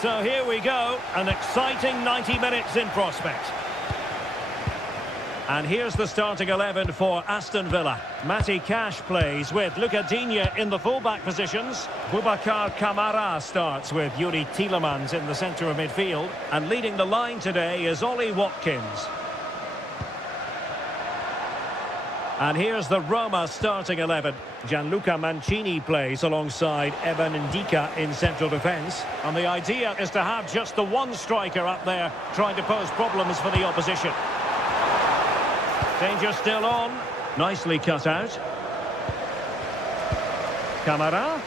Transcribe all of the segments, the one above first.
So here we go, an exciting 90 minutes in prospect. And here's the starting 11 for Aston Villa. Matty Cash plays with Luka Digne in the full-back positions. Boubacar Kamara starts with Yuri Tielemans in the centre of midfield. And leading the line today is Ollie Watkins. And here's the Roma starting 11. Gianluca Mancini plays alongside Evan Ndika in central defence. And the idea is to have just the one striker up there trying to pose problems for the opposition. Danger still on. Nicely cut out. Kamara.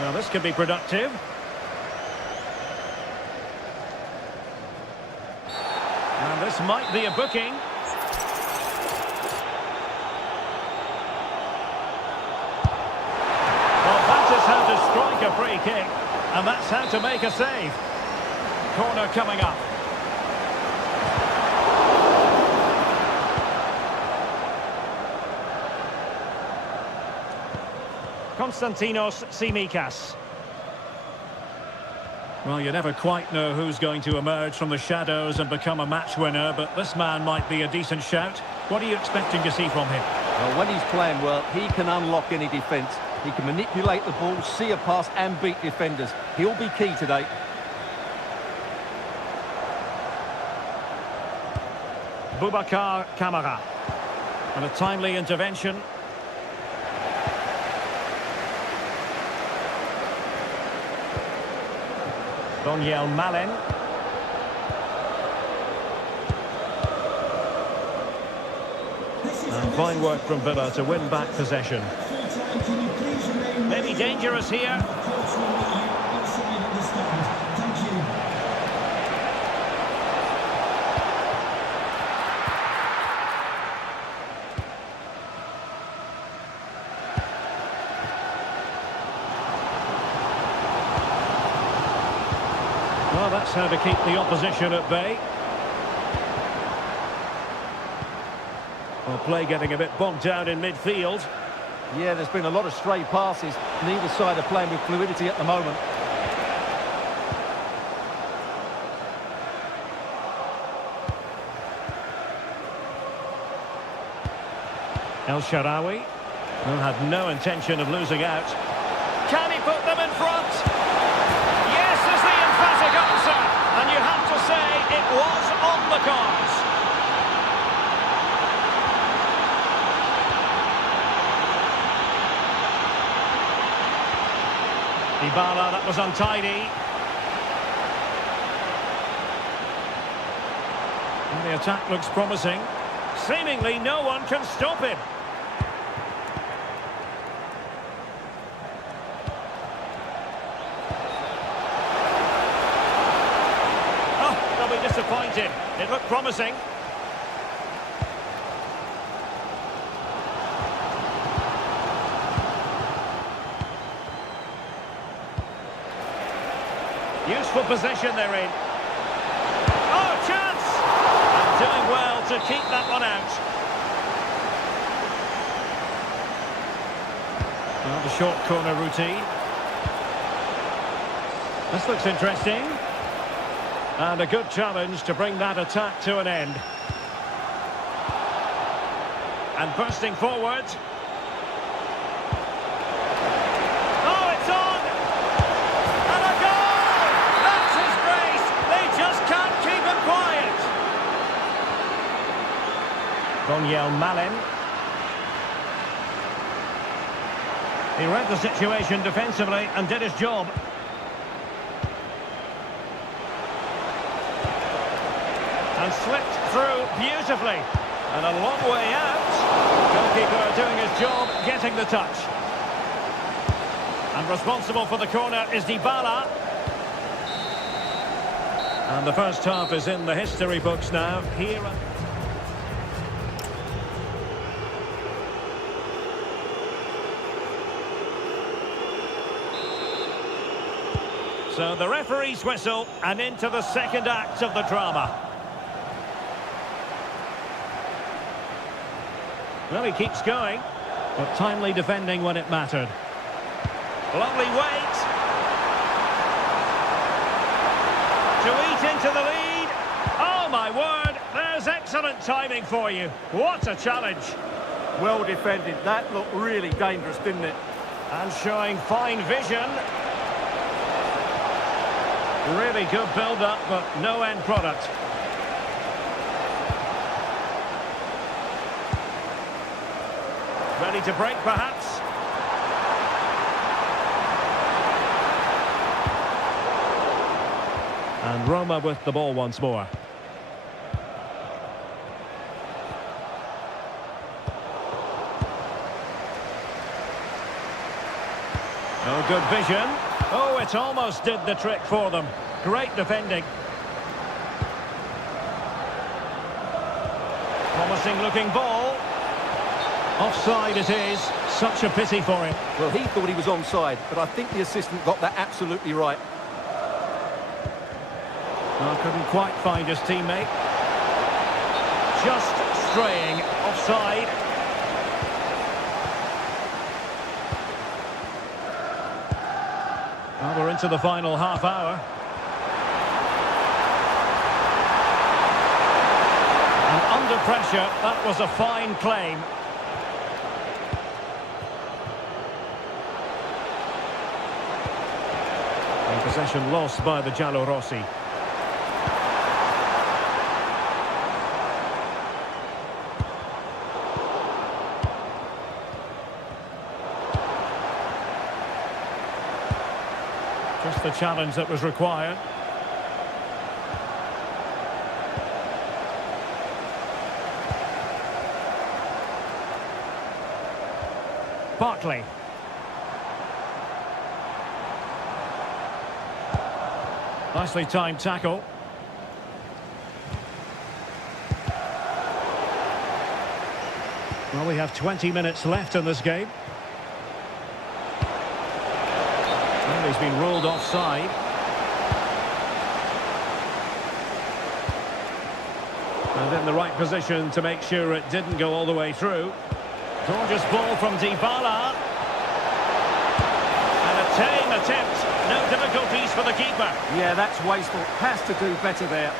Well, this could be productive. And this might be a booking. How to strike a free kick, and that's how to make a save. Corner coming up. Konstantinos Tsimikas. Well, you never quite know who's going to emerge from the shadows and become a match winner, but this man might be a decent shout. What are you expecting to see from him? Well, when he's playing well, he can unlock any defence. He can manipulate the ball, see a pass and beat defenders. He'll be key today. Boubacar Kamara. And a timely intervention. Daniel Malen. And fine work from Villa to win back possession. Maybe dangerous here. Well, that's how to keep the opposition at bay. Well, play getting a bit bogged down in midfield. Yeah, there's been a lot of stray passes. Neither side are playing with fluidity at the moment. El Shaarawy, who had no intention of losing out. Can he put them in front? Yes is the emphatic answer. And you have to say it was on the cards. Dybala, that was untidy. And the attack looks promising. Seemingly no one can stop him. Oh, they'll be disappointed. It looked promising. Useful possession they're in. Oh, chance! And doing well to keep that one out. Well, the short corner routine. This looks interesting. And a good challenge to bring that attack to an end. And bursting forward. Daniel Malen. He read the situation defensively and did his job. And slipped through beautifully. And a long way out. Goalkeeper doing his job, getting the touch. And responsible for the corner is Dybala. And the first half is in the history books now. Here. So the referee's whistle, and into the second act of the drama. Well, he keeps going, but timely defending when it mattered. Lovely weight. into the lead. Oh, my word. There's excellent timing for you. What a challenge. Well defended. That looked really dangerous, didn't it? And showing fine vision. Really good build-up, but no end product. Ready to break, perhaps? And Roma with the ball once more. Oh, good vision. Oh, it almost did the trick for them. Great defending. Promising looking ball. Offside it is. Such a pity for him. Well, he thought he was onside, but I think the assistant got that absolutely right. Oh, couldn't quite find his teammate. Just straying offside. Well, we're into the final half hour. And under pressure, that was a fine claim. And possession lost by the Giallorossi. Just the challenge that was required. Barkley. Nicely timed tackle. Well, we have 20 minutes left in this game. Well, he's been ruled offside. And in the right position to make sure it didn't go all the way through. Gorgeous ball from Dybala. And a tame attempt. No difficulties for the keeper. Yeah, that's wasteful. Has to do better there.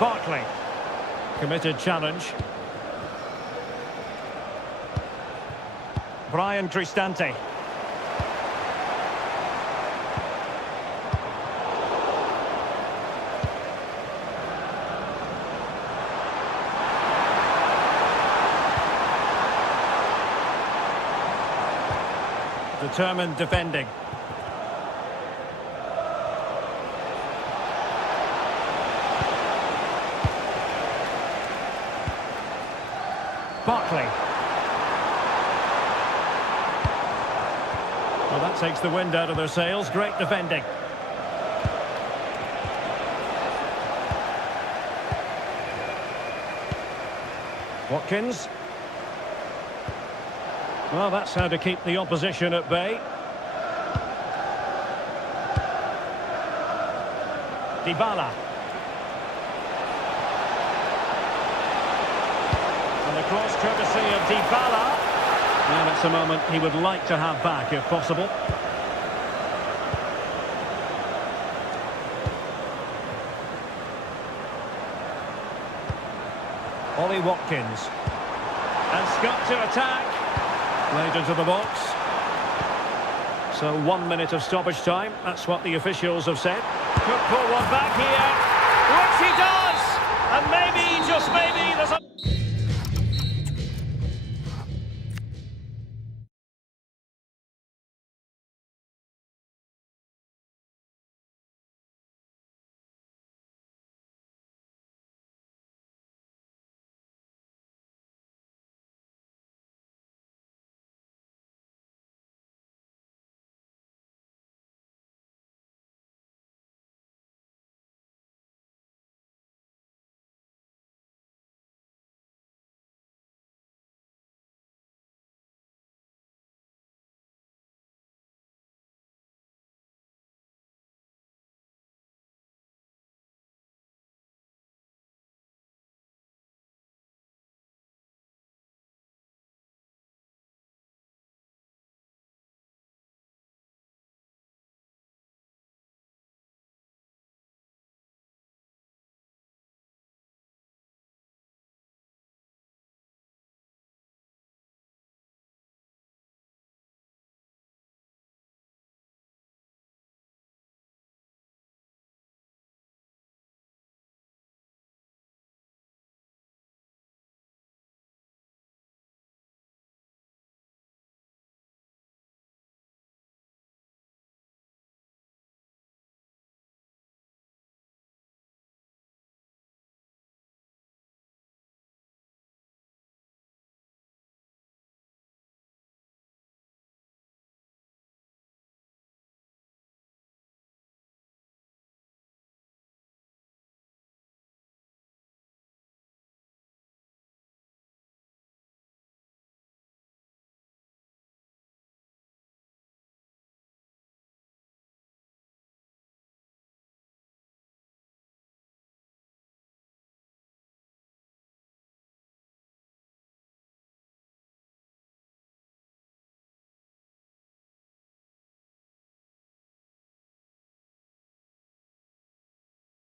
Barkley. Committed challenge. Brian Cristante. Determined defending. Barkley. Well, that takes the wind out of their sails. Great defending. Watkins. Well, that's how to keep the opposition at bay. Dybala. And the cross courtesy of Dybala. And it's a moment he would like to have back if possible. Ollie Watkins. And Scott to attack. Played into the box. So 1 minute of stoppage time. That's what the officials have said. Could pull one back here. Which he does! And maybe, just maybe, there's a...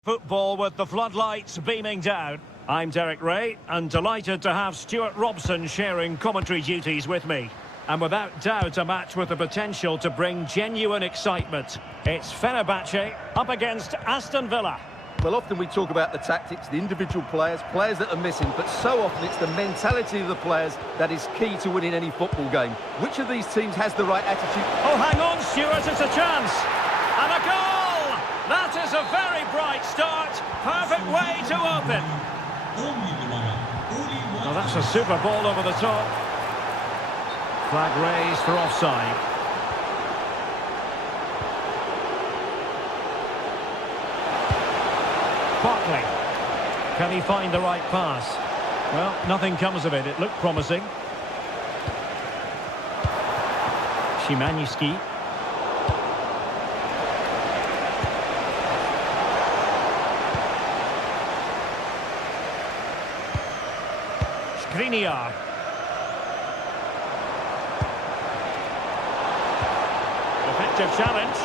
Football with the floodlights beaming down. I'm Derek Ray, and delighted to have Stuart Robson sharing commentary duties with me. And without doubt, a match with the potential to bring genuine excitement. It's Fenerbahce up against Aston Villa. Well, often we talk about the tactics, the individual players that are missing, but so often it's the mentality of the players that is key to winning any football game. Which of these teams has the right attitude? Oh, hang on, Stuart, it's a chance. And a goal! That is a very bright start. Perfect way to open. Well, that's a super ball over the top. Flag raised for offside. Barkley. Can he find the right pass? Well, nothing comes of it. It looked promising. Szymański. Skriniar. Effective challenge.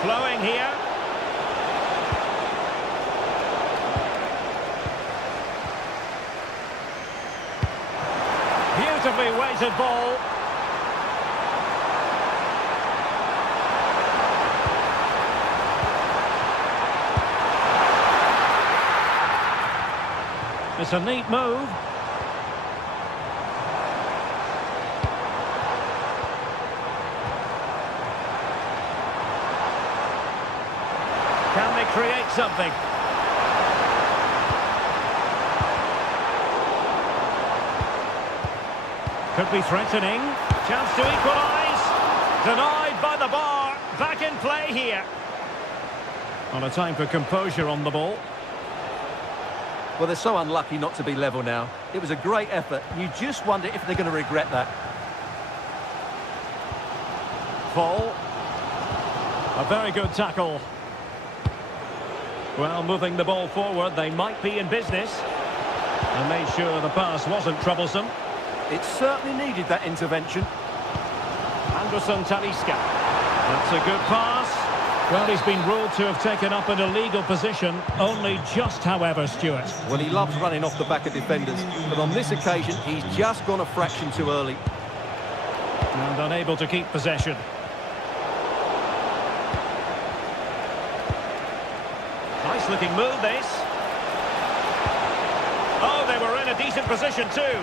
Flowing here. Beautifully weighted ball. It's a neat move. Can they create something? Could be threatening. Chance to equalise. Denied by the bar. Back in play here. On a time for composure on the ball. Well, they're so unlucky not to be level now. It was a great effort. You just wonder if they're going to regret that. Fall. A very good tackle. Well, moving the ball forward, they might be in business. And made sure the pass wasn't troublesome. It certainly needed that intervention. Anderson Talisca. That's a good pass. Well, he's been ruled to have taken up an illegal position, only just, however, Stuart. Well, he loves running off the back of defenders, but on this occasion, he's just gone a fraction too early. And unable to keep possession. Nice looking move, this. Oh, they were in a decent position too.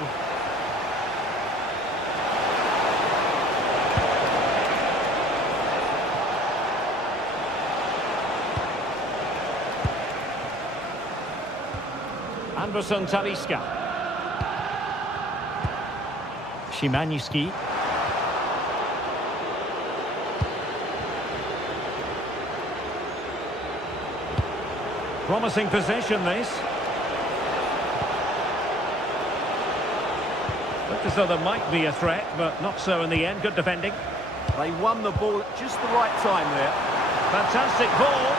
Anderson Talisca. Szymański. Promising possession, this. Looked as though there might be a threat, but not so in the end. Good defending. They won the ball at just the right time there. Fantastic ball.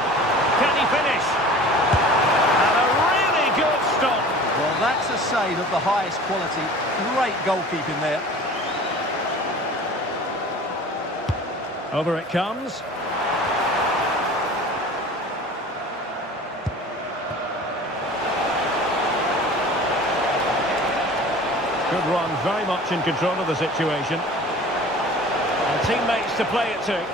Can he finish? And a really good stop. Well, that's a save of the highest quality. Great goalkeeping there. Over it comes. Good run, very much in control of the situation. And teammates to play it to.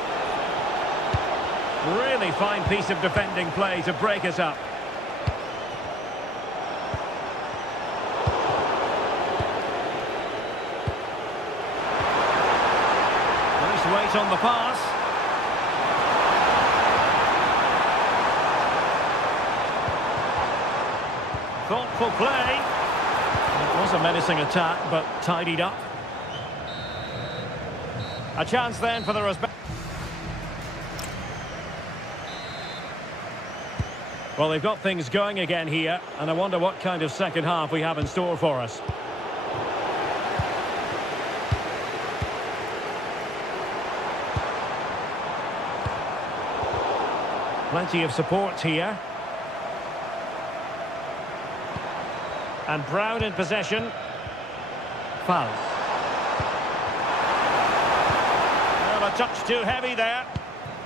Really fine piece of defending play to break us up. Nice weight on the pass. Thoughtful play. It was a menacing attack, but tidied up. A chance then for the respect. Well, they've got things going again here, and I wonder what kind of second half we have in store for us. Plenty of support here. And Brown in possession. Foul. Well, a touch too heavy there.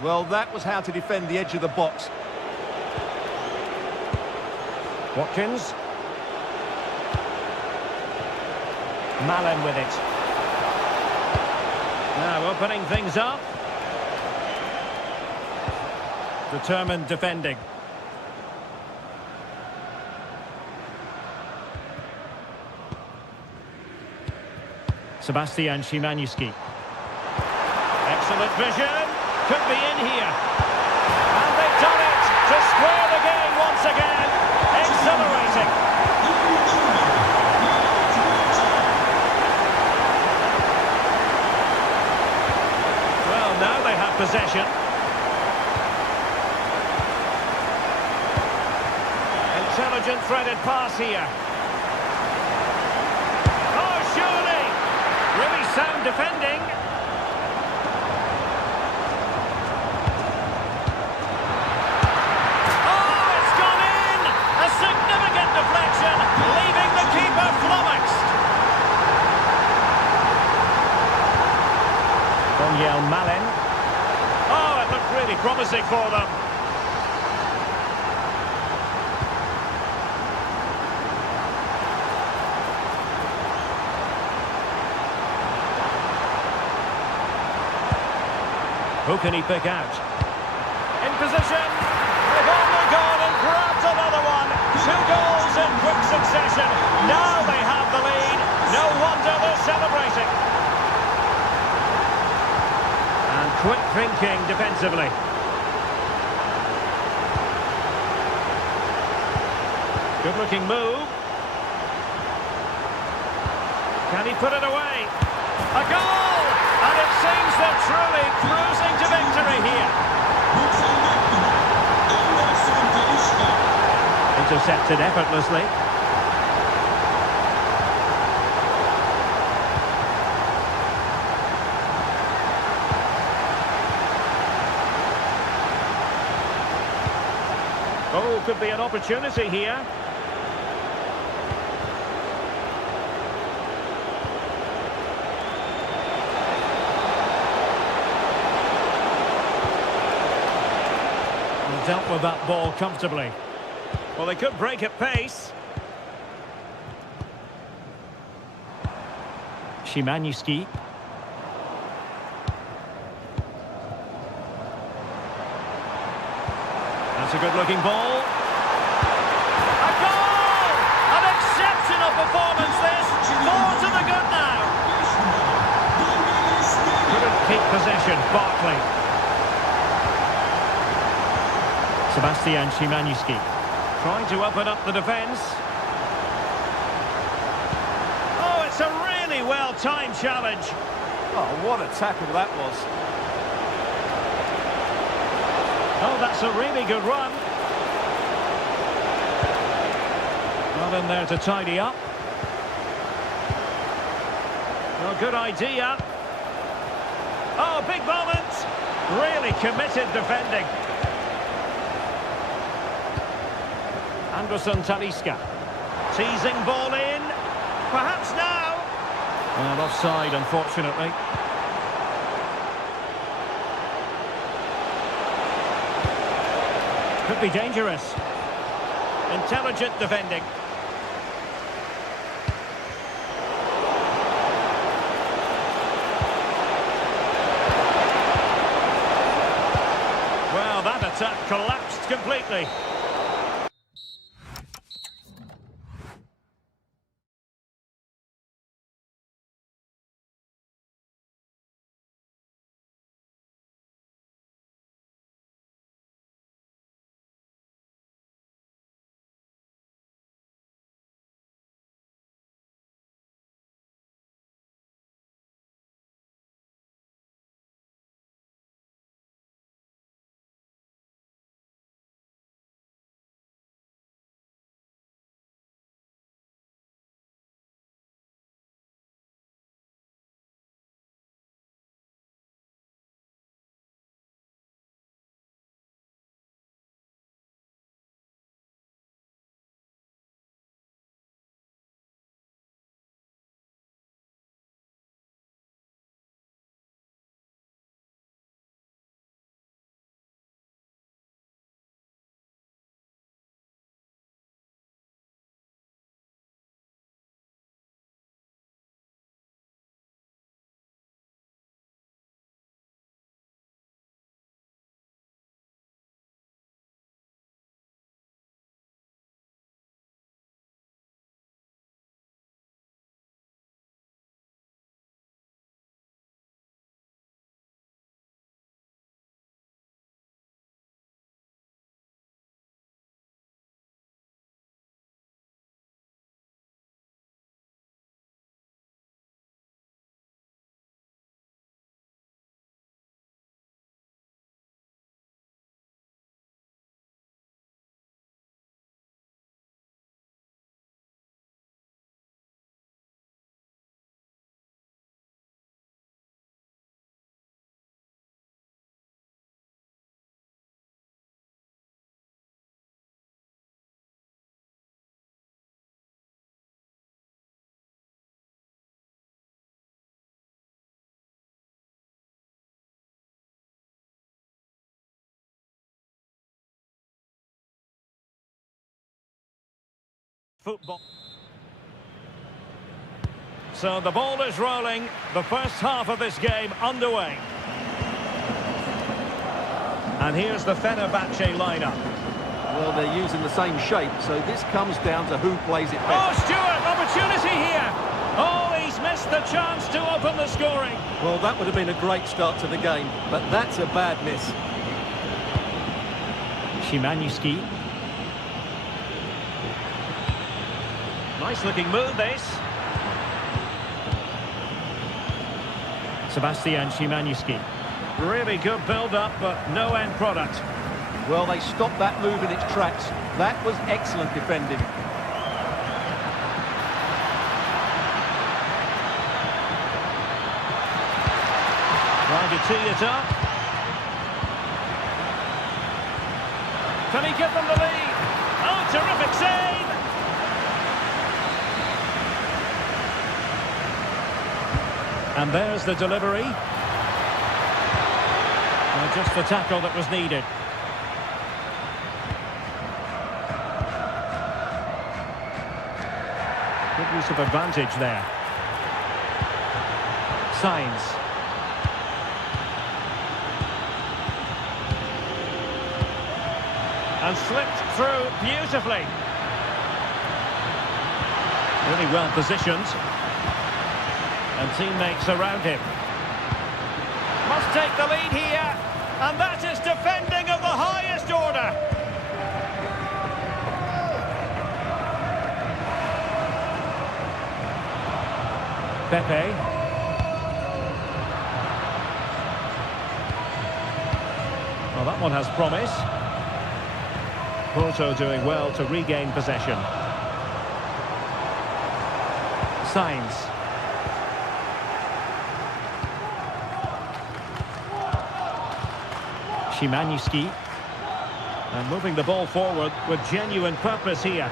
Well, that was how to defend the edge of the box. Watkins. Malen with it. Now opening things up. Determined defending. Sebastian Szymanski. Excellent vision. Could be in here. And they've done it to square the game once again. Exhilarating. Well, now they have possession. Intelligent threaded pass here. Oh, surely! Really sound defending. Oh, it's gone in! A significant deflection, leaving the keeper flummoxed. Daniel Malen. Oh, it looked really promising for them. Who can he pick out? In position. They've only gone and grabbed another one. 2 goals in quick succession. Now they have the lead. No wonder they're celebrating. And quick thinking defensively. Good looking move. Can he put it away? A goal! And it seems they're truly cruising to victory here. Intercepted effortlessly. Oh, could be an opportunity here. Dealt with that ball comfortably. Well, they could break at pace. Szymanski. That's a good-looking ball. A goal! An exceptional performance, this. 4 to the good now. Couldn't keep possession, Barkley. Sebastian Szymanski trying to open up the defence. Oh, it's a really well-timed challenge. Oh, what a tackle that was. Oh, that's a really good run. Not in there to tidy up. Oh, good idea. Oh, big moment. Really committed defending. Anderson Talisca. Teasing ball in. Perhaps now. Well, offside, unfortunately. Could be dangerous. Intelligent defending. Well, that attack collapsed completely. football. So the ball is rolling. The first half of this game underway. And here's the Fenerbahce lineup. Well, they're using the same shape, so this comes down to who plays it better. Oh, Stewart, opportunity here. Oh, he's missed the chance to open the scoring. Well, that would have been a great start to the game, but that's a bad miss. Szymanski. Nice looking move, this. Sebastian Szymanski. Really good build-up, but no end product. Well, they stopped that move in its tracks. That was excellent defending. Trying to tee it up. Can he give them the lead? Oh, terrific save! And there's the delivery. Well, just the tackle that was needed. Good use of advantage there. Signs. And slipped through beautifully. Really well positioned. And teammates around him. Must take the lead here. And that is defending of the highest order. Pepe. Well, that one has promise. Porto doing well to regain possession. Signs. Szymanski. And moving the ball forward with genuine purpose here.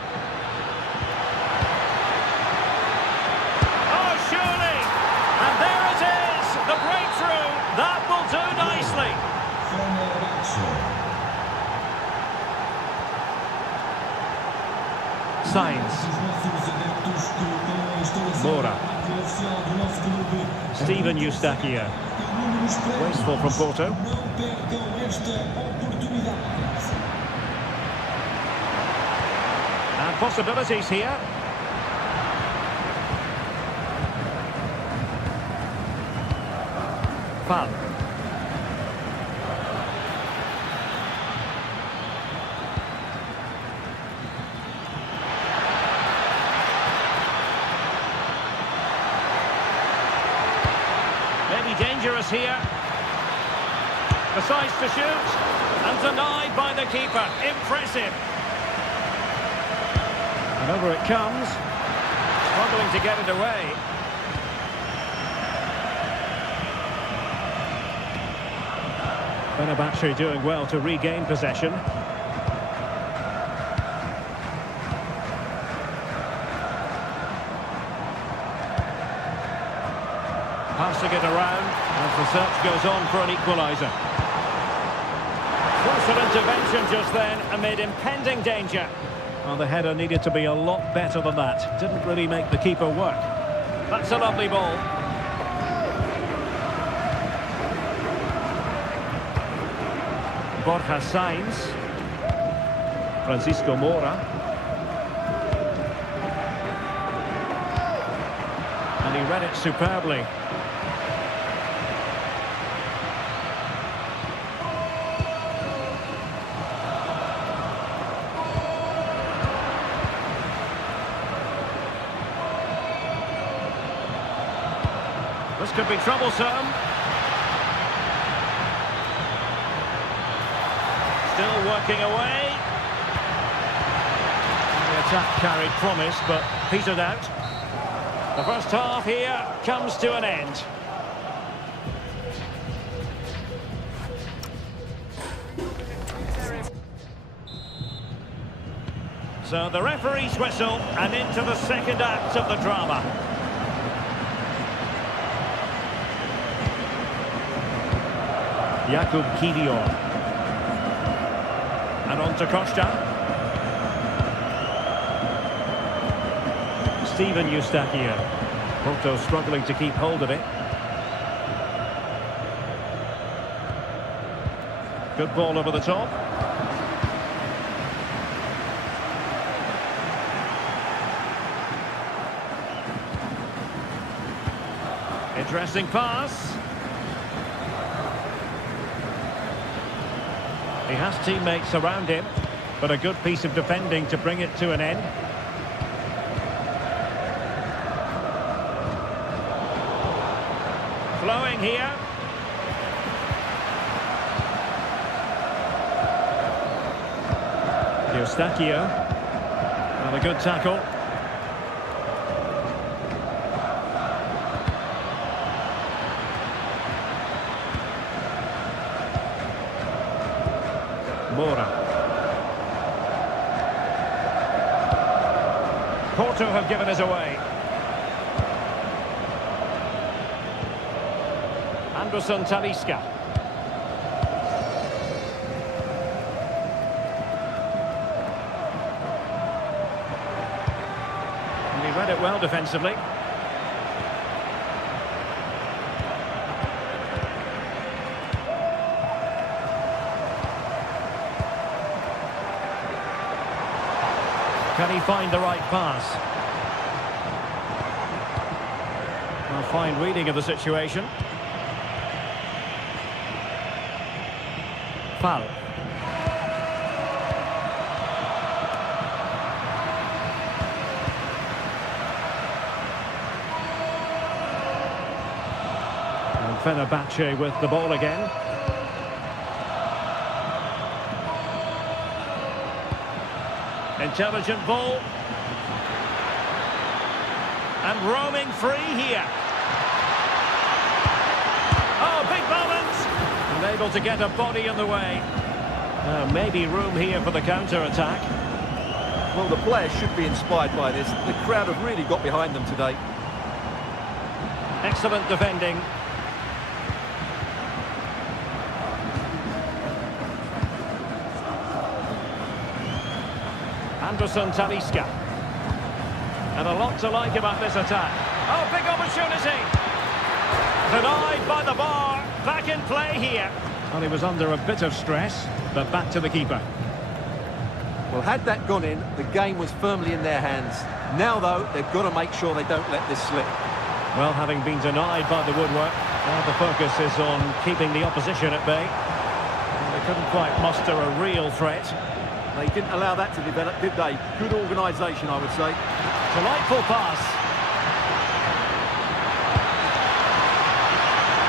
Oh, surely! And there it is! The breakthrough! That will do nicely! Signs. Mora. Steven Eustáquio. Wasteful from Porto. And possibilities here. Fun. Maybe dangerous here. Decides to shoot. And denied by the keeper. Impressive. And over it comes. Struggling to get it away. Fenerbahce doing well to regain possession. Passing it around as the search goes on for an equaliser. Crucial intervention just then amid impending danger. Well, the header needed to be a lot better than that. Didn't really make the keeper work. That's a lovely ball. Borja Sainz. Francisco Mora. And he read it superbly. This could be troublesome. Still working away. The attack carried promise, but petered out. The first half here comes to an end. So the referee's whistle, and into the second act of the drama. Jakub Kiwior. And on to Costa. Steven Eustachio. Porto struggling to keep hold of it. Good ball over the top. Interesting pass. He has teammates around him, but a good piece of defending to bring it to an end. Flowing here. Eustachio. And a good tackle. Mora. Porto have given us away. Anderson Talisca. And he read it well defensively. Can he find the right pass? A fine reading of the situation. Foul. And Fenerbahce with the ball again. Intelligent ball. And roaming free here. Oh, big moment! And able to get a body in the way. Maybe room here for the counter-attack. Well, the players should be inspired by this. The crowd have really got behind them today. Excellent defending. Anderson Talisca. And a lot to like about this attack. Oh, big opportunity! Denied by the bar. Back in play here. Well, he was under a bit of stress, but back to the keeper. Well, had that gone in, the game was firmly in their hands. Now, though, they've got to make sure they don't let this slip. Well, having been denied by the woodwork, now the focus is on keeping the opposition at bay. They couldn't quite muster a real threat. They didn't allow that to develop, did they? Good organisation, I would say. Delightful pass.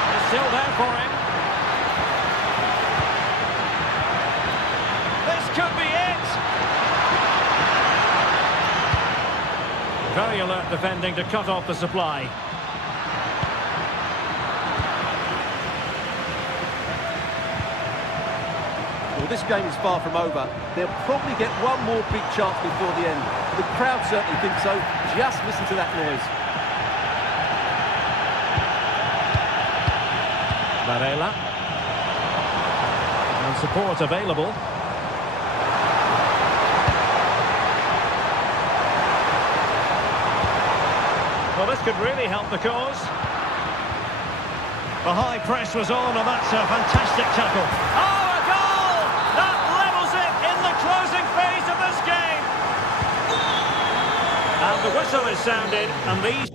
It's still there for him. This could be it. Very alert defending to cut off the supply. Well, this game is far from over. They'll probably get one more big chance before the end. The crowd certainly think so. Just listen to that noise. Varela. And support available. Well, this could really help the cause. The high press was on, and that's a fantastic tackle. Oh, a goal! That levels it in the closing phase of this game. And the whistle is sounded, and these...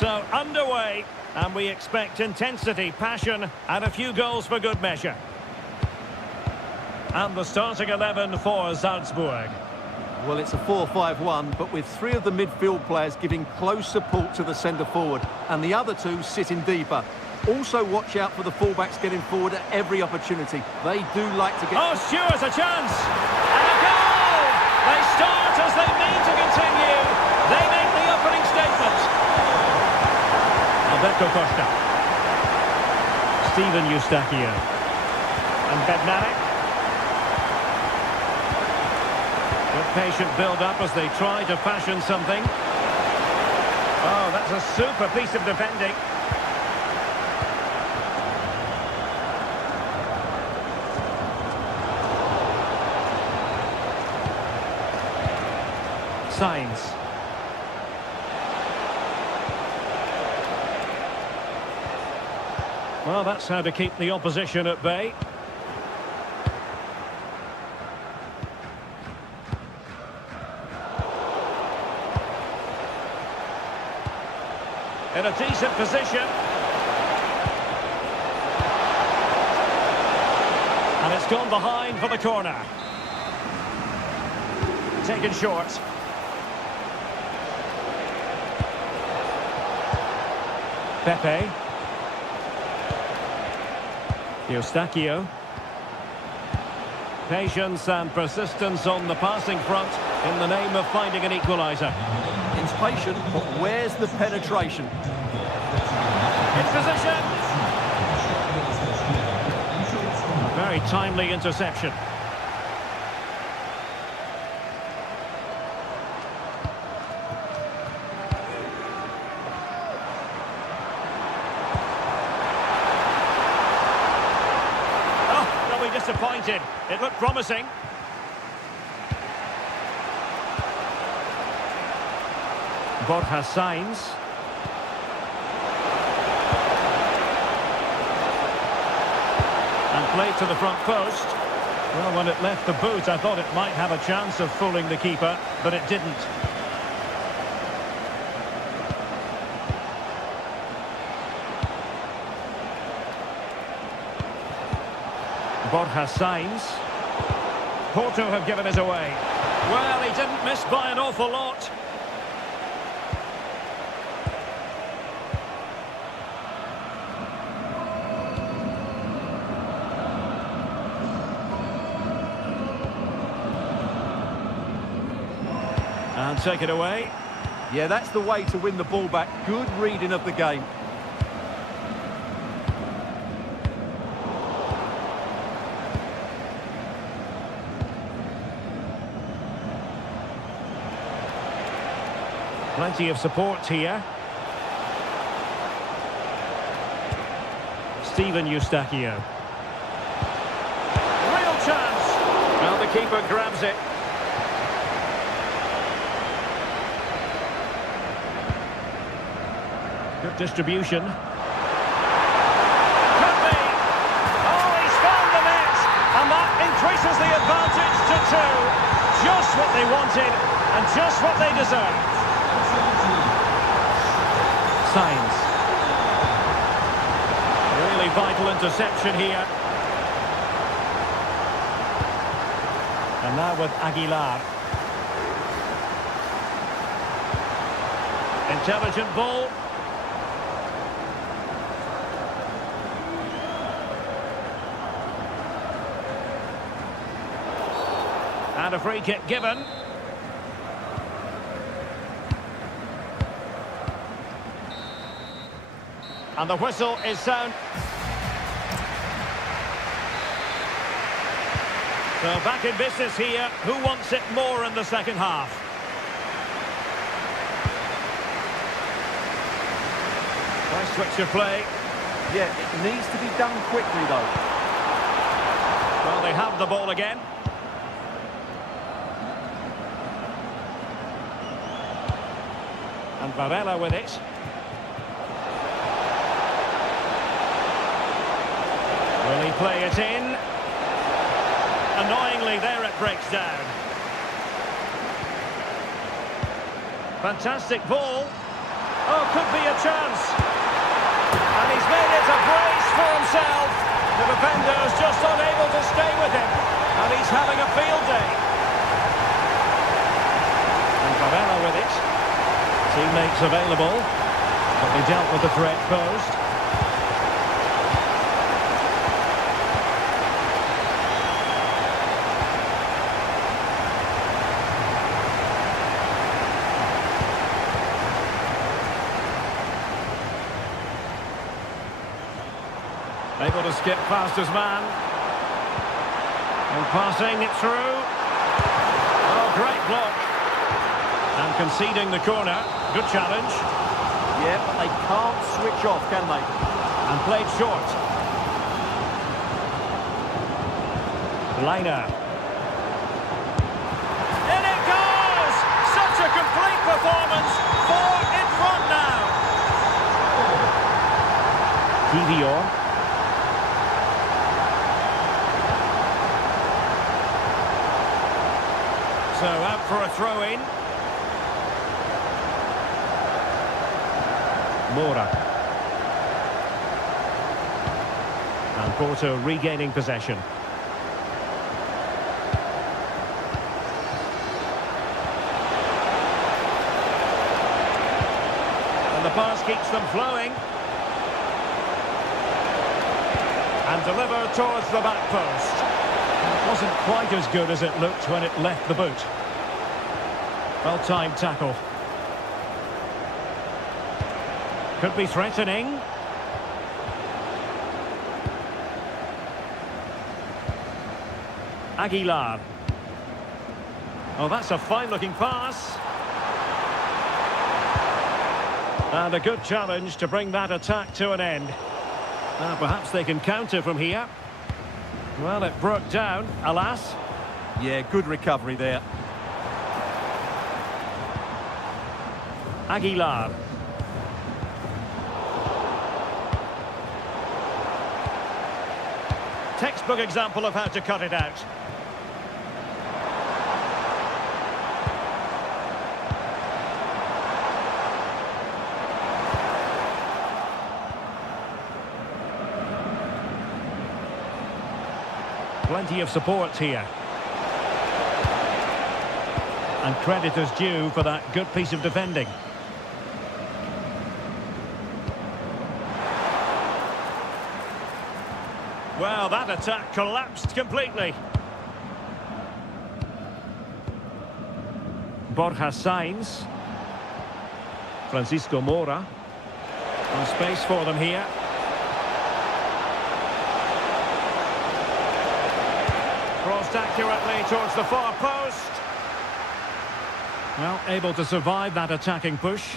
So, underway, and we expect intensity, passion, and a few goals for good measure. And the starting 11 for Salzburg. Well, it's a 4-5-1, but with three of the midfield players giving close support to the centre-forward, and the other two sitting deeper. Also watch out for the fullbacks getting forward at every opportunity. They do like to get... Oh, Stewart's a chance! And a goal! They start as they mean to continue. They make the opening statement. Alberto Costa. Steven Eustachio. And Bednarek. Good patient build-up as they try to fashion something. Oh, that's a super piece of defending. Signs. Well, that's how to keep the opposition at bay. In a decent position. And it's gone behind for the corner. Taken short. Pepe. Eustachio. Patience and persistence on the passing front in the name of finding an equaliser. It's patient, but where's the penetration? In position. Very timely interception. Disappointed. It looked promising. Borja Sainz. And played to the front post. Well, when it left the boot, I thought it might have a chance of fooling the keeper, but it didn't. Borja Sainz. Porto have given it away. Well, he didn't miss by an awful lot. And take it away. Yeah, that's the way to win the ball back. Good reading of the game. Plenty of support here. Steven Eustachio. Real chance. Well, the keeper grabs it. Good distribution. Could be. Oh, he's found the net. And that increases the advantage to 2. Just what they wanted and just what they deserved. Signs. Really vital interception here. And now with Aguilar. Intelligent ball. And a free kick given. And the whistle is sound. So back in business here. Who wants it more in the second half? Nice switch of play. Yeah, it needs to be done quickly though. Well, they have the ball again. And Varela with it. Will he play it in? Annoyingly, there it breaks down. Fantastic ball. Oh, could be a chance. And he's made it a brace for himself. The defender's just unable to stay with him. And he's having a field day. And Varela with it. Teammates available. But they dealt with the threat posed. Able to skip past his man. And passing it through. Oh, great block. And conceding the corner. Good challenge. Yeah, but they can't switch off, can they? And played short. Liner. In it goes! Such a complete performance. 4 in front now. Kivior. So out for a throw-in. Mora. And Porto regaining possession. And the pass keeps them flowing. And delivered towards the back post. It wasn't quite as good as it looked when it left the boot. Well-timed tackle. Could be threatening. Aguilar. Oh, that's a fine-looking pass. And a good challenge to bring that attack to an end. Now, perhaps they can counter from here. Well, it broke down, alas. Yeah, good recovery there. Aguilar. Textbook example of how to cut it out. Plenty of support here. And credit is due for that good piece of defending. Well, that attack collapsed completely. Borja Sainz. Francisco Mora. And space for them here. Crossed accurately towards the far post. Well, able to survive that attacking push.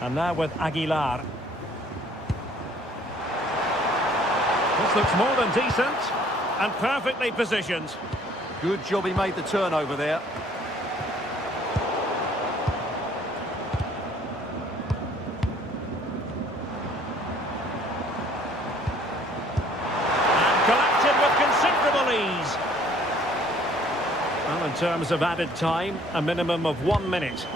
And now with Aguilar. This looks more than decent. And perfectly positioned. Good job he made the turnover there. And collected with considerable ease. Well, in terms of added time, a minimum of 1 minute.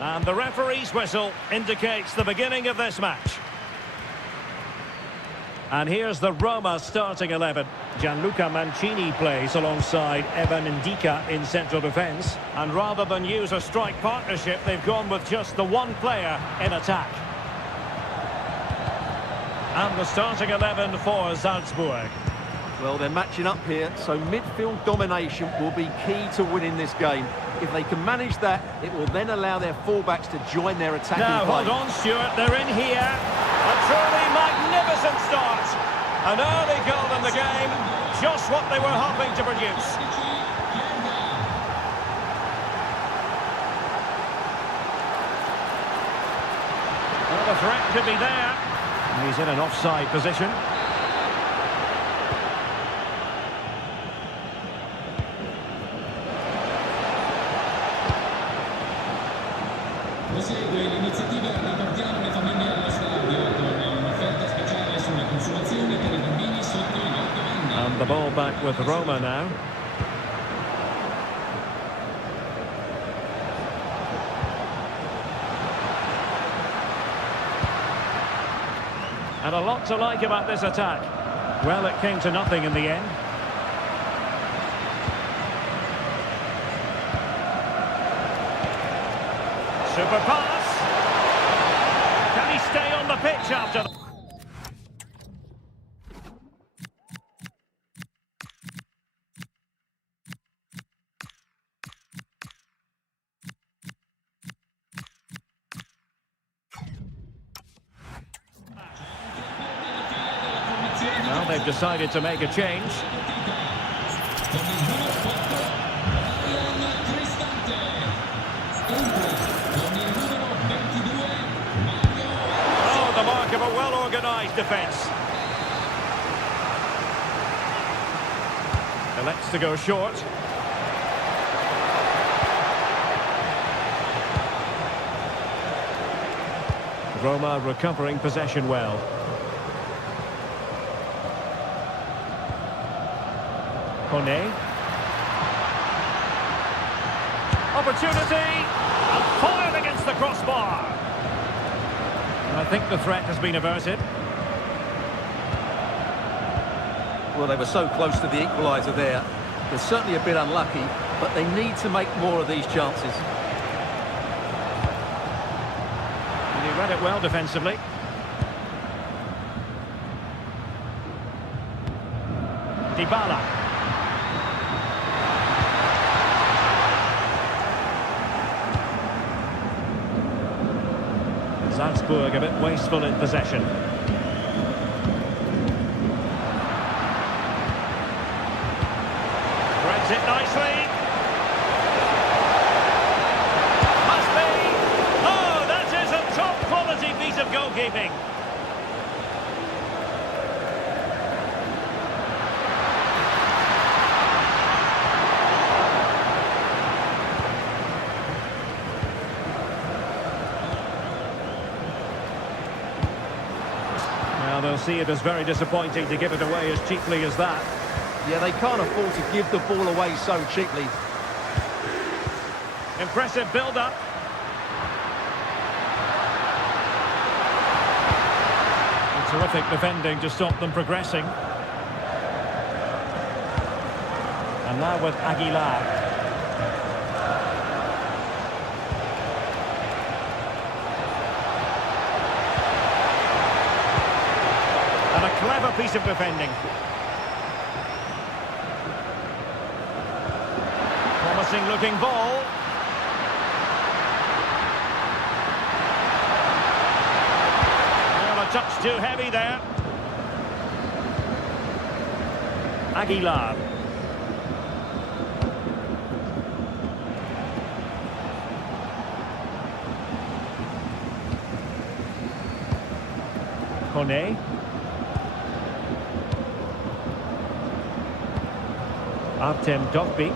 And the referee's whistle indicates the beginning of this match. And here's the Roma starting 11. Gianluca Mancini plays alongside Evan Ndika in central defence. And rather than use a strike partnership, they've gone with just the one player in attack. And the starting 11 for Salzburg. Well, they're matching up here, so midfield domination will be key to winning this game. If they can manage that, it will then allow their fullbacks to join their attacking Now, play. hold on, Stuart, they're in here. A truly magnificent start. An early goal in the game, just what they were hoping to produce. Well, the threat could be there. He's in an offside position. Prosegue l'iniziativa Riportiamo le famiglie allo stadio con un'offerta speciale sulla consumazione per I bambini sotto I 8 anni. And the ball back with Roma now. And a lot to like about this attack. Well, it came to nothing in the end. Super pass. Can he stay on the pitch after that? Well, they've decided to make a change. Oh, the mark of a well-organised defence. Elects to go short. Roma recovering possession well. Kone. Opportunity! And fired against the crossbar. I think the threat has been averted. Well, they were so close to the equaliser there. They're certainly a bit unlucky, but they need to make more of these chances. And he read it well defensively. Dybala. Salzburg a bit wasteful in possession. Threads it nicely. Must be. Oh, that is a top quality piece of goalkeeping. Now they'll see it as very disappointing to give it away as cheaply as that. Yeah, they can't afford to give the ball away so cheaply. Impressive build-up. Terrific defending to stop them progressing. And now with Aguilar. And a clever piece of defending. Promising looking ball. Well, a touch too heavy there. Aguilar. Kone. Artem Dovbyk.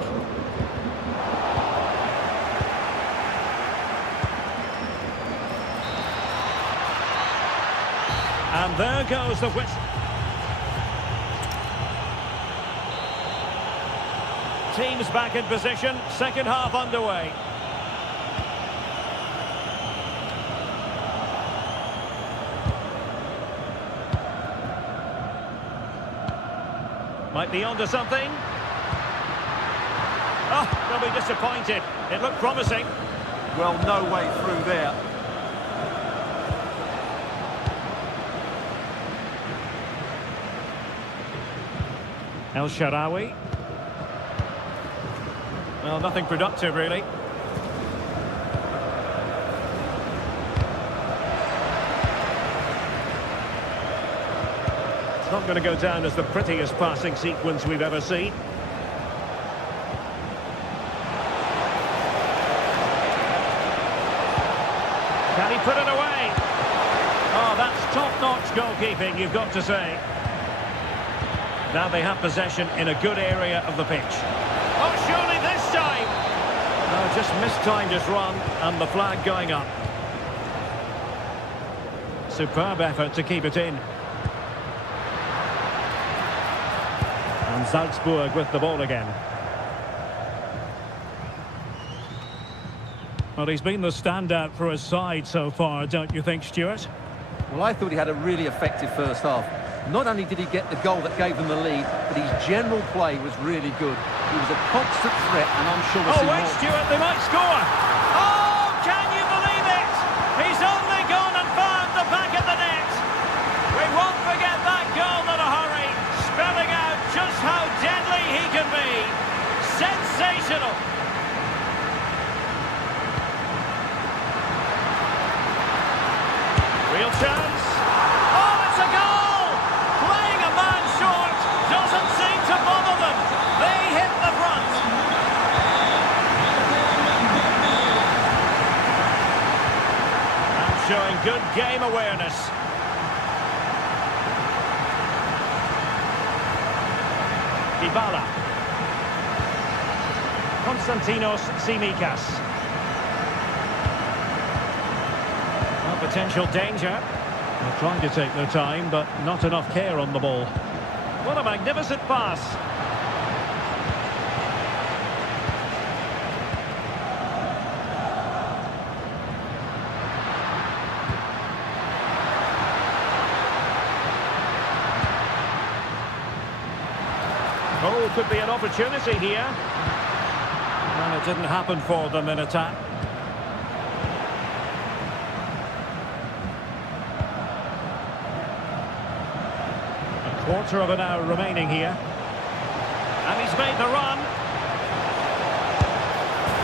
And there goes the whistle. Teams back in position, second half underway. Might be onto something. Oh, they'll be disappointed. It looked promising. Well, no way through there. El Shaarawy. Well, nothing productive, really. It's not going to go down as the prettiest passing sequence we've ever seen. Can he put it away? Oh, that's top-notch goalkeeping, you've got to say. Now they have possession in a good area of the pitch. Oh, surely this time! No, just mistimed his run, and the flag going up. Superb effort to keep it in. And Salzburg with the ball again. Well, he's been the standout for his side so far, don't you think, Stuart? Well, I thought he had a really effective first half. Not only did he get the goal that gave them the lead, but his general play was really good. He was a constant threat, and I'm sure we'll see wait, more. Stuart, they might score! Oh, can you believe it? He's only gone and found the back of the net. We won't forget that goal in a hurry, spelling out just how deadly he can be. Sensational! Real chance. Oh, it's a goal! Playing a man short doesn't seem to bother them. They hit the front. And showing good game awareness. Dybala. Konstantinos Tsimikas. Potential danger. They're trying to take their time, but not enough care on the ball. What a magnificent pass. Oh, could be an opportunity here. Well, it didn't happen for them in attack. Quarter of an hour remaining here. And he's made the run.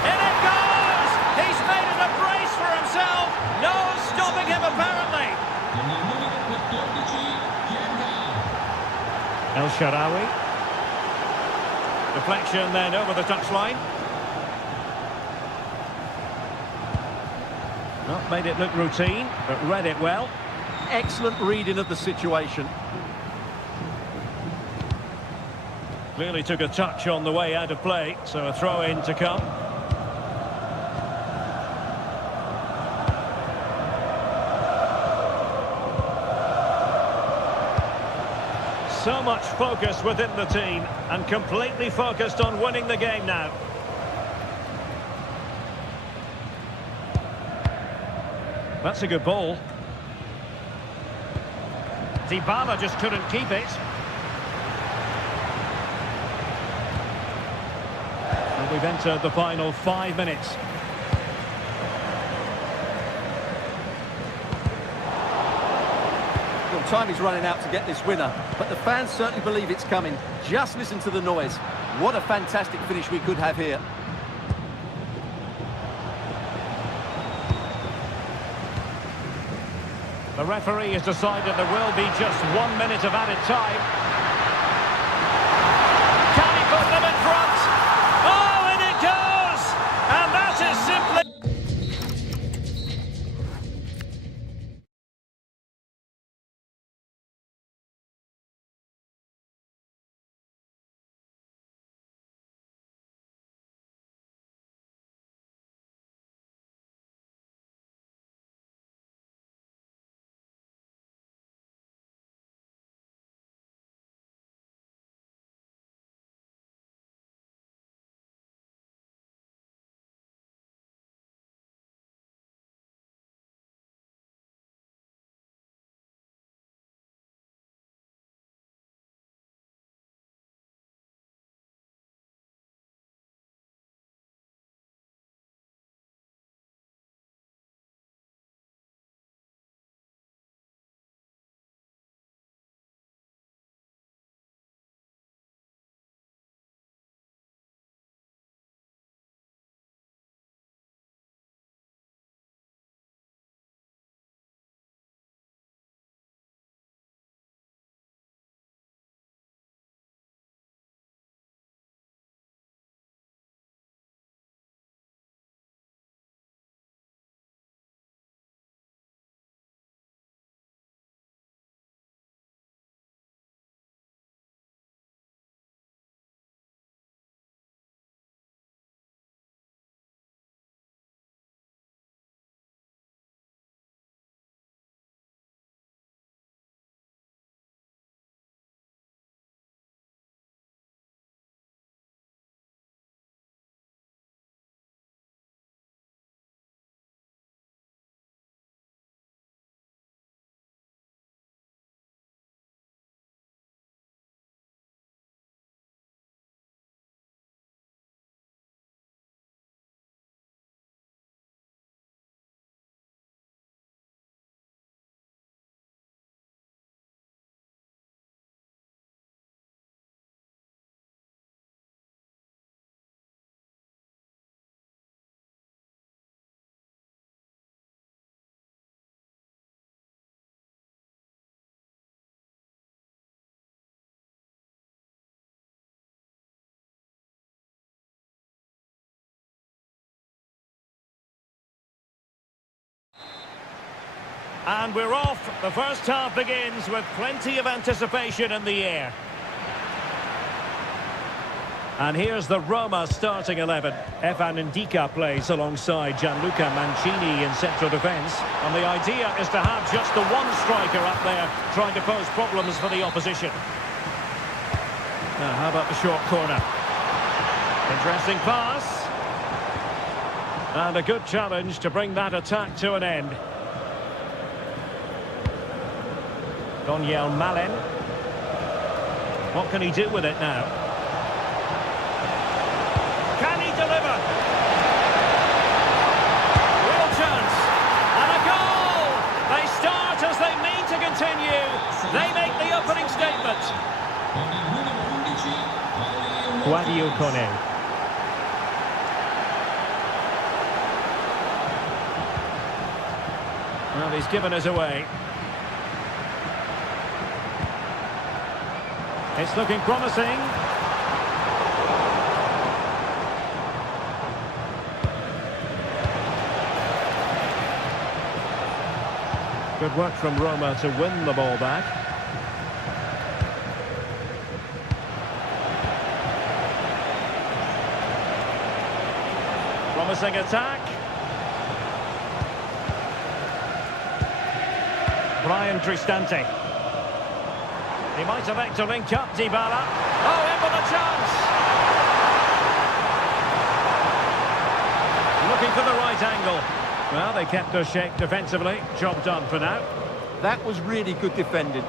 In it goes! He's made it a brace for himself. No stopping him, apparently. El Shaarawy. Deflection then over the touchline. Not made it look routine, but read it well. Excellent reading of the situation. Clearly took a touch on the way out of play, so a throw-in to come. So much focus within the team, and completely focused on winning the game now. That's a good ball. Dybala just couldn't keep it. We've entered the final 5 minutes. Well, time is running out to get this winner, but the fans certainly believe it's coming. Just listen to the noise. What a fantastic finish we could have here. The referee has decided there will be just 1 minute of added time. Can he put them in front? Oh, and it goes! And that is simply... And we're off. The first half begins with plenty of anticipation in the air. And here's the Roma starting 11. Evan Ndika plays alongside Gianluca Mancini in central defence. And the idea is to have just the one striker up there trying to pose problems for the opposition. Now, how about the short corner? Interesting pass. And a good challenge to bring that attack to an end. Doniel Malen. What can he do with it now? Can he deliver? Real chance. And a goal! They start as they mean to continue. They make the opening statement. Guadio Kone. Well, he's given us away. It's looking promising. Good work from Roma to win the ball back. Promising attack. Brian Cristante. He might elect to link up Dybala. Oh, in with a chance! Looking for the right angle. Well, they kept their shape defensively. Job done for now. That was really good defending.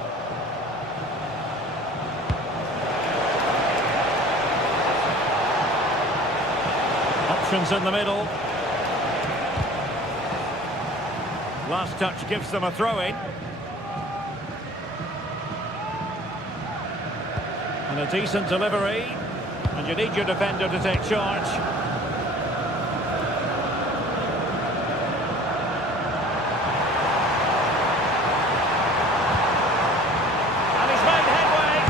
Options in the middle. Last touch gives them a throw-in. And a decent delivery. And you need your defender to take charge. And he's made headway.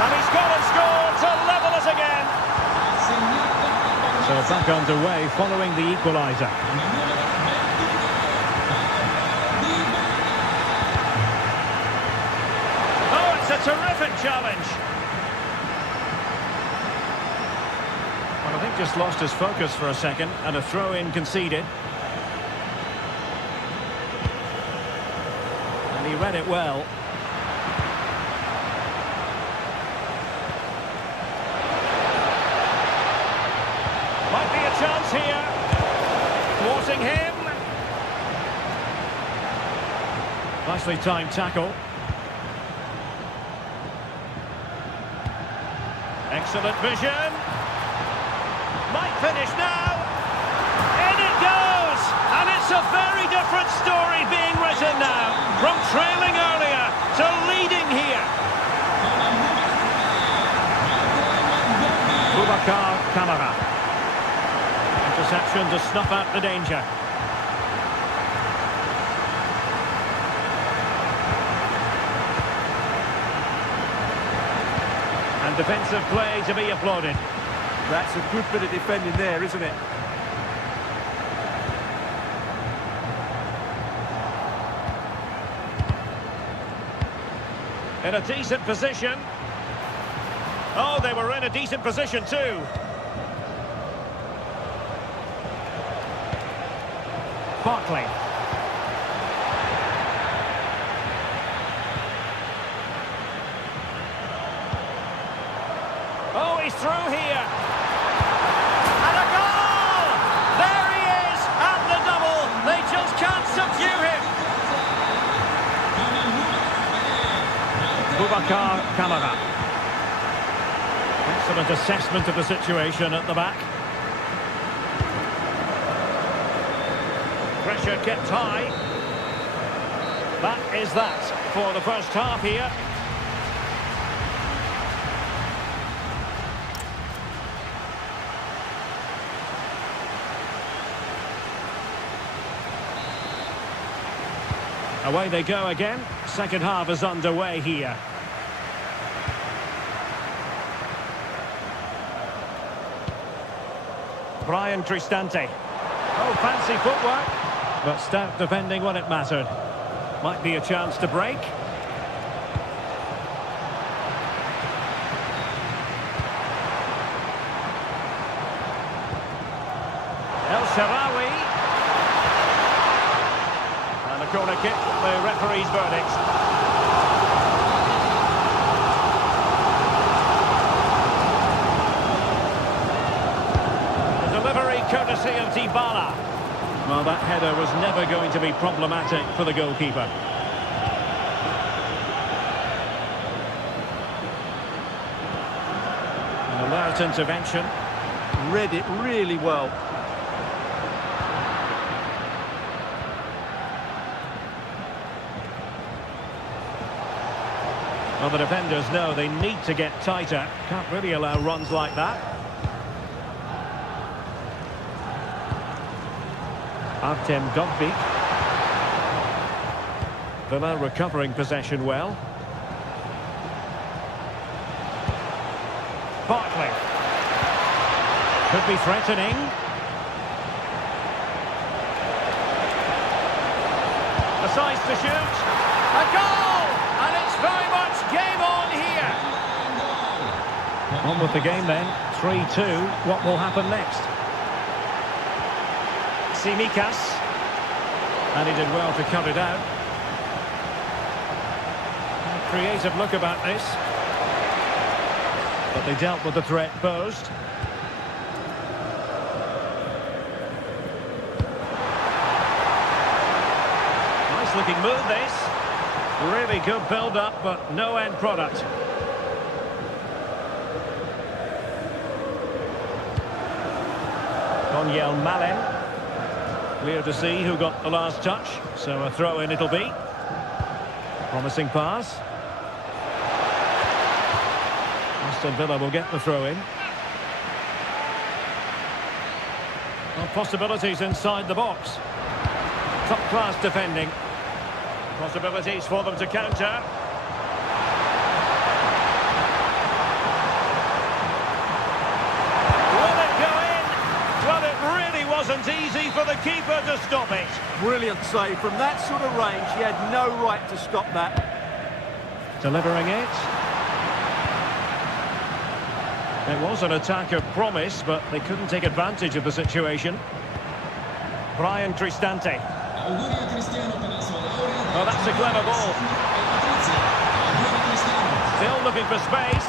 And he's gone and scored to level us again. So back underway following the equaliser. Oh, it's a terrific challenge. Well, I think just lost his focus for a second, and a throw-in conceded. And he read it well. Might be a chance here. Thwarting him. Nicely timed tackle. Excellent vision. Might finish now. In it goes! And it's a very different story being written now. From trailing earlier to leading here. Boubacar Kamara. Interception to snuff out the danger. And defensive play to be applauded. That's a good bit of defending there, isn't it? In a decent position. Oh, they were in a decent position too. Barkley. Oh, he's through here. And a goal! There he is at the double. They just can't subdue him. Boubacar Kamara. Excellent assessment of the situation at the back. Pressure kept high. That is that for the first half here. Away they go again. Second half is underway here. Brian Cristante. Oh, fancy footwork. But stout defending when it mattered. Might be a chance to break. El Shaarawy. And a corner kick, the referee's verdict. The delivery courtesy of Dybala. Well, that header was never going to be problematic for the goalkeeper. An alert intervention. Read it really well. Well, the defenders know they need to get tighter. Can't really allow runs like that. Artem Dovbyk. Villa recovering possession well. Barkley. Could be threatening. A size to shoot. A goal! And it's very much game on here. On with the game then. 3-2. What will happen next? Simikas. And he did well to cut it out. A creative look about this. But they dealt with the threat posed. Nice looking move this. Really good build-up, but no end product. Daniel Malen. Clear to see who got the last touch, so a throw-in it'll be. Promising pass. Aston Villa will get the throw-in. Well, possibilities inside the box. Top-class defending. Possibilities for them to counter. Will it go in? Well, it really wasn't easy for the keeper to stop it. Brilliant save. From that sort of range, he had no right to stop that. Delivering it. It was an attack of promise, but they couldn't take advantage of the situation. Brian Cristante. Well, that's a clever ball. Still looking for space.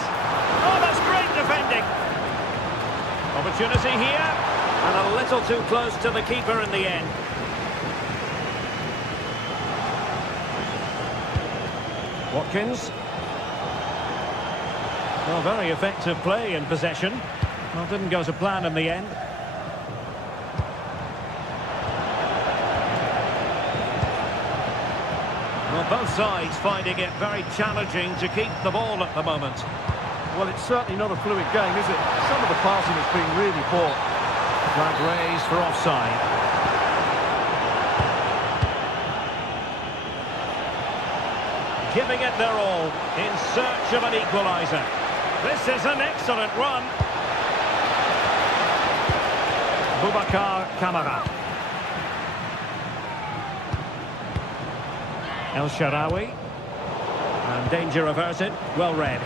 Oh, that's great defending. Opportunity here. And a little too close to the keeper in the end. Watkins. Well, very effective play in possession. Well, didn't go to plan in the end. Well, both sides finding it very challenging to keep the ball at the moment. Well, it's certainly not a fluid game, is it? Some of the passing has been really poor. Flag raised for offside. Giving it their all in search of an equaliser. This is an excellent run. Boubacar Kamara. El Shaarawy. And danger averted. Well read.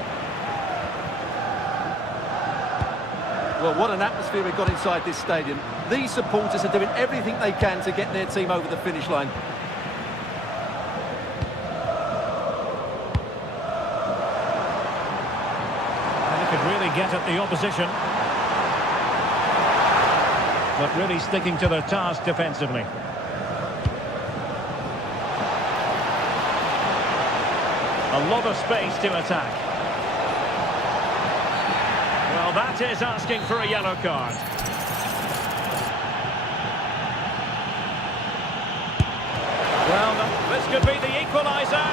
Well, what an atmosphere we've got inside this stadium. These supporters are doing everything they can to get their team over the finish line. And he could really get at the opposition. But really sticking to their task defensively. A lot of space to attack. Well, that is asking for a yellow card. Well, this could be the equaliser.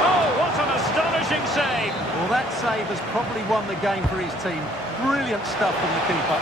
Oh, what an astonishing save. Well, that save has probably won the game for his team. Brilliant stuff from the keeper.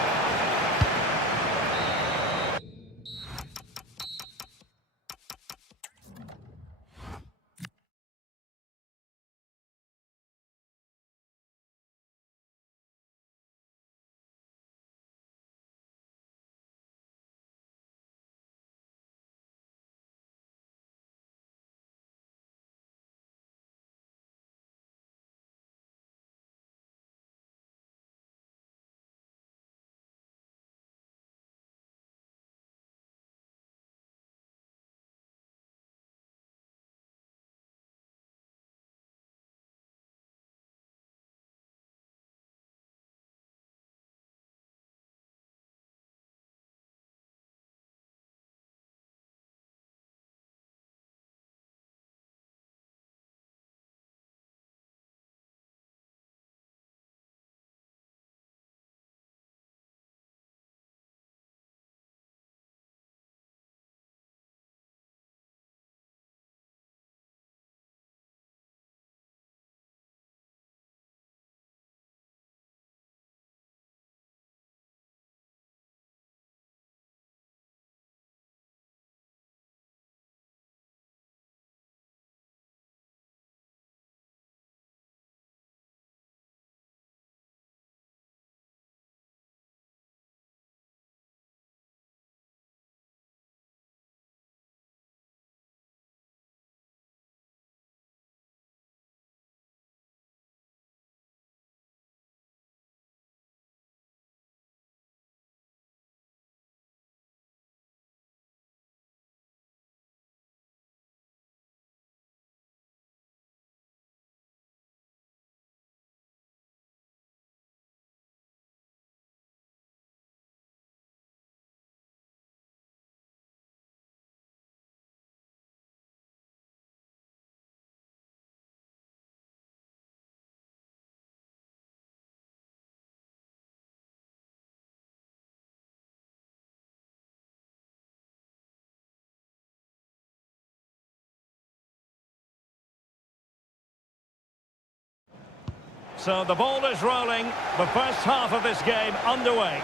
So the ball is rolling. The first half of this game underway.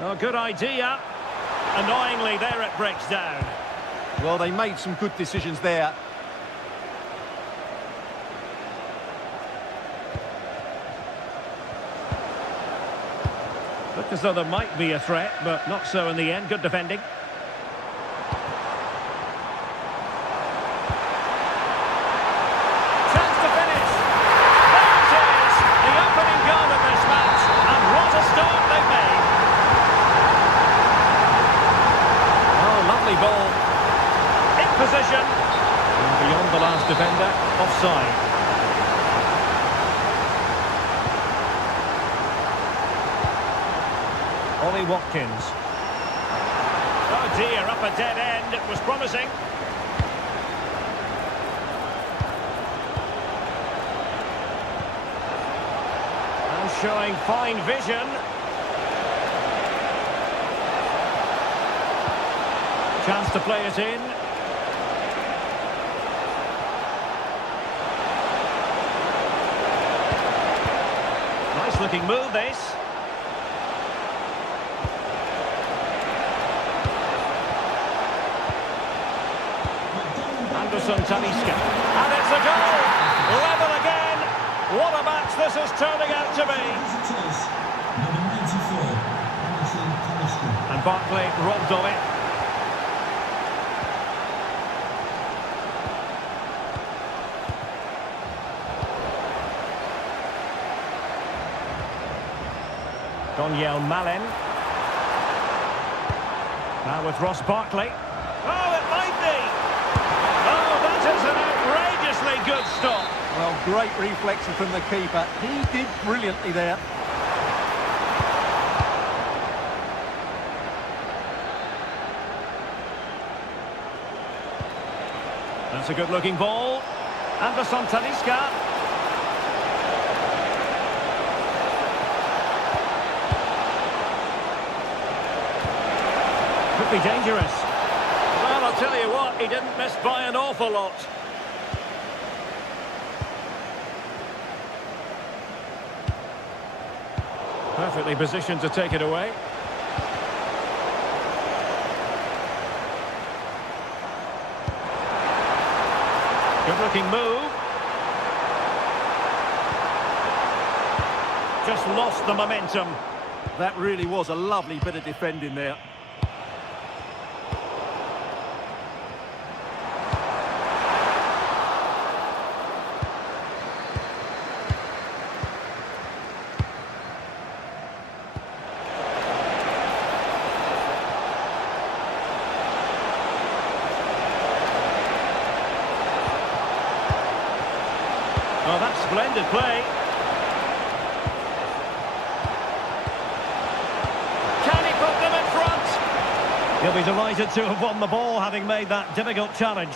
Oh, good idea. Annoyingly, there it breaks down. Well, they made some good decisions there. Looked as though there might be a threat, but not so in the end. Good defending. Chance to finish. There it is. The opening goal of this match. And what a start they've made. Oh, lovely ball. In position. And beyond the last defender. Offside. Ollie Watkins. Oh dear, up a dead end. It was promising. And showing fine vision. Chance to play it in. Nice looking move, this. Talisca. And it's a goal! Level again! What a match this is turning out to be! And Barkley robbed of it. Daniel Malin. Now with Ross Barkley. Oh, it might be! It's an outrageously good stop. Well, great reflexes from the keeper. He did brilliantly there. That's a good-looking ball. Anderson Talisca. Could be dangerous. Well, I'll tell you what, he didn't miss by an awful lot. Perfectly positioned to take it away. Good-looking move. Just lost the momentum. That really was a lovely bit of defending there. Oh, that's splendid play. Can he put them in front? He'll be delighted to have won the ball, having made that difficult challenge.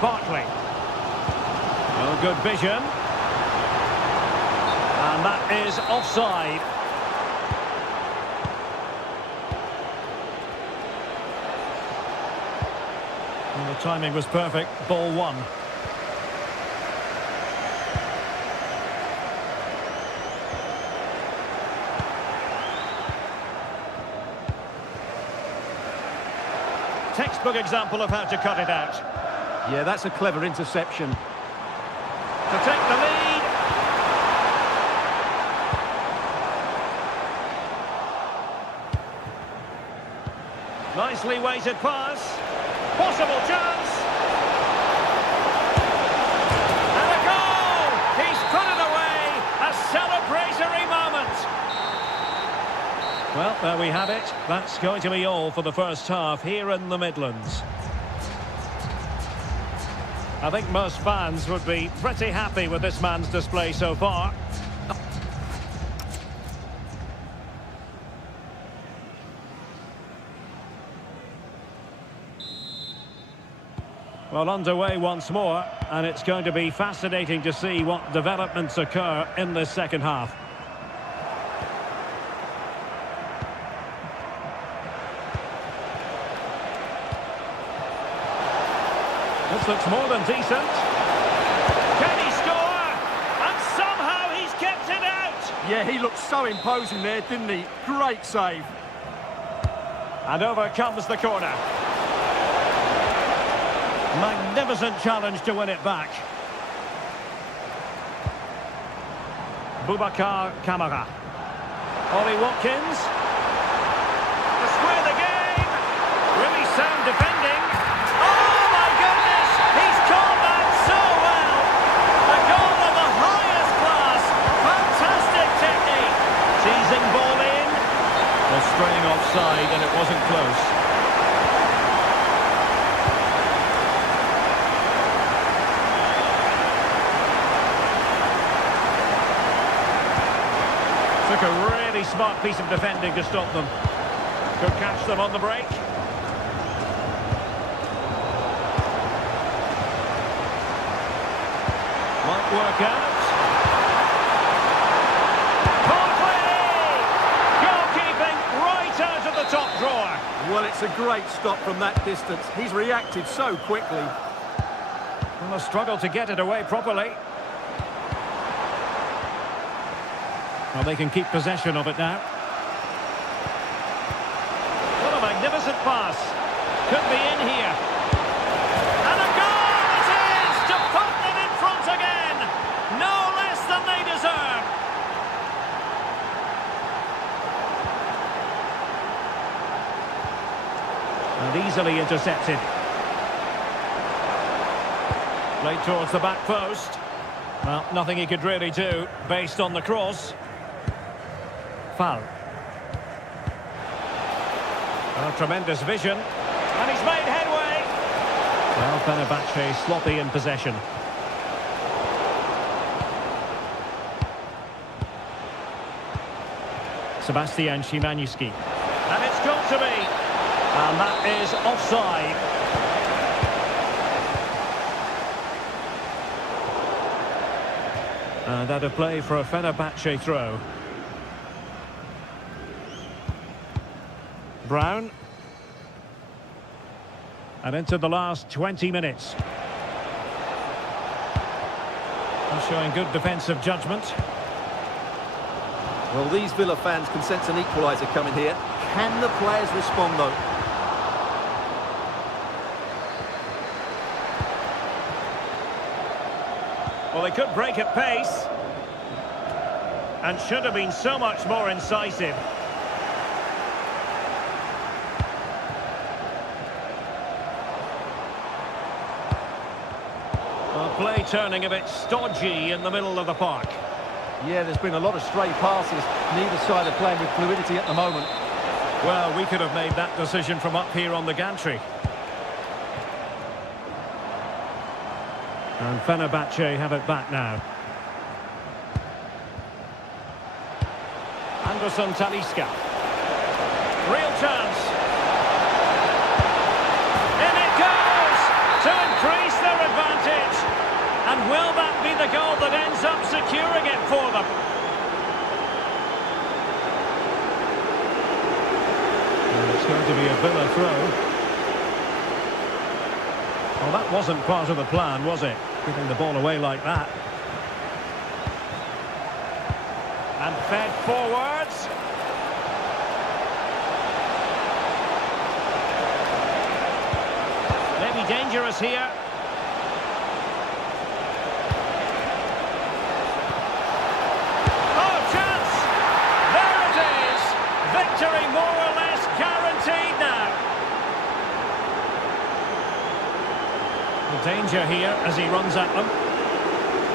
Barkley. Oh, good vision. And that is offside. And the timing was perfect. Ball one. Textbook example of how to cut it out. Yeah, that's a clever interception. To take the lead. Nicely weighted pass. Possible chance. And a goal! He's put it away. A celebratory moment. Well, there we have it. That's going to be all for the first half here in the Midlands. I think most fans would be pretty happy with this man's display so far. Well, underway once more, and it's going to be fascinating to see what developments occur in this second half. This looks more than decent. Can he score? And somehow he's kept it out! Yeah, he looked so imposing there, didn't he? Great save. And over comes the corner. Magnificent challenge to win it back. Boubacar Kamara. Ollie Watkins. To square the game. Really sound defending. Oh my goodness! He's caught that so well. A goal of the highest class. Fantastic technique. Teasing ball in. Well, straying offside, and it wasn't close. Took a really smart piece of defending to stop them. Could catch them on the break. Might work out. Courtney! Goalkeeping right out of the top drawer. Well, it's a great stop from that distance. He's reacted so quickly. And a struggle to get it away properly. Well, they can keep possession of it now. What a magnificent pass. Could be in here. And a goal it is to put them in front again. No less than they deserve. And easily intercepted. Played towards the back post. Well, nothing he could really do based on the cross. Foul. Oh, tremendous vision. And he's made headway. Well, Fenerbahce sloppy in possession. Sebastian Szymanski. And it's got to be. And that is offside. And that a play for a Fenerbahce throw. Brown. And into the last 20 minutes. And showing good defensive judgment. Well, these Villa fans can sense an equaliser coming here. Can the players respond, though? Well, they could break at pace. And should have been so much more incisive. Well, play turning a bit stodgy in the middle of the park. Yeah, there's been a lot of stray passes. Neither side are playing with fluidity at the moment. Well, we could have made that decision from up here on the gantry. And Fenerbahce have it back now. Anderson Talisca. Real chance. In it goes! To increase their advantage. And will that be the goal that ends up securing it for them? And it's going to be a Villa throw. Well, that wasn't part of the plan, was it? Giving the ball away like that. And fed forwards. Maybe dangerous here. Oh, chance! There it is! Victory more or less guaranteed now. Danger here as he runs at them.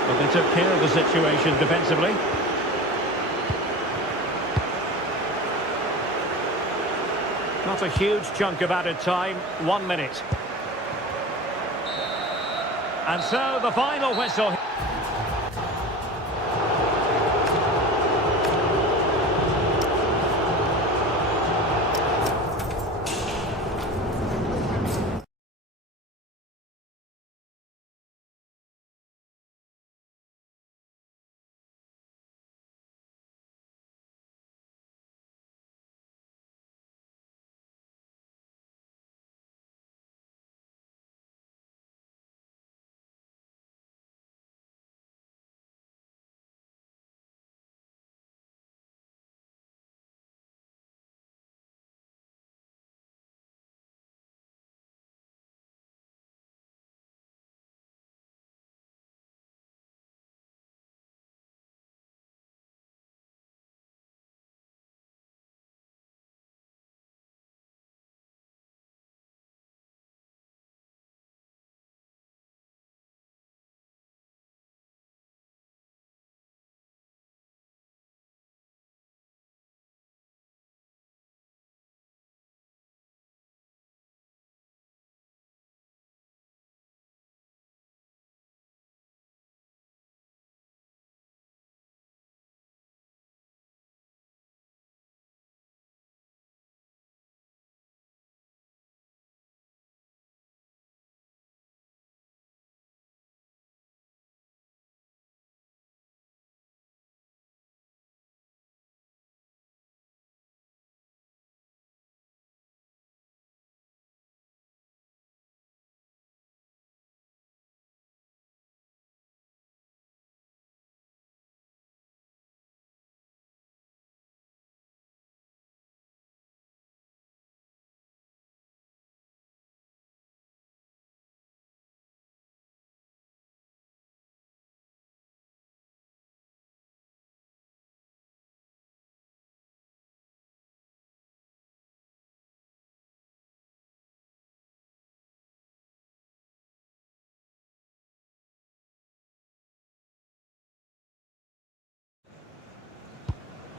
But they took care of the situation defensively. Not a huge chunk of added time, 1 minute. And so the final whistle.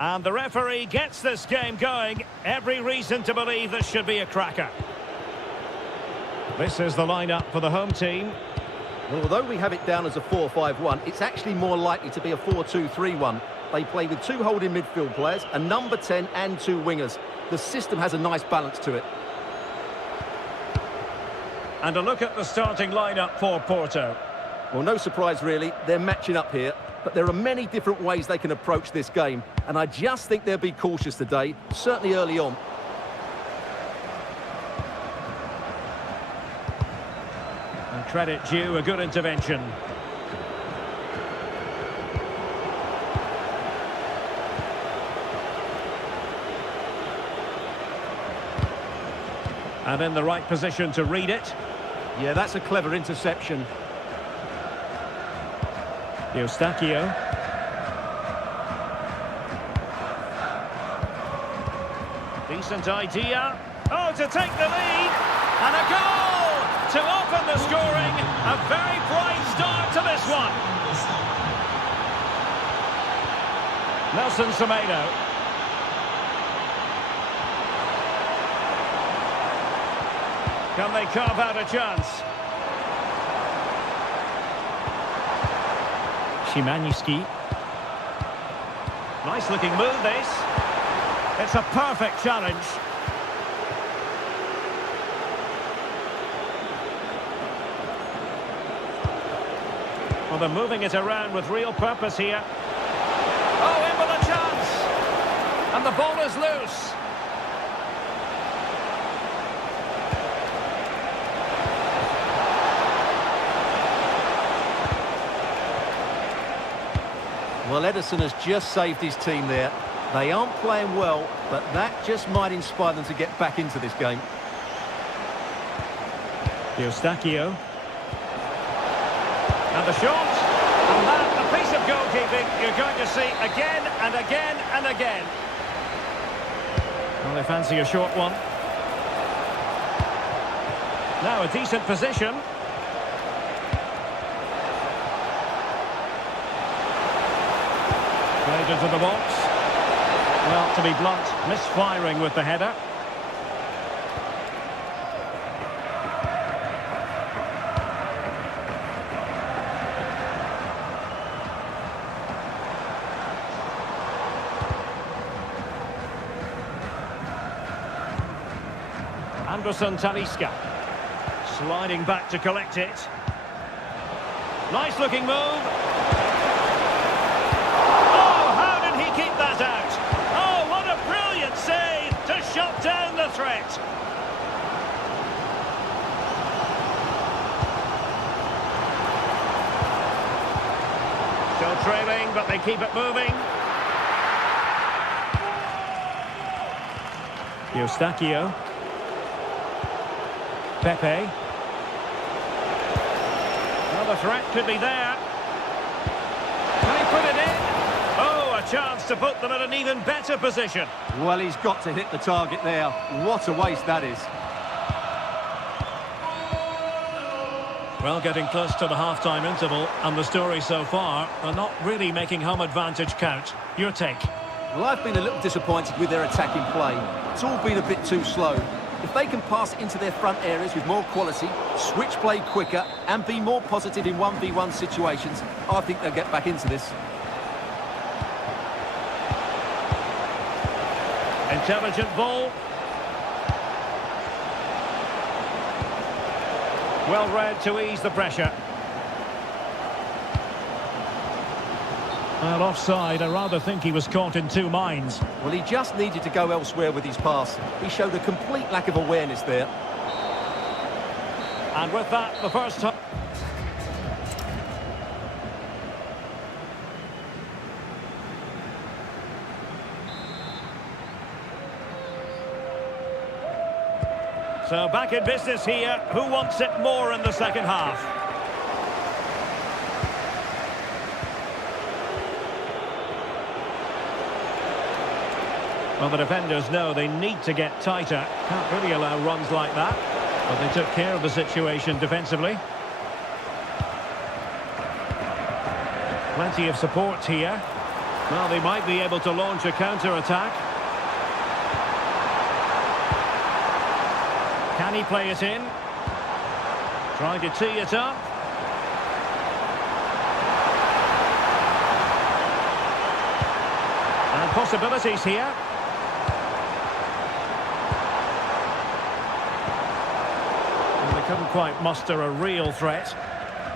And the referee gets this game going. Every reason to believe this should be a cracker. This is the lineup for the home team. Well, although we have it down as a 4-5-1, it's actually more likely to be a 4-2-3-1. They play with two holding midfield players, a number 10 and two wingers. The system has a nice balance to it. And a look at the starting lineup for Porto. Well, no surprise really, they're matching up here, but there are many different ways they can approach this game, and I just think they'll be cautious today, certainly early on. And credit due, a good intervention. And in the right position to read it. Yeah, that's a clever interception. Eustachio. Decent idea. Oh, to take the lead. And a goal to open the scoring. A very bright start to this one. Nelson Semedo. Can they carve out a chance? Szymanski. Nice looking move this. It's a perfect challenge. Well, they're moving it around with real purpose here. Oh, in with a chance. And the ball is loose. Well, Ederson has just saved his team there. They aren't playing well, but that just might inspire them to get back into this game. Eustachio. And the shot. And that, a piece of goalkeeping you're going to see again and again and again. Well, they fancy a short one. Now a decent position. Played into the box. Well, to be blunt, misfiring with the header. Anderson Talisca. Sliding back to collect it. Nice looking move. Oh, how did he keep that out? Oh, what a brilliant save to shut down the threat. Still trailing, but they keep it moving. Eustachio. Pepe. Well, the threat could be there. Can he put it in? Oh, a chance to put them in an even better position. Well, he's got to hit the target there. What a waste that is. Well, getting close to the half-time interval, and the story so far are not really making home advantage count. Your take? Well, I've been a little disappointed with their attacking play. It's all been a bit too slow. If they can pass into their front areas with more quality, switch play quicker, and be more positive in 1v1 situations, I think they'll get back into this. Intelligent ball. Well read to ease the pressure. Well, offside, I rather think he was caught in two minds. Well, he just needed to go elsewhere with his pass. He showed a complete lack of awareness there. And with that, the first time. So back in business here. Who wants it more in the second half? Well, the defenders know they need to get tighter. Can't really allow runs like that. But they took care of the situation defensively. Plenty of support here. Well, they might be able to launch a counter-attack. Can he play it in? Trying to tee it up. And possibilities here. And they couldn't quite muster a real threat.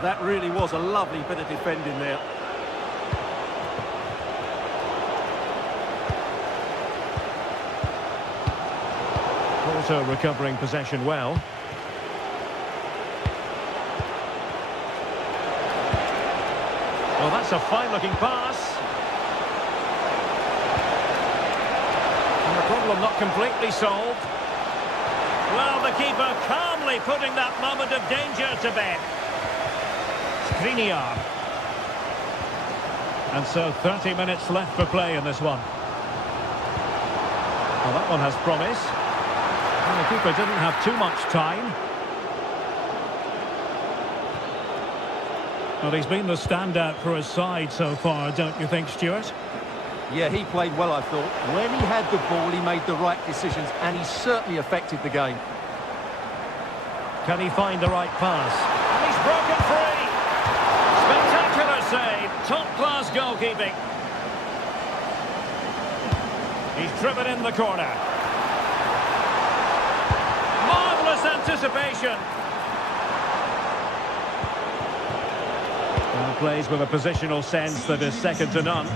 That really was a lovely bit of defending there. Also recovering possession well. Well, that's a fine-looking pass. And the problem not completely solved. Well, the keeper calmly putting that moment of danger to bed. Skriniar. And so 30 minutes left for play in this one. Well, that one has promise. And the keeper didn't have too much time. Well, he's been the standout for his side so far, don't you think, Stuart? Yeah, he played well, I thought. When he had the ball, he made the right decisions, and he certainly affected the game. Can he find the right pass? And he's broken free! Spectacular save, top-class goalkeeping. He's driven in the corner. Marvellous anticipation. Well, plays with a positional sense that is second to none.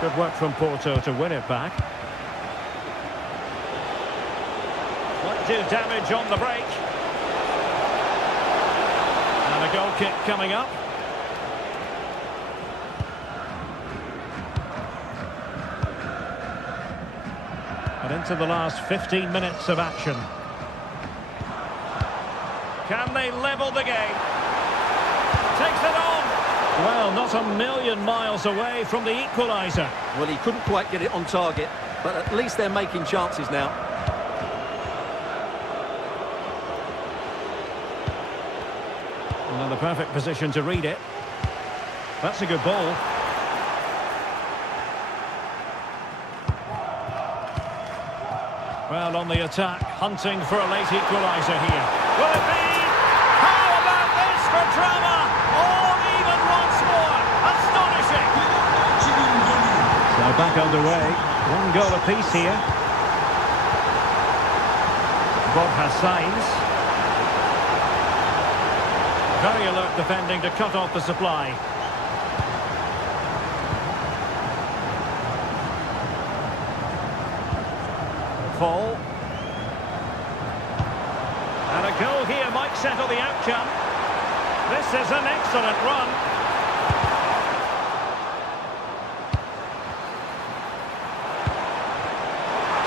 Good work from Porto to win it back. Might do damage on the break. And a goal kick coming up. And into the last 15 minutes of action. Can they level the game? Takes it on. Well, not a million miles away from the equaliser. Well, he couldn't quite get it on target, but at least they're making chances now. Well, the perfect position to read it. That's a good ball. Well, on the attack, hunting for a late equaliser here. Will it be? How about this for drama? All even once more. Astonishing. So back underway. One goal apiece here. Bob has signs. Very alert defending to cut off the supply. Fall. And a goal here might settle the outcome. This is an excellent run.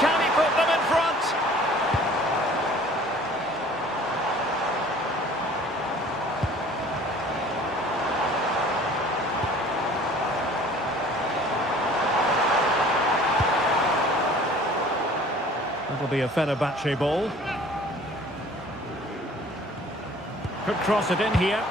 Can he put them in front? That'll be a Fenerbahce ball. Could cross it in here.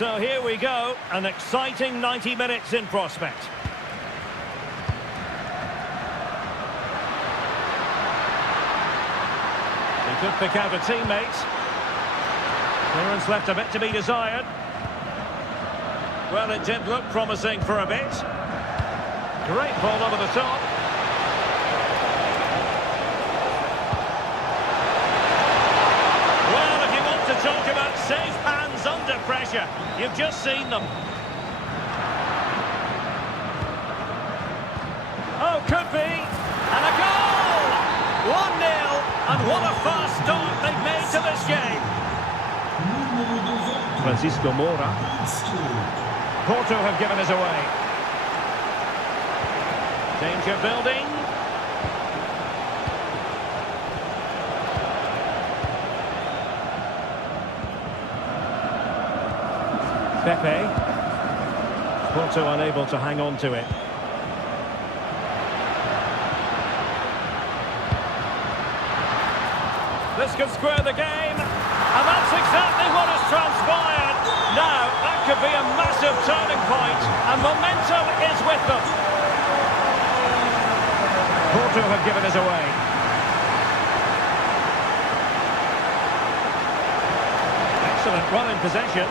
So here we go, an exciting 90 minutes in prospect. He could pick out a teammate. Clearance left a bit to be desired. Well, it did look promising for a bit. Great ball over the top. Well, if you want to talk about safe hands under pressure, you've just seen them. Oh, could be. And a goal! 1-0. And what a fast start they've made to this game. Francisco Moura. Porto have given us away. Danger building. Pepe. Porto unable to hang on to it. This could square the game. And that's exactly what has transpired. Now, that could be a massive turning point, and momentum is with them. Porto have given us away. Excellent run in possession.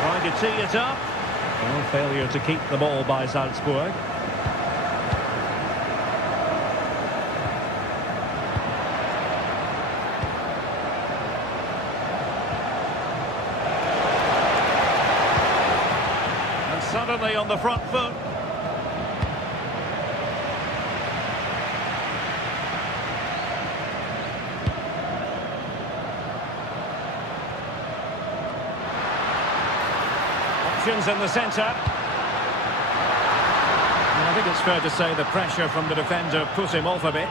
Trying to tee it up. Well, failure to keep the ball by Salzburg. Suddenly on the front foot. Options in the centre. And I think it's fair to say the pressure from the defender put him off a bit.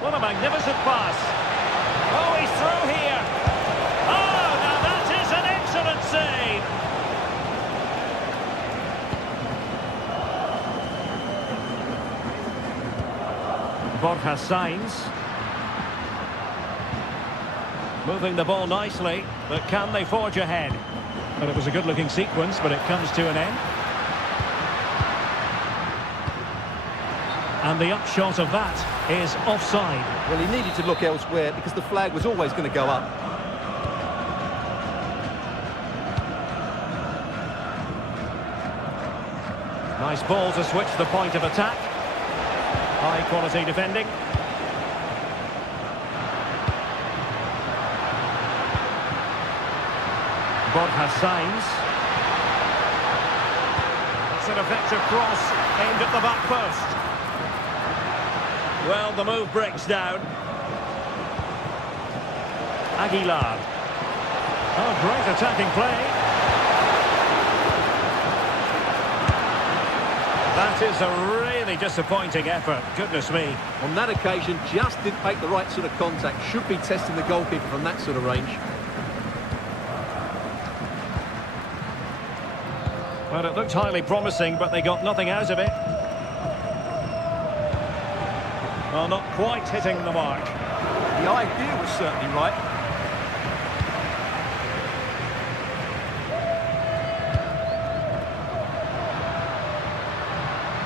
What a magnificent pass. Oh, he's through here. Oh, now that is an excellent save. Borja Sainz. Moving the ball nicely, but can they forge ahead? Well, it was a good-looking sequence, but it comes to an end. And the upshot of that is offside. Well, he needed to look elsewhere because the flag was always going to go up. Nice ball to switch the point of attack. High quality defending. Borja Sainz. That's an effective cross aimed at the back post. Well, the move breaks down. Aguilar. Oh, great attacking play. That is a really disappointing effort. Goodness me. On that occasion, just didn't make the right sort of contact. Should be testing the goalkeeper from that sort of range. Well, it looked highly promising, but they got nothing out of it. Well, not quite hitting the mark. The idea was certainly right.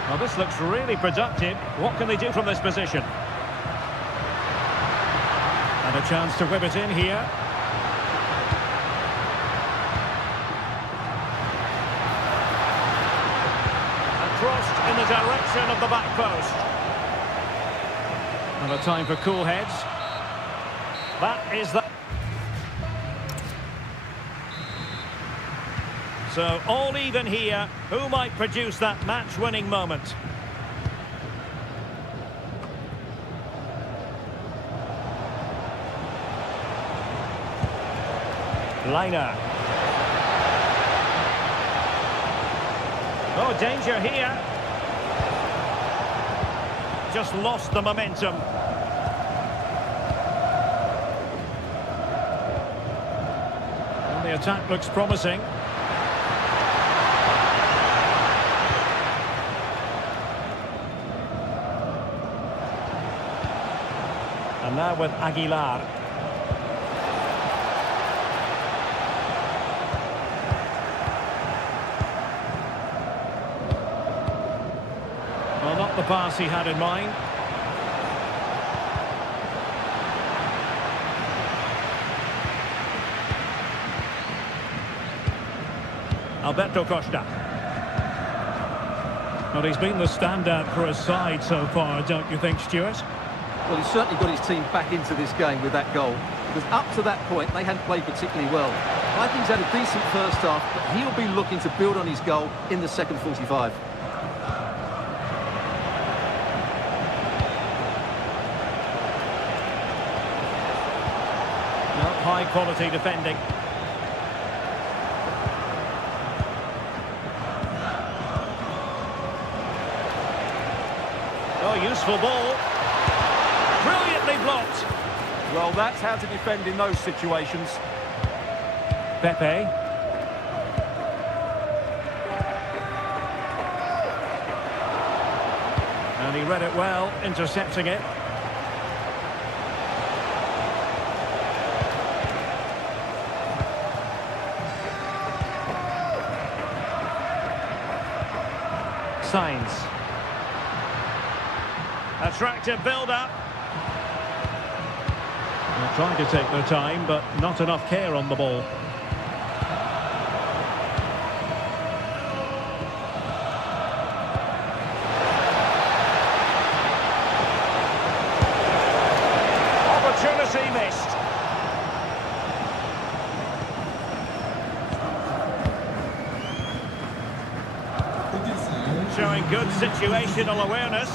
Well, this looks really productive. What can they do from this position? And a chance to whip it in here. And crossed in the direction of the back post. And a time for cool heads. That is that. So all even here. Who might produce that match-winning moment? Liner. Oh, danger here. Just lost the momentum. And the attack looks promising. And now with Aguilar. Well, not the pass he had in mind. Alberto Costa. Well, he's been the standout for his side so far, don't you think, Stuart? Well, he's certainly got his team back into this game with that goal. Because up to that point, they hadn't played particularly well. I think he's had a decent first half, but he'll be looking to build on his goal in the second 45. High quality defending. Oh, useful ball. Brilliantly blocked. Well, that's how to defend in those situations. Pepe. And he read it well, intercepting it. Signs. Attractive build-up. They're trying to take their time, but not enough care on the ball. Opportunity missed. Showing good situational awareness.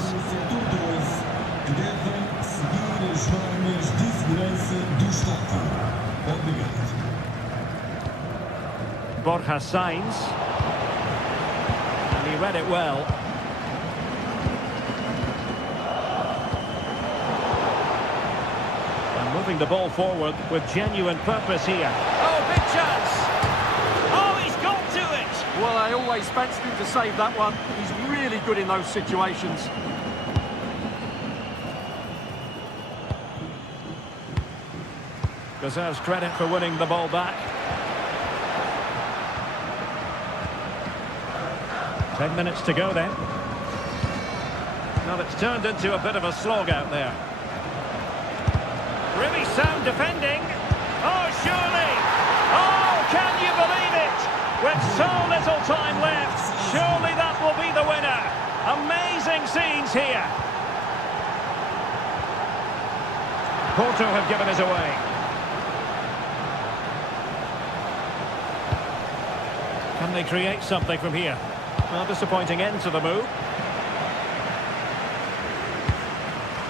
Borja Sainz. And he read it well. And moving the ball forward with genuine purpose here. Oh, big chance! Oh, he's got to it! Well, I always fancied him to save that one. He's really good in those situations. Deserves credit for winning the ball back. 10 minutes to go then. Well, it's turned into a bit of a slog out there. Really sound defending. Oh, surely! Oh, can you believe it? With so little time left, surely that will be the winner. Amazing scenes here. Porto have given it away. Can they create something from here? Well, disappointing end to the move.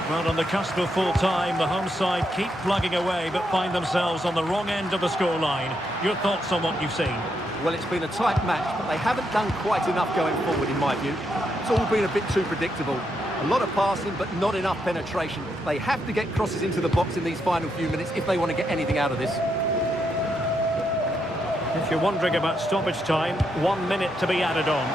Well, on the cusp of full time, the home side keep plugging away but find themselves on the wrong end of the scoreline. Your thoughts on what you've seen? Well, it's been a tight match, but they haven't done quite enough going forward, in my view. It's all been a bit too predictable. A lot of passing, but not enough penetration. They have to get crosses into the box in these final few minutes if they want to get anything out of this. If you're wondering about stoppage time, 1 minute to be added on.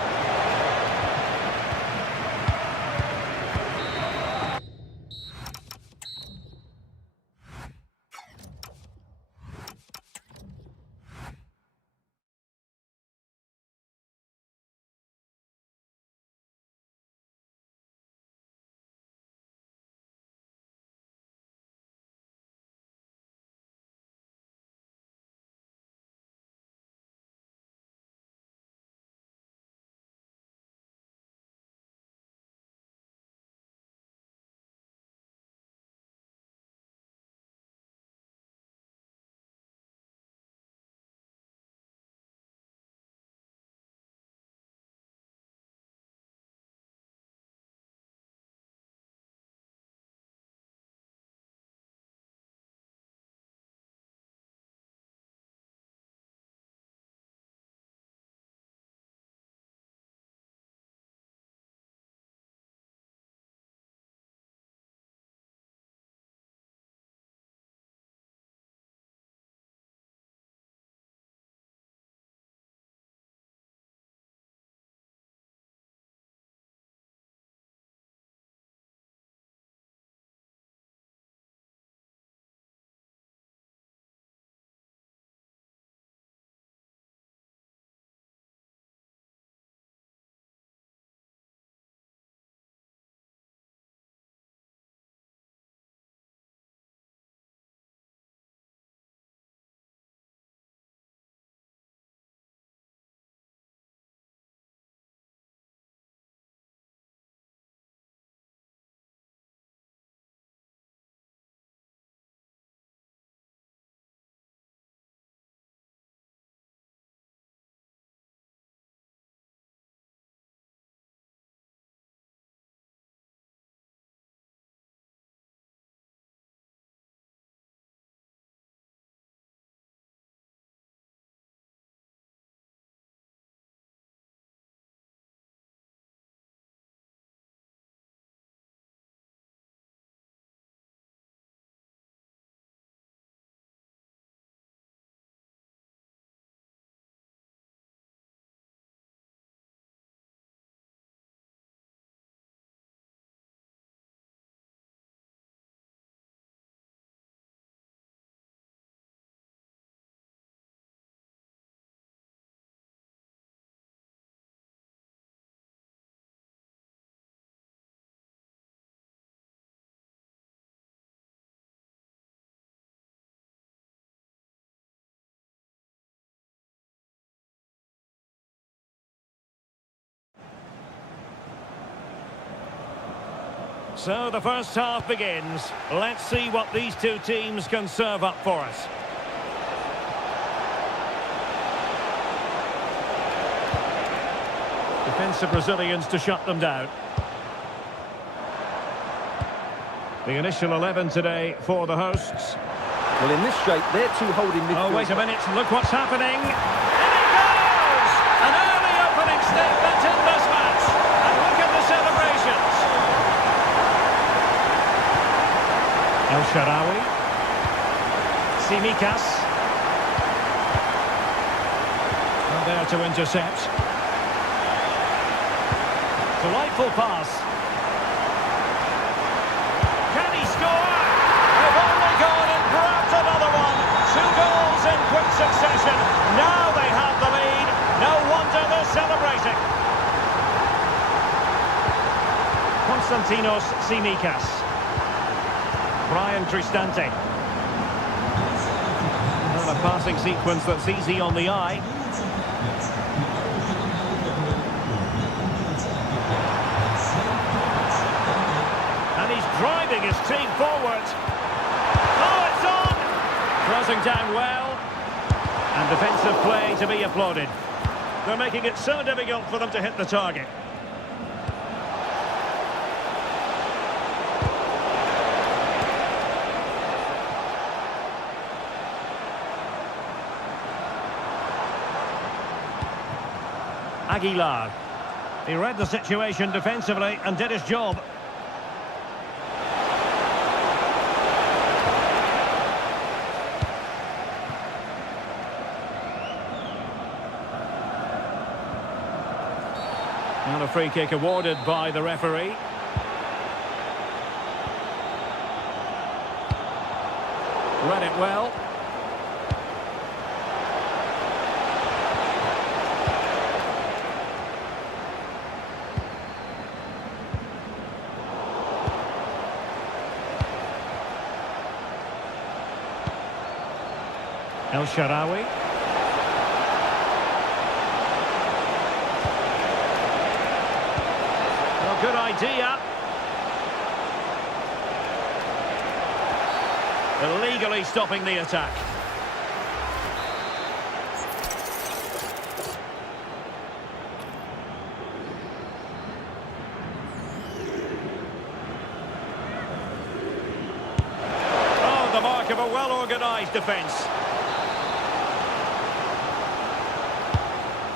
So the first half begins. Let's see what these two teams can serve up for us. Defensive Brazilians to shut them down. The initial 11 today for the hosts. Well, in this shape, they're two holding midfield. Oh, wait a minute. Look what's happening. In it goes! An early opening statement in this match. And look at the celebrations. El Shaarawy. Tsimikas. And there to intercept. Delightful pass. Can he score? They've only gone and grabbed another one. 2 goals in quick succession. Now they have the lead. No wonder they're celebrating. Konstantinos Tsimikas. Brian Cristante. And a passing sequence that's easy on the eye. And he's driving his team forward. Oh, it's on! Crossing down well. And defensive play to be applauded. They're making it so difficult for them to hit the target. Aguilar. He read the situation defensively and did his job. And a free kick awarded by the referee. Read it well. El Shaarawy. Well, good idea. Illegally stopping the attack. Oh, the mark of a well-organised defence.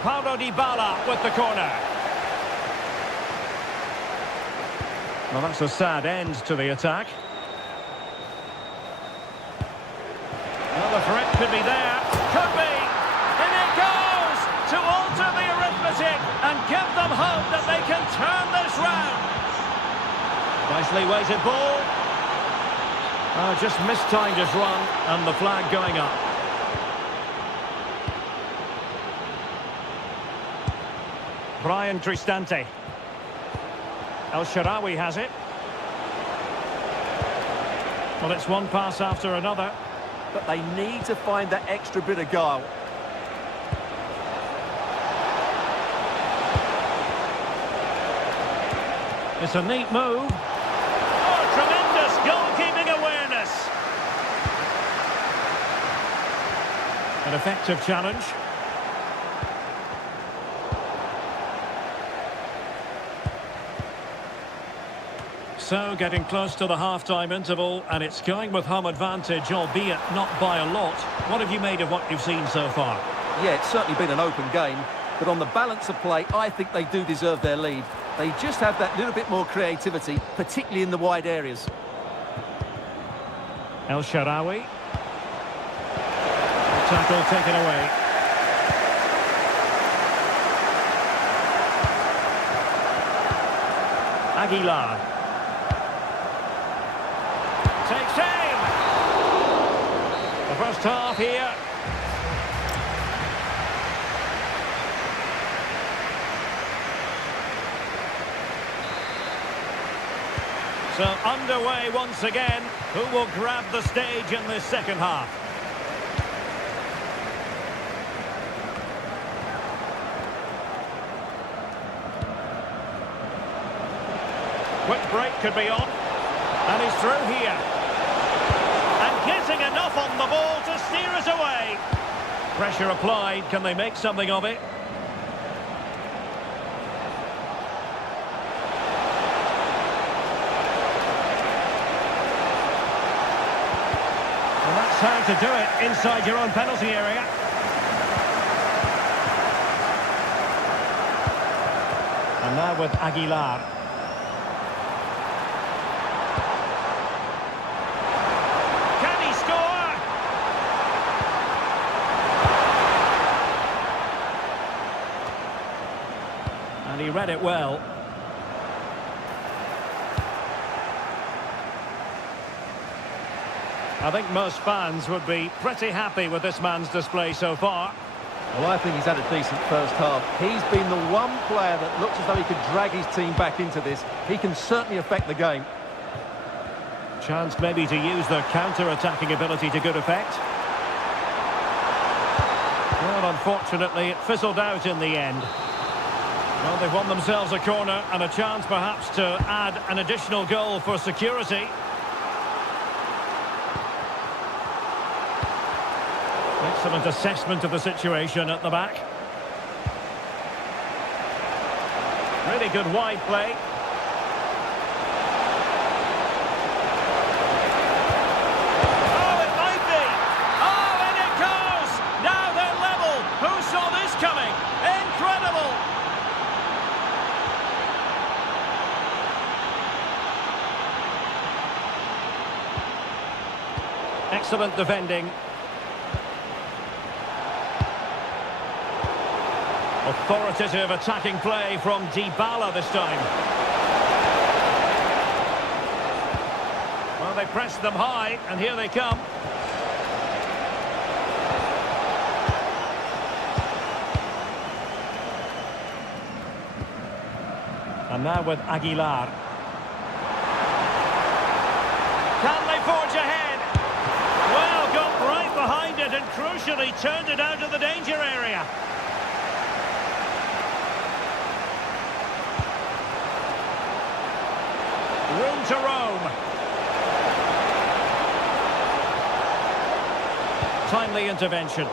Paulo Dybala with the corner. Well, that's a sad end to the attack. Well, the threat could be there. Could be. In it goes to alter the arithmetic and give them hope that they can turn this round. Nicely weighted ball. Oh, just mistimed his run and the flag going up. Brian Cristante. El Shaarawy has it. Well, it's one pass after another. But they need to find that extra bit of guile. It's a neat move. Oh, tremendous goalkeeping awareness. An effective challenge. So, getting close to the half-time interval, and it's going with home advantage, albeit not by a lot. What have you made of what you've seen so far? Yeah, it's certainly been an open game, but on the balance of play, I think they do deserve their lead. They just have that little bit more creativity, particularly in the wide areas. El Shaarawy. Tackle taken away. Aguilar. Takes aim. The first half here. So underway once again. Who will grab the stage in this second half? Quick break could be on. And he's through here. And getting enough on the ball to steer us away. Pressure applied. Can they make something of it? Well, that's how to do it inside your own penalty area. And now with Aguilar. Can he score? And he read it well. I think most fans would be pretty happy with this man's display so far. Well, I think he's had a decent first half. He's been the one player that looks as though he could drag his team back into this. He can certainly affect the game. Chance maybe to use their counter-attacking ability to good effect. Well, unfortunately, it fizzled out in the end. Well, they've won themselves a corner and a chance perhaps to add an additional goal for security. Excellent assessment of the situation at the back. Really good wide play. Oh, it might be! Oh, and it goes! Now they're level! Who saw this coming? Incredible! Excellent defending. Authoritative attacking play from Dybala this time. Well, they pressed them high, and here they come. And now with Aguilar. Can they forge ahead? Well, got right behind it and crucially turned it out of the danger area. Room to roam. Timely intervention.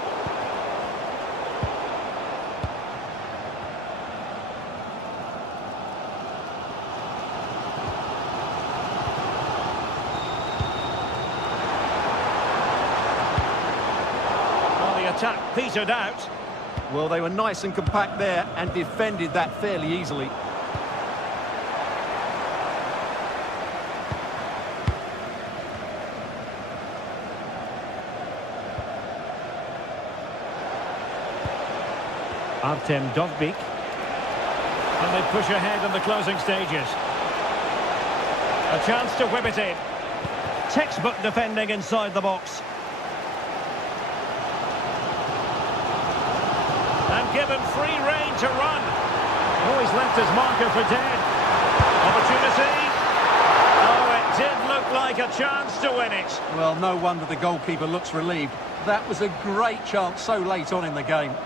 Well, the attack petered out. Well, they were nice and compact there and defended that fairly easily. Artem Dovbyk. And they push ahead in the closing stages. A chance to whip it in. Textbook defending inside the box. And given free rein to run. Oh, he's left his marker for dead. Opportunity. Oh, it did look like a chance to win it. Well, no wonder the goalkeeper looks relieved. That was a great chance so late on in the game.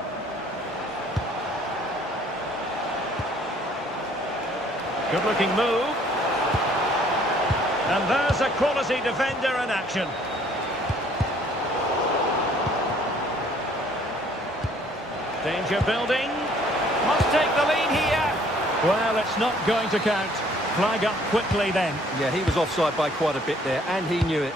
Good-looking move. And there's a quality defender in action. Danger building. Must take the lead here. Well, it's not going to count. Flag up quickly then. Yeah, he was offside by quite a bit there, and he knew it.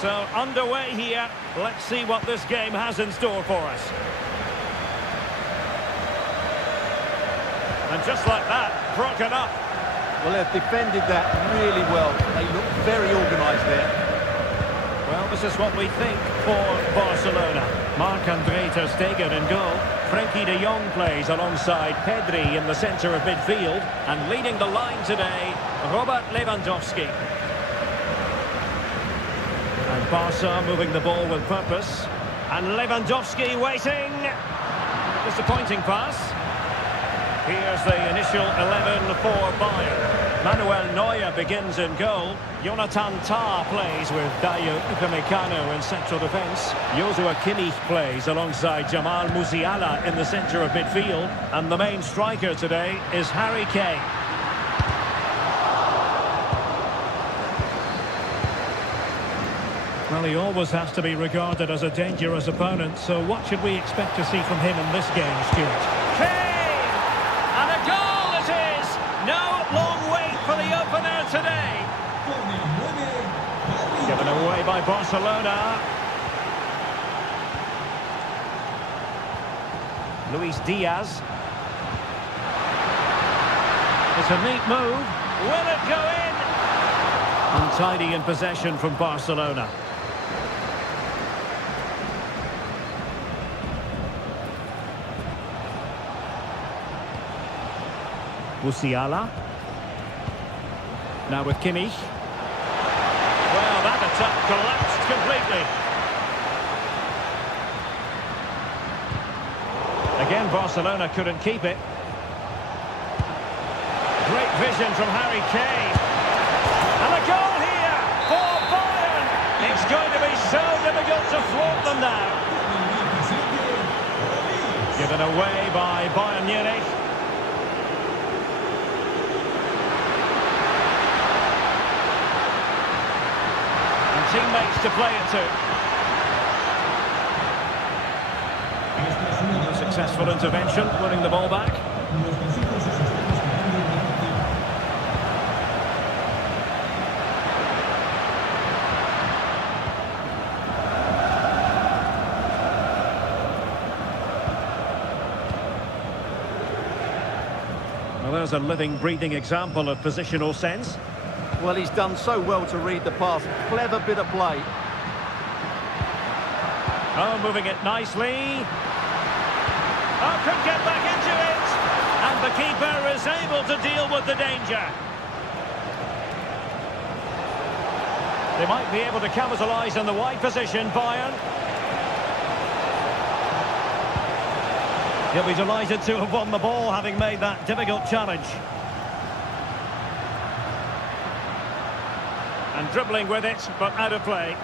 So, underway here. Let's see what this game has in store for us. And just like that, broken up. Well, they've defended that really well. They look very organised there. Well, this is what we think for Barcelona. Marc-André ter Stegen in goal. Frenkie de Jong plays alongside Pedri in the centre of midfield. And leading the line today, Robert Lewandowski. And Barca moving the ball with purpose. And Lewandowski waiting. Disappointing pass. Here's the initial 11 for Bayern. Manuel Neuer begins in goal. Jonathan Tah plays with Dayo Upamecano in central defence. Joshua Kimmich plays alongside Jamal Musiala in the centre of midfield. And the main striker today is Harry Kane. Well, he always has to be regarded as a dangerous opponent, so what should we expect to see from him in this game, Stuart? Kane! And a goal it is! No long wait for the opener today. Given away by Barcelona. Luis Diaz. It's a neat move. Will it go in? Untidy in possession from Barcelona. Musiala. Now with Kimmich. Well, that attack collapsed completely. Again, Barcelona couldn't keep it. Great vision from Harry Kane. And a goal here for Bayern. It's going to be so difficult to thwart them now. Given away by Bayern Munich. Teammates to play it to. A successful intervention, winning the ball back. Well, there's a living, breathing example of positional sense. Well, he's done so well to read the pass. Clever bit of play. Oh, moving it nicely. Oh, could get back into it. And the keeper is able to deal with the danger. They might be able to capitalise in the wide position, Bayern. He'll be delighted to have won the ball, having made that difficult challenge. And dribbling with it, but out of play.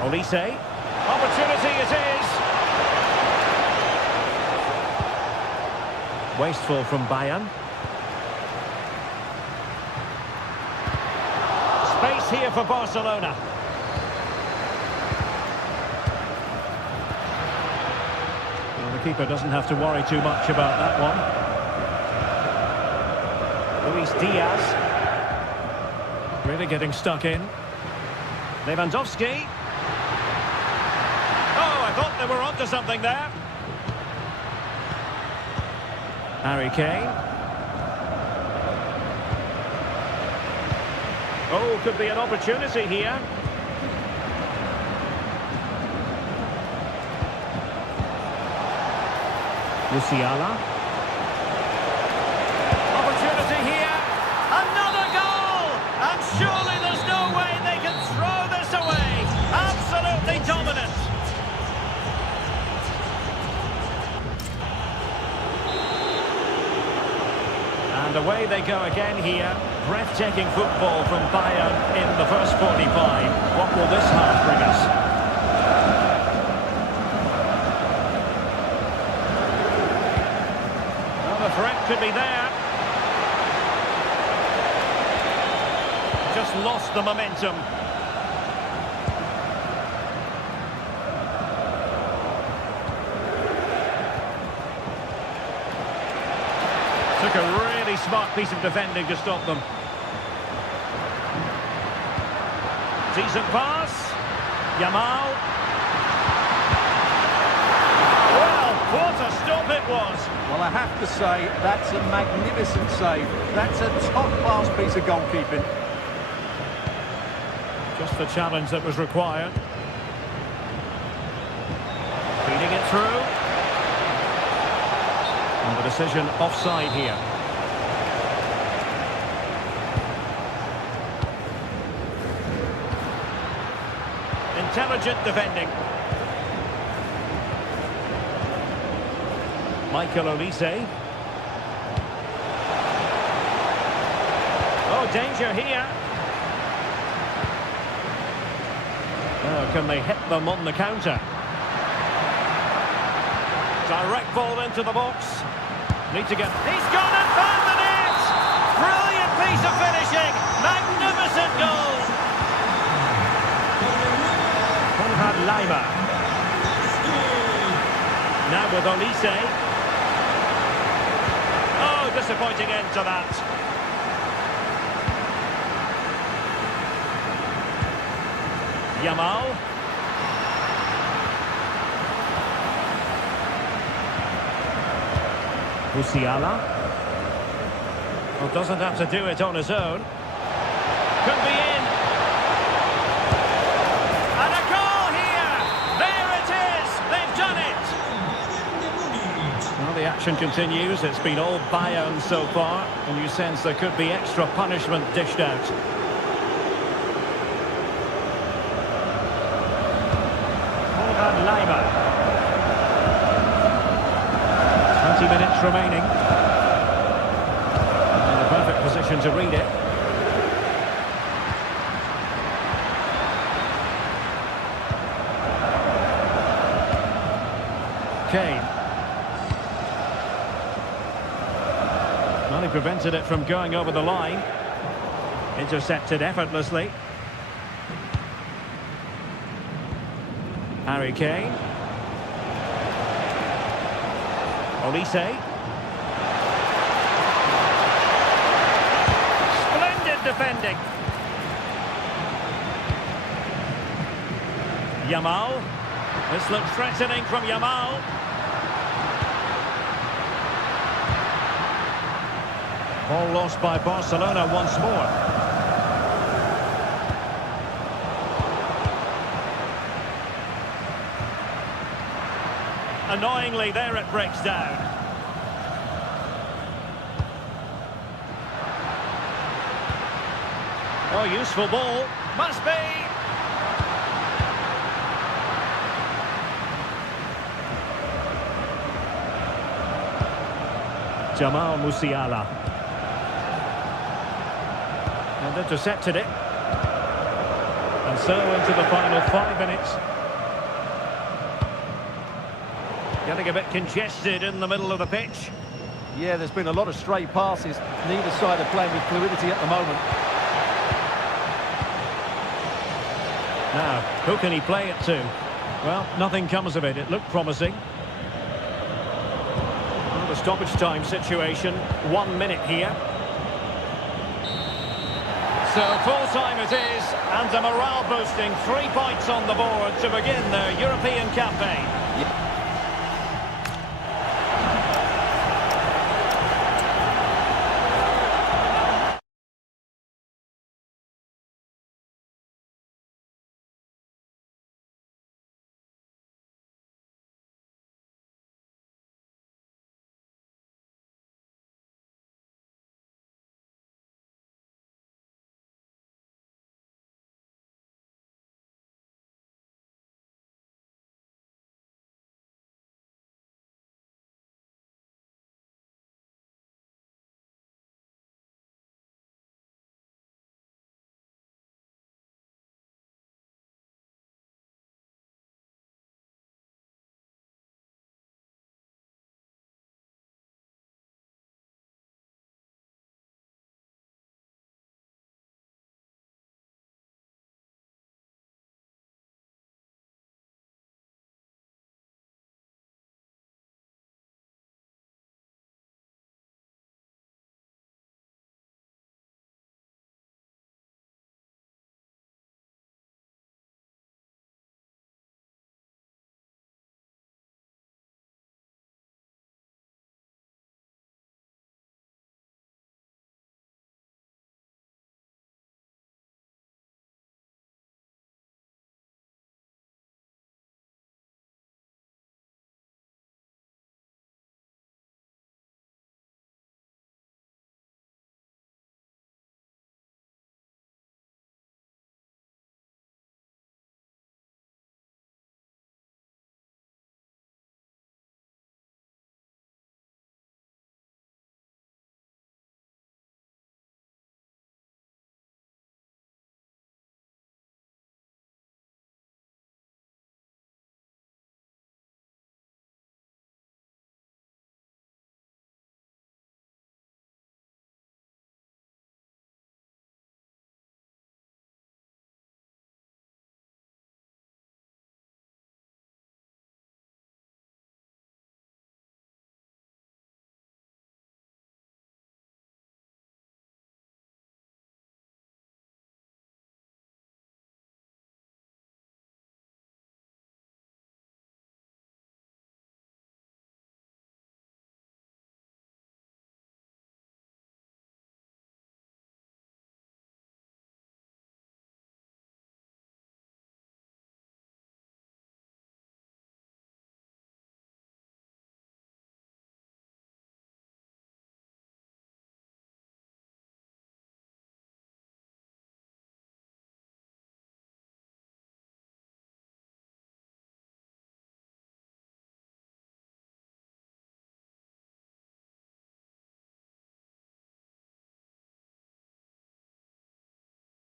Olise. Opportunity it is. Wasteful from Bayern. Space here for Barcelona. Well, the keeper doesn't have to worry too much about that one. Luis Diaz. Really getting stuck in. Lewandowski. Oh, I thought they were onto something there. Harry Kane. Oh, could be an opportunity here. Musiala. Opportunity here. Another goal! And surely there's no way they can throw this away. Absolutely dominant. And away they go again here. Breathtaking football from Bayern in the first 45. What will this half bring us? Well, the threat could be there. Just lost the momentum. Took a really Really smart piece of defending to stop them. Decent pass. Yamal. Well, what a stop it was. Well, I have to say, that's a magnificent save. That's a top-class piece of goalkeeping. Just the challenge that was required. Feeding it through. And the decision offside here. Intelligent defending. Michael Olise. Oh, danger here. Oh, can they hit them on the counter? Direct ball into the box. Need to get... He's gone and found the net! Brilliant piece of finishing! Magnificent goal! Conrad Leimer. Now with Olise. Oh, disappointing end to that. Yamal. Musiala. Well, doesn't have to do it on his own. Could be in. And a goal here! There it is! They've done it! Well, the action continues. It's been all Bayern so far, and you sense there could be extra punishment dished out. Conrad Leimer. 20 minutes remaining. In the perfect position to read it. Kane. Well, he prevented it from going over the line. Intercepted effortlessly. Harry Kane. Olise. Splendid defending. Yamal. This looks threatening from Yamal. Ball lost by Barcelona once more. Annoyingly, there it breaks down. Oh, useful ball. Must be. Jamal Musiala. And intercepted it. And so into the final 5 minutes. Getting a bit congested in the middle of the pitch. Yeah, there's been a lot of stray passes. Neither side are playing with fluidity at the moment. Now, who can he play it to? Well, nothing comes of it. It looked promising. Well, the stoppage time situation. 1 minute here. So full time it is, and a morale boosting 3 points on the board to begin their European campaign. Yeah.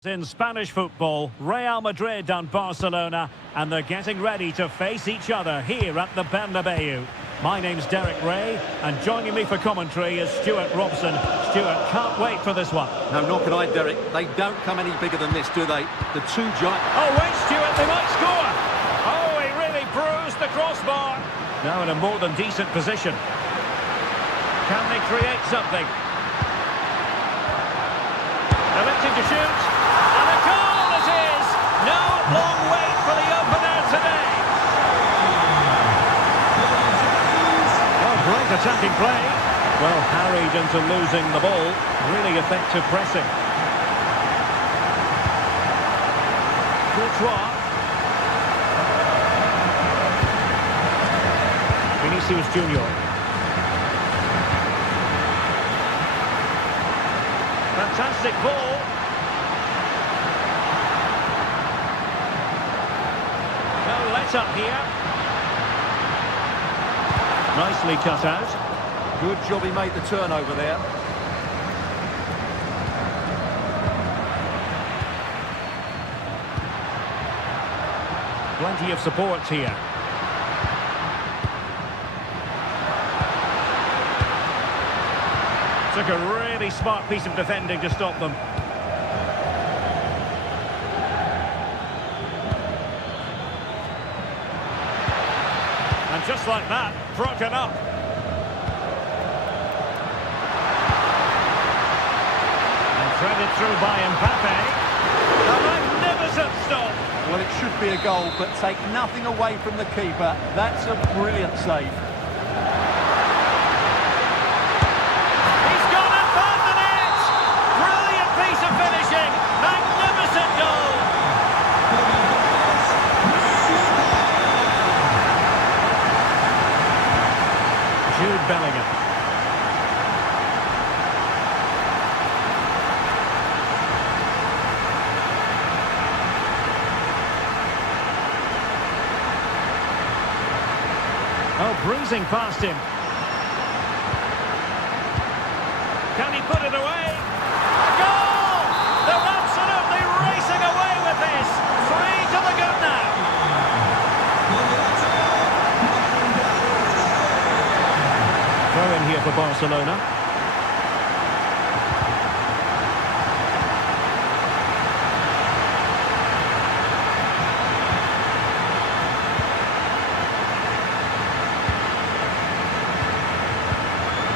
In Spanish football, Real Madrid and Barcelona, and they're getting ready to face each other here at the Bernabeu. My name's Derek Ray, and joining me for commentary is Stuart Robson. Stuart, can't wait for this one. No, nor can I, Derek. They don't come any bigger than this, do they? The two giant... Oh, wait, Stuart, they might score! Oh, he really bruised the crossbar. Now in a more than decent position. Can they create something? Electing to shoot. And a goal it is! No long wait for the opener today. Oh, great attacking play. Well, harried into losing the ball. Really effective pressing. Courtois. Vinicius Junior. Fantastic ball. No let up here. Nicely cut out. Good job he made the turnover there. Plenty of support here. Took a really smart piece of defending to stop them. And just like that, broken up. And threaded through by Mbappe. A magnificent stop. Well, it should be a goal, but take nothing away from the keeper. That's a brilliant save. Bellingham. Oh, breezing past him. Can he put it away? A goal! They're absolutely racing away with this. 3 to the good now. Throw in here for Barcelona.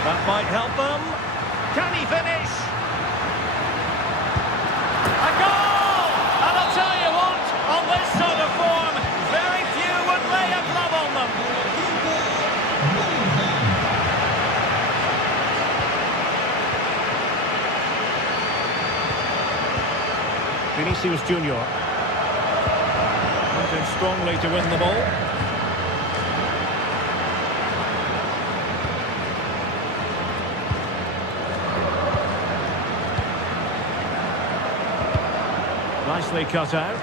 That might help them. Can he finish? A goal! And I'll tell you what, on this sort of form, very few would lay a glove on them. Vinicius Junior. Moving strongly to win the ball. Nicely cut out.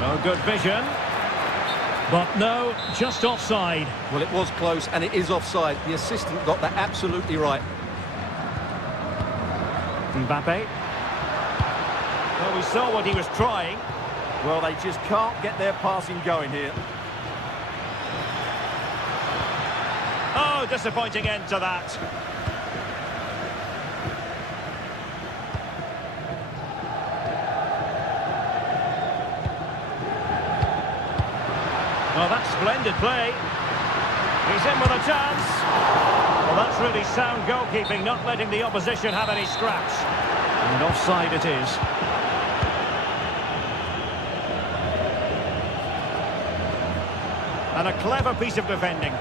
No good vision. But no, just offside. Well, it was close, and it is offside. The assistant got that absolutely right. Mbappe. Well, we saw what he was trying. Well, they just can't get their passing going here. Oh, disappointing end to that. Oh, that's splendid play. He's in with a chance. Well, that's really sound goalkeeping, not letting the opposition have any scraps. And offside it is. And a clever piece of defending.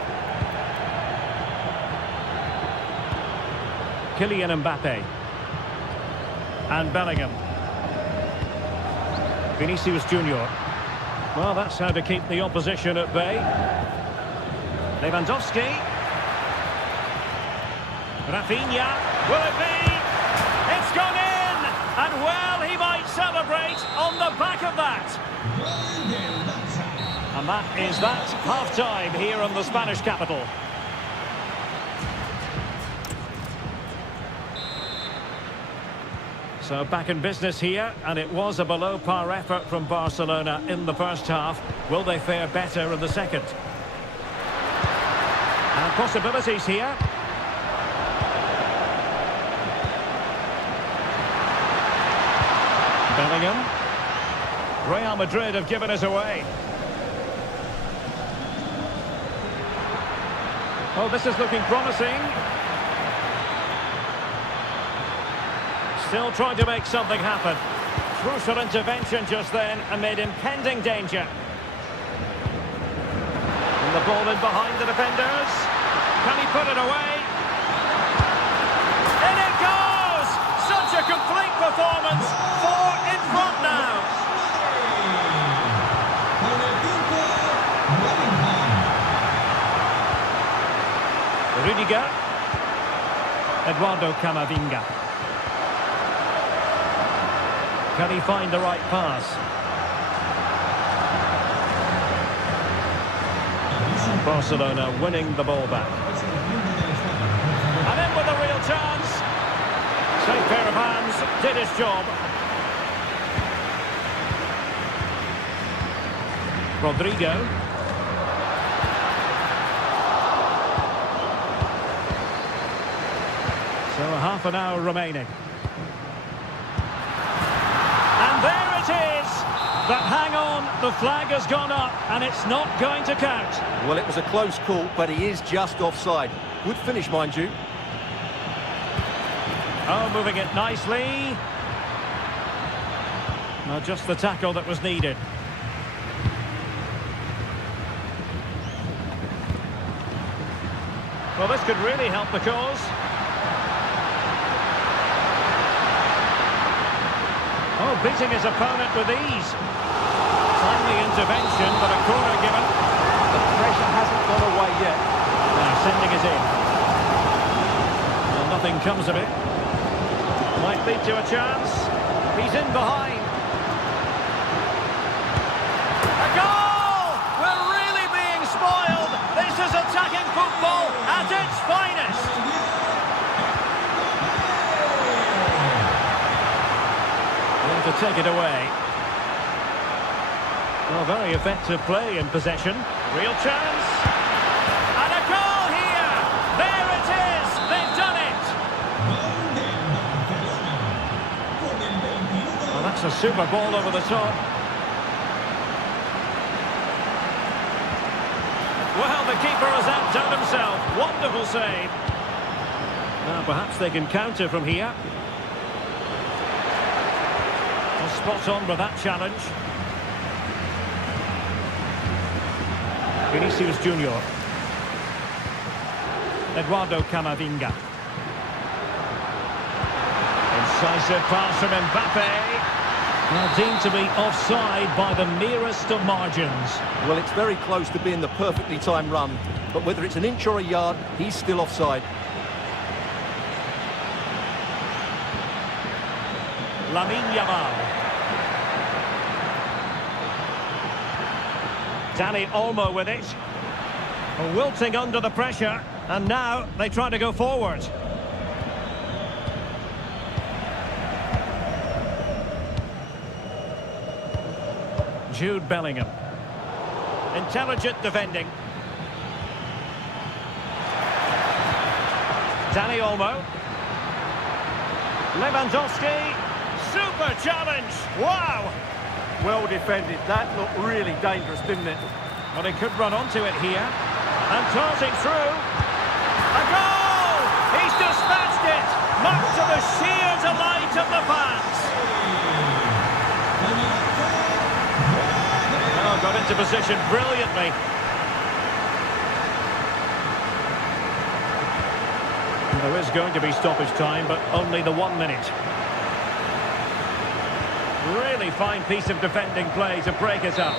Kylian Mbappe. And Bellingham. Vinicius Junior. Well, that's how to keep the opposition at bay. Lewandowski. Rafinha. Will it be? It's gone in! And well, he might celebrate on the back of that. And that is that half-time here in the Spanish capital. So back in business here, and it was a below-par effort from Barcelona in the first half. Will they fare better in the second? And possibilities here. Bellingham. Real Madrid have given us away. Oh, this is looking promising. Still trying to make something happen. Crucial intervention just then amid impending danger. And the ball in behind the defenders. Can he put it away? In it goes! Such a complete performance. 4 in front now. Rudiger. Eduardo Camavinga. Can he find the right pass? Barcelona winning the ball back. And in with a real chance. Safe pair of hands, did his job. Rodrigo. So a half an hour remaining. And there it is! But hang on, the flag has gone up and it's not going to count. Well, it was a close call, but he is just offside. Good finish, mind you. Oh, moving it nicely. Not just the tackle that was needed. Well, this could really help the cause. Oh, beating his opponent with ease. Timely intervention, but a corner given. The pressure hasn't gone away yet. Now sending it in. Well, nothing comes of it. Might lead to a chance. He's in behind. A goal! We're really being spoiled. This is attacking football at its finest. To take it away. Well, very effective play in possession. Real chance. And a goal here. There it is. They've done it. Well, that's a super ball over the top. Well, the keeper has outdone himself. Wonderful save. Now, perhaps they can counter from here. Spot on with that challenge. Vinicius Junior. Eduardo Camavinga. Incisive pass from Mbappe. Now deemed to be offside by the merest of margins. Well, it's very close to being the perfectly timed run, but whether it's an inch or a yard, he's still offside. Lamine Yamal. Dani Olmo with it. Wilting under the pressure, and now they try to go forward. Jude Bellingham. Intelligent defending. Dani Olmo. Lewandowski. Super challenge. Wow. Well defended. That looked really dangerous, didn't it? Well, he could run onto it here. And tossing through. A goal! He's dispatched it! Much to the sheer delight of the fans. Oh, got into position brilliantly. There is going to be stoppage time, but only the 1 minute. Really fine piece of defending play to break it up.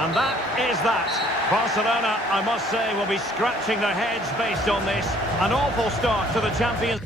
And that is that. Barcelona, I must say, will be scratching their heads based on this. An awful start to the Champions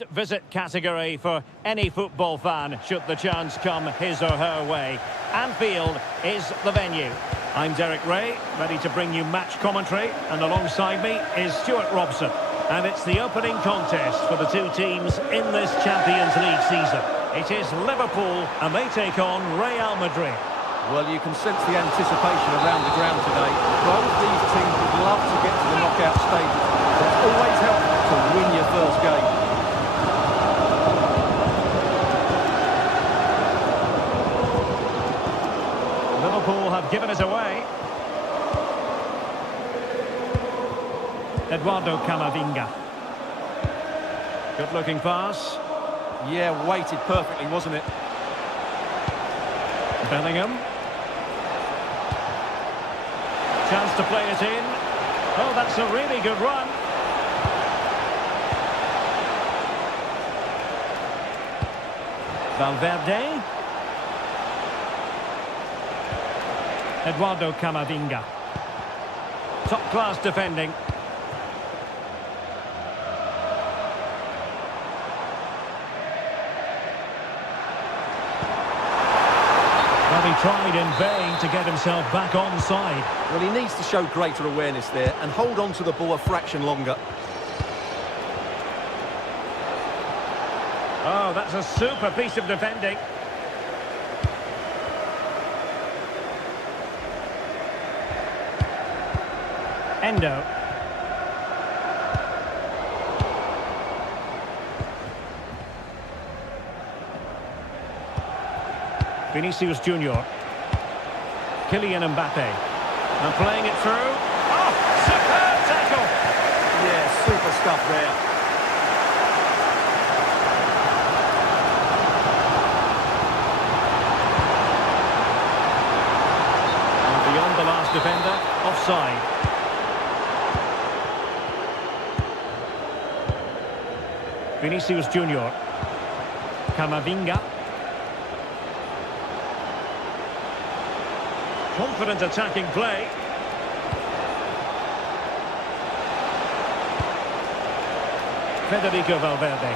Visit category for any football fan should the chance come his or her way. Anfield is the venue. I'm Derek Ray, ready to bring you match commentary, and alongside me is Stuart Robson. And it's the opening contest for the two teams in this Champions League season. It is Liverpool, and they take on Real Madrid. Well, you can sense the anticipation around the ground today. Both these teams would love to get to the knockout stages, but it's always helpful to win your first game. Liverpool have given it away. Eduardo Camavinga. Good-looking pass. Yeah, weighted perfectly, wasn't it? Bellingham. Chance to play it in. Oh, that's a really good run. Valverde. Eduardo Camavinga. Top-class defending. Well, he tried in vain to get himself back onside. Well, he needs to show greater awareness there and hold on to the ball a fraction longer. Oh, that's a super piece of defending. Endo. Vinicius Junior. Kylian Mbappe. And playing it through. Oh, superb tackle! Yeah, super stuff there. And beyond the last defender, offside. Vinicius Junior. Camavinga. Confident attacking play. Federico Valverde.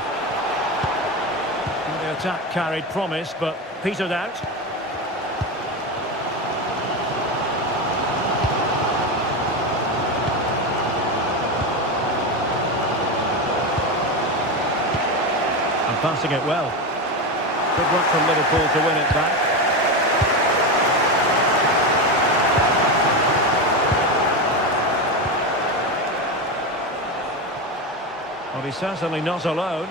The attack carried promise, but petered out. And passing it well. Good work from Liverpool to win it back. Well, he's certainly not alone.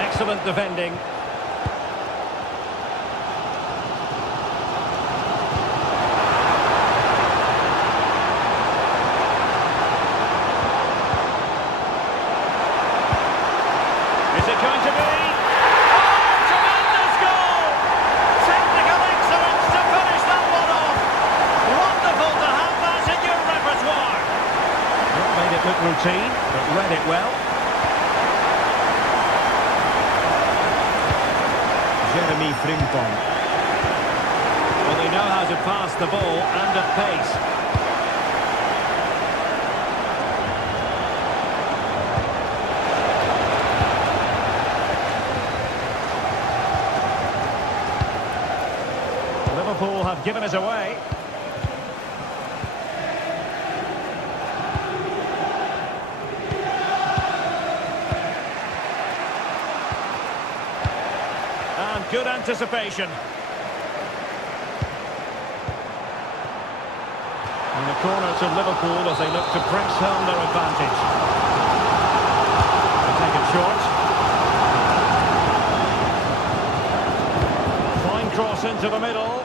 Excellent defending. Is it going to be? Look routine, but read it well. Jeremy Frimpong. Well, they know how to pass the ball and at pace. Liverpool have given it away. Good anticipation. In the corner to Liverpool as they look to press home their advantage. They take it short. Fine cross into the middle.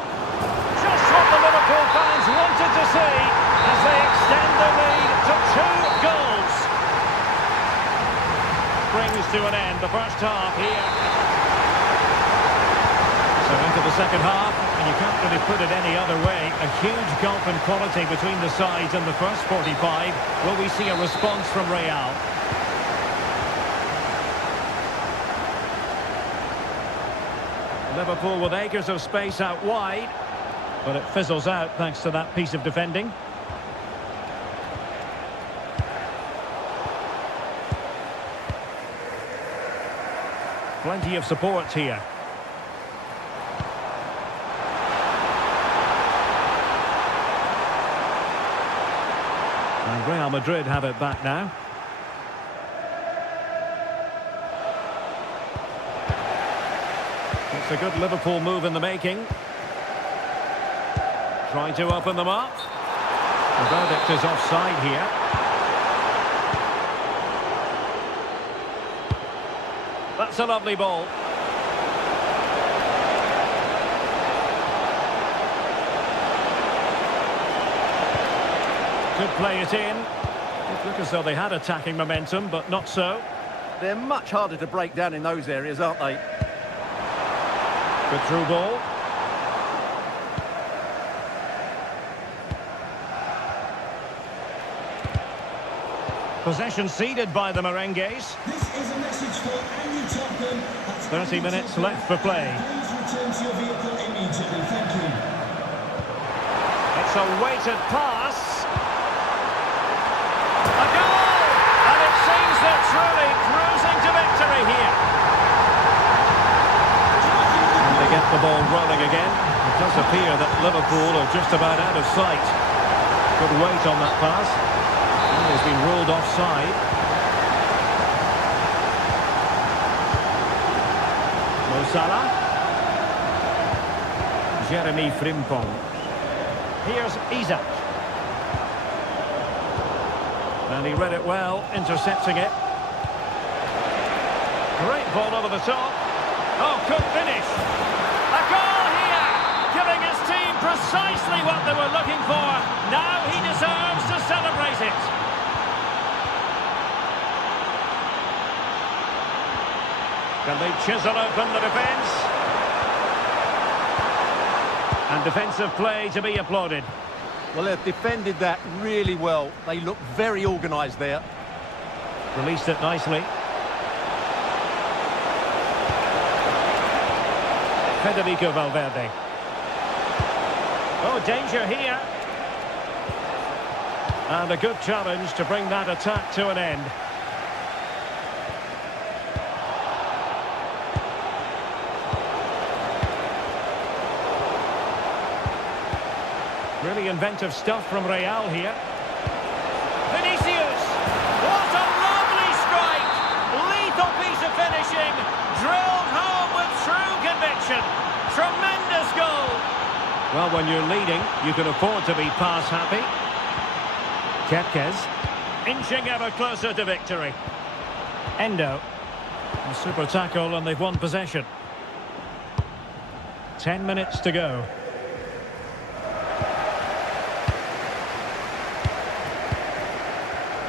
Just what the Liverpool fans wanted to see as they extend the lead to 2 goals. Brings to an end the first half here. So into the second half, and you can't really put it any other way. A huge gulf in quality between the sides in the first 45. Will we see a response from Real? Liverpool with acres of space out wide, but it fizzles out thanks to that piece of defending. Plenty of support here. And Real Madrid have it back now. It's a good Liverpool move in the making. Trying to open them up. The verdict is offside here. That's a lovely ball. Could play it in. It looked as though they had attacking momentum, but not so. They're much harder to break down in those areas, aren't they? Good through ball. Possession ceded by the Merengues. This is a message for Andy Topham. 30 minutes left for play. Please return to your vehicle immediately. Thank you. It's a weighted pass. A goal! And it seems they're truly cruising to victory here. And they get the ball rolling again. It does appear that Liverpool are just about out of sight. Good weight on that pass. And he's been ruled offside. Mo Salah. Jeremy Frimpong. Here's Isak. And he read it well, intercepting it. Great ball over the top. Oh, good finish. A goal here, giving his team precisely what they were looking for. Now he deserves to celebrate it. Can they chisel open the defence? And defensive play to be applauded. Well, they've defended that really well. They look very organised there. Released it nicely. Federico Valverde. Oh, danger here. And a good challenge to bring that attack to an end. Really inventive stuff from Real here. Vinicius! What a lovely strike! Lethal piece of finishing. Drilled home with true conviction. Tremendous goal! Well, when you're leading, you can afford to be pass happy. Kepkes, inching ever closer to victory. Endo. A super tackle and they've won possession. 10 minutes to go.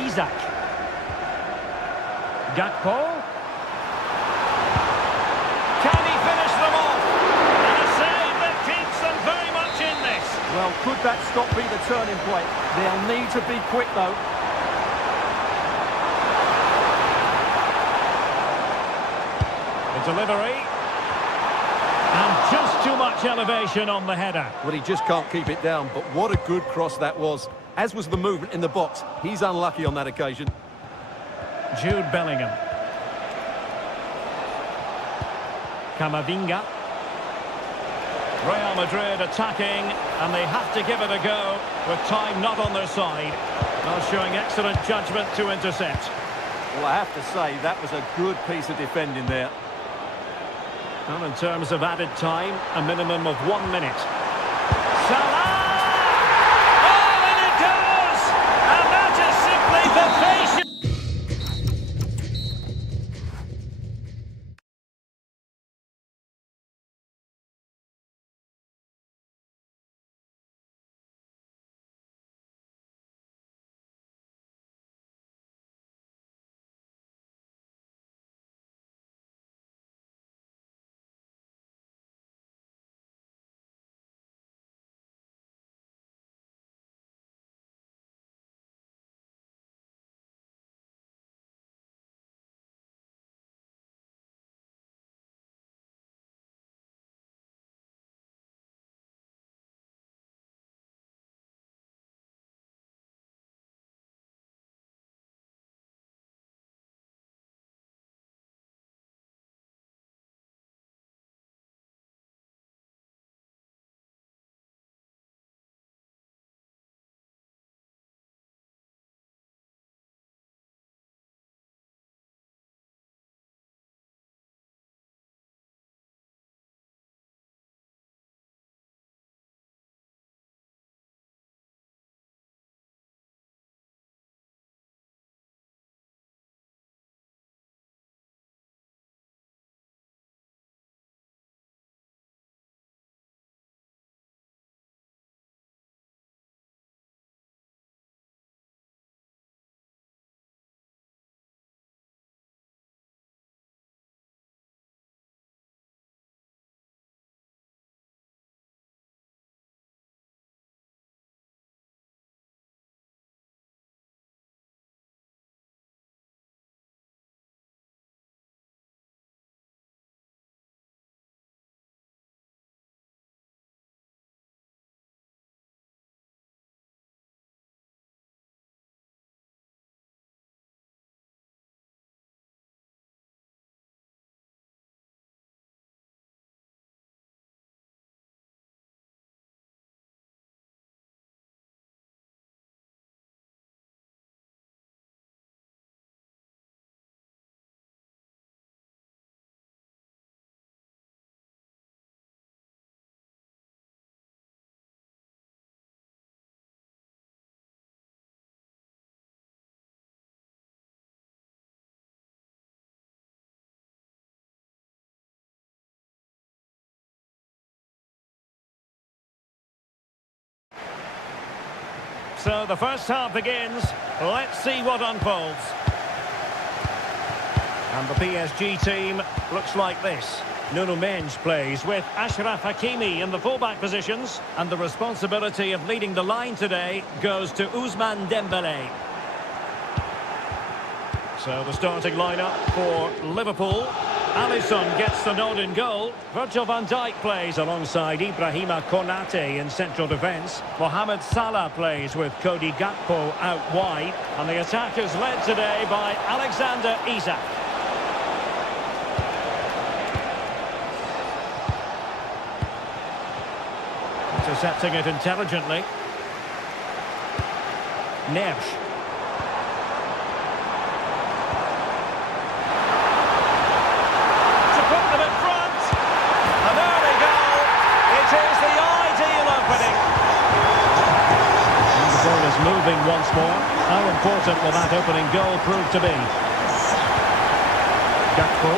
Isak. Gakpo. Can he finish them off? And a save that keeps them very much in this. Well, could that stop be the turning point? They'll need to be quick, though. The delivery. And just too much elevation on the header. Well, he just can't keep it down, but what a good cross that was. As was the movement in the box. He's unlucky on that occasion. Jude Bellingham. Camavinga. Real Madrid attacking, and they have to give it a go with time not on their side. Now showing excellent judgment to intercept. Well, I have to say, that was a good piece of defending there. Well, in terms of added time, a minimum of 1 minute. Salah! So the first half begins. Let's see what unfolds. And the PSG team looks like this. Nuno Mendes plays with Achraf Hakimi in the fullback positions. And the responsibility of leading the line today goes to Ousmane Dembélé. So the starting lineup for Liverpool. Alisson gets the nod in goal. Virgil van Dijk plays alongside Ibrahima Konate in central defence. Mohamed Salah plays with Cody Gakpo out wide. And the attack is led today by Alexander Isak. Intercepting it intelligently. Neves. Moving once more. How important will that opening goal prove to be? Gakpo.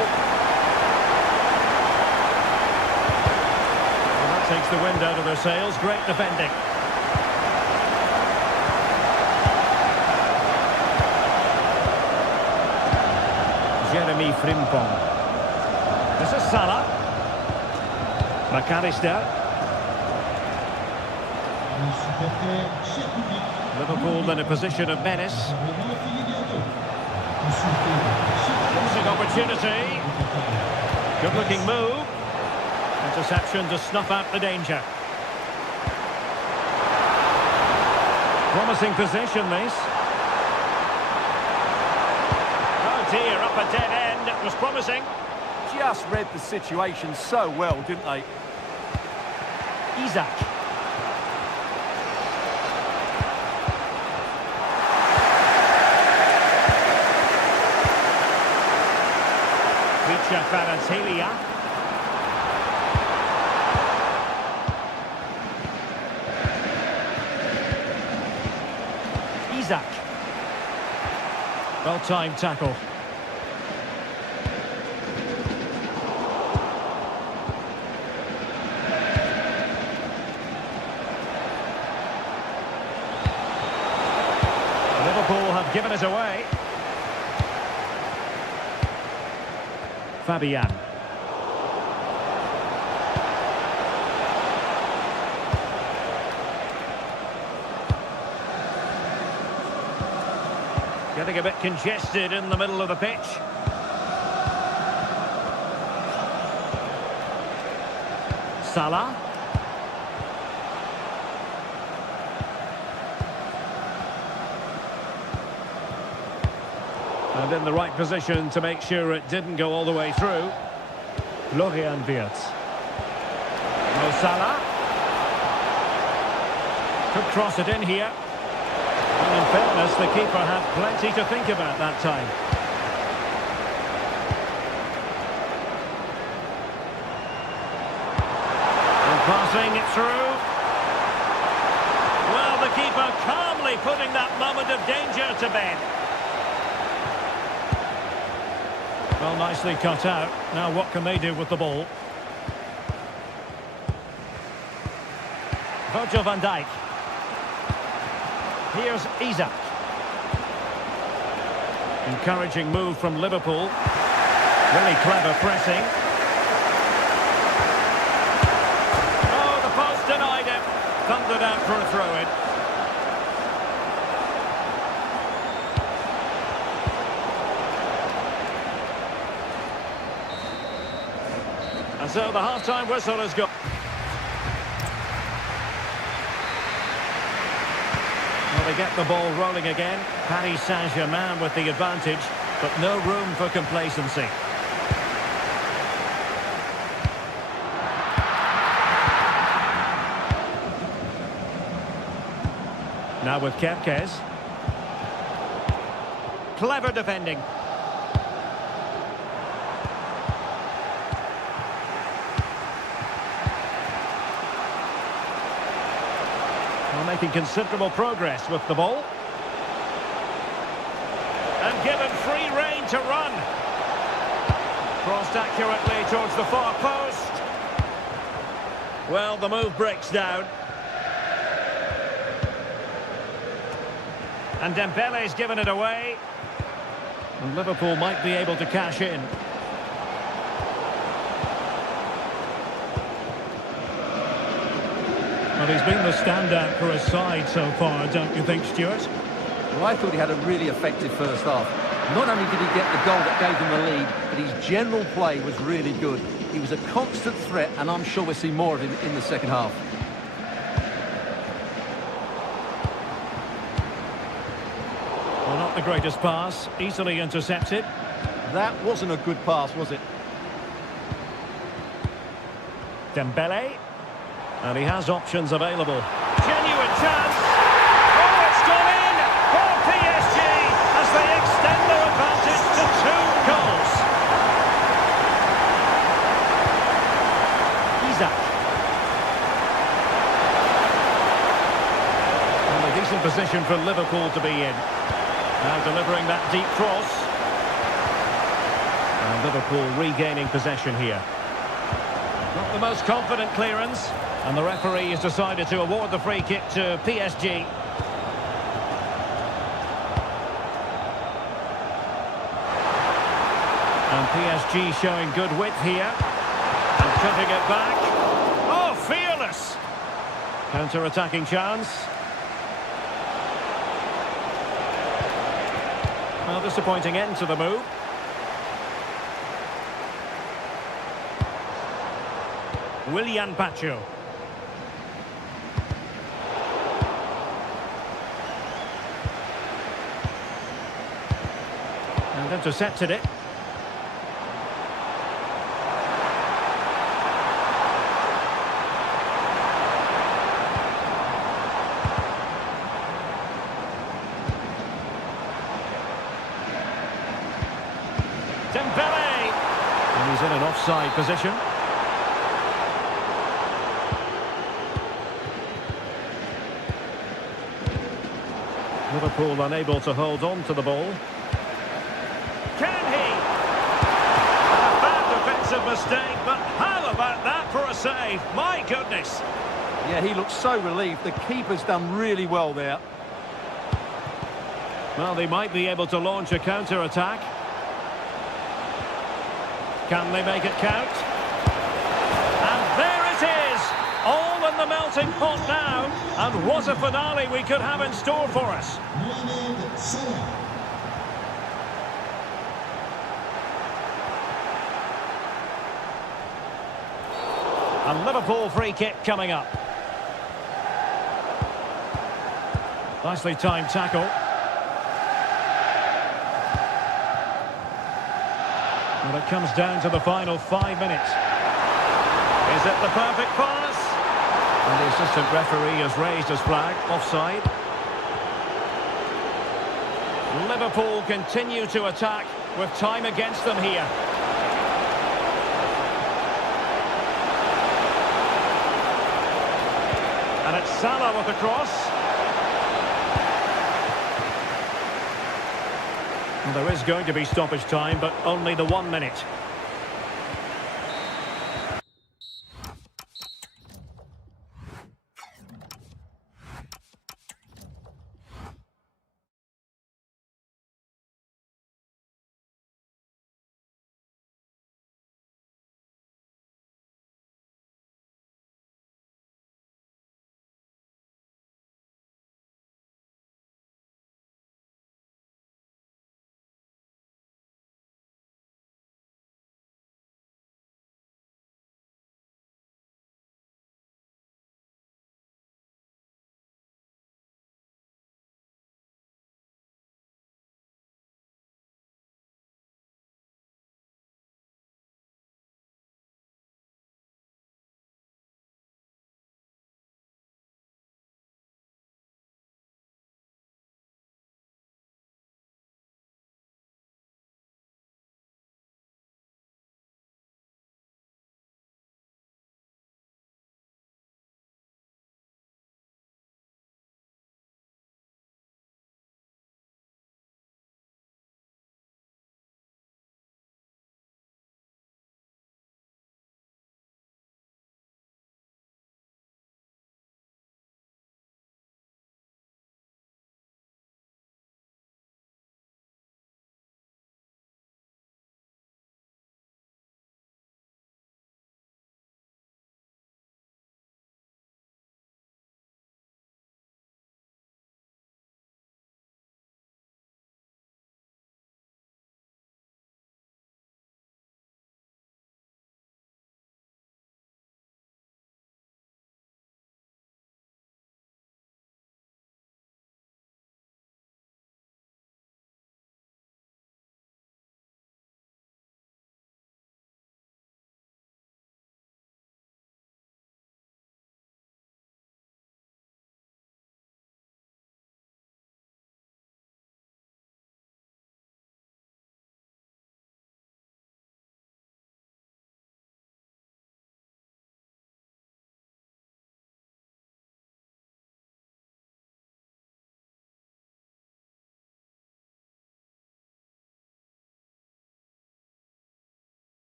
Well, that takes the wind out of their sails. Great defending. Jeremy Frimpong. This is Salah. McAllister. Liverpool in a position of menace. Crossing opportunity. Good looking move. Interception to snuff out the danger. Promising position this. Oh dear, up a dead end. It was promising. Just read the situation so well, didn't they? Isak. Kvaratskhelia. Isak. Well-timed tackle. Liverpool have given it away. Fabian. Getting a bit congested in the middle of the pitch. Salah. And in the right position to make sure it didn't go all the way through. Florian Wirtz. Mo Salah. Could cross it in here. And in fairness, the keeper had plenty to think about that time. And passing it through. Well, the keeper calmly putting that moment of danger to bed. Well, nicely cut out. Now what can they do with the ball? Virgil van Dijk. Here's Isak. Encouraging move from Liverpool. Really clever pressing. Oh, the post denied him. Thundered out for a throw-in. And so the half-time whistle has gone. Well, they get the ball rolling again. Paris Saint-Germain with the advantage, but no room for complacency. Now with Kepkes. Clever defending. Making considerable progress with the ball. And given free rein to run. Crossed accurately towards the far post. Well, the move breaks down. And Dembele's given it away. And Liverpool might be able to cash in. Well, he's been the standout for his side so far, don't you think, Stuart? Well, I thought he had a really effective first half. Not only did he get the goal that gave him the lead, but his general play was really good. He was a constant threat, and I'm sure we'll see more of him in the second half. Well, not the greatest pass, easily intercepted. That wasn't a good pass, was it? Dembele. And he has options available. Genuine chance. Oh, it's gone in for PSG as they extend their advantage to 2 goals. Isaac. Well, a decent position for Liverpool to be in. Now delivering that deep cross. And Liverpool regaining possession here. Not the most confident clearance. And the referee has decided to award the free kick to PSG. And PSG showing good width here. And cutting it back. Oh, fearless! Counter-attacking chance. Well, disappointing end to the move. Willian Pacho. And intercepted it. Dembele! And he's in an offside position. Liverpool unable to hold on to the ball. Can he? A bad defensive mistake, but how about that for a save? My goodness! Yeah, he looks so relieved. The keeper's done really well there. Well, they might be able to launch a counter-attack. Can they make it count? And there it is! All in the melting pot now. And what a finale we could have in store for us. A Liverpool free kick coming up. Nicely timed tackle. Well, it comes down to the final 5 minutes. Is it the perfect pass? And the assistant referee has raised his flag, offside. Liverpool continue to attack with time against them here. And it's Salah with the cross. Well, there is going to be stoppage time, but only the 1 minute.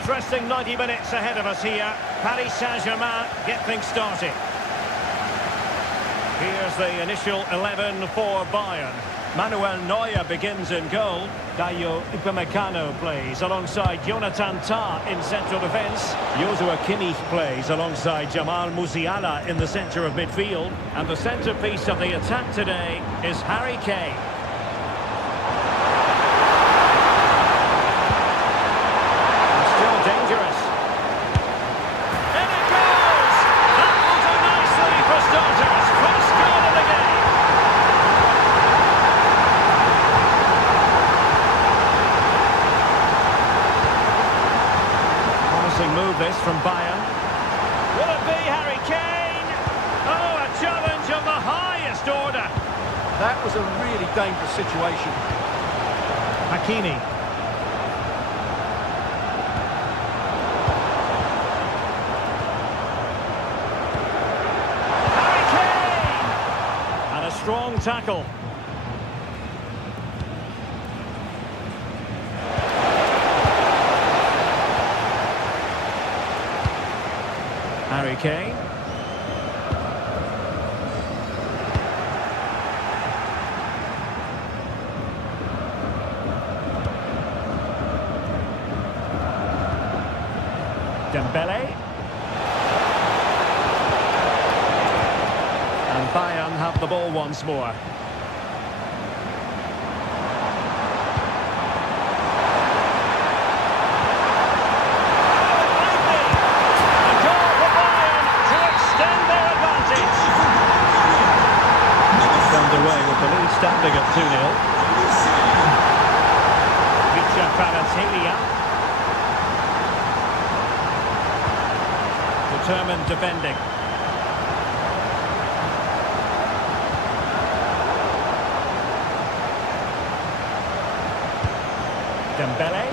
Interesting 90 minutes ahead of us here. Paris Saint-Germain get things started. Here's the initial 11 for Bayern. Manuel Neuer begins in goal. Dayo Upamecano plays alongside Jonathan Tah in central defence. Joshua Kimmich plays alongside Jamal Musiala in the centre of midfield. And the centrepiece of the attack today is Harry Kane. Still dangerous. And it goes! That will do nicely for starters. First goal of the game. Move this from Bayern. Will it be Harry Kane? Oh, a challenge of the highest order. That was a really dangerous situation. Hakimi. Harry Kane! And a strong tackle. Harry Kane. Dembele. And Bayern have the ball once more. Underway with the lead standing at 2-0. Determined defending. Dembele.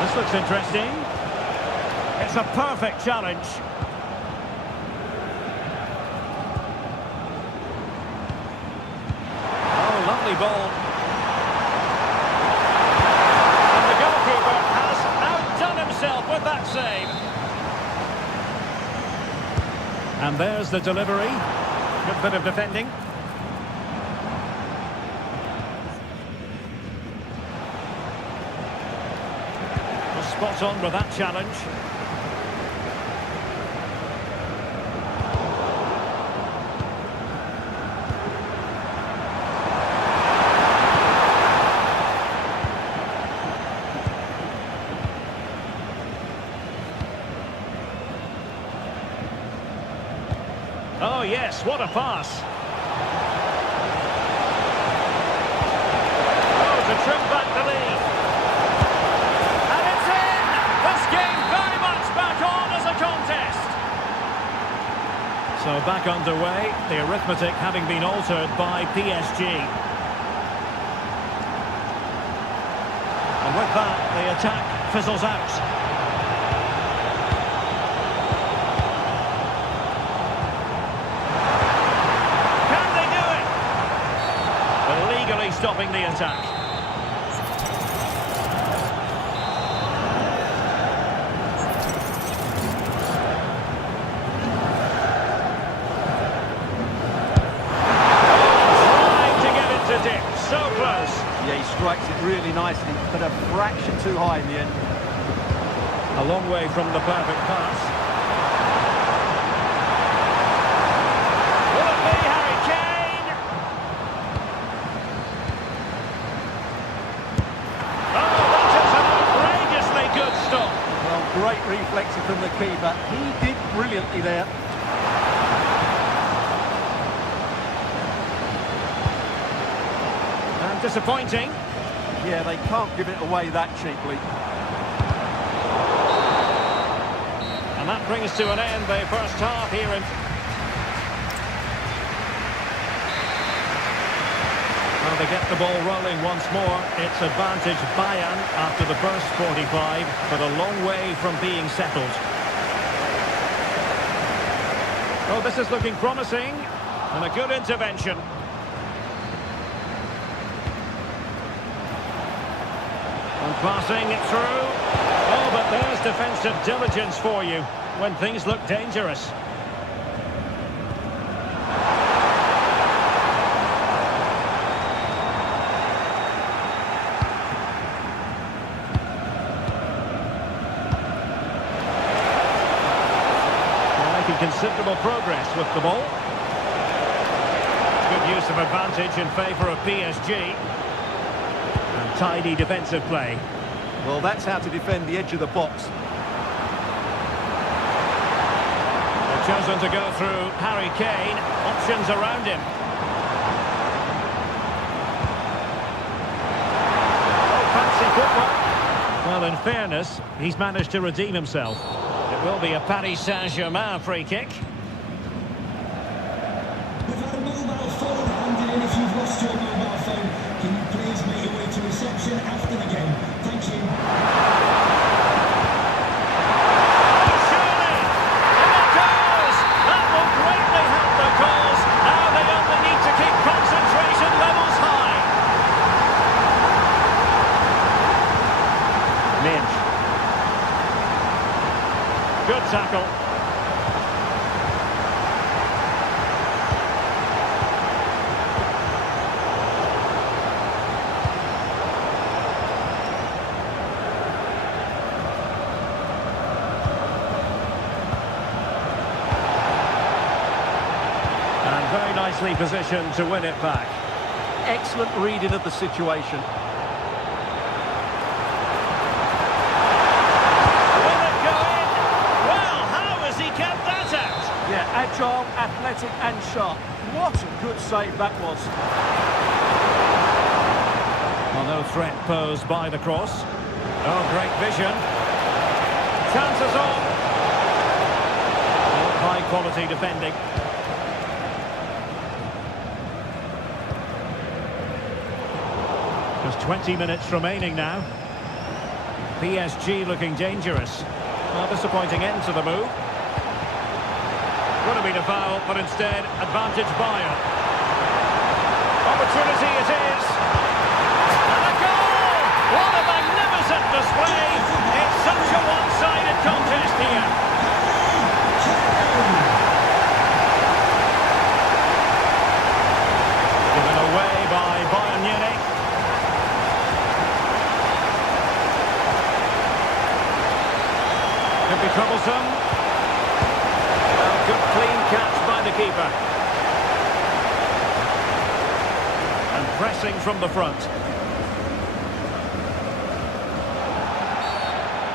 This looks interesting. It's a perfect challenge. Oh, lovely ball. And the goalkeeper has outdone himself with that save. And there's the delivery. Good bit of defending. Spot on with that challenge. Oh yes, what a pass. Oh, to trim back the lead. So back underway, the arithmetic having been altered by PSG. And with that, the attack fizzles out. Can they do it? Illegally stopping the attack. Strikes it really nicely, but a fraction too high in the end. A long way from the perfect pass. Will it be Harry Kane? Oh, that is an outrageously good stop. Well, great reflexes from the keeper. He did brilliantly there. And disappointing. Yeah, they can't give it away that cheaply. And that brings to an end the first half here in... Well, they get the ball rolling once more. It's advantage Bayern after the first 45, but a long way from being settled. Oh, this is looking promising. And a good intervention. And passing it through. Oh, but there's defensive diligence for you when things look dangerous. Making considerable progress with the ball. Good use of advantage in favour of PSG. And tidy defensive play. Well, that's how to defend the edge of the box. They've chosen to go through Harry Kane. Options around him. Oh, fancy football. Well, in fairness, he's managed to redeem himself. It will be a Paris Saint-Germain free kick. We've had a mobile phone handed in. If you've lost your mobile phone, can you please make your way to reception after the game? Thank you. Surely! And it goes! That will greatly help the cause. Now they only need to keep concentration levels high. Lynch. Good tackle. And very nicely positioned to win it back. Excellent reading of the situation. Will it go in? Well, how has he kept that out? Yeah, agile, athletic and sharp. What a good save that was. Well, no threat posed by the cross. Oh, great vision. Chances on. Oh, high quality defending. Just 20 minutes remaining now. PSG looking dangerous. Well, disappointing end to the move. Would have been a foul, but instead, advantage Bayern. Opportunity it is. And a goal! What a magnificent display! It's such a one-sided contest here. Given away by Bayern Munich. Could be troublesome. Well, good clean catch by the keeper. And pressing from the front.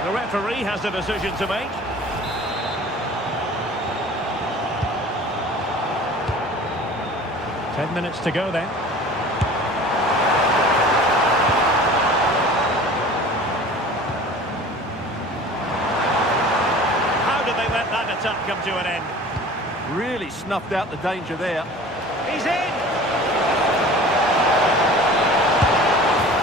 The referee has a decision to make. Ten minutes to go then. Attack come to an end. Really snuffed out the danger there. He's in!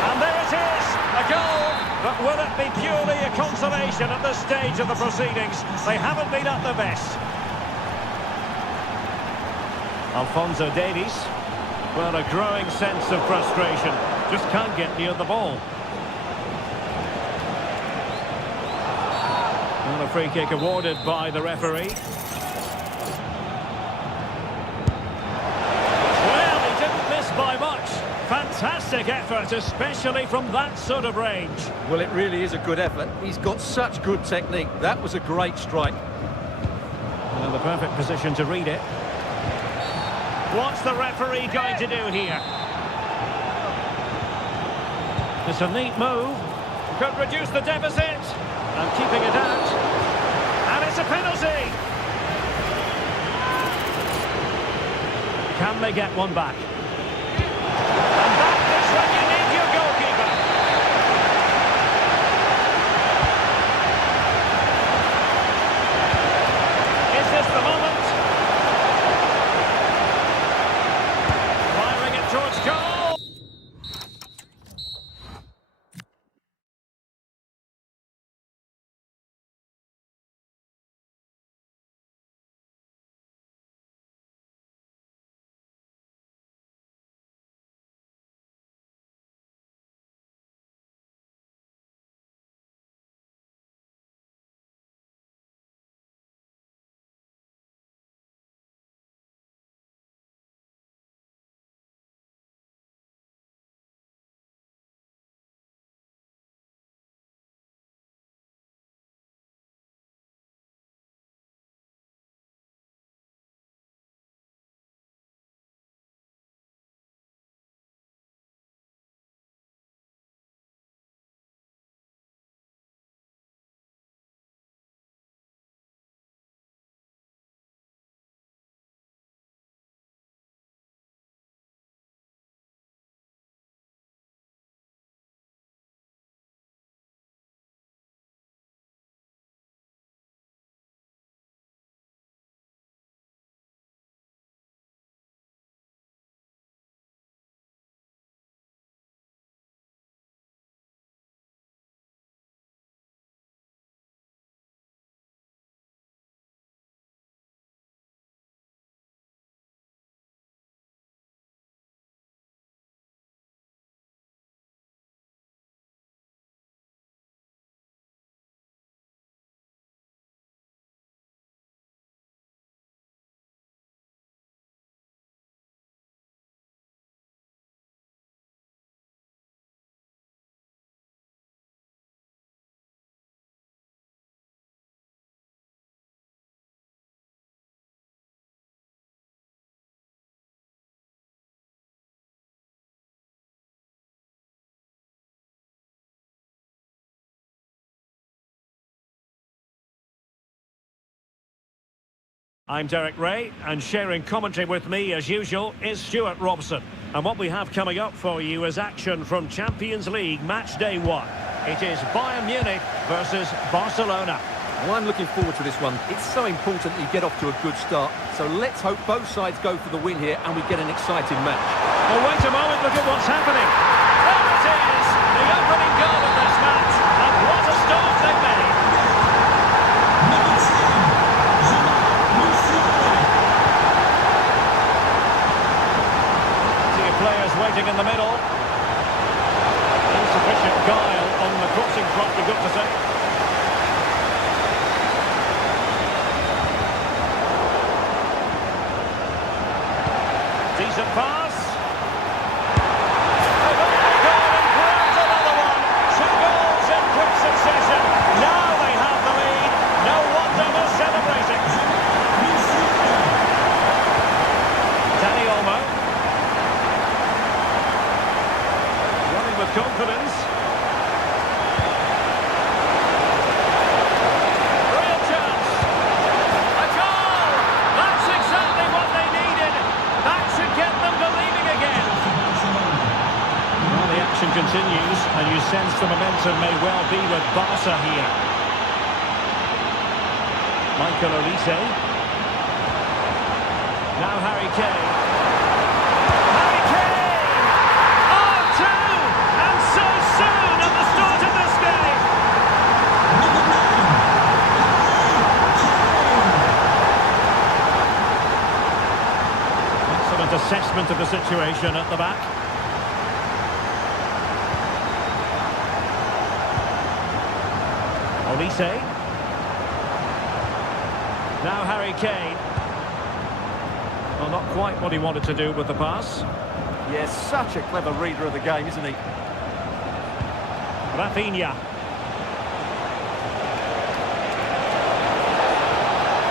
And there it is, a goal. But will it be purely a consolation at this stage of the proceedings? They haven't been at their best. Alphonso Davies. Well, a growing sense of frustration. Just can't get near the ball. And a free kick awarded by the referee. Well, he didn't miss by much. Fantastic effort, especially from that sort of range. Well, it really is a good effort. He's got such good technique. That was a great strike. Well, the perfect position to read it. What's the referee going to do here? It's a neat move. Could reduce the deficit. And keeping it out. And it's a penalty. Can they get one back? And that is when you need your goalkeeper. Is this the moment? Firing it towards goal. I'm Derek Ray, and sharing commentary with me, as usual, is Stuart Robson. And what we have coming up for you is action from Champions League match day 1. It is Bayern Munich versus Barcelona. Well, I'm looking forward to this one. It's so important that you get off to a good start. So let's hope both sides go for the win here and we get an exciting match. Well, wait a moment, look at what's happening. There it is, the opening goal of this match. And what a start they made. Players waiting in the middle. Insufficient guile on the crossing front, we've got to say. Decent pass. They've only gone and grabbed another one. 2 goals in quick succession. Now they have the lead. No wonder they're celebrating. Danny Olmo. With confidence. Real chance. A goal! That's exactly what they needed. That should get them believing again. Well, the action continues, and you sense the momentum may well be with Barca here. Michael Olise. Now Harry Kane. Assessment of the situation at the back. Olise. Now Harry Kane. Well, not quite what he wanted to do with the pass. Yes, such a clever reader of the game, isn't he? Rafinha.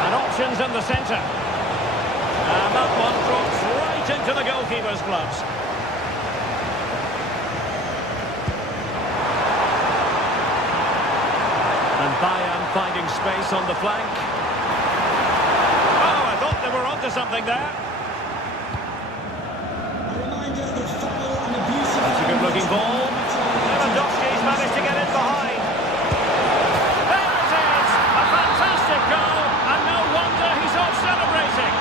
And options in the centre. And that one drops right into the goalkeeper's gloves. And Bayern finding space on the flank. Oh, I thought they were onto something there. That's a good-looking ball. Lewandowski's managed to get in behind. There it is! A fantastic goal, and no wonder he's off celebrating.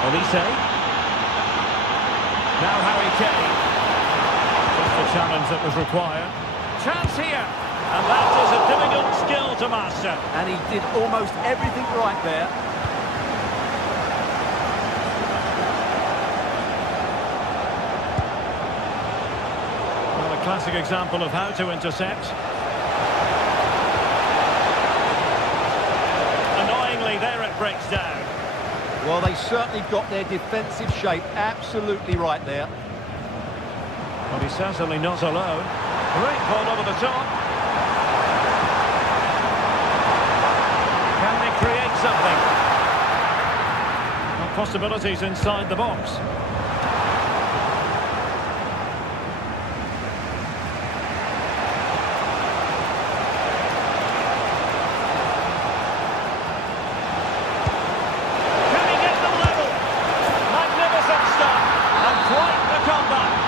Olise. Now Harry Kane. Just the challenge that was required. Chance here. And that is a difficult skill to master. And he did almost everything right there. Well, a classic example of how to intercept. Annoyingly, there it breaks down. Well, they certainly got their defensive shape absolutely right there. But he's certainly not alone. Great ball over the top. Can they create something? Well, possibilities inside the box.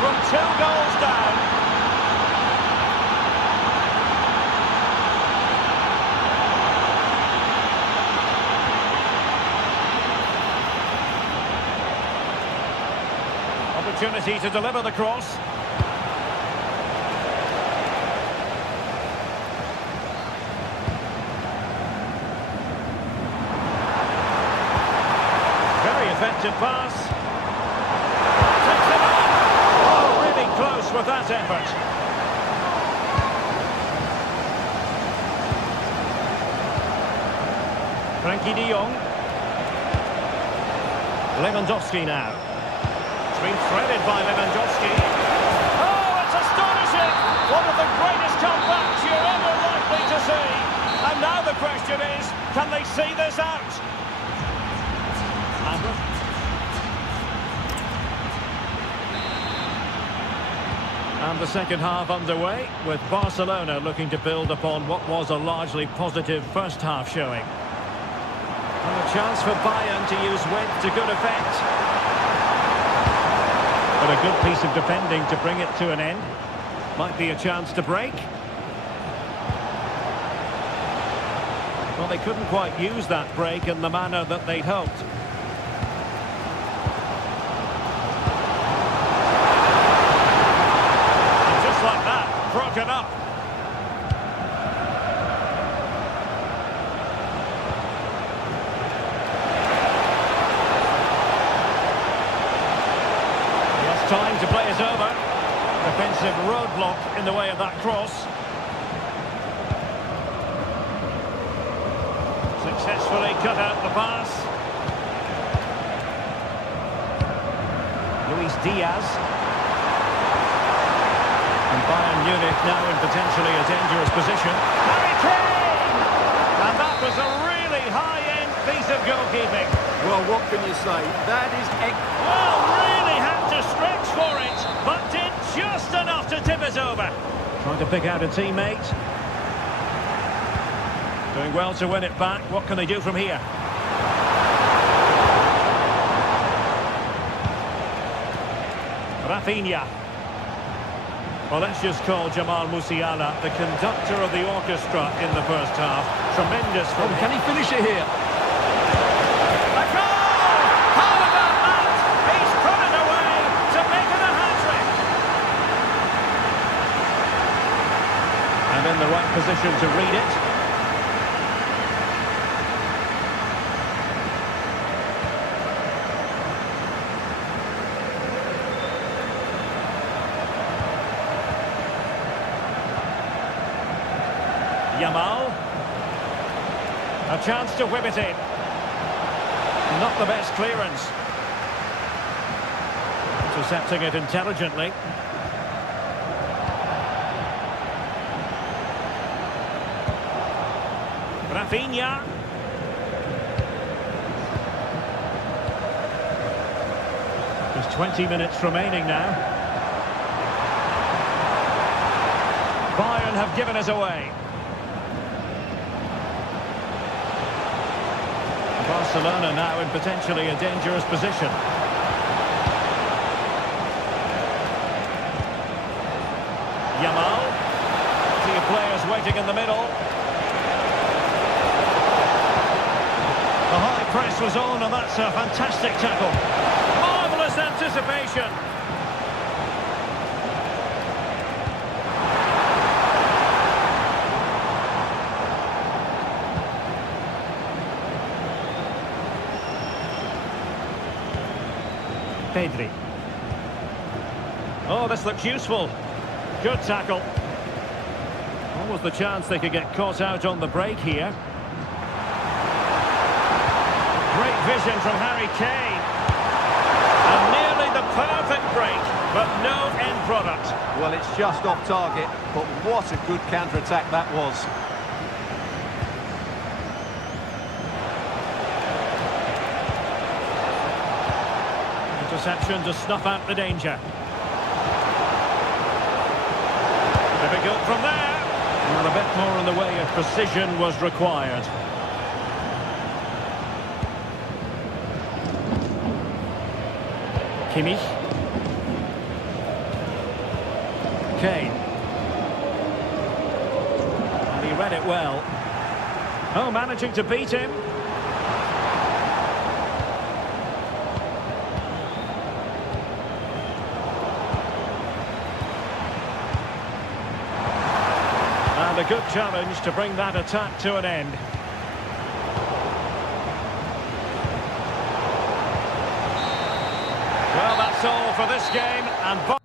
From 2 goals down. Opportunity to deliver the cross. Very effective pass. Close with that effort. Frankie de Jong. Lewandowski now. It's been threaded by Lewandowski. Oh, it's astonishing! One of the greatest comebacks you're ever likely to see. And now the question is, can they see this out? And the second half underway, with Barcelona looking to build upon what was a largely positive first half showing. And a chance for Bayern to use width to good effect. But a good piece of defending to bring it to an end. Might be a chance to break. Well, they couldn't quite use that break in the manner that they'd hoped. And just like that, broken up. He has time to play it over. Defensive roadblock in the way of that cross. Successfully cut out the pass. Luis Diaz. And Bayern Munich now in potentially a dangerous position. Harry Kane! And that was a really high-end piece of goalkeeping. Well, what can you say? That is... Well, really had to stretch for it, but did just enough to tip it over. Trying to pick out a teammate. Doing well to win it back. What can they do from here? Rafinha. Well, let's just call Jamal Musiala the conductor of the orchestra in the first half. Tremendous from him. Can he finish it here? A goal! How about that? He's put it away to make it a hat-trick. And in the right position to read it. Yamal. A chance to whip it in. Not the best clearance. Intercepting it intelligently. Rafinha. There's 20 minutes remaining now. Bayern have given us away. Barcelona now in potentially a dangerous position. Yamal. Plenty of players waiting in the middle. The high press was on, and that's a fantastic tackle. Marvellous anticipation. Pedri. Oh, this looks useful. Good tackle. What was the chance they could get caught out on the break here? Great vision from Harry Kane. And nearly the perfect break, but no end product. Well, it's just off target, but what a good counter-attack that was. Interception to snuff out the danger. Difficult from there. Well, a bit more in the way of precision was required. Kimmich. Kane. And he read it well. Oh, managing to beat him. And a good challenge to bring that attack to an end. Well, that's all for this game, and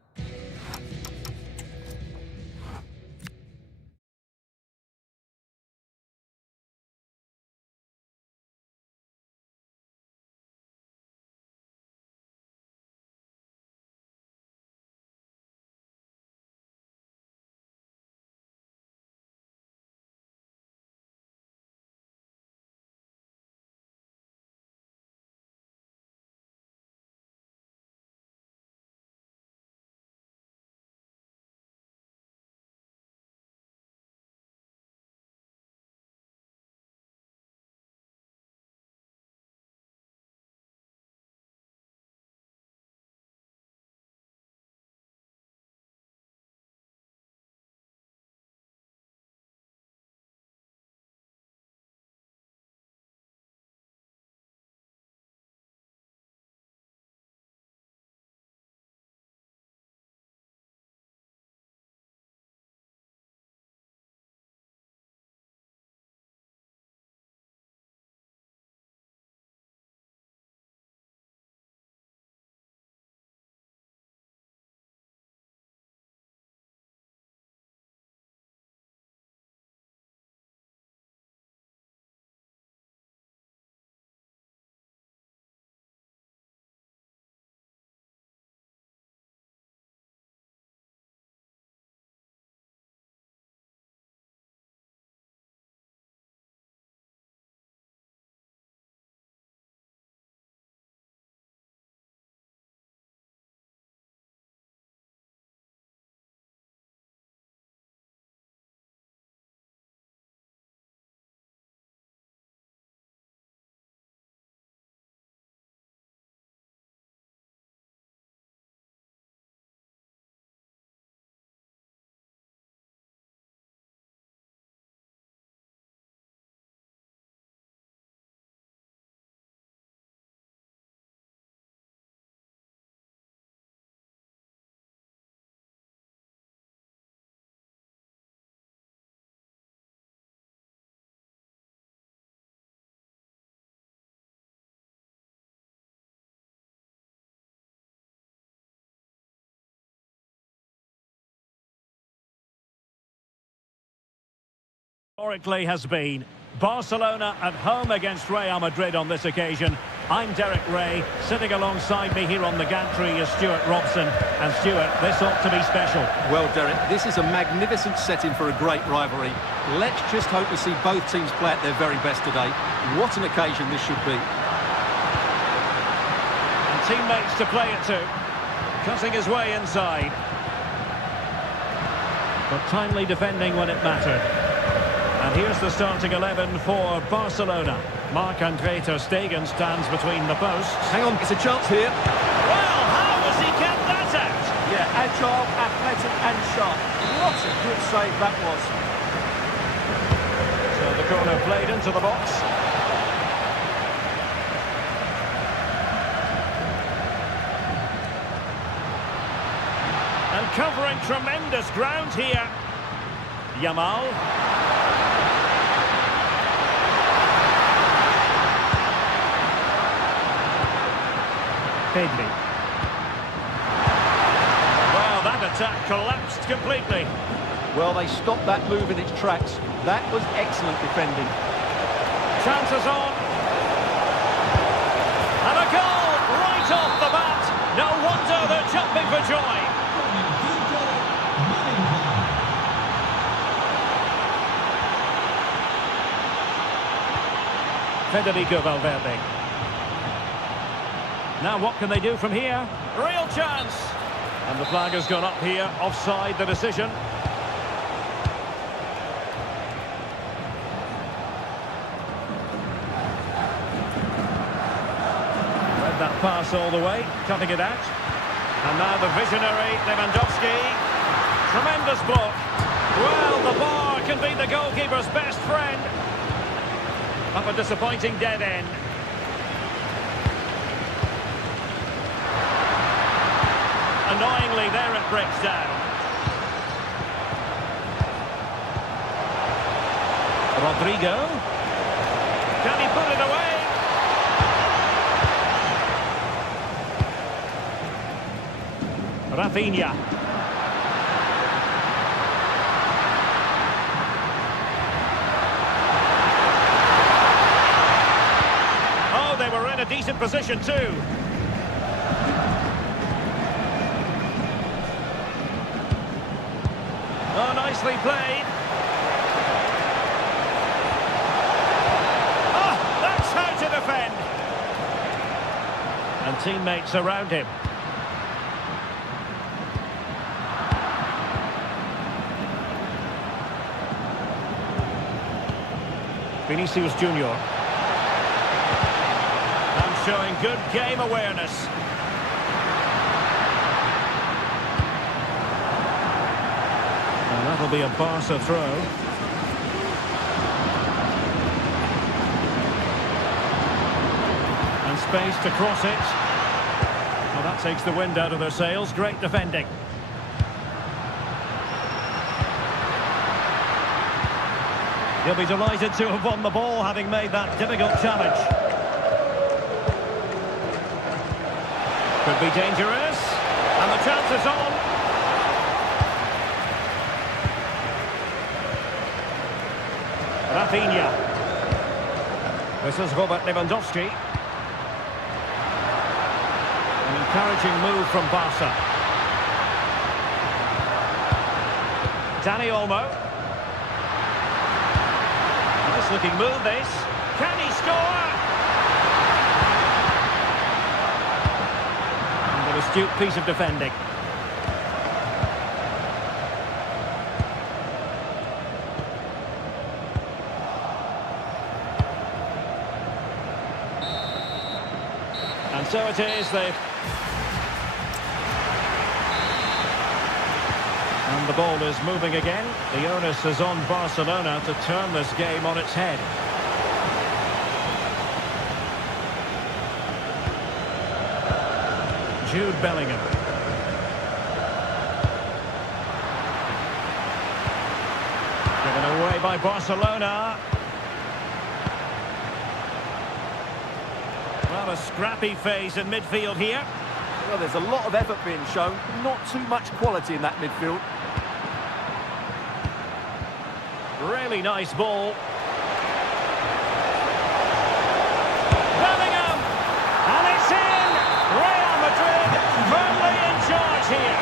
Historically has been Barcelona at home against Real Madrid on this occasion. I'm Derek Ray. Sitting alongside me here on the gantry is Stuart Robson. And Stuart, this ought to be special. Well, Derek, this is a magnificent setting for a great rivalry. Let's just hope to see both teams play at their very best today. What an occasion this should be. And teammates to play it to. Cutting his way inside. But timely defending when it mattered. And here's the starting 11 for Barcelona. Marc-Andre ter Stegen stands between the posts. Hang on, it's a chance here. Well, how has he kept that out? Yeah, agile, athletic and sharp. What a good save that was. So the corner played into the box. And covering tremendous ground here. Yamal. Pedri. Well, that attack collapsed completely. Well, they stopped that move in its tracks. That was excellent defending. Chances on. And a goal right off the bat. No wonder they're jumping for joy. Federico Valverde. Now what can they do from here? Real chance! And the flag has gone up here, offside the decision. Read that pass all the way, cutting it out. And now the visionary Lewandowski. Tremendous block. Well, the bar can be the goalkeeper's best friend. Up a disappointing dead end. Annoyingly, there it breaks down. Rodrigo. Can he put it away? Rafinha. Oh, they were in a decent position too. Oh, nicely played. Oh, that's how to defend. And teammates around him. Vinicius Junior. And showing good game awareness. That'll be a Barca throw. And space to cross it. Well, that takes the wind out of their sails. Great defending. He'll be delighted to have won the ball, having made that difficult challenge. Could be dangerous. And the chance is on. Rafinha. This is Robert Lewandowski. An encouraging move from Barca. Dani Olmo. Nice looking move this. Can he score? And an astute piece of defending. And so it is, and the ball is moving again. The onus is on Barcelona to turn this game on its head. Jude Bellingham. Given away by Barcelona. Well, a scrappy phase in midfield here. Well, there's a lot of effort being shown, not too much quality in that midfield. Really nice ball. Bellingham! And it's in! Real Madrid firmly in charge here.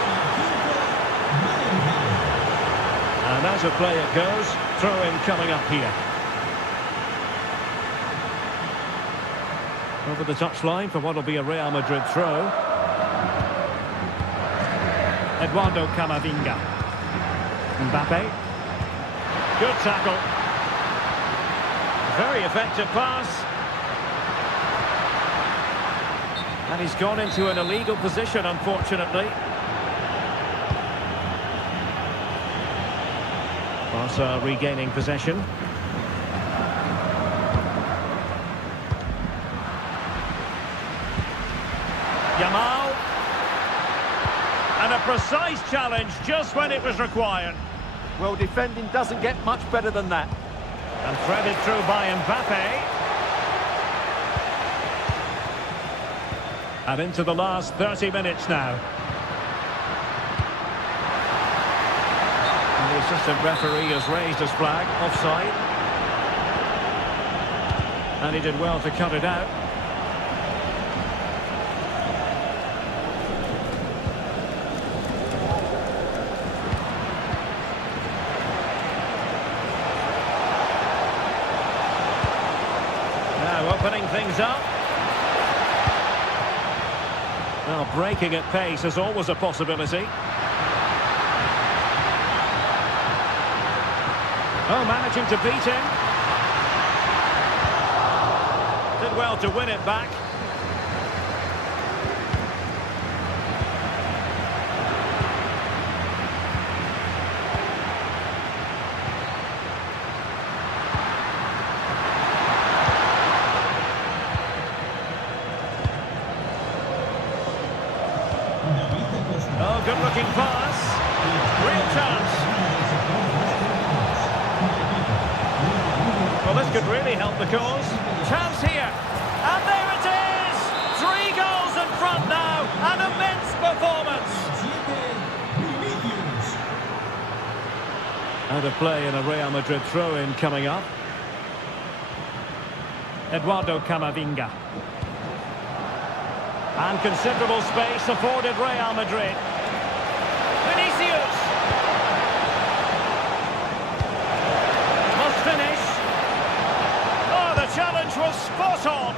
And as a play it goes, throw-in coming up here. Over the touchline for what will be a Real Madrid throw. Eduardo Camavinga. Mbappe. Good tackle. Very effective pass. And he's gone into an illegal position, unfortunately. Barca regaining possession. Yamal. And a precise challenge just when it was required. Well, defending doesn't get much better than that. And threaded through by Mbappe. And into the last 30 minutes now. And the assistant referee has raised his flag, offside. And he did well to cut it out. Opening things up. Well, breaking at pace is always a possibility. Oh, managing to beat him. Did well to win it back. Oh, good-looking pass. Real chance. Well, this could really help the cause. Chance here. And there it is! 3 goals in front now. An immense performance. Out of play in a Real Madrid throw-in coming up. Eduardo Camavinga. And considerable space afforded Real Madrid. Vinicius! Must finish. Oh, the challenge was spot on.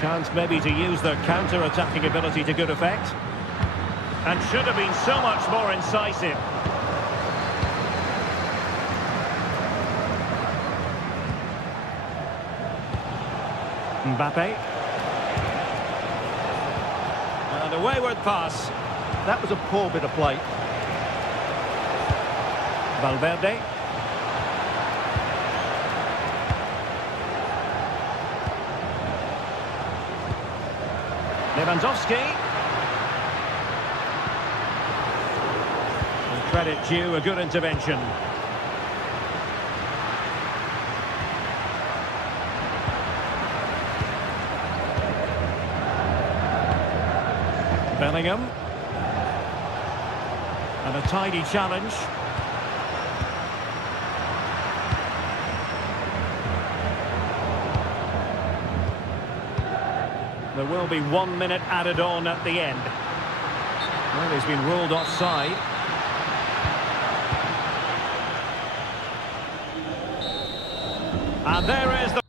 Chance maybe to use their counter-attacking ability to good effect. And should have been so much more incisive. Mbappe. And a wayward pass. That was a poor bit of play. Valverde. Lewandowski. And credit due, a good intervention. Bellingham. And a tidy challenge. There will be 1 minute added on at the end. Well, he's been ruled offside. And there is the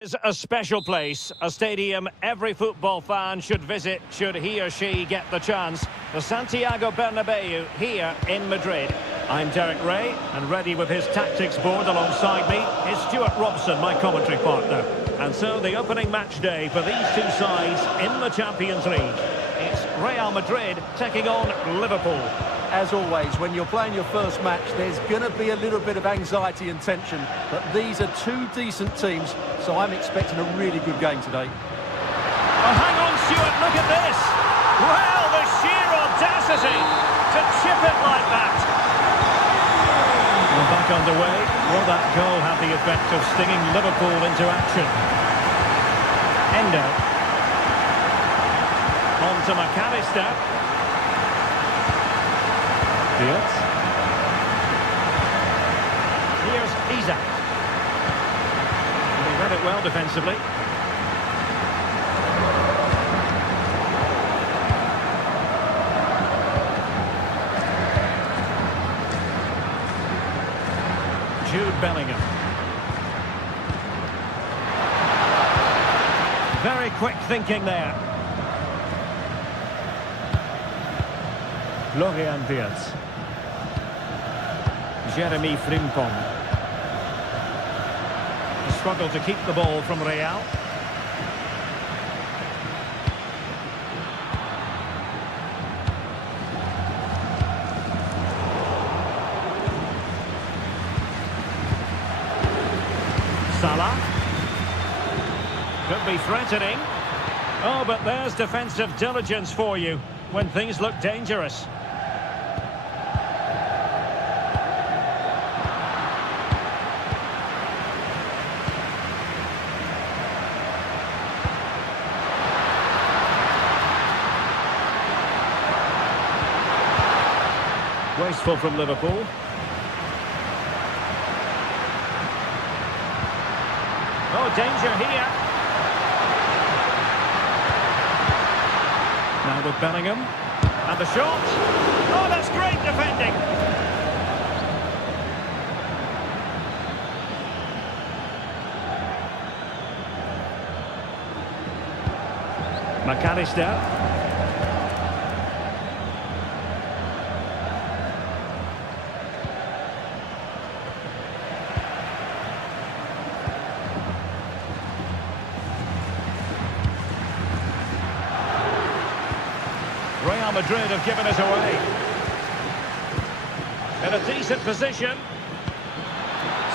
Is a special place, a stadium every football fan should visit should he or she get the chance. The Santiago Bernabeu here in Madrid. I'm Derek Ray, and ready with his tactics board alongside me is Stuart Robson, my commentary partner. And so the opening match day for these two sides in the Champions League. It's Real Madrid taking on Liverpool. As always, when you're playing your first match, there's going to be a little bit of anxiety and tension. But these are two decent teams, so I'm expecting a really good game today. Oh, hang on, Stuart, look at this. Well, the sheer audacity to chip it like that. Well, back underway. Will that goal have the effect of stinging Liverpool into action? Endo. On to McAllister. Fields. Here's Isak. He read it well defensively. Jude Bellingham. Very quick thinking there. Florian Wirtz. Jeremy Frimpong. He struggled to keep the ball from Real. Salah. Could be threatening. Oh, but there's defensive diligence for you when things look dangerous. Wasteful from Liverpool. Oh, danger here. Now with Bellingham. And the shot. Oh, that's great defending. McAllister. Real Madrid have given us away. In a decent position.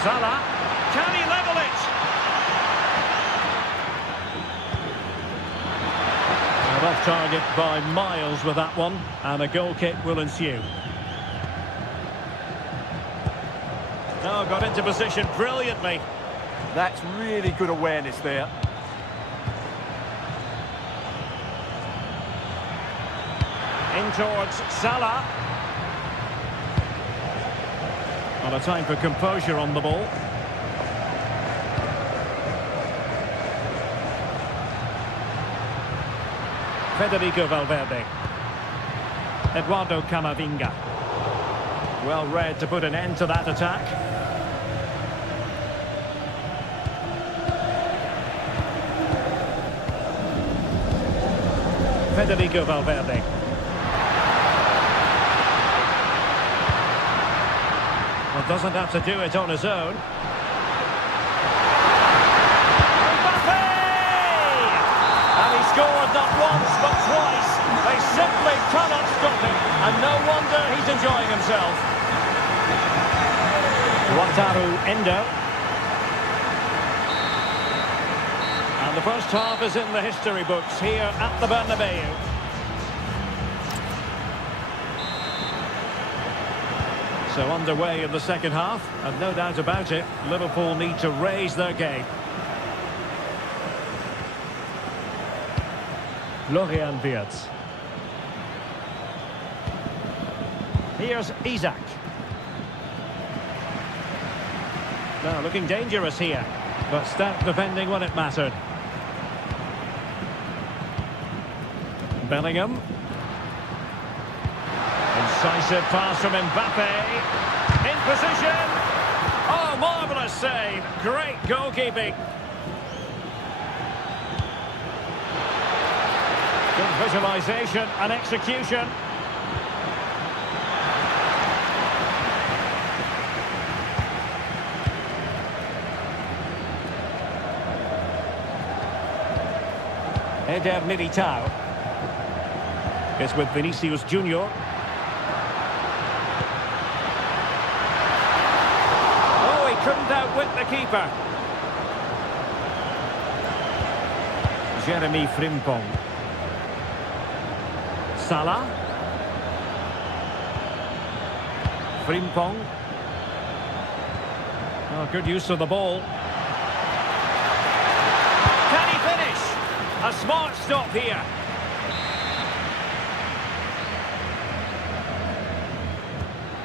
Salah. Can he level it? And off target by miles with that one. And a goal kick will ensue. Oh, got into position brilliantly. That's really good awareness there. In towards Salah. Not a time for composure on the ball. Federico Valverde. Eduardo Camavinga. Well read to put an end to that attack. Federico Valverde. Well, doesn't have to do it on his own. Mbappe! And he scored not once but twice. They simply cannot stop him. And no wonder he's enjoying himself. Wataru Endo. And the first half is in the history books here at the Bernabeu. So underway in the second half, and no doubt about it, Liverpool need to raise their game. Florian Wirtz. Here's Isak. Now looking dangerous here, but stout defending when it mattered. Bellingham. Incisive pass from Mbappe. In position. Oh, marvellous save. Great goalkeeping. visualisation and execution. Eder Militao. It's with Vinicius Junior. Oh, he couldn't outwit the keeper. Jeremy Frimpong. Salah. Frimpong. Oh, good use of the ball. Can he finish? A smart stop here.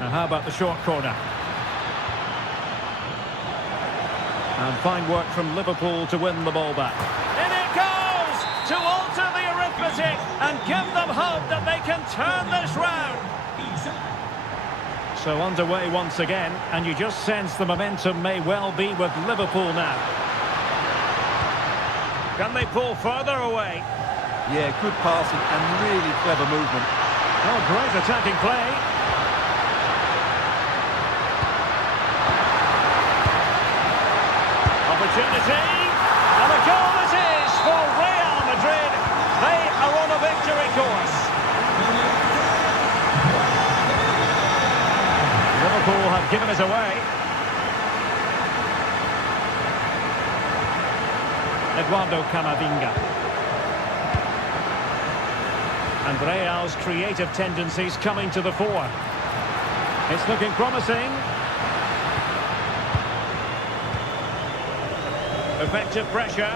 Now how about the short corner? And fine work from Liverpool to win the ball back. In it goes! To alter the arithmetic and give them hope that they can turn this round. So underway once again, and you just sense the momentum may well be with Liverpool now. Can they pull further away? Yeah, good passing and really clever movement. Oh, great attacking play. Opportunity. And a goal it is for Real Madrid. They are on a victory course. Liverpool have given it away. Eduardo Camavinga. And Real's creative tendencies coming to the fore. It's looking promising. Effective pressure.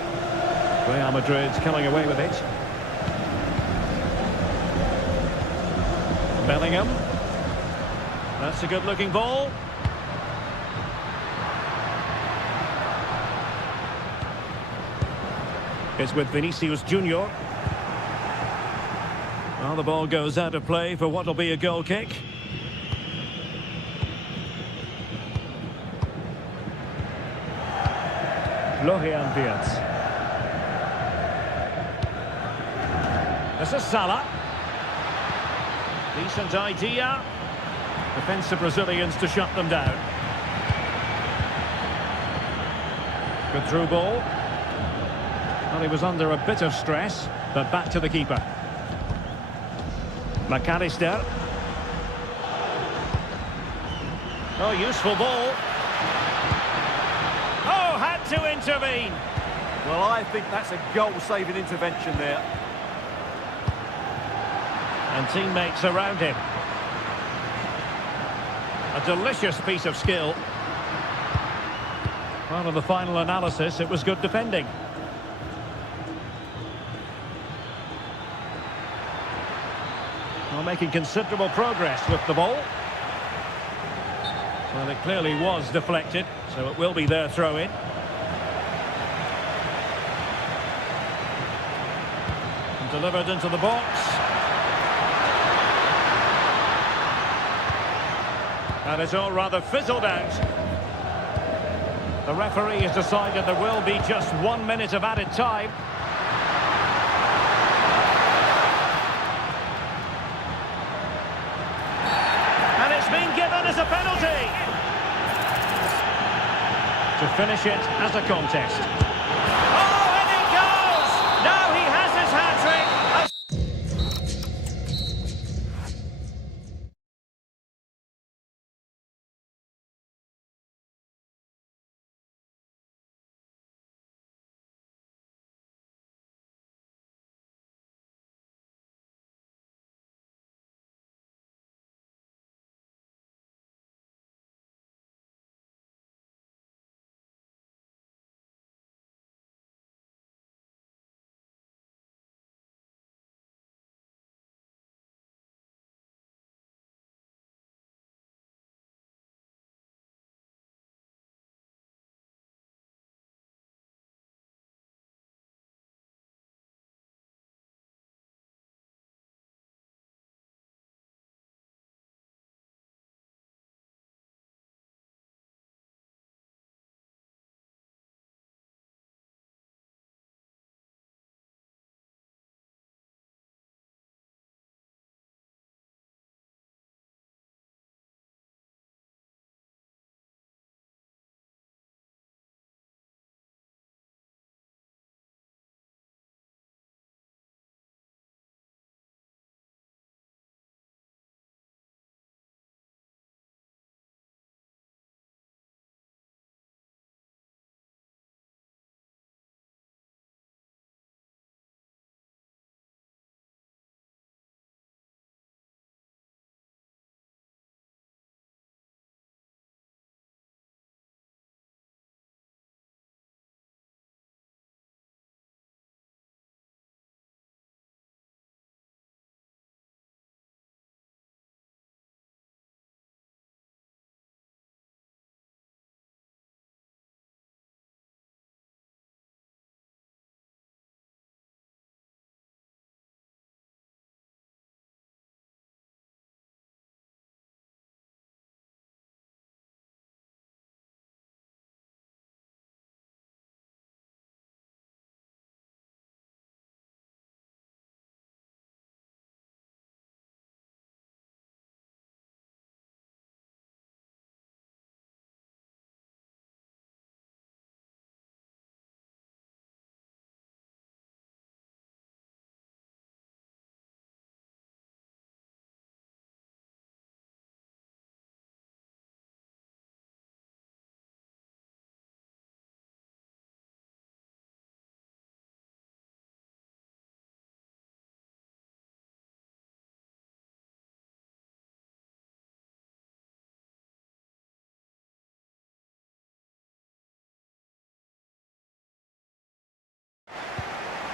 Real Madrid's coming away with it. Bellingham. That's a good-looking ball. It's with Vinicius Junior. Well, the ball goes out of play for what will be a goal kick. Florian Wirtz. This is Salah. Decent idea. Defensive Brazilians to shut them down. Good through ball. Well, he was under a bit of stress, but back to the keeper. McAllister. Oh, useful ball. Oh, had to intervene. Well, I think that's a goal-saving intervention there. And teammates around him. A delicious piece of skill. Well, in the final analysis, it was good defending. Well, making considerable progress with the ball. Well, it clearly was deflected, so it will be their throw-in. And delivered into the box. And it's all rather fizzled out. The referee has decided there will be just 1 minute of added time. And it's been given as a penalty. To finish it as a contest.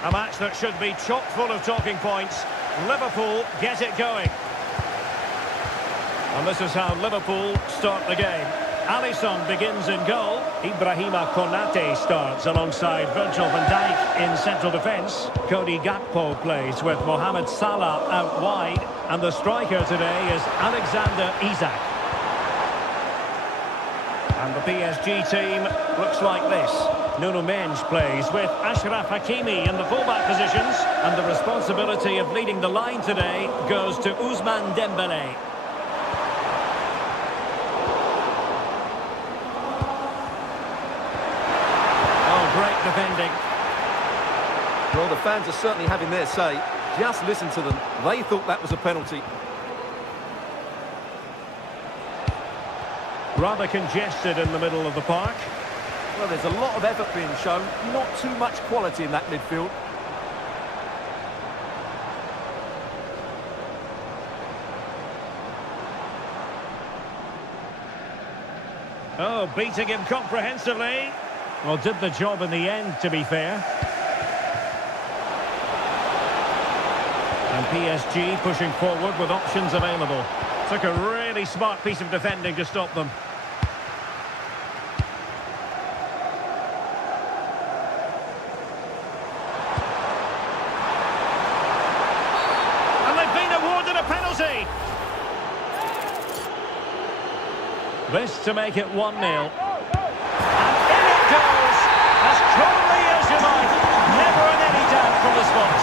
A match that should be chock full of talking points. Liverpool get it going. And this is how Liverpool start the game. Alisson begins in goal. Ibrahima Konate starts alongside Virgil van Dijk in central defence. Cody Gakpo plays with Mohamed Salah out wide. And the striker today is Alexander Isak. And the PSG team looks like this. Nuno Mendes plays with Achraf Hakimi in the fullback positions. And the responsibility of leading the line today goes to Ousmane Dembélé. Great defending. Well, the fans are certainly having their say. Just listen to them. They thought that was a penalty. Rather congested in the middle of the park. Well, there's a lot of effort being shown. Not too much quality in that midfield. Oh, beating him comprehensively. Well, did the job in the end, to be fair. And PSG pushing forward with options available. Took a really smart piece of defending to stop them. And they've been awarded a penalty. This to make it 1-0. As coolly as you like, never in any doubt from the spot.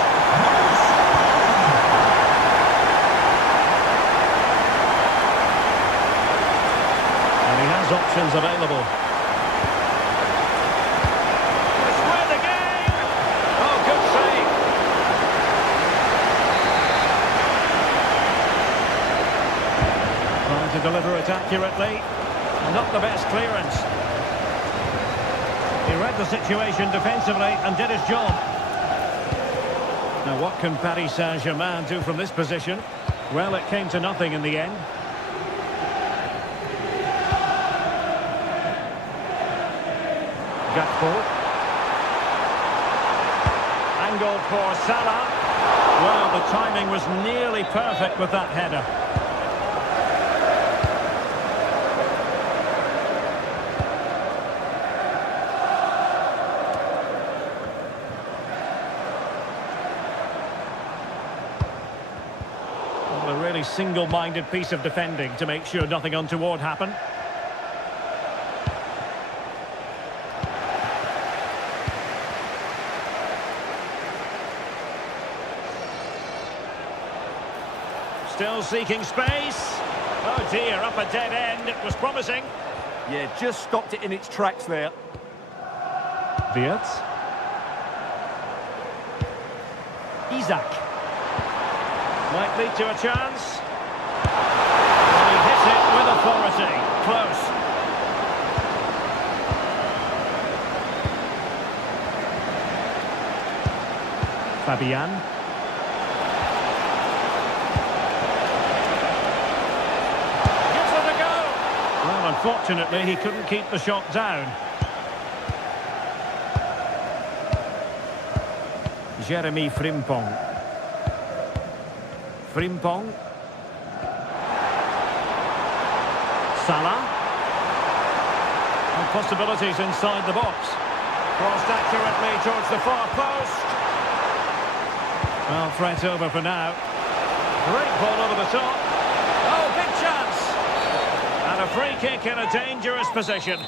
And he has options available. It's win the game! Oh, good save. Trying to deliver it accurately. Not the best clearance. He read the situation defensively and did his job. Now, what can Paris Saint-Germain do from this position? Well, it came to nothing in the end. Gakpo. Angled for Salah. Well, the timing was nearly perfect with that header. A really single-minded piece of defending to make sure nothing untoward happened. Still seeking space. Oh dear, up a dead end. It was promising. Yeah, just stopped it in its tracks there. Wirtz. Isak. Might lead to a chance. And he hit it with authority. Close. Fabian. Gives it a go. Well, unfortunately, he couldn't keep the shot down. Jeremy Frimpong. Frimpong. Salah. And possibilities inside the box. Crossed accurately towards the far post. Well, threat over for now. Great ball over the top. Oh, big chance. And a free kick in a dangerous position.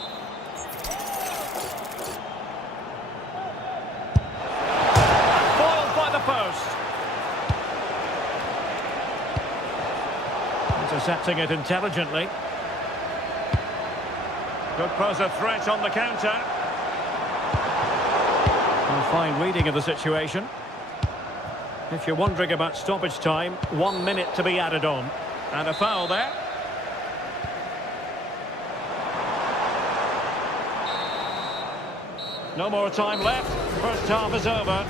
And foiled by the post. Intercepting it intelligently. Could pose a threat on the counter. Well, fine reading of the situation. If you're wondering about stoppage time, 1 minute to be added on. And a foul there. No more time left. First half is over.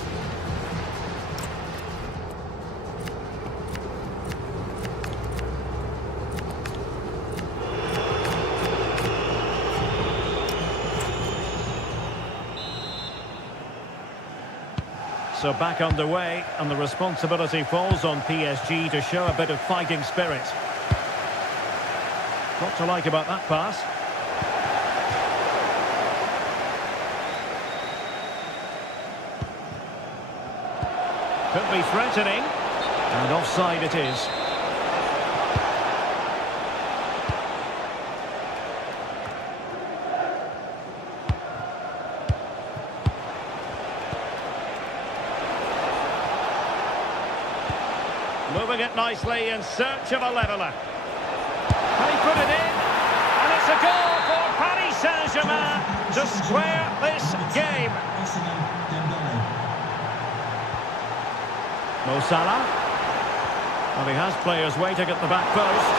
So back underway, and the responsibility falls on PSG to show a bit of fighting spirit. What to like about that pass? Could be threatening. And offside it is. Moving it nicely in search of a leveller. Can he put it in? And it's a goal for Paris Saint-Germain to square this game. Mo Salah. Well, he has players waiting at the back post.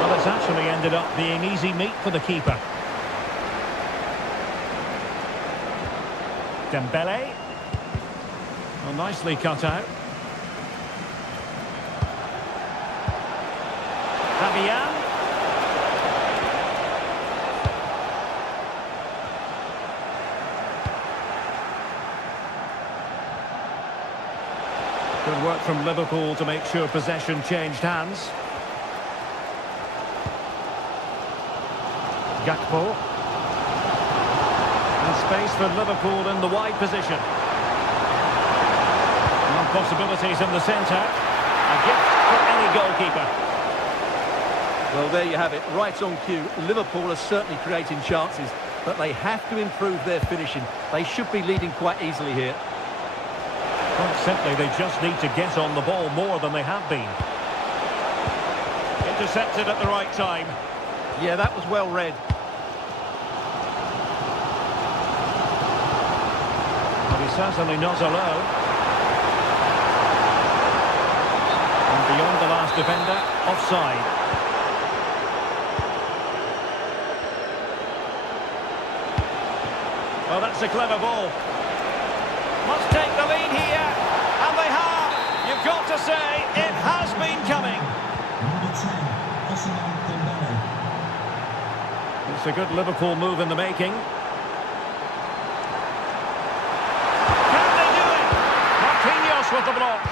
Well, it's actually ended up being easy meat for the keeper. Dembele. Well, nicely cut out. Fabian. Good work from Liverpool to make sure possession changed hands. Gakpo. And space for Liverpool in the wide position. And possibilities in the centre. A gift for any goalkeeper. Well, there you have it, right on cue. Liverpool are certainly creating chances, but they have to improve their finishing. They should be leading quite easily here. Quite simply, they just need to get on the ball more than they have been. Intercepted at the right time. Yeah, that was well read. But he's certainly not alone. And beyond the last defender, offside. Well, that's a clever ball. Must take the lead here. And they have. You've got to say, it has been coming. It's a good Liverpool move in the making. Can they do it? Marquinhos with the block.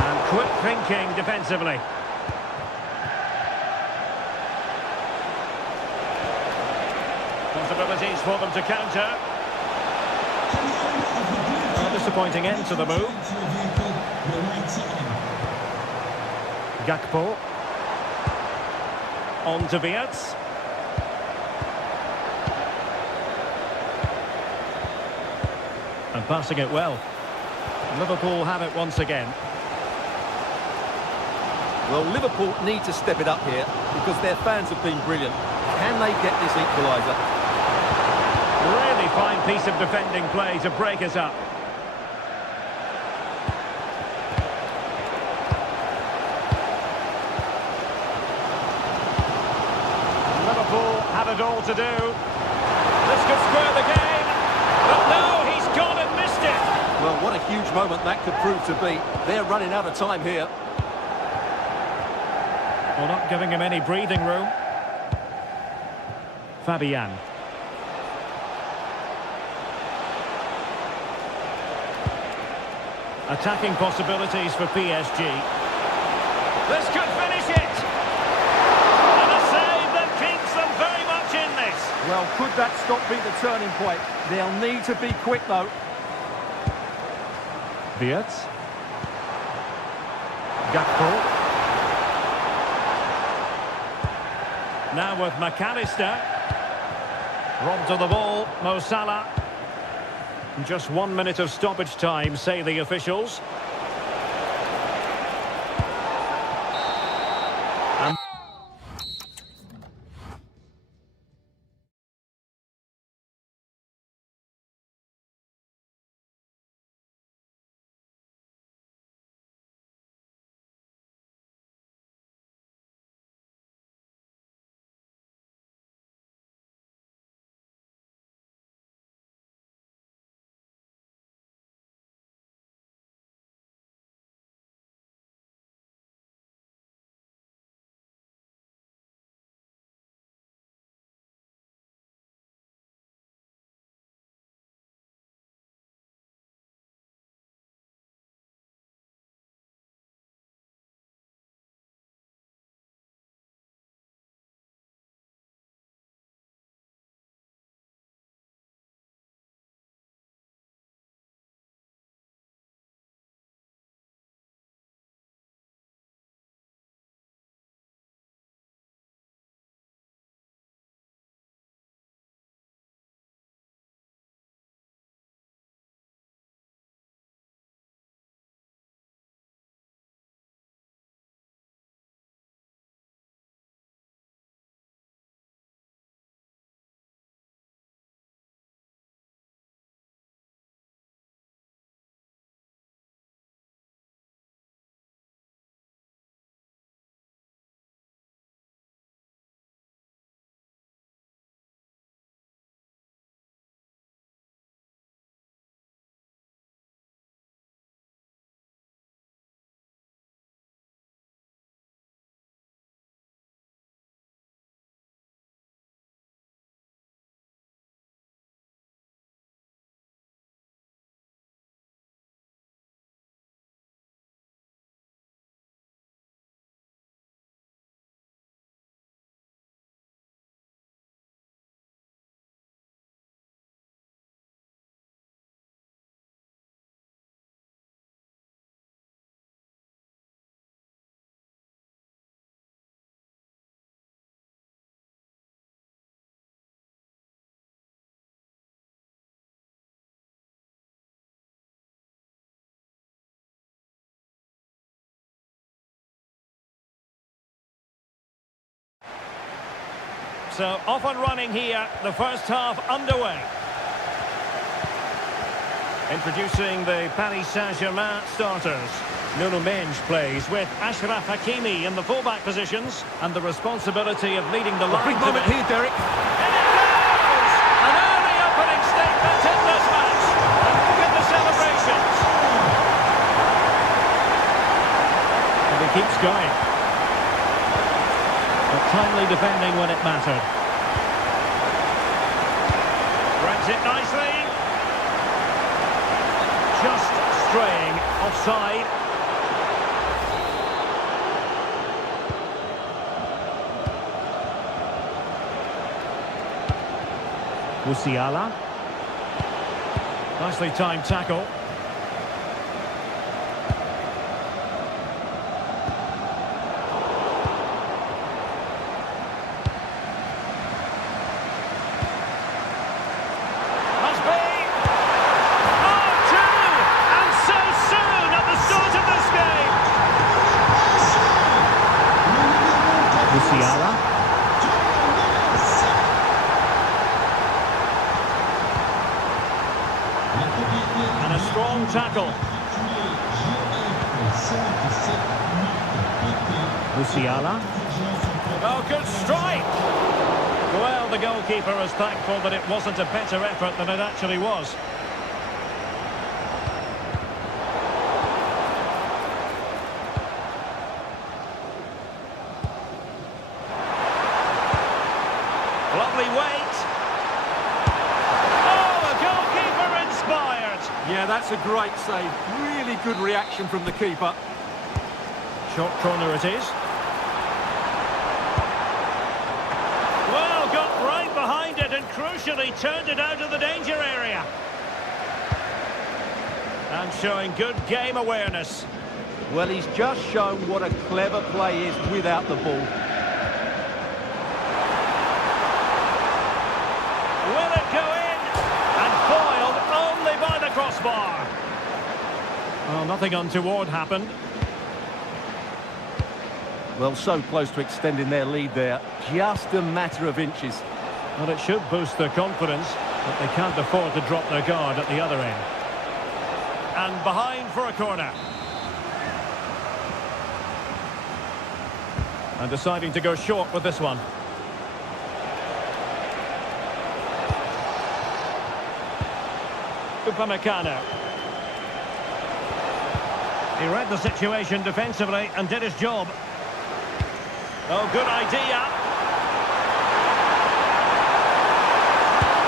And quick thinking defensively. Possibilities for them to counter. A disappointing end to the move. Gakpo. On to Wirtz. And passing it well. Liverpool have it once again. Well, Liverpool need to step it up here because their fans have been brilliant. Can they get this equaliser? Really fine piece of defending play to break us up. Liverpool have it all to do. This could square the game. But no, he's gone and missed it. Well, what a huge moment that could prove to be. They're running out of time here. Well, not giving him any breathing room. Fabian. Attacking possibilities for PSG. This could finish it! And a save that keeps them very much in this. Well, could that stop be the turning point? They'll need to be quick, though. Wirtz. Gakpo. Now with McAllister. Robbed of the ball, Mo Salah. Just 1 minute of stoppage time, say the officials. So off and running here, the first half underway. Introducing the Paris Saint-Germain starters. Nuno Mendes plays with Ashraf Hakimi in the fullback positions and the responsibility of leading the line. Big moment here, Derek. And it goes! An early opening statement in this match. And look at the celebrations. And he keeps going. But timely defending when it mattered. Grabs it nicely. Just straying offside. Musiala. Nicely timed tackle. And a strong tackle. Musiala. Oh, good strike! Well, the goalkeeper is thankful that it wasn't a better effort than it actually was. Lovely weight. Oh, the goalkeeper inspired. Yeah, that's a great save. Really good reaction from the keeper. Short corner it is. Well, got right behind it and crucially turned it out of the danger area. And showing good game awareness. Well, he's just shown what a clever play is without the ball. Will it go in? And foiled only by the crossbar. Well, nothing untoward happened. Well, so close to extending their lead there. Just a matter of inches. Well, it should boost their confidence, but they can't afford to drop their guard at the other end. And behind for a corner. And deciding to go short with this one. Upamecano. He read the situation defensively and did his job. Oh, good idea.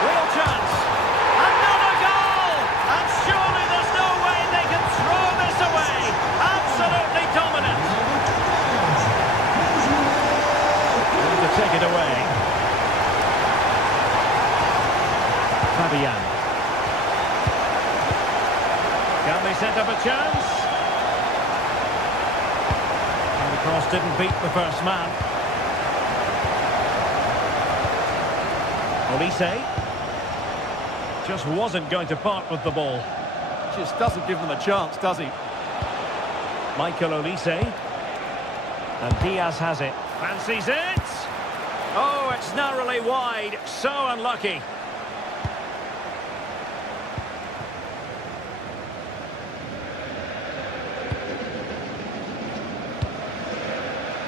Real chance. Another goal! And surely there's no way they can throw this away. Absolutely dominant. Going to take it away. Fabian. Can they set up a chance? And the cross didn't beat the first man. Olise. Just wasn't going to part with the ball. Just doesn't give them a chance, does he? Michael Olise. And Diaz has it. Fancies it. Oh, it's narrowly wide. So unlucky.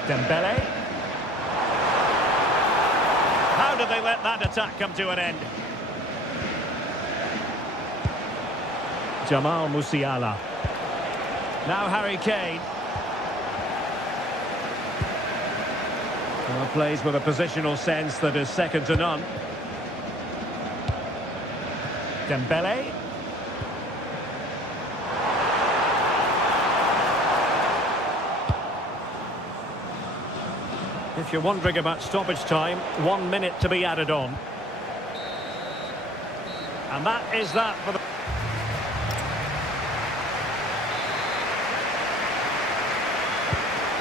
Dembele. How did they let that attack come to an end? Jamal Musiala. Now Harry Kane. Well, plays with a positional sense that is second to none. Dembele. If you're wondering about stoppage time, 1 minute to be added on. And that is that for the...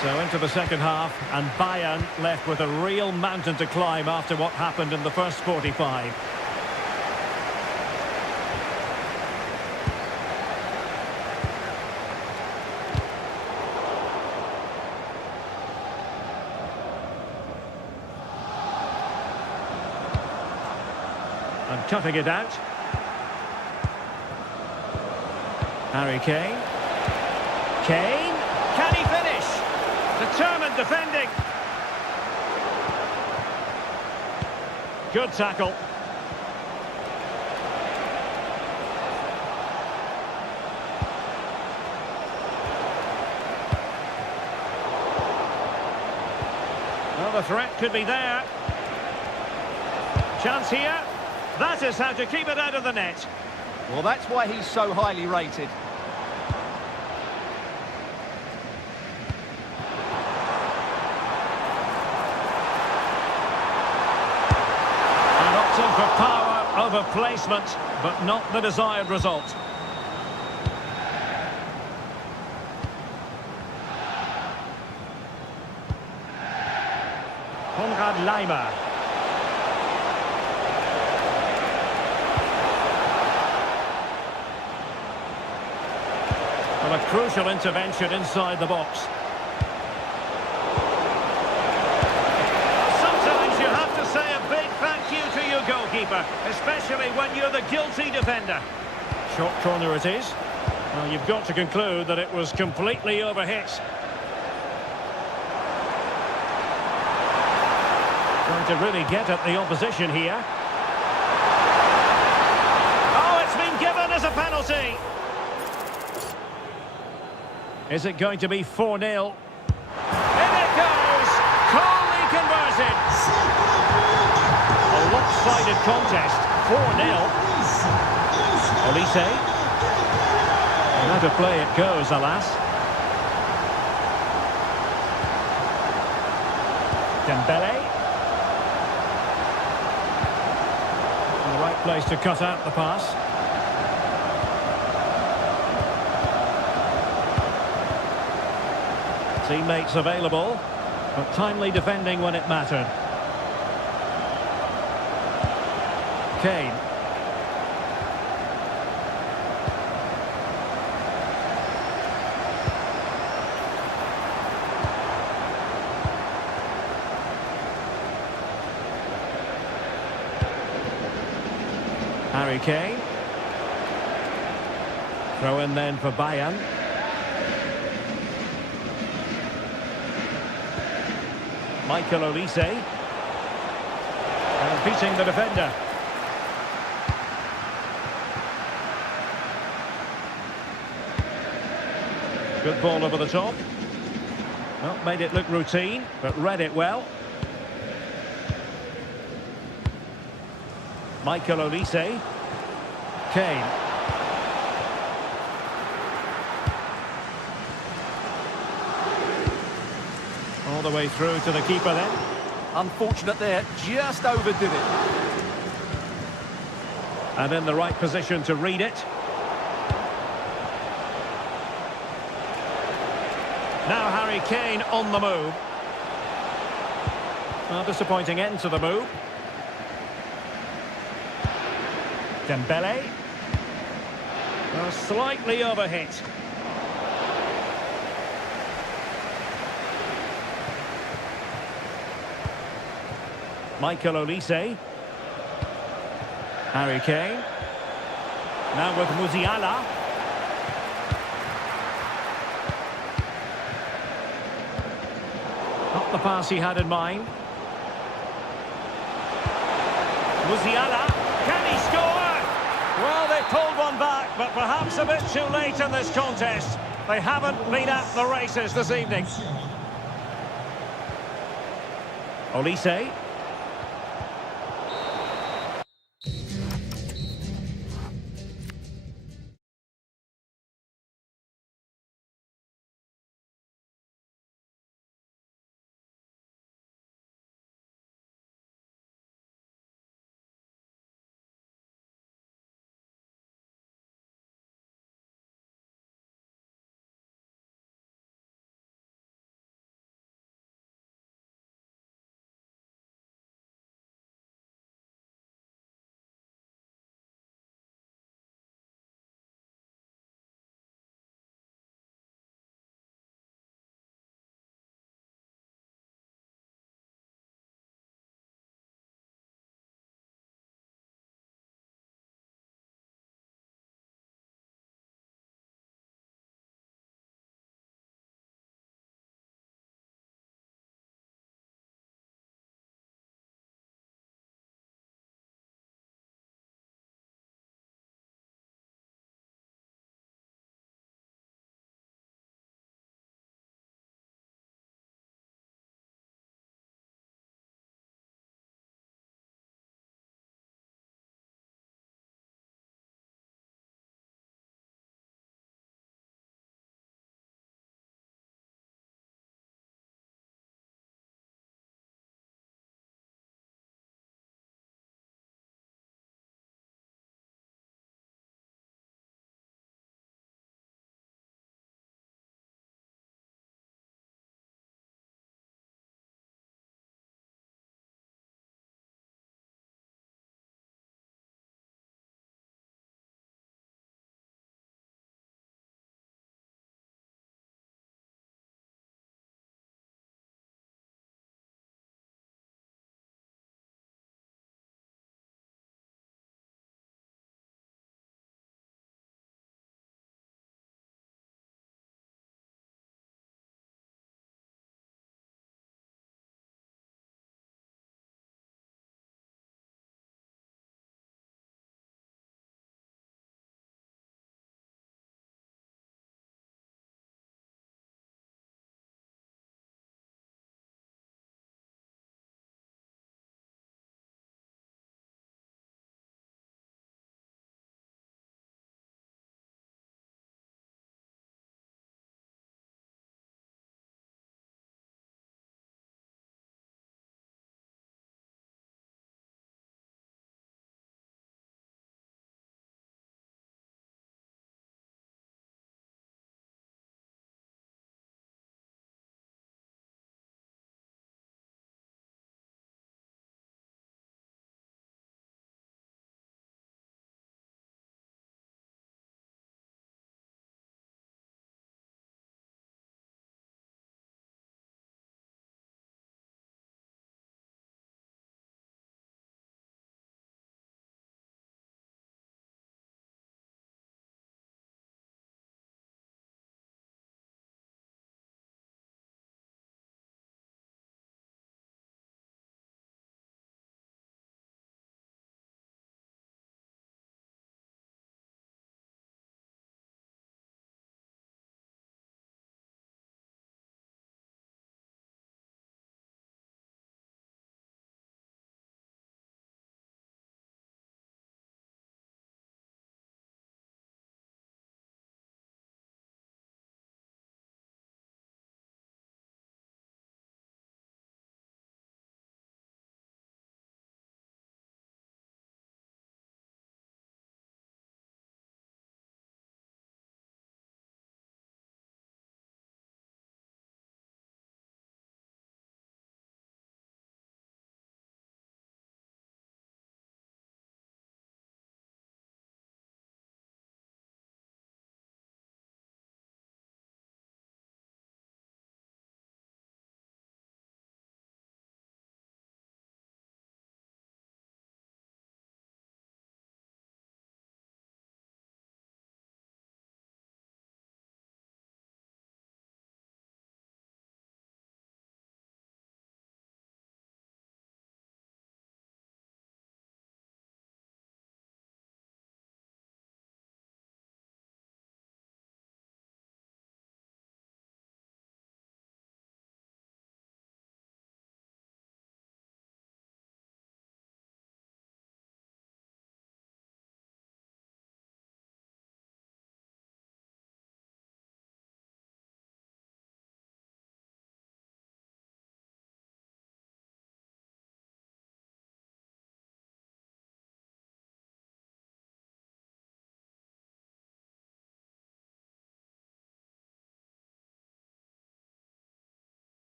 So into the second half, and Bayern left with a real mountain to climb after what happened in the first 45. cutting it out. Harry Kane. Kane. Can he finish? Determined defending. Good tackle. Well, the threat could be there. Chance here. That is how to keep it out of the net. Well, that's why he's so highly rated. And opting for power over placement, but not the desired result. Konrad Leimer. Well, a crucial intervention inside the box. Sometimes you have to say a big thank you to your goalkeeper, especially when you're the guilty defender. Short corner it is. Well, you've got to conclude that it was completely overhit. Trying to really get at the opposition here. Oh, it's been given as a penalty. Is it going to be 4-0? In it goes! Coolly converted. A lopsided contest. 4-0. Olise. And out of play it goes, alas. Dembele. In the right place to cut out the pass. Teammates available, but timely defending when it mattered. Kane. Harry Kane. Throw in then for Bayern. Michael Olise. And beating the defender. Good ball over the top. Well, made it look routine, but read it well. Michael Olise. Kane. All the way through to the keeper then. Unfortunate there, just overdid it. And in the right position to read it. Now Harry Kane on the move. Well, disappointing end to the move. Dembele. Well, slightly overhit. Michael Olise. Harry Kane. Now with Musiala. Not the pass he had in mind. Musiala. Can he score? Well, they pulled one back, but perhaps a bit too late in this contest. They haven't been at the races this evening. Olise.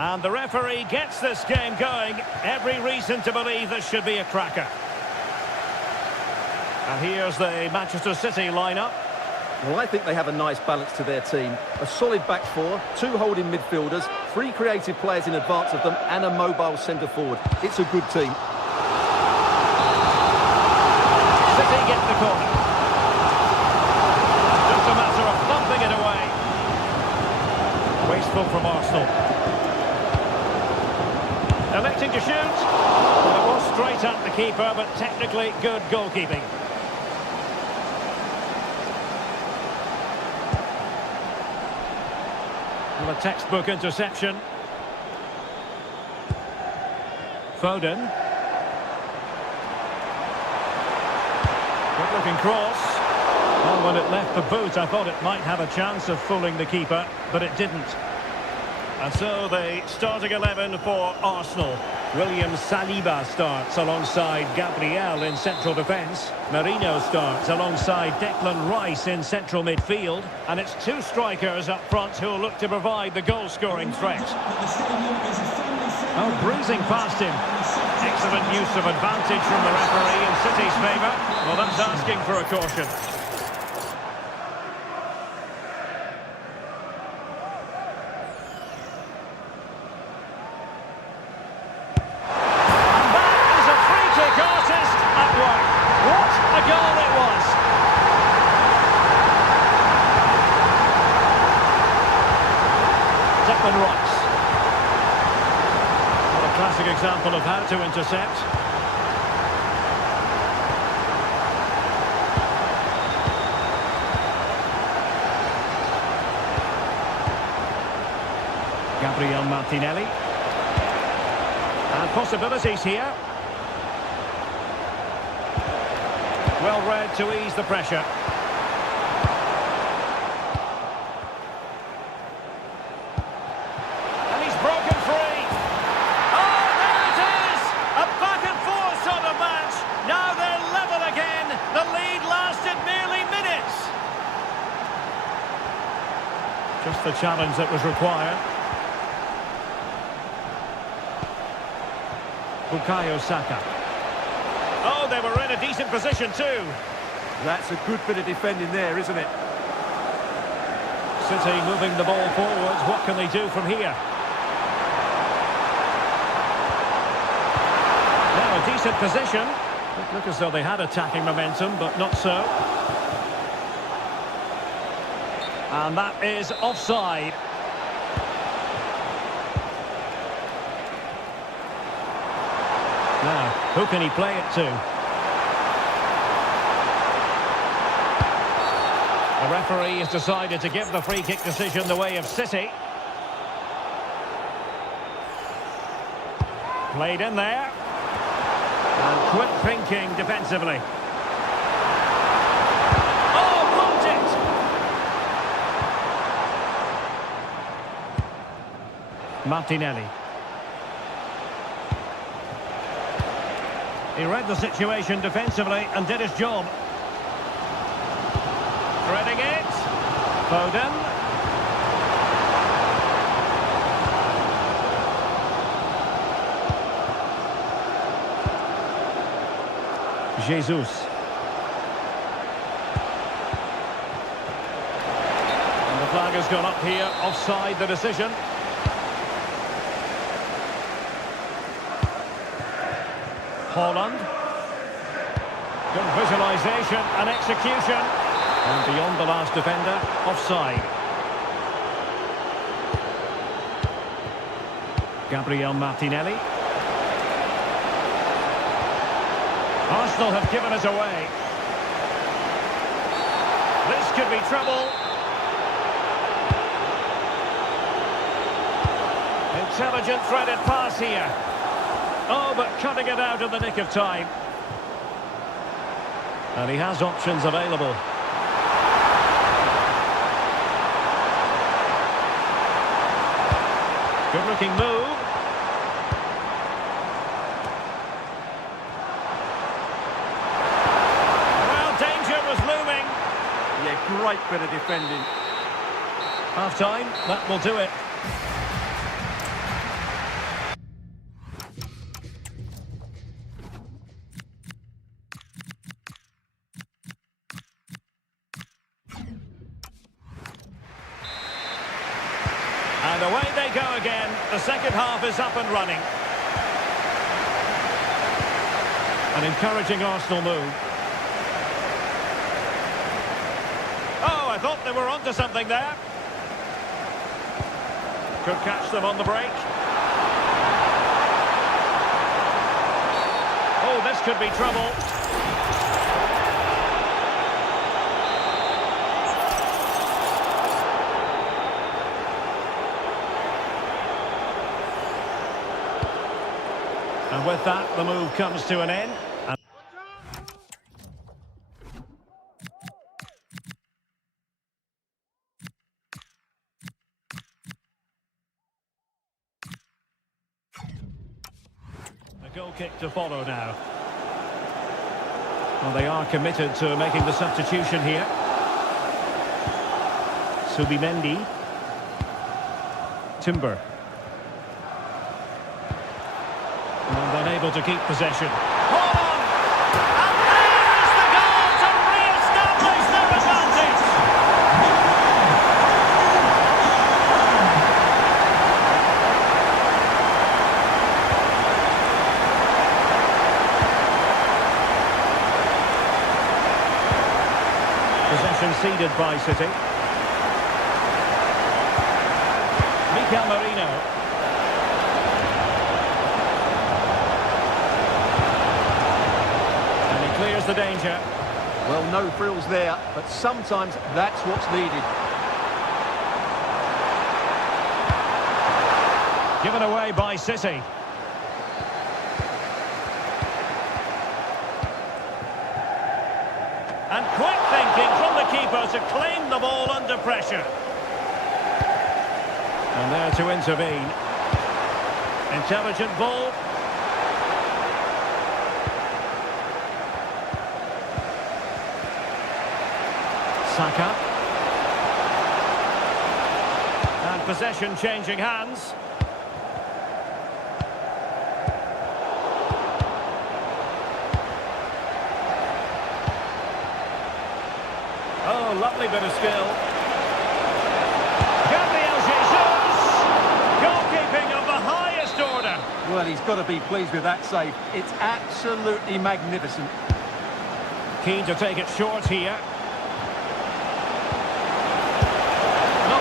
And the referee gets this game going. Every reason to believe this should be a cracker. And here's the Manchester City lineup. Well, I think they have a nice balance to their team. A solid back four, two holding midfielders, three creative players in advance of them, and a mobile centre-forward. It's a good team. City get the corner. Just a matter of thumping it away. Wasteful from Arsenal. Electing to shoot. Well, it was straight at the keeper, but technically good goalkeeping. Well, a textbook interception. Foden. Good looking cross. Well, when it left the boot, I thought it might have a chance of fooling the keeper, but it didn't. And so the starting 11 for Arsenal. William Saliba starts alongside Gabriel in central defence. Merino starts alongside Declan Rice in central midfield. And it's two strikers up front who will look to provide the goal-scoring threat. Oh, breezing past him. Excellent use of advantage from the referee in City's favour. Well, that's asking for a caution. Example of how to intercept. Gabriel Martinelli. And possibilities here. Well read to ease the pressure. Just the challenge that was required. Bukayo Saka. Oh, they were in a decent position too. That's a good bit of defending there, isn't it? City moving the ball forwards. What can they do from here? Now a decent position. It looked as though they had attacking momentum, but not so. And that is offside. Now, who can he play it to? The referee has decided to give the free kick decision the way of City. Played in there. And quick thinking defensively. Martinelli. He read the situation defensively and did his job. Threading it. Foden. Jesus. And the flag has gone up here. Offside the decision. Holland. Good visualisation and execution. And beyond the last defender, offside. Gabriel Martinelli. Arsenal have given us away. This could be trouble. Intelligent threaded pass here. Oh, but cutting it out in the nick of time. And he has options available. Good looking move. Well, danger was looming. Yeah, great bit of defending. Half time, that will do it. the second half is up and running. An encouraging Arsenal move. Oh, I thought they were onto something there. Could catch them on the break. Oh, this could be trouble. And with that, the move comes to an end. A goal kick to follow now. Well, they are committed to making the substitution here. Subimendi. Timber. And unable to keep possession. Hold on! And there's the goal to re-establish their advantage! Possession ceded by City. Mikel Merino. Clears the danger. Well, no frills there, but sometimes that's what's needed. Given away by City. And quick thinking from the keeper to claim the ball under pressure. And there to intervene. Intelligent ball. Saka. And possession changing hands. Oh, lovely bit of skill. Gabriel Jesus! Goalkeeping of the highest order. Well, he's got to be pleased with that save. It's absolutely magnificent. Keen to take it short here.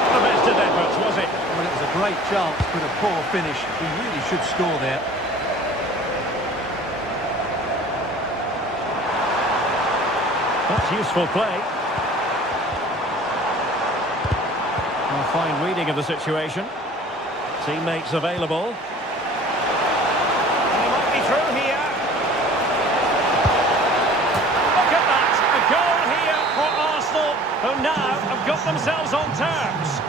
The best of efforts, was it? Well, it was a great chance, but a poor finish. He really should score there. That's useful play. A fine reading of the situation. Teammates available. And he might be through here. Look at that! A goal here for Arsenal, who now have got themselves on terms.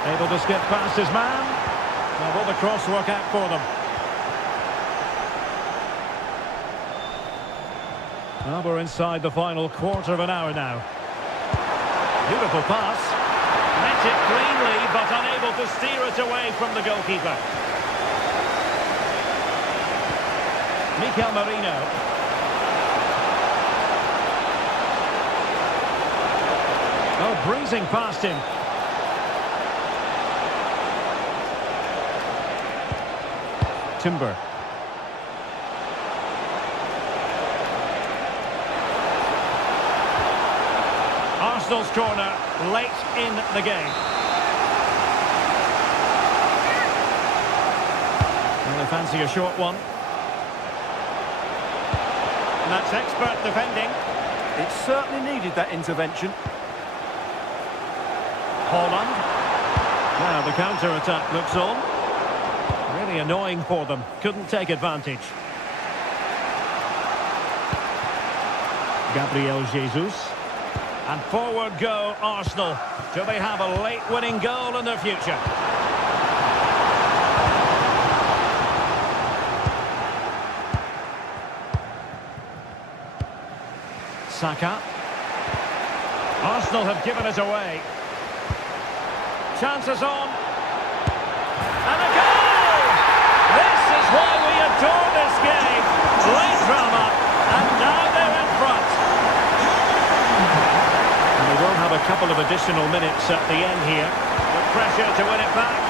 Able to skip past his man. Now will the cross work out for them? Well, we're inside the final quarter of an hour now. Beautiful pass. Met it cleanly, but unable to steer it away from the goalkeeper. Mikel Merino. Oh, breezing past him. Timber. Arsenal's corner late in the game. And they fancy a short one. And that's expert defending. It certainly needed that intervention. Holland. Now the counter-attack looks on. Really annoying for them. Couldn't take advantage. Gabriel Jesus. And forward go Arsenal. Do they have a late winning goal in their future? Saka. Arsenal have given it away. Chances on. And a goal! This is why we adore this game. Late drama, and now they're in front. And they will have a couple of additional minutes at the end here. The pressure to win it back.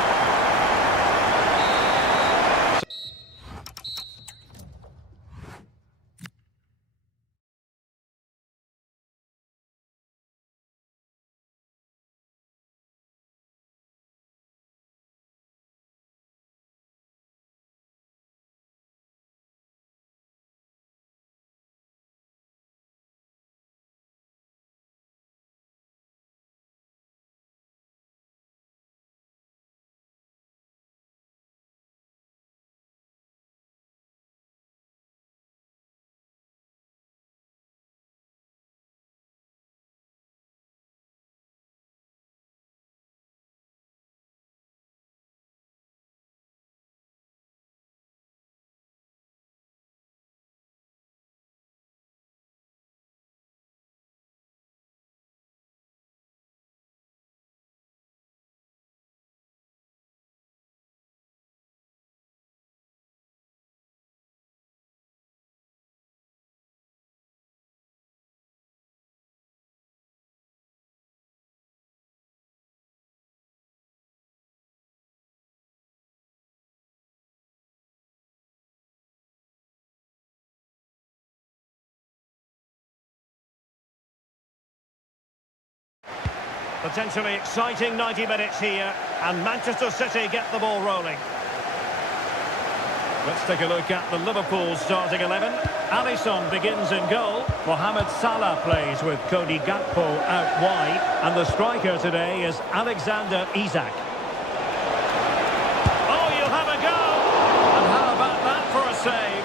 Potentially exciting 90 minutes here, and Manchester City get the ball rolling. Let's take a look at the Liverpool starting 11. Alisson begins in goal. Mohamed Salah plays with Cody Gakpo out wide, and the striker today is Alexander Isak. Oh, you'll have a go! And how about that for a save?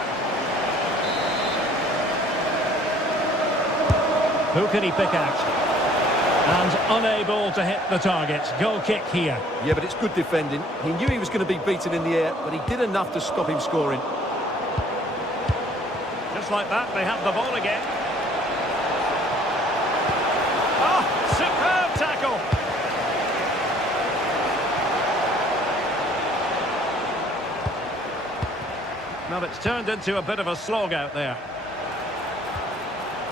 Who can he pick out? And unable to hit the target. Goal kick here. Yeah, but it's good defending. He knew he was going to be beaten in the air, but he did enough to stop him scoring. Just like that, they have the ball again. Oh, superb tackle. Now it's turned into a bit of a slog out there.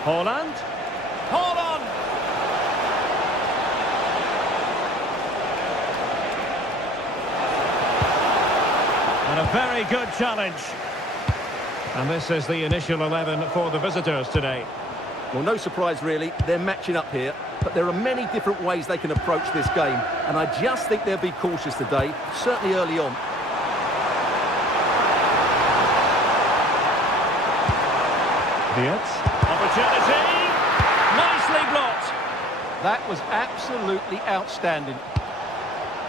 Haaland. Hold on. And a very good challenge. And this is the initial 11 for the visitors today. Well, no surprise really, they're matching up here, but there are many different ways they can approach this game, and I just think they'll be cautious today, certainly early on. Wirtz. Opportunity. Nicely blocked. That was absolutely outstanding.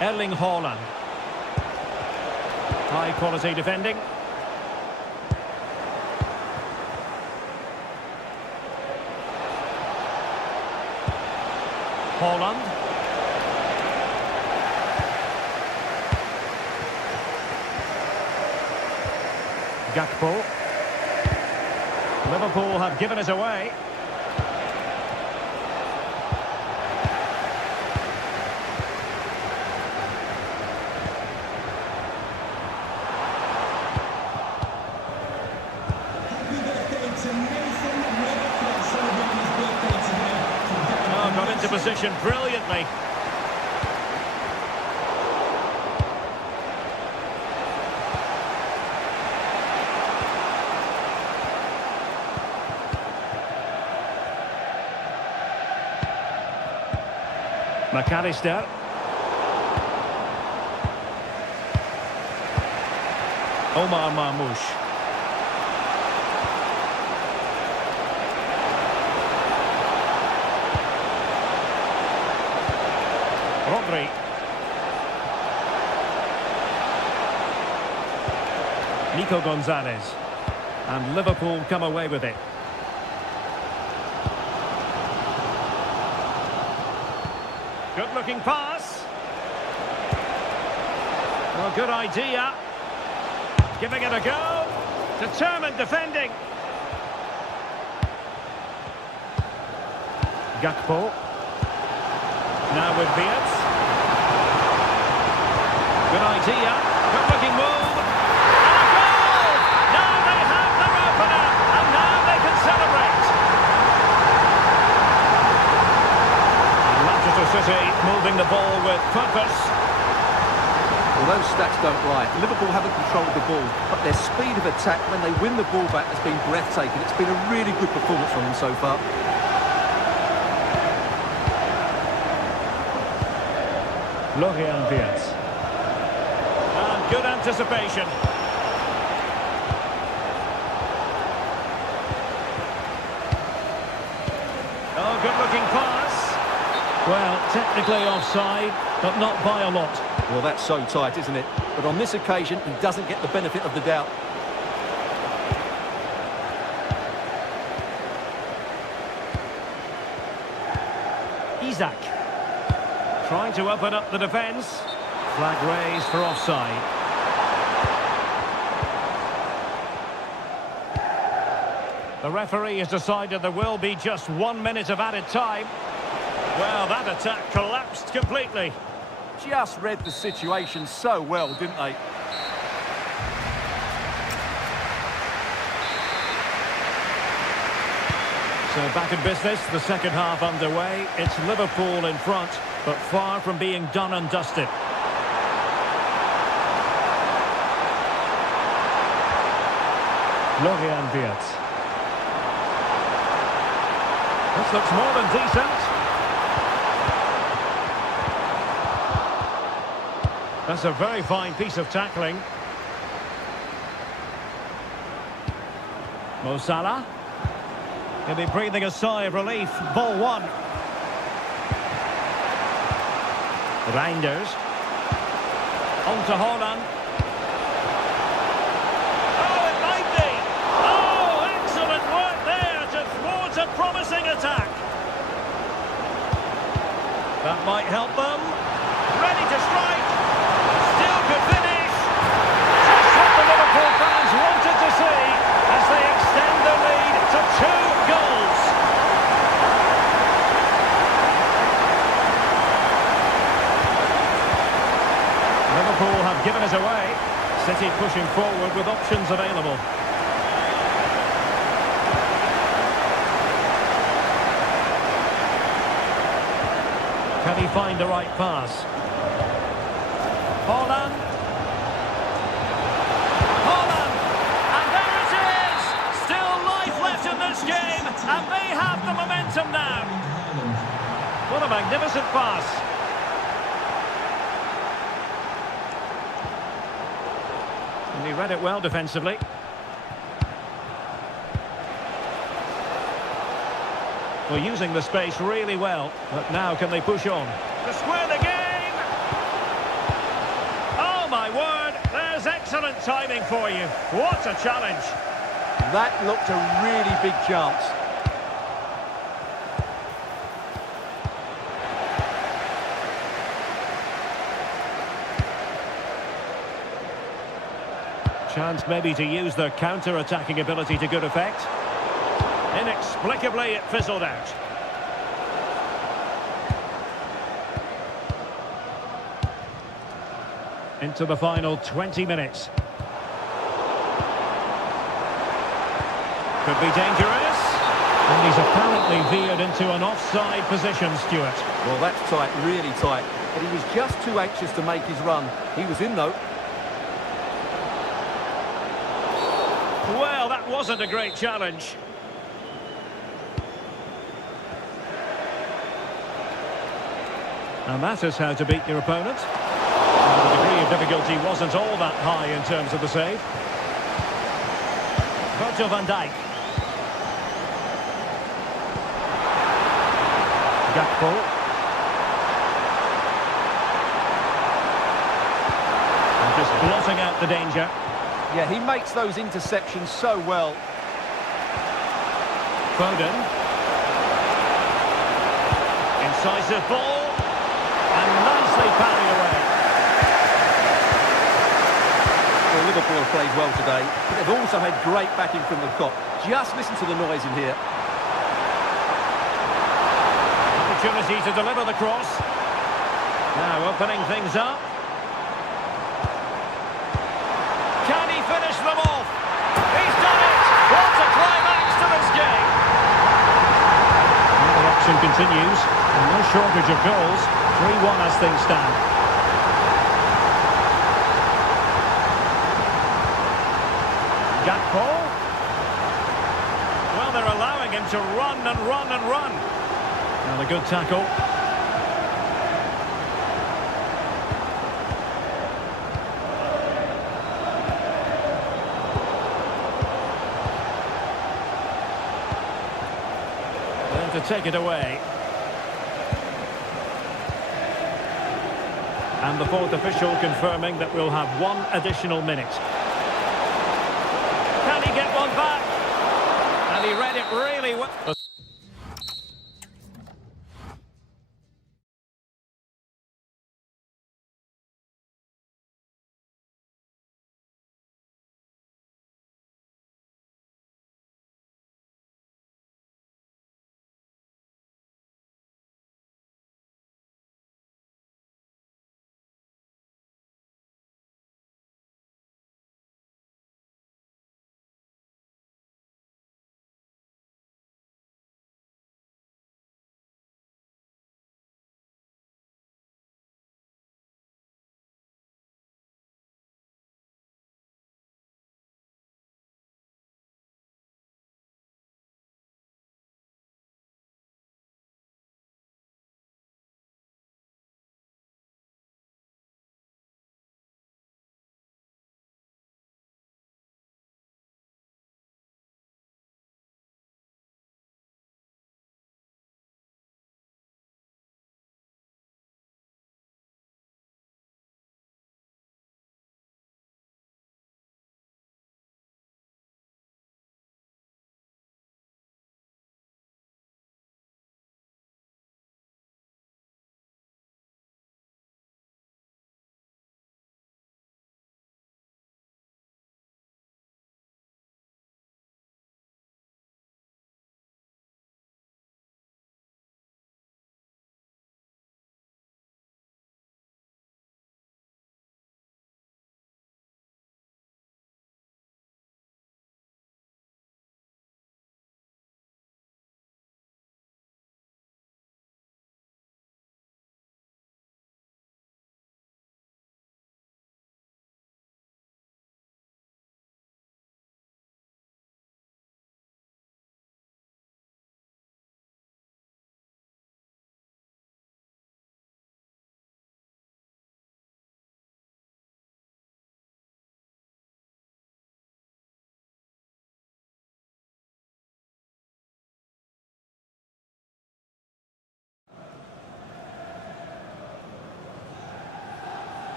Erling Haaland. High quality defending. Haaland. Gakpo. Liverpool have given it away. Oh, got into position brilliantly. McAllister. Omar Marmoush. Rodri. Nico Gonzalez. And Liverpool come away with it. Good looking pass. Well, good idea. Giving it a go. Determined defending. Gakpo. Now with Wirtz. Good idea. Good looking move. And a goal! Now they have their opener. And now they can celebrate. And Manchester Focus. Well, those stats don't lie. Liverpool haven't controlled the ball, but their speed of attack when they win the ball back has been breathtaking. It's been a really good performance from them so far. Florian Wirtz. And good anticipation. Oh, good-looking pass. Well, technically offside, but not by a lot. Well, that's so tight, isn't it? But on this occasion, he doesn't get the benefit of the doubt. Isaac. Trying to open up the defence. Flag raised for offside. The referee has decided there will be just 1 minute of added time. Well, that attack collapsed completely. Just read the situation so well, didn't they? So back in business, the second half underway. It's Liverpool in front, but far from being done and dusted. Florian Wirtz. This looks more than decent. That's a very fine piece of tackling. Mo Salah. He'll be breathing a sigh of relief. Ball one. Reinders. On to Haaland. Oh, it might be. Oh, excellent work there to thwart a promising attack. That might help them. Ready to strike. Still could finish. Just what the Liverpool fans wanted to see as they extend the lead to 2 goals. Liverpool have given us away. City pushing forward with options available. Can he find the right pass? Haaland. Haaland. And there it is! Still life left in this game, and they have the momentum now. What a magnificent pass. And he read it well defensively. Well, using the space really well, but now can they push on? To square the game! Oh my word, there's excellent timing for you. What a challenge. That looked a really big chance. Chance maybe to use their counter-attacking ability to good effect. Inexplicably, it fizzled out. Into the final 20 minutes. Could be dangerous. And he's apparently veered into an offside position, Stuart. Well, that's tight, really tight. But he was just too anxious to make his run. He was in, though. Well, that wasn't a great challenge. And that is how to beat your opponent. And the degree of difficulty wasn't all that high in terms of the save. Virgil van Dijk. Gakpo. And just blotting out the danger. Yeah, he makes those interceptions so well. Foden. Incisive ball. And nicely parried away. Well, Liverpool have played well today, but they've also had great backing from the Kop. Just listen to the noise in here. Opportunity to deliver the cross. Now opening things up. Can he finish them off? He's done it! What a climax to this game! The action continues. And no shortage of goals. 3-1 as things stand. Gakpo. Well, they're allowing him to run and run and run. And a good tackle. Then to take it away. And the fourth official confirming that we'll have one additional minute. Can he get one back? And he read it really well.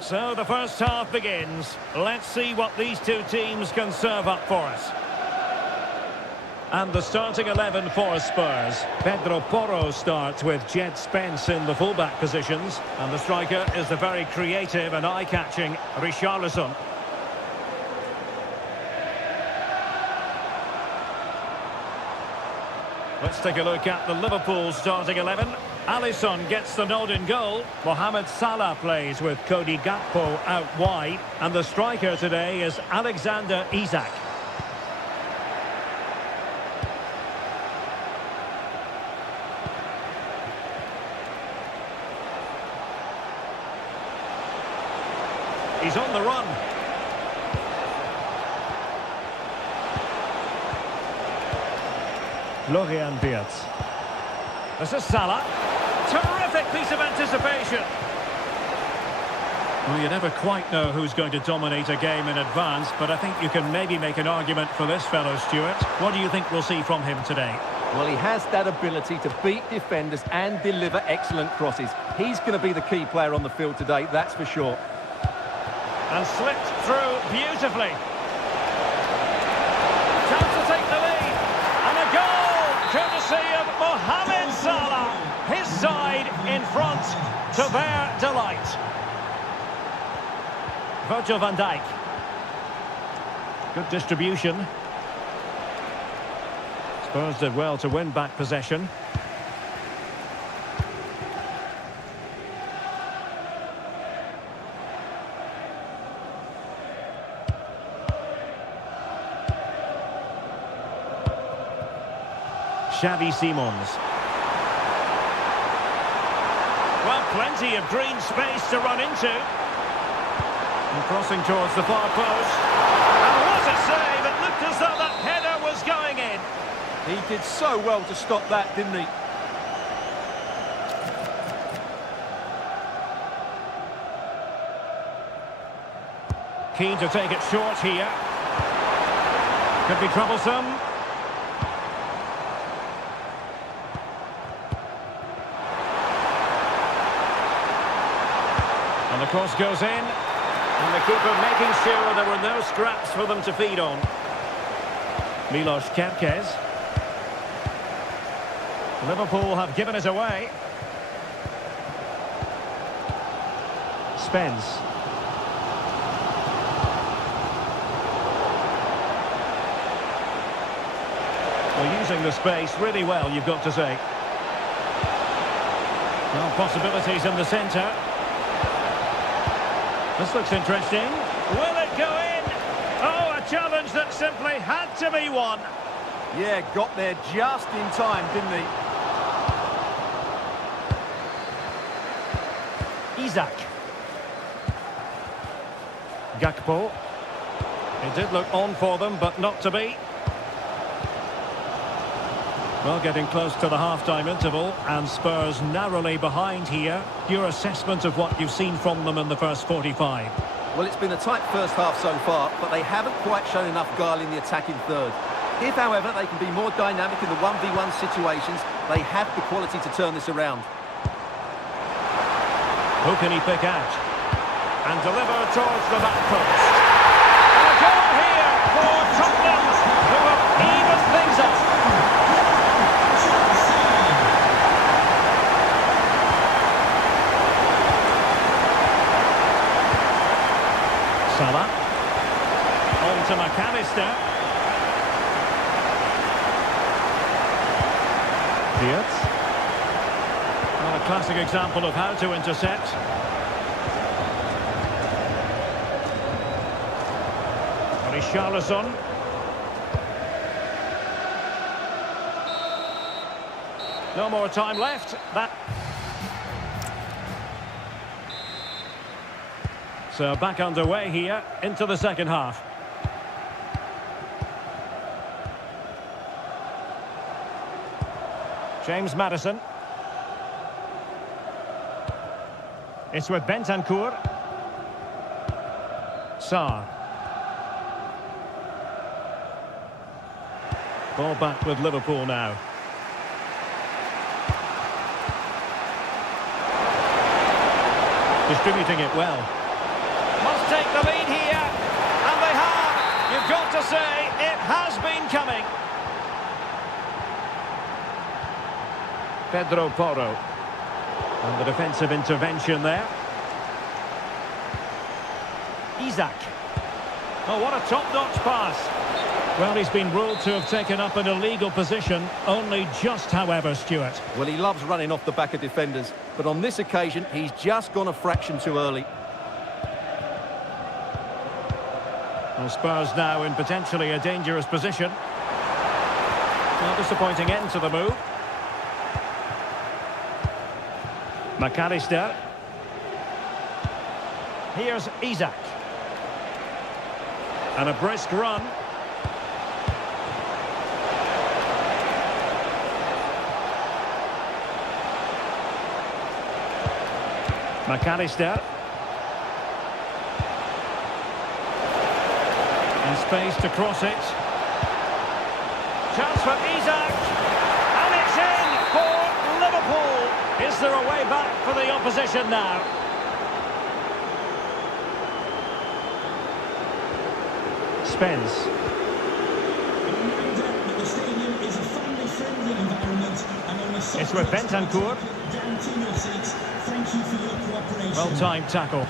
So the first half begins. Let's see what these two teams can serve up for us. And the starting 11 for Spurs. Pedro Porro starts with Jed Spence in the fullback positions. And the striker is the very creative and eye-catching Richarlison. Let's take a look at the Liverpool starting 11. Alisson gets the nod in goal. Mohamed Salah plays with Cody Gakpo out wide. And the striker today is Alexander Isak. He's on the run. Florian Wirtz. This is Salah. Terrific piece of anticipation. Well, you never quite know who's going to dominate a game in advance, but I think you can maybe make an argument for this fellow, Stuart. What do you think we'll see from him today? Well, he has that ability to beat defenders and deliver excellent crosses. He's going to be the key player on the field today, that's for sure. And slipped through beautifully. Chance to take the lead. And a goal, courtesy of Mohamed Salah. His side in front to their delight. Virgil van Dijk. Good distribution. Spurs did well to win back possession. Xavi Simons. Plenty of green space to run into. And crossing towards the far post. And what a save! It looked as though that header was going in. He did so well to stop that, didn't he? Keen to take it short here. Could be troublesome. And the cross goes in. And the keeper making sure there were no scraps for them to feed on. Milos Kerkez. Liverpool have given it away. Spence. Well, using the space really well, you've got to say. Well, possibilities in the centre. This looks interesting. Will it go in? Oh, a challenge that simply had to be won. Yeah, got there just in time, didn't he? Isak. Gakpo. It did look on for them, but not to be. Well, getting close to the half-time interval, and Spurs narrowly behind here. Your assessment of what you've seen from them in the first 45? Well, it's been a tight first half so far, but they haven't quite shown enough guile in the attacking third. If, however, they can be more dynamic in the 1v1 situations, they have the quality to turn this around. Who can he pick out? And deliver towards the back post. And a goal here for Tottenham, who have evened things up. Salah. On to McAllister. Diaz. Well, a classic example of how to intercept. Richarlison. No more time left. So back underway here into the second half. James Maddison. It's with Bentancur. Sarr. Ball back with Liverpool now. Distributing it well. Must take the lead here, and they have. You've got to say, it has been coming. Pedro Porro. And the defensive intervention there. Isak. Oh, what a top-notch pass. Well, he's been ruled to have taken up an illegal position, only just, however, Stuart. Well, he loves running off the back of defenders, but on this occasion, he's just gone a fraction too early. Well, Spurs now in potentially a dangerous position. Well, disappointing end to the move. McAllister. Here's Isak. And a brisk run. McAllister. And space to cross it. Chance for Isak. And it's in for Liverpool. Is there a way back for the opposition now? Spence. The stadium is a family-friendly environment, and on a It's with Bentancur. guarantee your seats. Thank you for your cooperation. Well-timed tackle.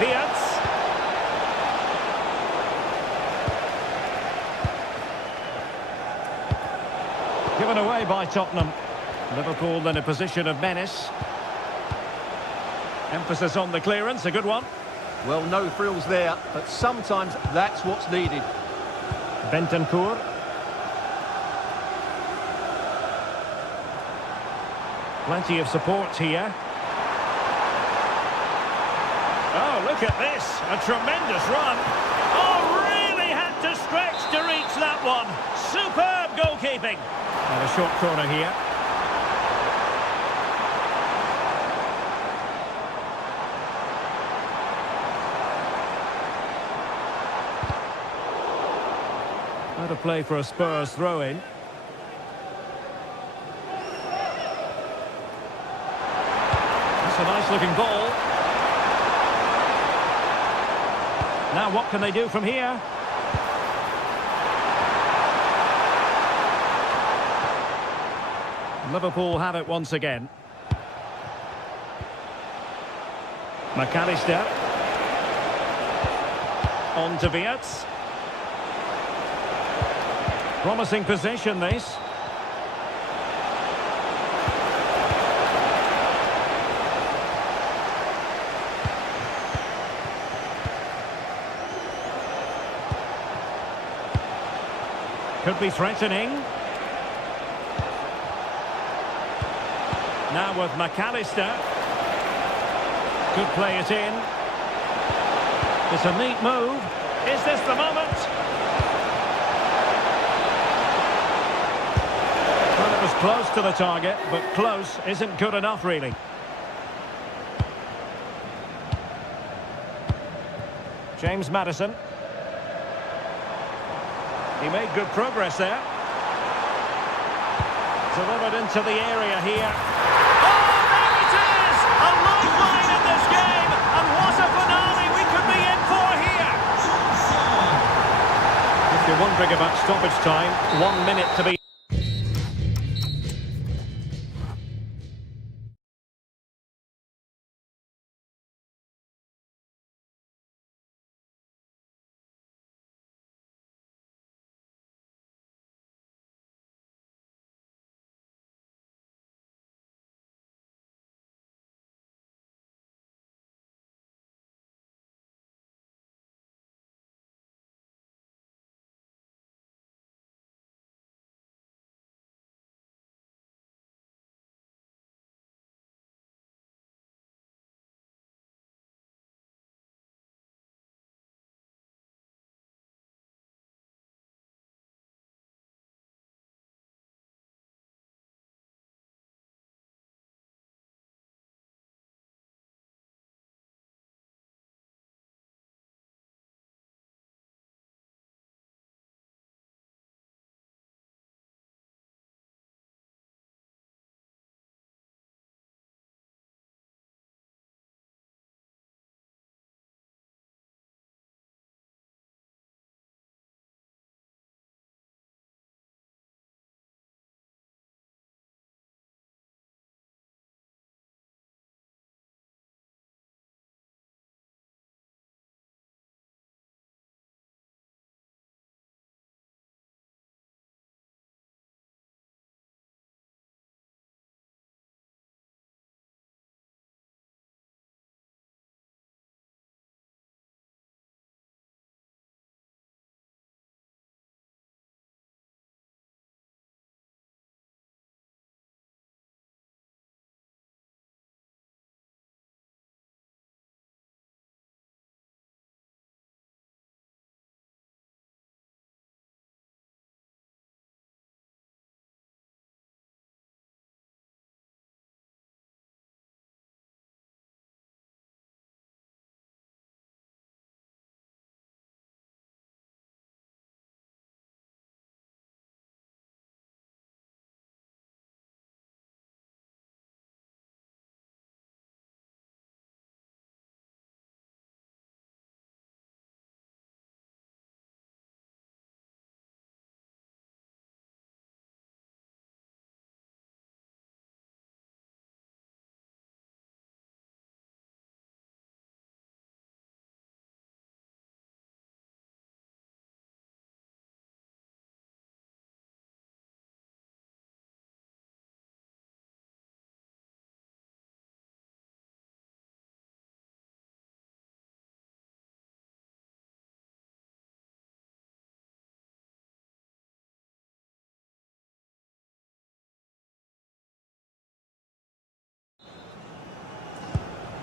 Diaz. Given away by Tottenham. Liverpool in a position of menace. Emphasis on the clearance, a good one. Well, no frills there, but sometimes that's what's needed. Bentancur. Plenty of support here. Oh, look at this. A tremendous run. Oh, really had to stretch to reach that one. Superb goalkeeping. And a short corner here. Out of play for a Spurs throw-in. That's a nice-looking ball. Now what can they do from here? Liverpool have it once again. McAllister. On to Wirtz. Promising position, this. Could be threatening. Now with McAllister. Could play it in. It's a neat move. Is this the moment? Well, it was close to the target, but close isn't good enough, really. James Maddison. He made good progress there. Delivered into the area here. Oh, there it is! A lifeline in this game! And what a finale we could be in for here! If you're wondering about stoppage time, 1 minute to be...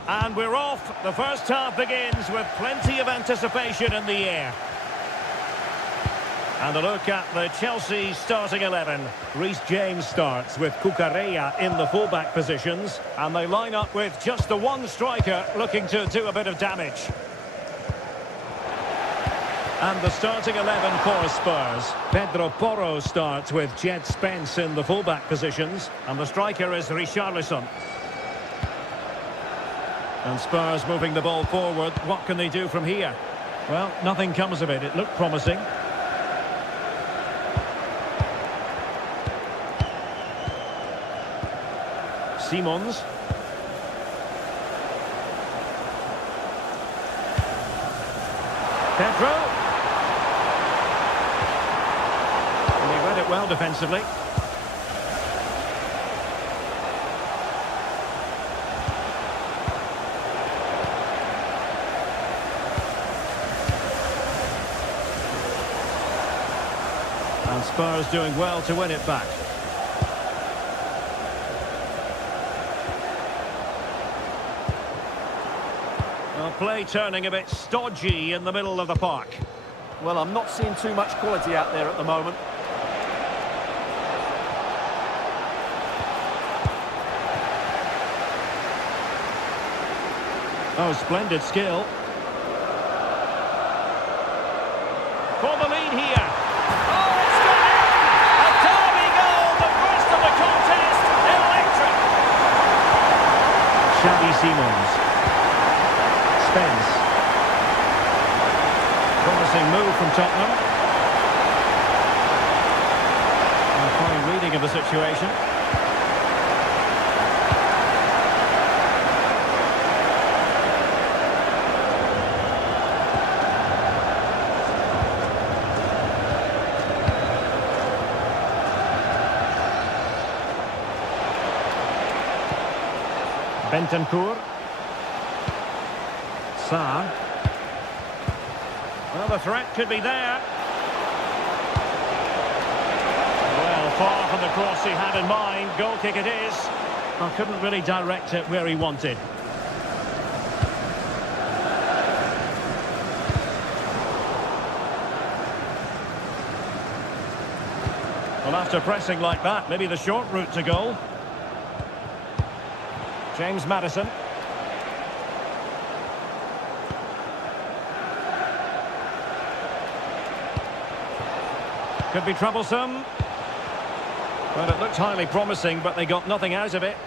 And we're off. The first half begins with plenty of anticipation in the air. And a look at the Chelsea starting 11. Reece James starts with Cucurella in the fullback positions. And they line up with just the one striker looking to do a bit of damage. And the starting 11 for Spurs. Pedro Porro starts with Jed Spence in the fullback positions. And the striker is Richarlison. And Spurs moving the ball forward. What can they do from here? Well, nothing comes of it. It looked promising. Simons. Pedro. And he read it well defensively. And Spurs doing well to win it back. Well, play turning a bit stodgy in the middle of the park. Well, I'm not seeing too much quality out there at the moment. Oh, splendid skill. For the lead here. Oh, it's got in! A derby goal, the first of the contest. Electric. Xavi Simons. Spence. Promising move from Tottenham. A fine reading of the situation. Bentancur. Sarr. Well, the threat could be there. Well, far from the cross he had in mind. Goal kick it is. Well, couldn't really direct it where he wanted. Well, after pressing like that, maybe the short route to goal. James Maddison. Could be troublesome. Well, it looked highly promising, but they got nothing out of it.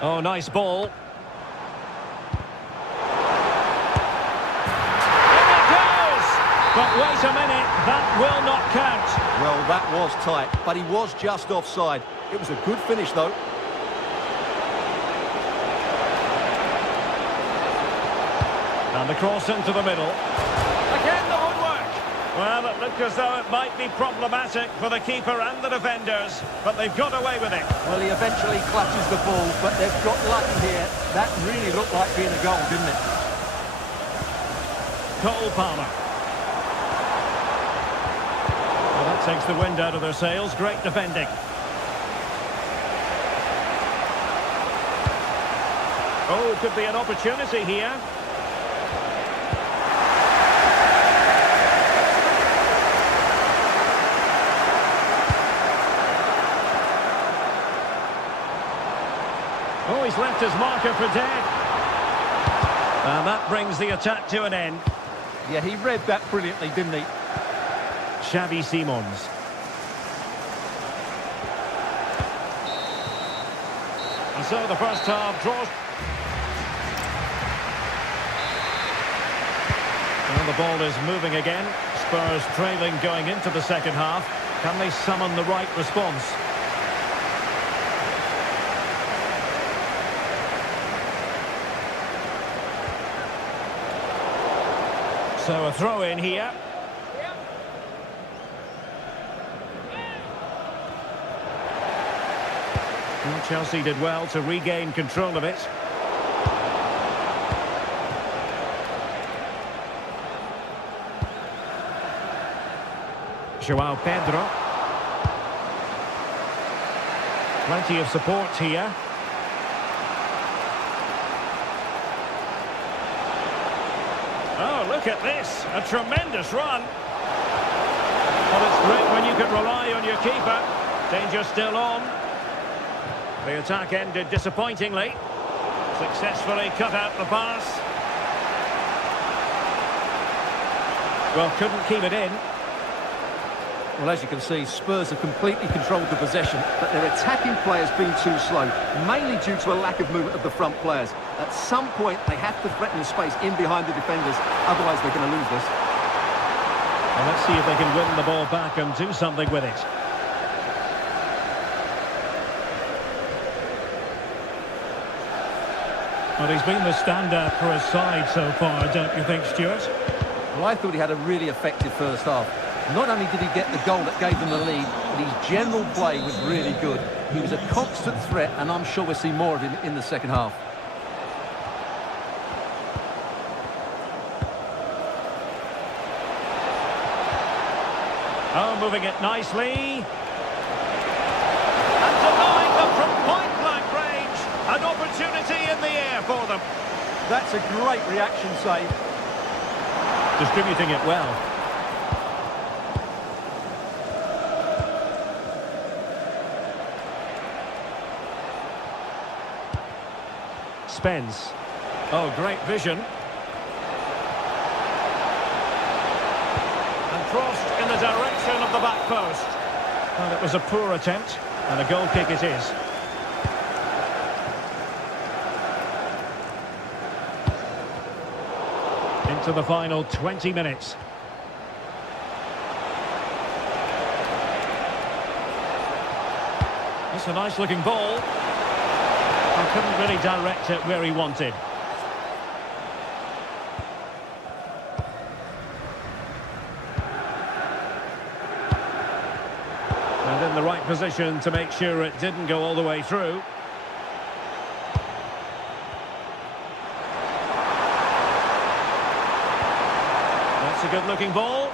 Oh, nice ball. In it goes! But wait a minute, that will not count. Well, that was tight, but he was just offside. It was a good finish, though. And the cross into the middle. Again, the woodwork. Well, it looked as though it might be problematic for the keeper and the defenders, but they've got away with it. Well, he eventually clutches the ball, but they've got lucky here. That really looked like being a goal, didn't it? Cole Palmer. Well, that takes the wind out of their sails. Great defending. Oh, could be an opportunity here. Oh, he's left his marker for dead. And that brings the attack to an end. Yeah, he read that brilliantly, didn't he? Xavi Simons. And so the first half draws. And the ball is moving again. Spurs trailing going into the second half. Can they summon the right response? So a throw in here. Well, Chelsea did well to regain control of it. João Pedro. Plenty of support here. Oh, look at this. A tremendous run. Well, it's great when you can rely on your keeper. Danger still on. The attack ended disappointingly. Successfully cut out the pass. Well, couldn't keep it in. Well, as you can see, Spurs have completely controlled the possession, but their attacking players been too slow, mainly due to a lack of movement of the front players. At some point, they have to threaten the space in behind the defenders, otherwise they're going to lose this. Well, let's see if they can win the ball back and do something with it. Well, he's been the standout for his side so far, don't you think, Stuart? Well, I thought he had a really effective first half. Not only did he get the goal that gave them the lead, but his general play was really good. He was a constant threat, and I'm sure we'll see more of him in the second half. Oh, moving it nicely. And denying them from point-blank range. An opportunity in the air for them. That's a great reaction save. Distributing it well. Spence. Oh, great vision. And crossed in the direction of the back post. Well, it was a poor attempt, and a goal kick it is. Into the final 20 minutes. It's a nice looking ball. He couldn't really direct it where he wanted. And in the right position to make sure it didn't go all the way through. That's a good looking ball.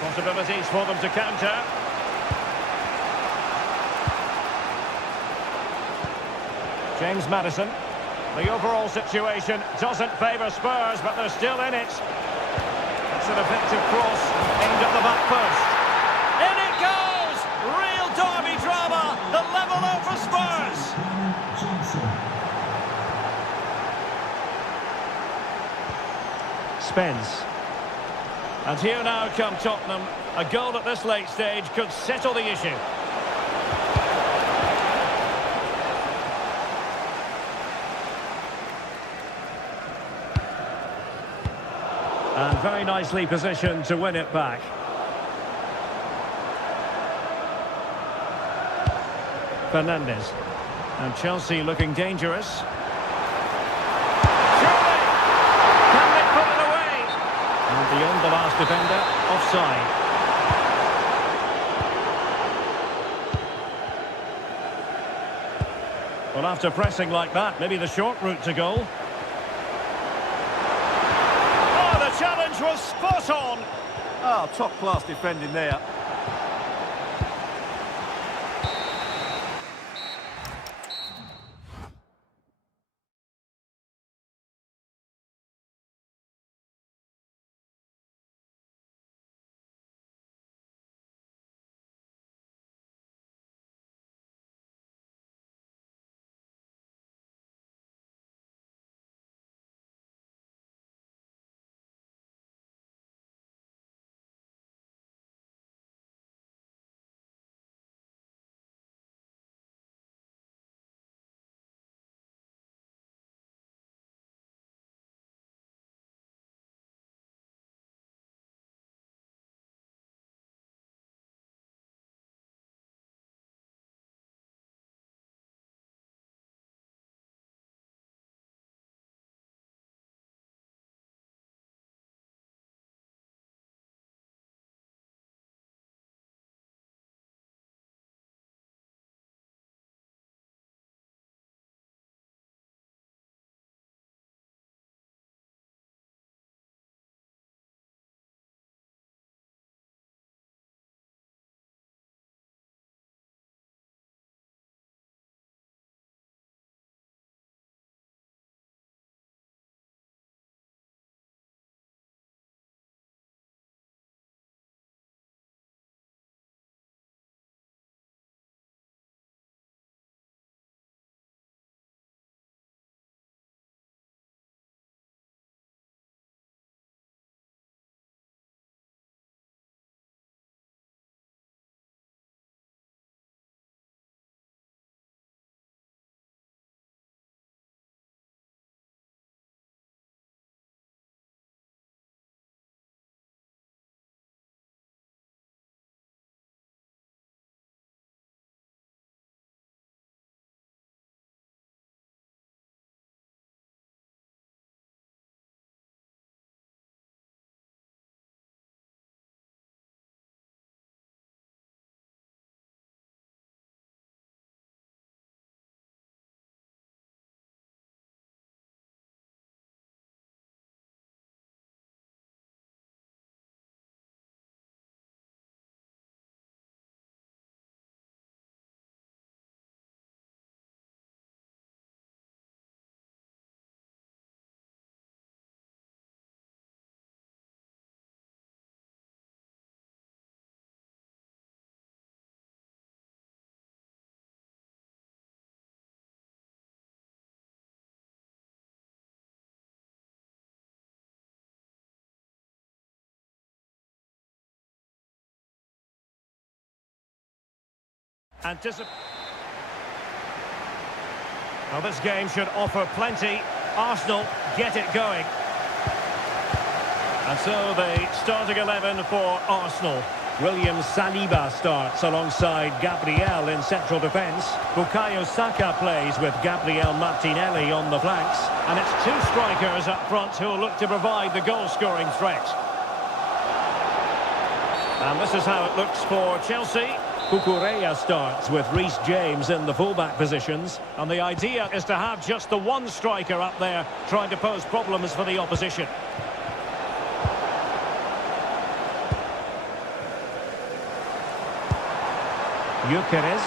Possibilities for them to counter. James Maddison. The overall situation doesn't favour Spurs, but they're still in it. It's an effective cross aimed at the back post. In it goes! Real derby drama. The leveller for Spurs. Spence. And here now come Tottenham. A goal at this late stage could settle the issue. And very nicely positioned to win it back. Fernandes. And Chelsea looking dangerous. Beyond the last defender, offside. Well, after pressing like that, maybe the short route to goal. Oh, the challenge was spot on. Oh, top-class defending there. Well, this game should offer plenty. Arsenal get it going. And so the starting 11 for Arsenal. William Saliba starts alongside Gabriel in central defence. Bukayo Saka plays with Gabriel Martinelli on the flanks. And it's two strikers up front who will look to provide the goal-scoring threat. And this is how it looks for Chelsea. Cucurella starts with Reece James in the fullback positions. And the idea is to have just the one striker up there trying to pose problems for the opposition. Gyökeres.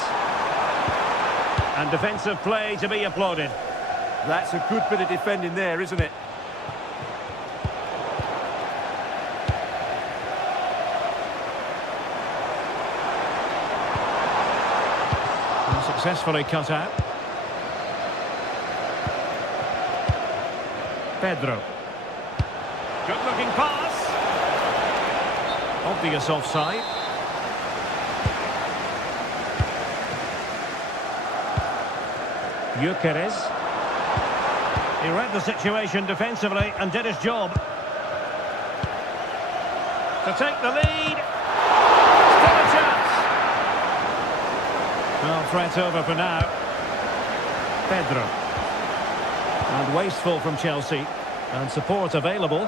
And defensive play to be applauded. That's a good bit of defending there, isn't it? And successfully cut out. Pedro. Good-looking pass. Obvious offside. Gyökeres. He read the situation defensively and did his job. To take the lead. Still a chance. Well, threat over for now. Pedro. And wasteful from Chelsea. And support available.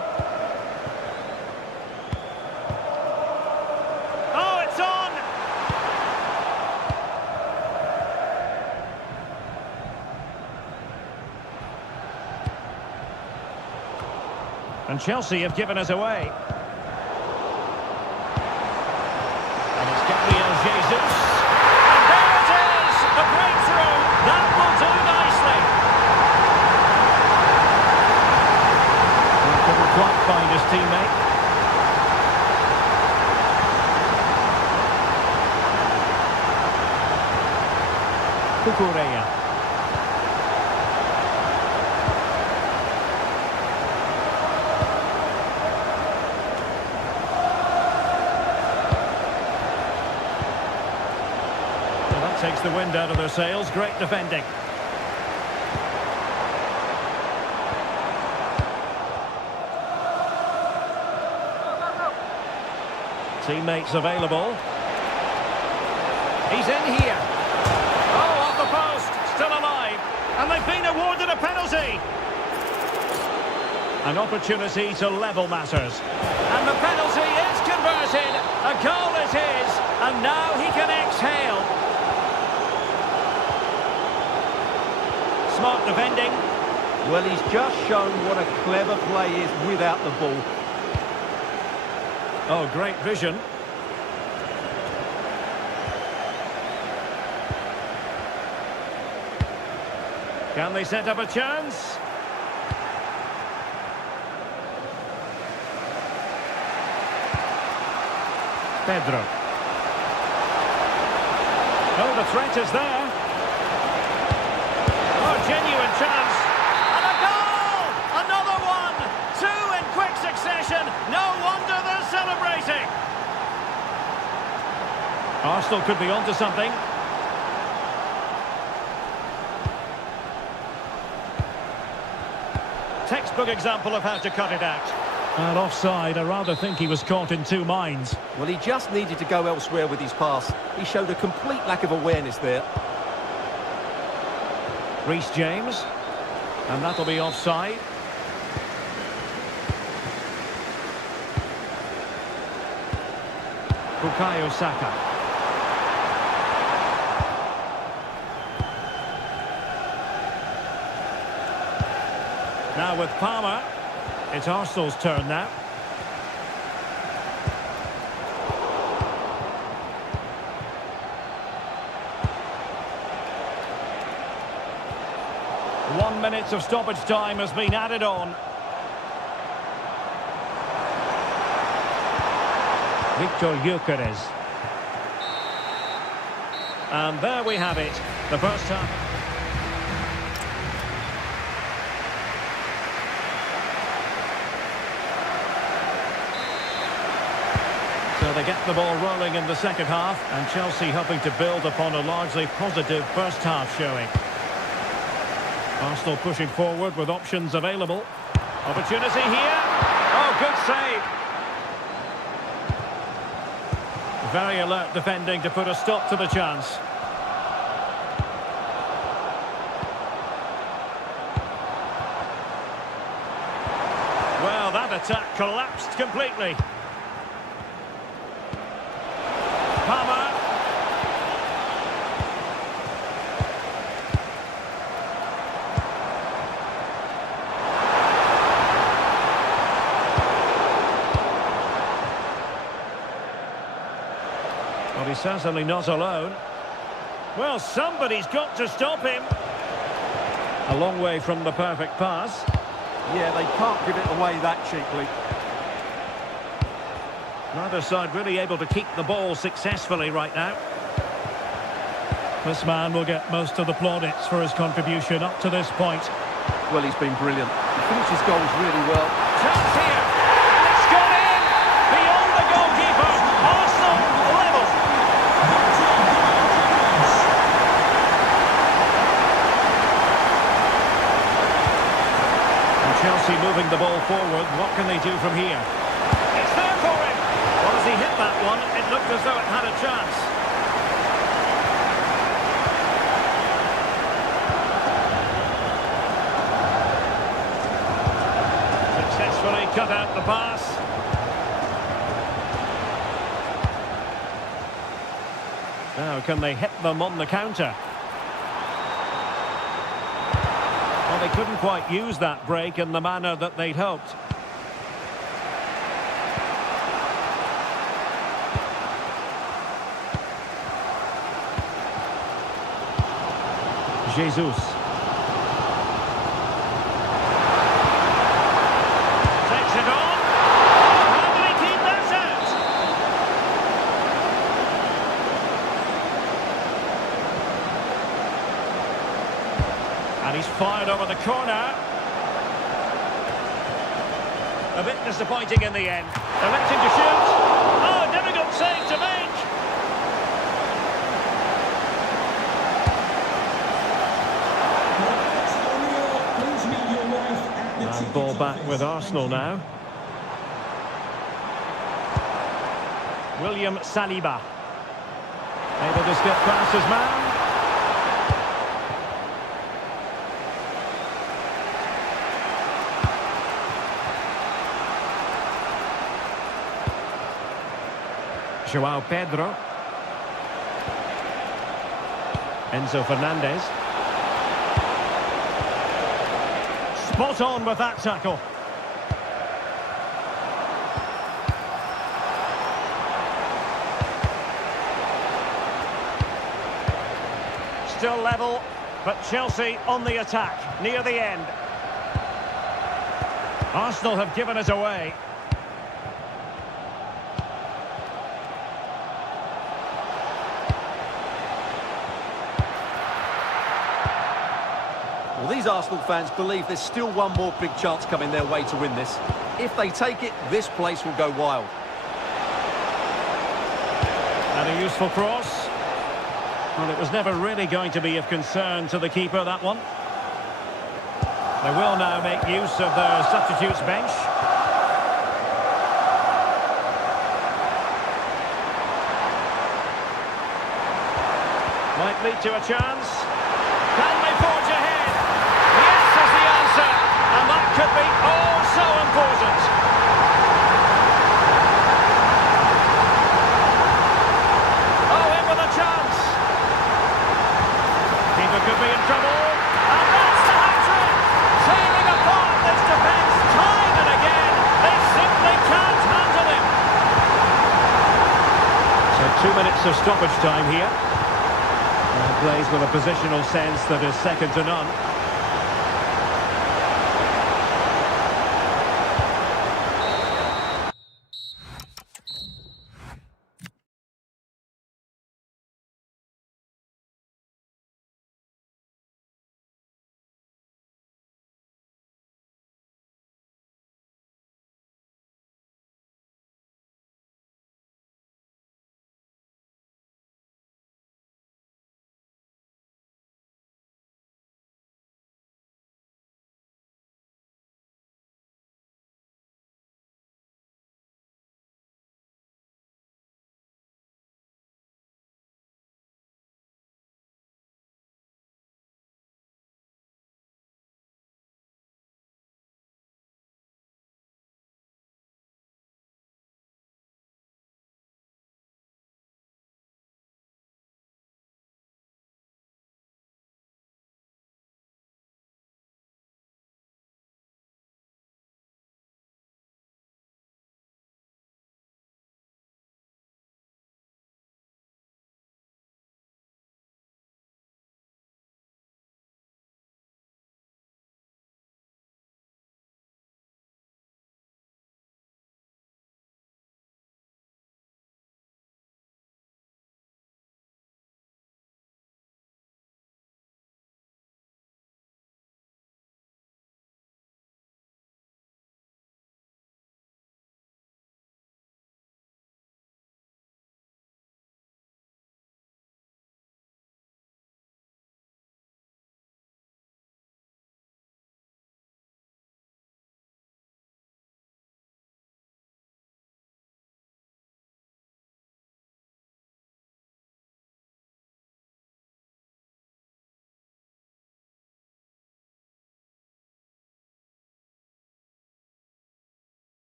And Chelsea have given us away. And it's Gabriel Jesus. And there it is! The breakthrough! That will do nicely. He couldn't quite find his teammate. Cucurella. Takes the wind out of their sails. Great defending. Teammates available. He's in here. Oh, off the post. Still alive. And they've been awarded a penalty. An opportunity to level matters. And the penalty is converted. A goal it is. And now he can exhale. Smart defending. Well, he's just shown what a clever play is without the ball. Oh, great vision. Can they set up a chance? Pedro. Oh, the threat is there. Genuine chance. And a goal! Another one! Two in quick succession. No wonder they're celebrating. Arsenal could be onto something. Textbook example of how to cut it out. And offside, I rather think he was caught in two minds. Well, he just needed to go elsewhere with his pass. He showed a complete lack of awareness there. Reece James, and that'll be offside. Bukayo Saka. Now with Palmer, it's Arsenal's turn now. One minute of stoppage time has been added on. Victor Gyökeres. And there we have it. The first half. So they get the ball rolling in the second half, and Chelsea hoping to build upon a largely positive first half showing. Arsenal pushing forward with options available. Opportunity here. Oh, good save. Very alert defending to put a stop to the chance. Well, that attack collapsed completely. Palmer. Well, he's certainly not alone. Well, somebody's got to stop him. A long way from the perfect pass. Yeah, they can't give it away that cheaply. Neither side really able to keep the ball successfully right now. This man will get most of the plaudits for his contribution up to this point. Well, he's been brilliant. He finished his goals really well. Chance here. And it's gone in. Beyond the goalkeeper. Arsenal level. And Chelsea moving the ball forward. What can they do from here? It's there for him. Well, as he hit that one, it looked as though it had a chance. Successfully cut out the pass. Now, can they hit them on the counter? Well, they couldn't quite use that break in the manner that they'd hoped. Jesus. Takes it on. How did he keep that out? And he's fired over the corner. A bit disappointing in the end. Electing to shoot. Oh, difficult save to make. And ball back with Arsenal now. William Saliba. Able to skip past his man. Joao Pedro. Enzo Fernandez. Spot on with that tackle. Still level, but Chelsea on the attack, near the end. Arsenal have given it away. Well, these Arsenal fans believe there's still one more big chance coming their way to win this. If they take it, this place will go wild. And a useful cross. Well, it was never really going to be of concern to the keeper, that one. They will now make use of their substitutes bench. Might lead to a chance. Can they forge ahead? Yes is the answer. And that could be oh so important. Oh, in with a chance. Keeper could be in trouble. And that's the hat-trick. Tearing apart this defence time and again. They simply can't handle him. So 2 minutes of stoppage time here. Plays with a positional sense that is second to none.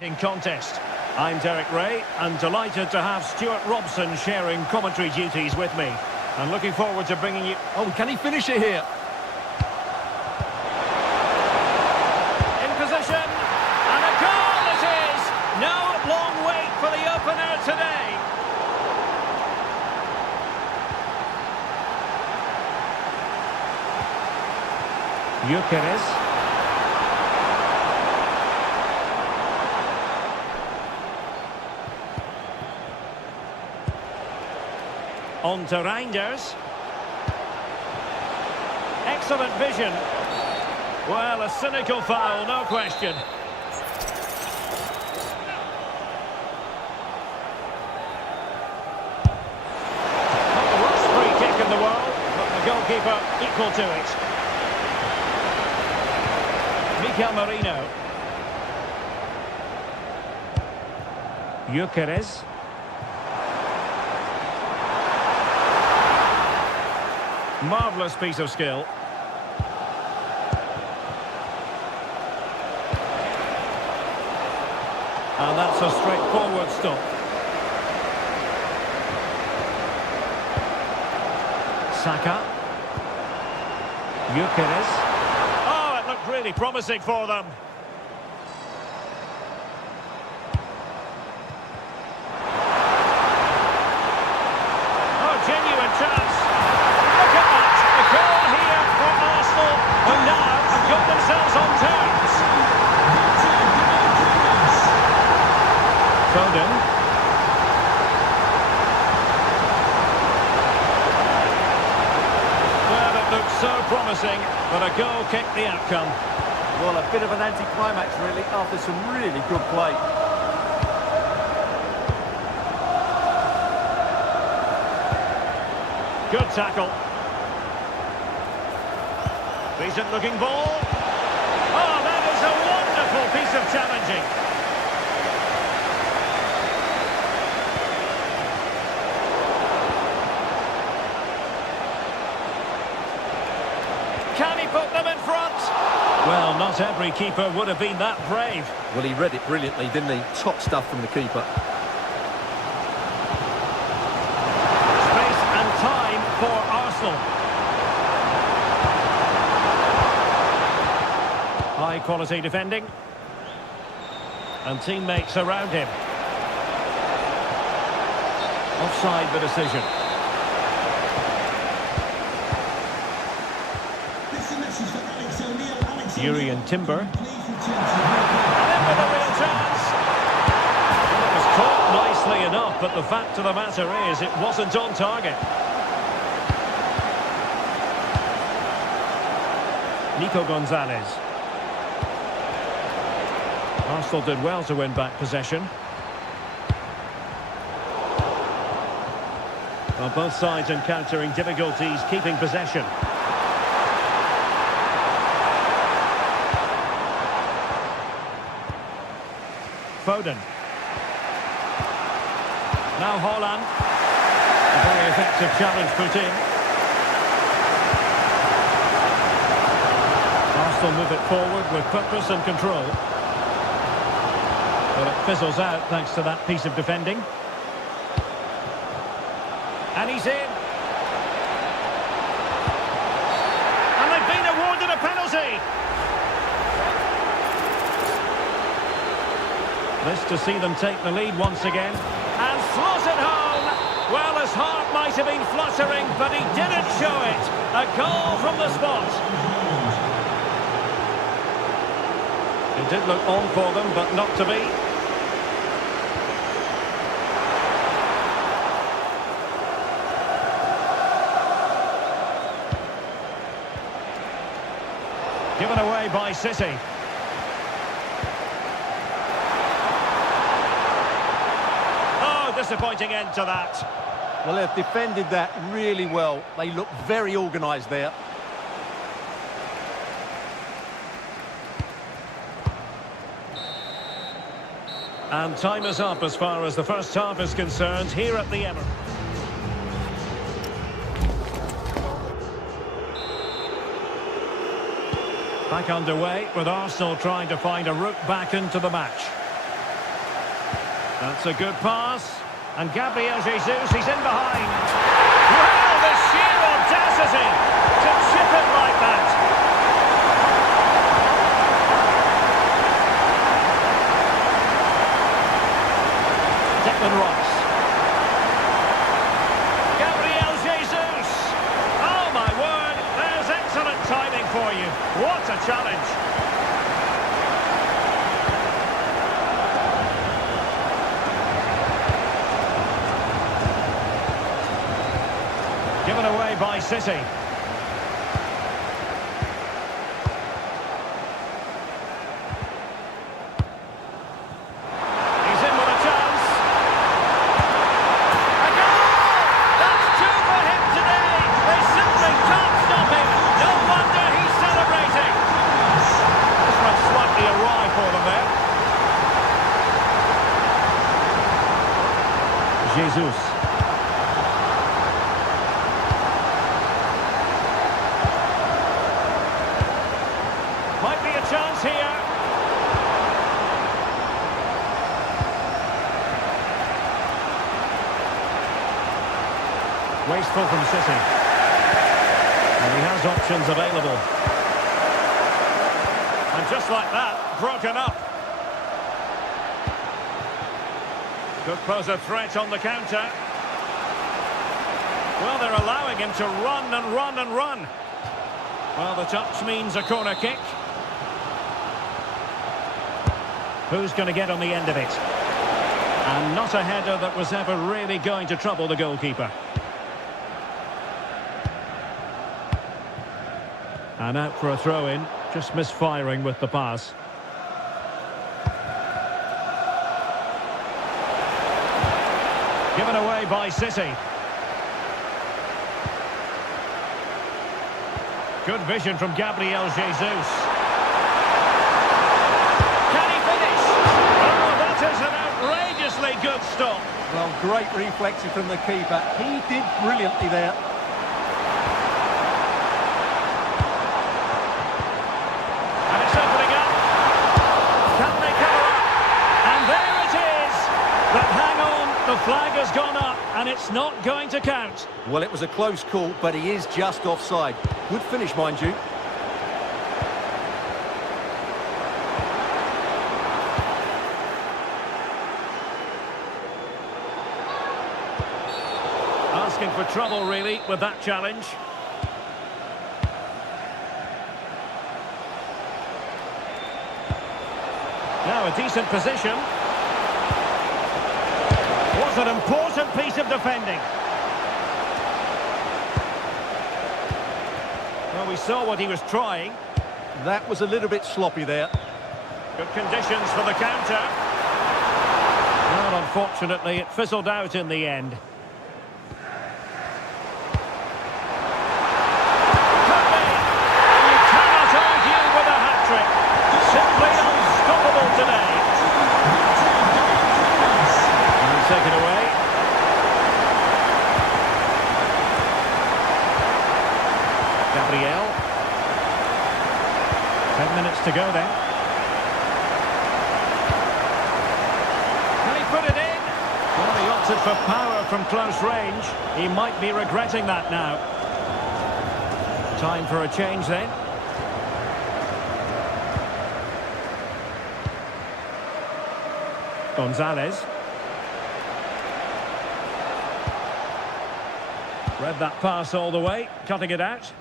In contest. I'm Derek Ray and delighted to have Stuart Robson sharing commentary duties with me. And looking forward to bringing you... Oh, can he finish it here? In position. And a goal it is! No long wait for the opener today. Gyökeres. On to Reinders. Excellent vision. Well, a cynical foul, no question. Not the worst free kick in the world, but the goalkeeper equal to it. Mikel Merino. Gyökeres. Marvellous piece of skill. And that's a straightforward stop. Saka. Gyökeres. Oh, it looked really promising for them. Oh, genuine chance. Who now have got themselves on terms. Foden. Well, it looked so promising, but a goal kicked the outcome. Well, a bit of an anticlimax, really, after some really good play. Good tackle. Decent looking ball. Oh, that is a wonderful piece of challenging. Can he put them in front? Well, not every keeper would have been that brave. Well, he read it brilliantly, didn't he? Top stuff from the keeper. Space and time for Arsenal. High quality defending. And teammates around him. Offside the decision. Urian Timber. And in with a real chance. It was caught nicely enough, but the fact of the matter is it wasn't on target. Nico Gonzalez. Arsenal did well to win back possession. Well, both sides encountering difficulties keeping possession. Foden. Now Haaland. A very effective challenge put in. Arsenal move it forward with purpose and control. But it fizzles out thanks to that piece of defending. And he's in. And they've been awarded a penalty. This to see them take the lead once again. And slotted home. Well, his heart might have been fluttering, but he didn't show it. A goal from the spot. It did look on for them, but not to be. Given away by City. Oh, disappointing end to that. Well, they've defended that really well. They look very organised there. And time is up as far as the first half is concerned here at the Emirates. Back underway with Arsenal trying to find a route back into the match. That's a good pass. And Gabriel Jesus, he's in behind. Well, the sheer audacity to chip it like that. Declan Rice. Gabriel Jesus. Oh my word, there's excellent timing for you. What a challenge. Given away by City. He's in with a chance. A goal! That's two for him today. They simply can't stop him. No wonder he's celebrating. This went slightly awry for them there. Jesus. Might be a chance here. Wasteful from City. And he has options available. And just like that, broken up. Could pose a threat on the counter. Well, they're allowing him to run and run and run. Well, the touch means a corner kick. Who's going to get on the end of it? And not a header that was ever really going to trouble the goalkeeper. And out for a throw-in, just misfiring with the pass. Given away by City. Good vision from Gabriel Jesus. Is an outrageously good stop. Well, great reflexes from the keeper. He did brilliantly there. And it's opening up. Can they cover up? And there it is. But hang on, the flag has gone up and it's not going to count. Well, it was a close call, but he is just offside. Good finish, mind you. Asking for trouble, really, with that challenge. Now a decent position. Was an important piece of defending. Well, we saw what he was trying. That was a little bit sloppy there. Good conditions for the counter. Well, unfortunately, it fizzled out in the end. Simply unstoppable today. And taken away. Gabriel. 10 minutes to go then. Can he put it in? Well, he opted for power from close range. He might be regretting that now. Time for a change then. Gonzalez. Read that pass all the way, cutting it out.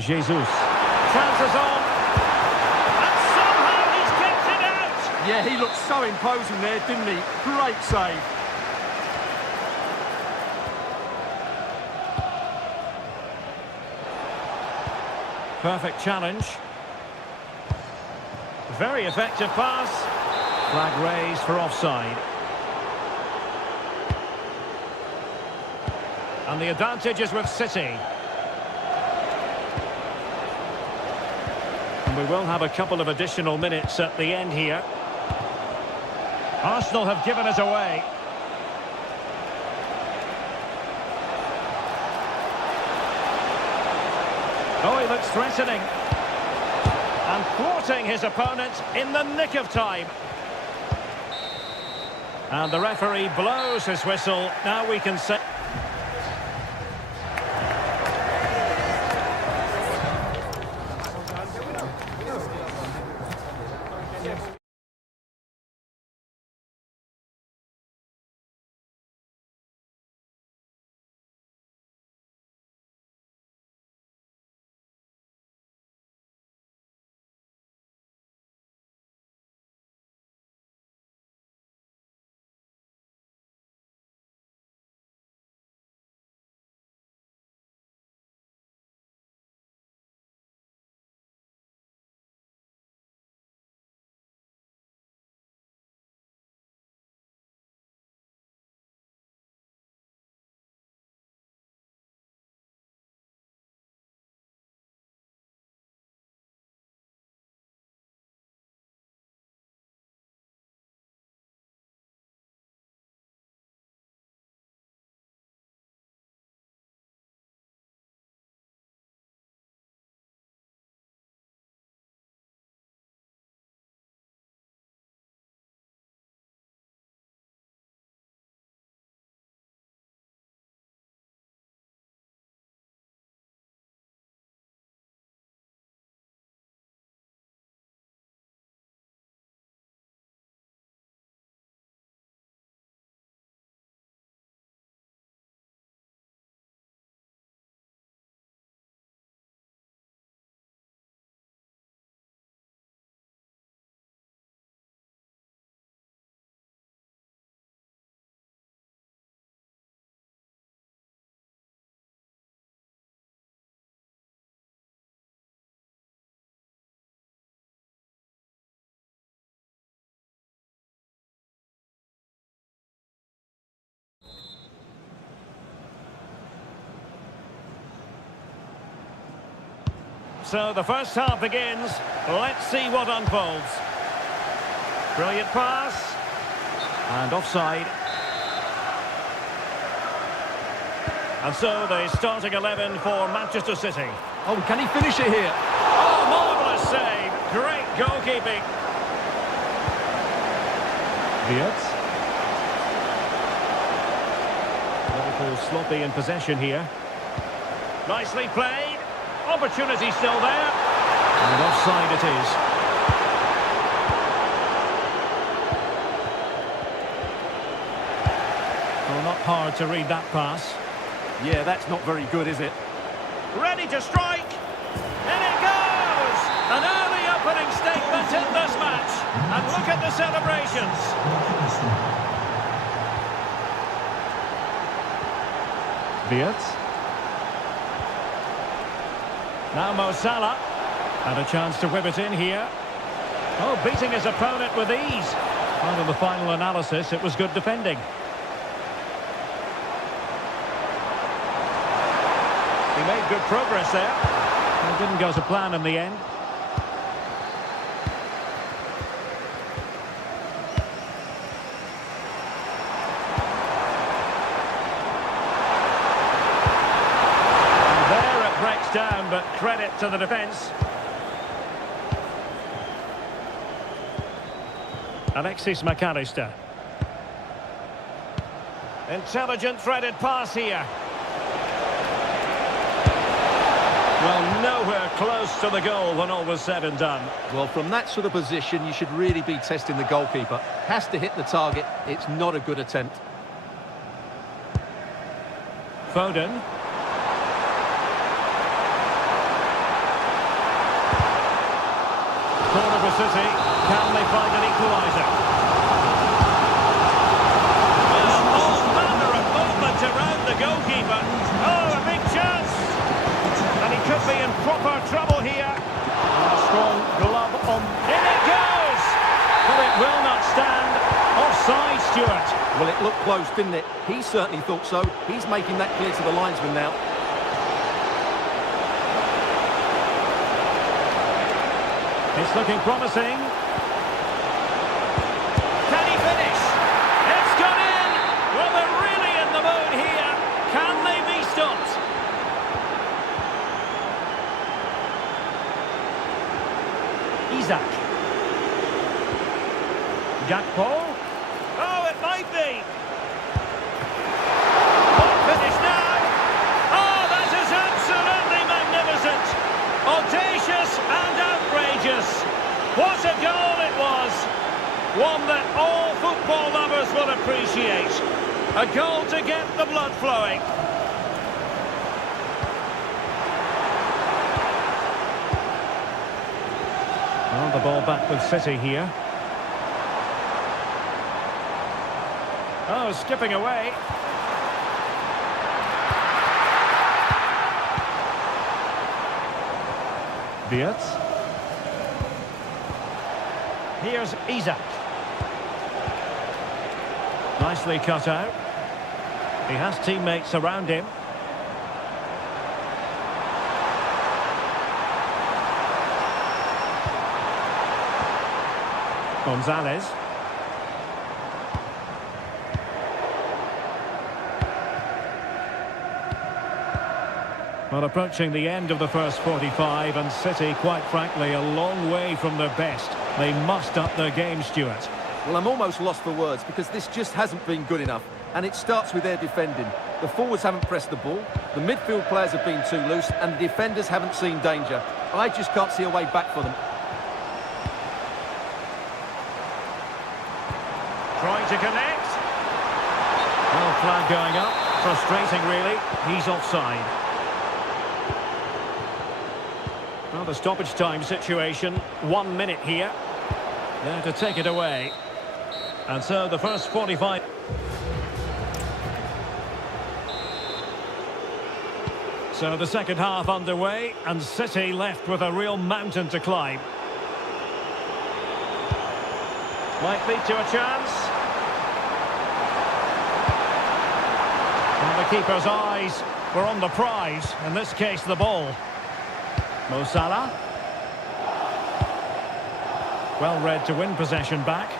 Jesus. Chances on. And somehow he's kicked it out. Yeah, he looked so imposing there, didn't he? Great save. Perfect challenge. Very effective pass. Flag raised for offside. And the advantage is with City. And we will have a couple of additional minutes at the end here. Arsenal have given it away. Oh, he looks threatening. And thwarting his opponent in the nick of time. And the referee blows his whistle. Now we can say... So the first half begins. Let's see what unfolds. Brilliant pass. And offside. And so the starting 11 for Manchester City. Oh, can he finish it here? Oh, marvellous save. Great goalkeeping. Wirtz. Liverpool sloppy in possession here. Nicely played. Opportunity still there. And offside it is. Well, not hard to read that pass. Yeah, that's not very good, is it? Ready to strike. In it goes! An early opening statement in this match. And look at the celebrations. Wirtz. Now Mo Salah. And a chance to whip it in here. Oh, beating his opponent with ease. And in the final analysis, it was good defending. He made good progress there. It didn't go to plan in the end. And there it breaks down, but credit to the defence. Alexis McAllister. Intelligent threaded pass here. Well, nowhere close to the goal when all was said and done. Well, from that sort of position, you should really be testing the goalkeeper. Has to hit the target. It's not a good attempt. Foden. Corner for City. Can they find an equaliser? Well, all manner of movement around the goalkeeper. Oh, a big chance. And he could be in proper trouble here. A strong glove on. In it goes! But it will not stand. Offside, Stuart. Well, it looked close, didn't it? He certainly thought so. He's making that clear to the linesman now. It's looking promising. Can he finish? It's gone in! Well, they're really in the mood here. Can they be stopped? Gakpo. Oh, it might be. What finish now? Oh, that is absolutely magnificent. Audacious and outrageous. What a goal it was. One that all football lovers will appreciate. A goal to get the blood flowing. Well, the ball back with City here. Oh, skipping away. Wirtz. Here's Isak. Nicely cut out. He has teammates around him. Gonzalez. Well, approaching the end of the first 45, and City, quite frankly, a long way from their best. They must up their game, Stuart. Well, I'm almost lost for words because this just hasn't been good enough. And it starts with their defending. The forwards haven't pressed the ball, the midfield players have been too loose, and the defenders haven't seen danger. I just can't see a way back for them. Trying to connect. Well, flag going up. Frustrating, really. He's offside. Well, the stoppage time situation. 1 minute here. There to take it away. And so the first 45... So the second half underway, and City left with a real mountain to climb. Might lead to a chance. And the keeper's eyes were on the prize, in this case the ball. Mo Salah. Well read to win possession back.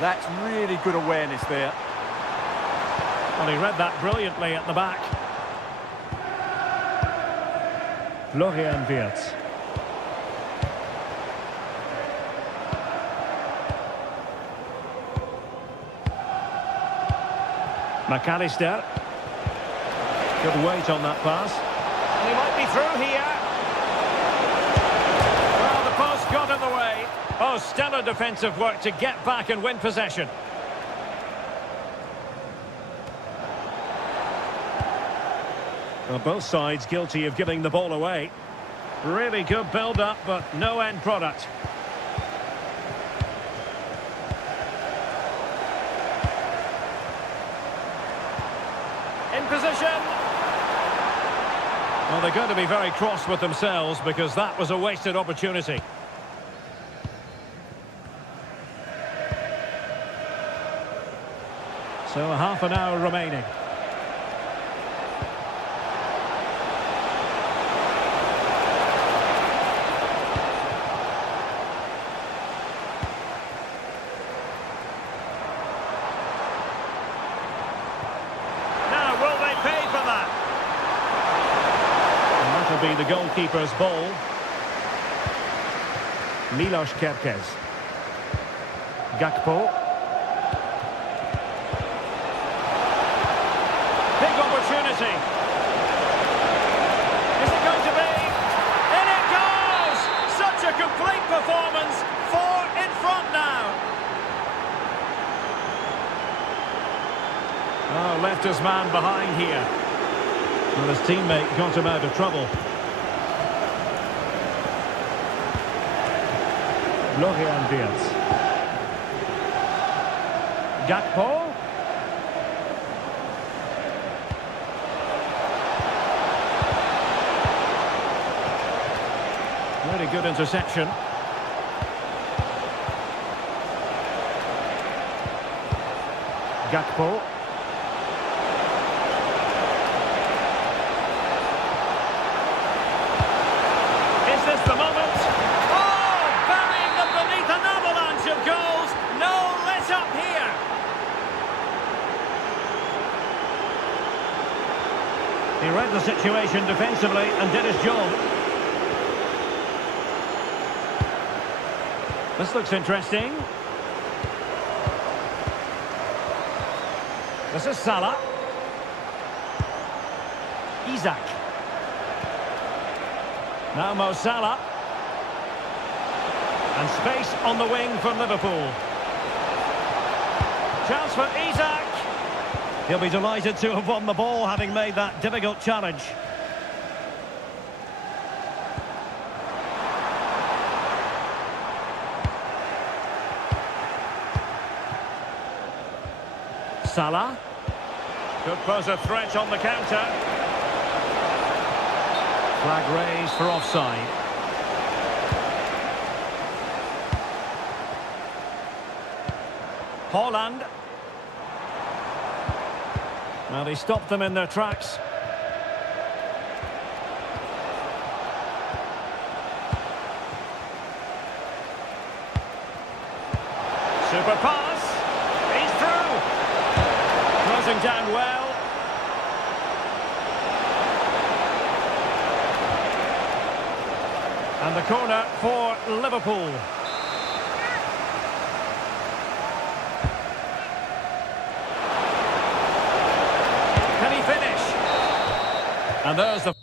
That's really good awareness there. Well, he read that brilliantly at the back. Florian Wirtz. McAllister. Good weight on that pass. And he might be through here. Well, the post got in the way. Oh, stellar defensive work to get back and win possession. Well, both sides guilty of giving the ball away. Really good build-up, but no end product. In position. Well, they're going to be very cross with themselves because that was a wasted opportunity. So a half an hour remaining. Be the goalkeeper's ball. Milos Kerkez. Gakpo. Big opportunity. Is it going to be? In it goes! Such a complete performance. 4 in front now. Oh, left his man behind here. Well, his teammate got him out of trouble. Florian Wirtz. Gakpo. Very good interception. Gakpo. Is this the moment? He read the situation defensively and did his job. This looks interesting. This is Salah. Isak. Now Mo Salah. And space on the wing for Liverpool. Chance for Isak. He'll be delighted to have won the ball, having made that difficult challenge. Salah. Could pose a threat on the counter. Flag raised for offside. Haaland. Well, he stopped them in their tracks. Super pass. He's through. Closing down well. And the corner for Liverpool. Can he finish? And there's the...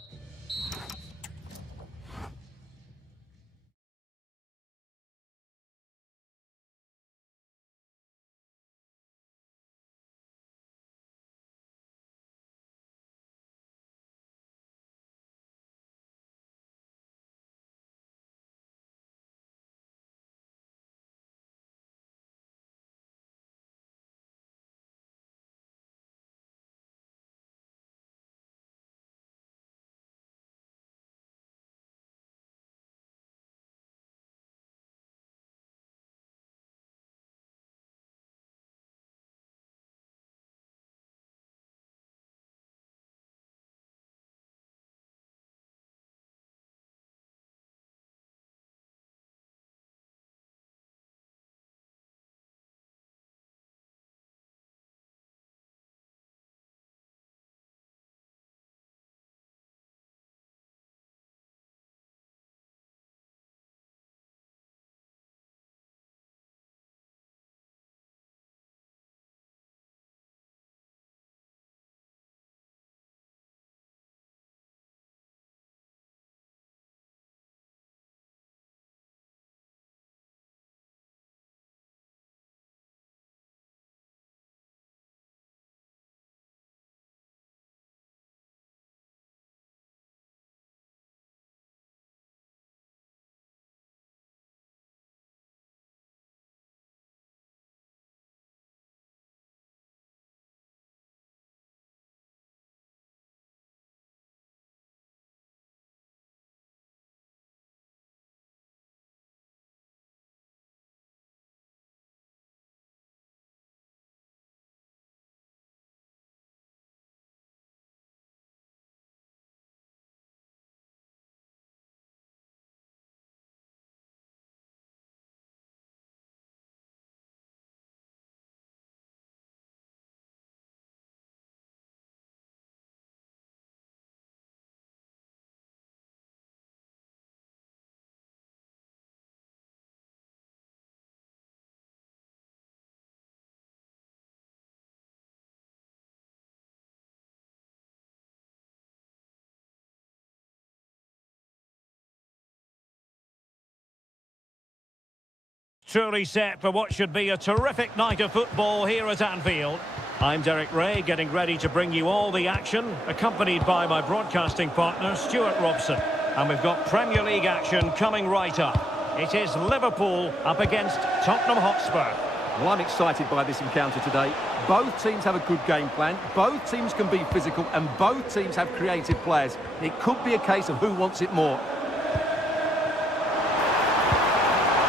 Truly set for what should be a terrific night of football here at Anfield. I'm Derek Ray, getting ready to bring you all the action, accompanied by my broadcasting partner, Stuart Robson. And we've got Premier League action coming right up. It is Liverpool up against Tottenham Hotspur. Well, I'm excited by this encounter today. Both teams have a good game plan, both teams can be physical, and both teams have creative players. It could be a case of who wants it more.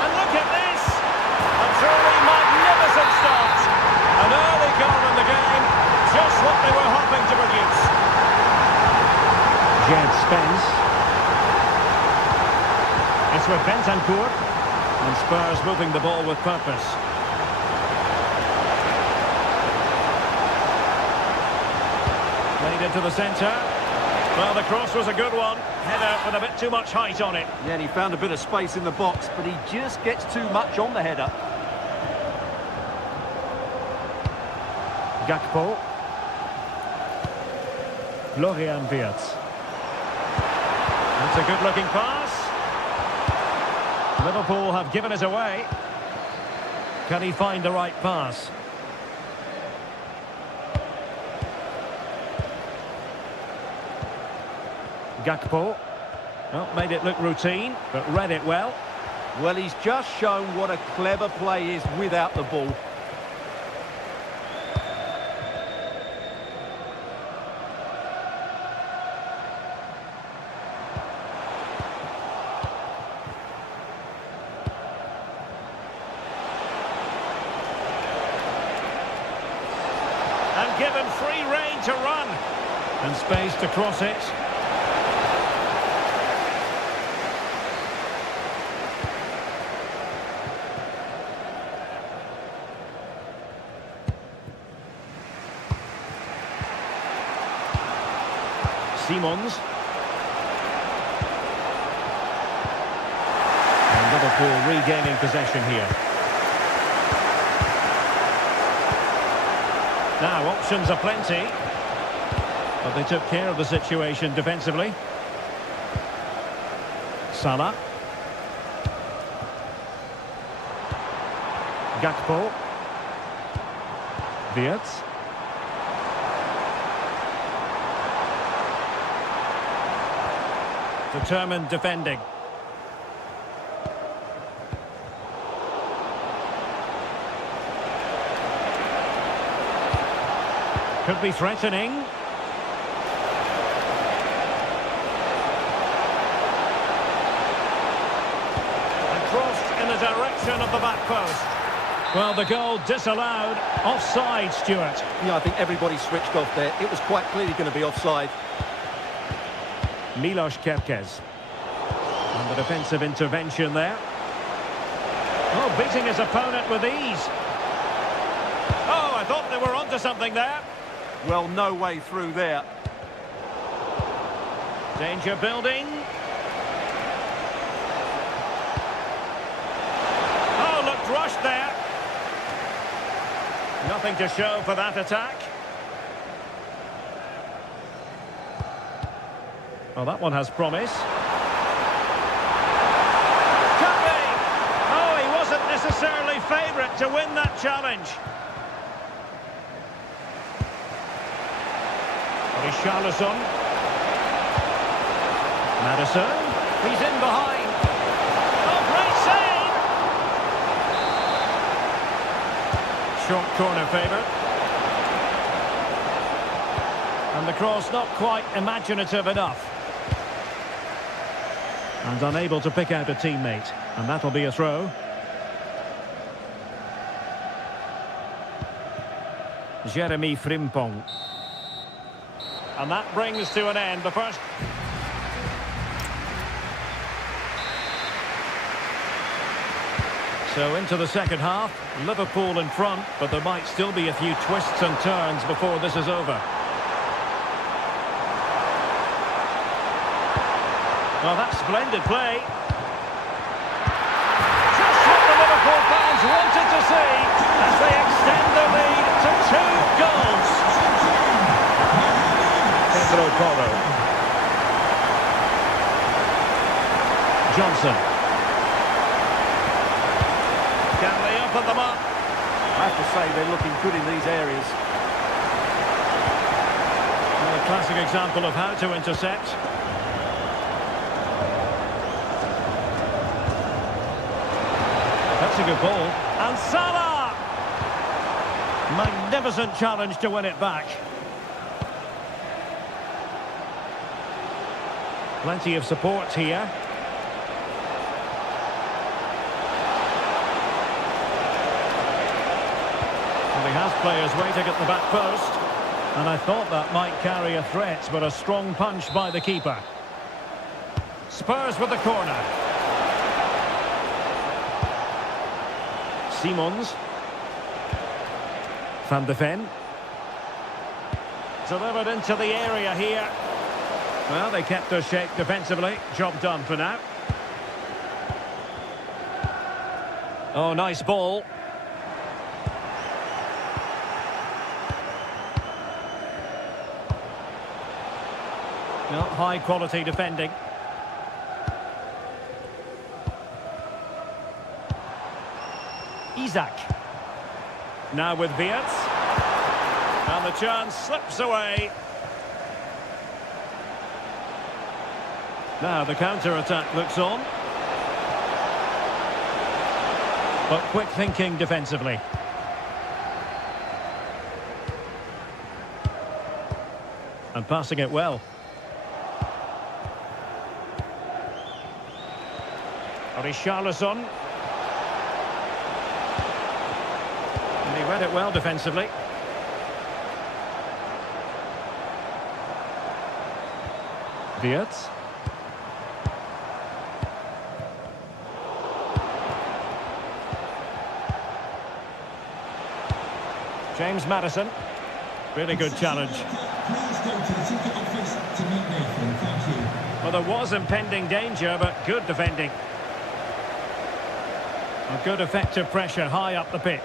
And look at this! A truly magnificent start. An early goal in the game, just what they were hoping to produce. Jed Spence. It's with Bentancur. And Spurs moving the ball with purpose. Played into the centre. Well, the cross was a good one. Header with a bit too much height on it. Yeah, and he found a bit of space in the box, but he just gets too much on the header. Gakpo. Florian Wirtz. That's a good-looking pass. Liverpool have given it away. Can he find the right pass? Gakpo. Well, made it look routine, but read it well. Well, he's just shown what a clever play is without the ball. And given free rein to run. And space to cross it. Simons. And Liverpool regaining possession here. Now, options are plenty. But they took care of the situation defensively. Salah. Gakpo. Wirtz. Determined defending. Could be threatening. And crossed in the direction of the back post. Well, the goal disallowed. Offside, Stuart. Yeah, I think everybody switched off there. It was quite clearly going to be offside. Milos Kerkez. And the defensive intervention there. Oh, beating his opponent with ease. Oh, I thought they were onto something there. Well, no way through there. Danger building. Oh, looked rushed there. Nothing to show for that attack. Well, that one has promise. Could be! Oh, he wasn't necessarily favourite to win that challenge. Richarlison. Madison. He's in behind. Oh, great save! Short corner favourite. And the cross not quite imaginative enough. And unable to pick out a teammate. And that'll be a throw. Jeremy Frimpong. And that brings to an end the first. So into the second half, Liverpool in front, but there might still be a few twists and turns before this is over. Well, that's splendid play. Just what the Liverpool fans wanted to see as they extend their lead to 2 goals. Pedro Porro. Johnson. Can they open them up? I have to say they're looking good in these areas. Well, a classic example of how to intercept. That's a good ball. And Salah! Magnificent challenge to win it back. Plenty of support here. Well, he has players waiting at the back post. And I thought that might carry a threat, but a strong punch by the keeper. Spurs with the corner. Simons. Van de Ven. Delivered into the area here. Well, they kept their shape defensively. Job done for now. Oh, nice ball. No, high quality defending. Isak. Now with Wirtz. And the chance slips away. Now the counter-attack looks on. But quick thinking defensively. And passing it well. Richarlison. And he read it well defensively. Wirtz. James Maddison. Really good challenge. Please go to the ticket office to meet Nathan. Thank you. Well, there was impending danger, but good defending. A good effective pressure high up the pitch.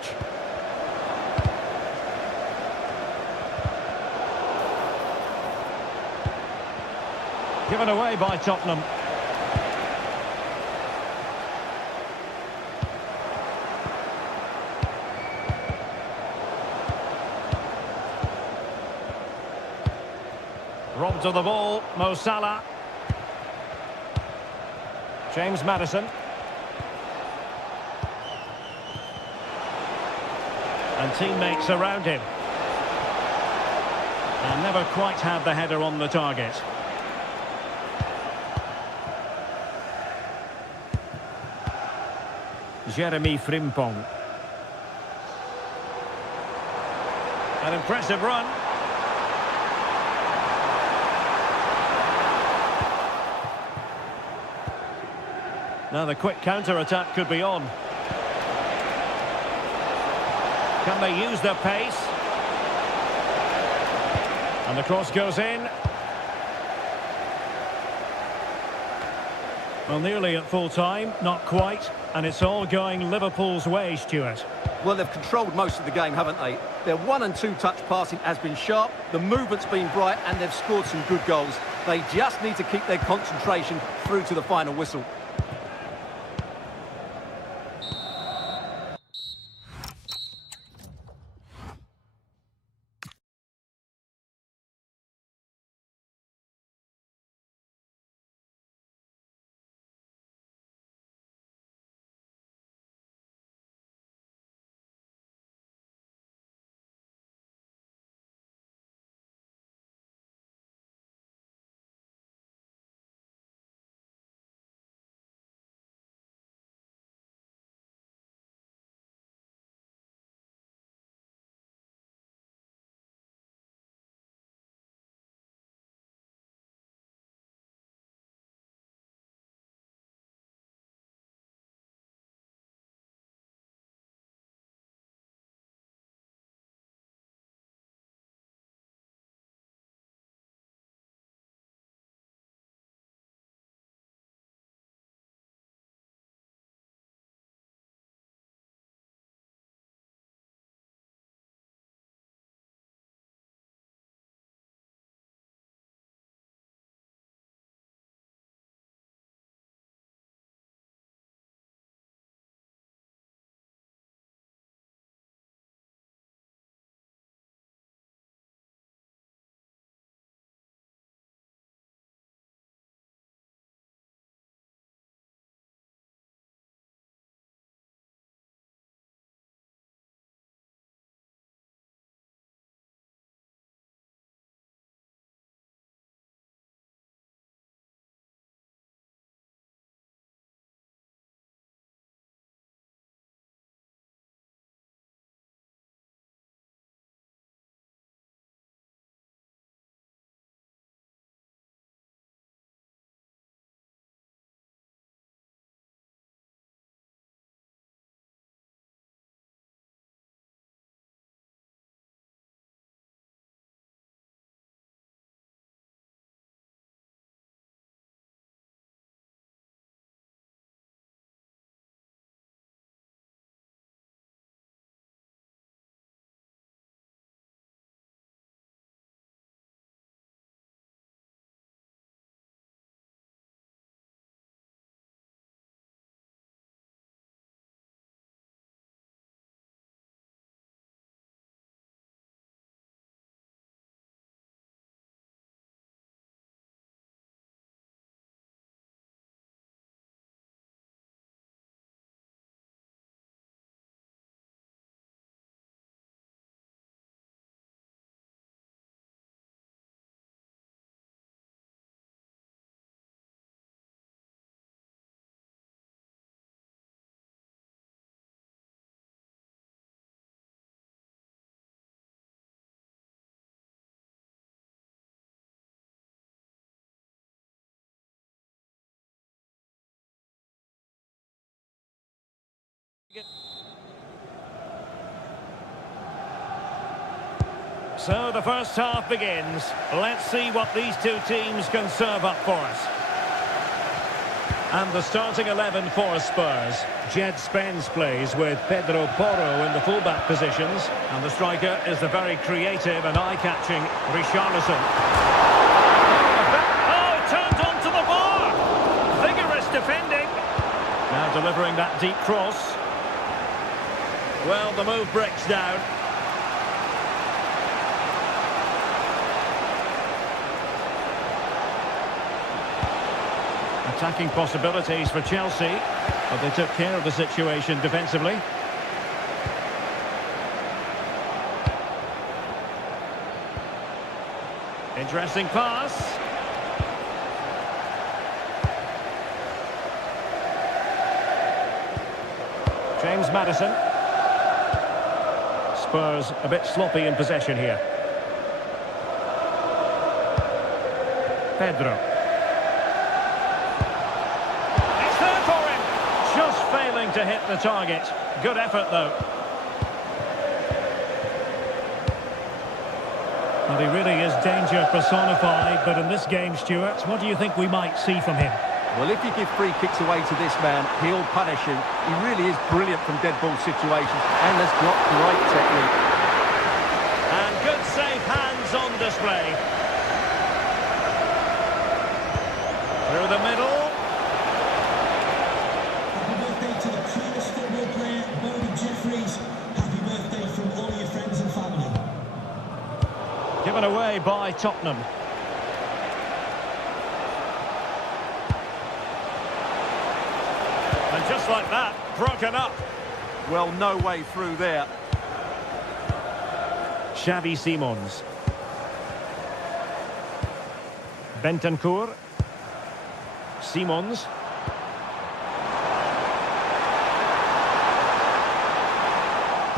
Given away by Tottenham. Robbed of the ball, Mo Salah. James Maddison. And teammates around him. And never quite had the header on the target. Jeremy Frimpong. An impressive run. Now the quick counter-attack could be on. Can they use their pace? And the cross goes in. Well, nearly at full time, not quite. And it's all going Liverpool's way, Stuart. Well, they've controlled most of the game, haven't they? Their 1- and 2-touch passing has been sharp, the movement's been bright, and they've scored some good goals. They just need to keep their concentration through to the final whistle. So the first half begins. Let's see what these two teams can serve up for us. And the starting 11 for Spurs. Jed Spence plays with Pedro Porro in the fullback positions. And the striker is the very creative and eye-catching Richarlison. Oh, turned onto the bar! Vigorous defending. Now delivering that deep cross. Well, the move breaks down. Attacking possibilities for Chelsea, but they took care of the situation defensively. Interesting pass. James Maddison. Spurs a bit sloppy in possession here. Pedro. Failing to hit the target. Good effort, though. Well, he really is danger personified, but in this game, Stuart, what do you think we might see from him? Well, if you give free kicks away to this man, he'll punish you. He really is brilliant from dead ball situations and has got great technique. And good safe hands on display. Through the middle. Given away by Tottenham. And just like that, broken up. Well, no way through there. Xavi Simons. Bentancur. Simons.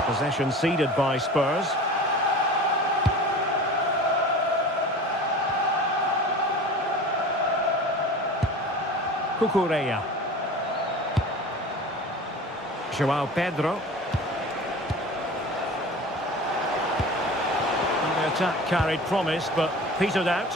Possession ceded by Spurs. Cucurella. João Pedro. And the attack carried promise, but petered out.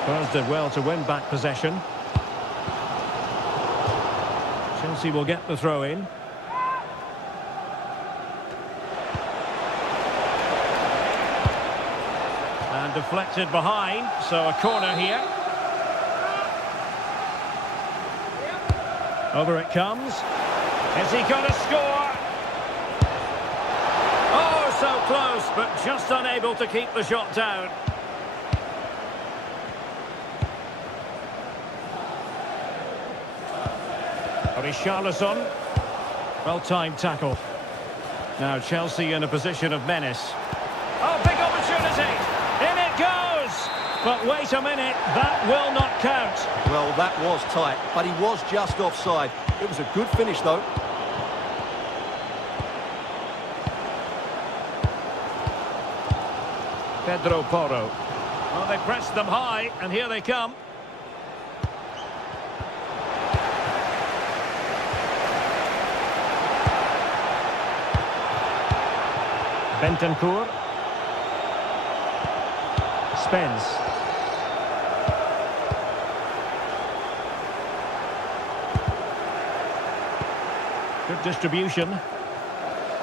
Spurs did well to win back possession. Chelsea will get the throw in. And deflected behind, so a corner here. Over it comes. Is he going to score? Oh, so close, but just unable to keep the shot down. Richarlison. Well-timed tackle. Now Chelsea in a position of menace. Oh, big opportunity! In it goes! But wait a minute, that will not count. Well, that was tight, but he was just offside. It was a good finish, though. Pedro Porro. Well, they pressed them high, and here they come. Bentancur. Spence. Good distribution.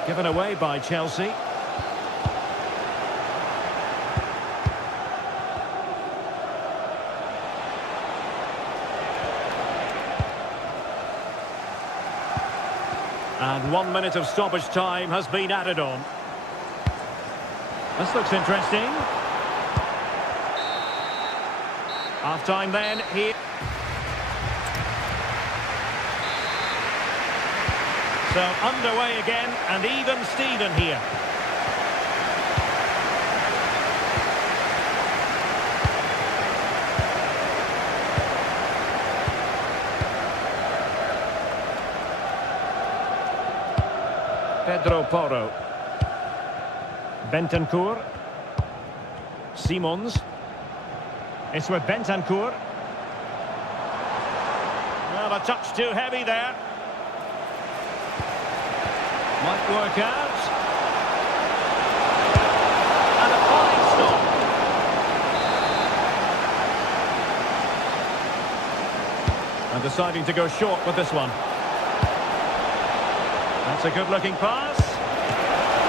Given away by Chelsea. And 1 minute of stoppage time has been added on. This looks interesting. Half-time then, here. So underway again, and even Steven here. Pedro Porro. Bentancur. Simons. It's with Bentancur. Well, a touch too heavy there. Might work out. And a fine stop. And deciding to go short with this one. That's a good-looking pass.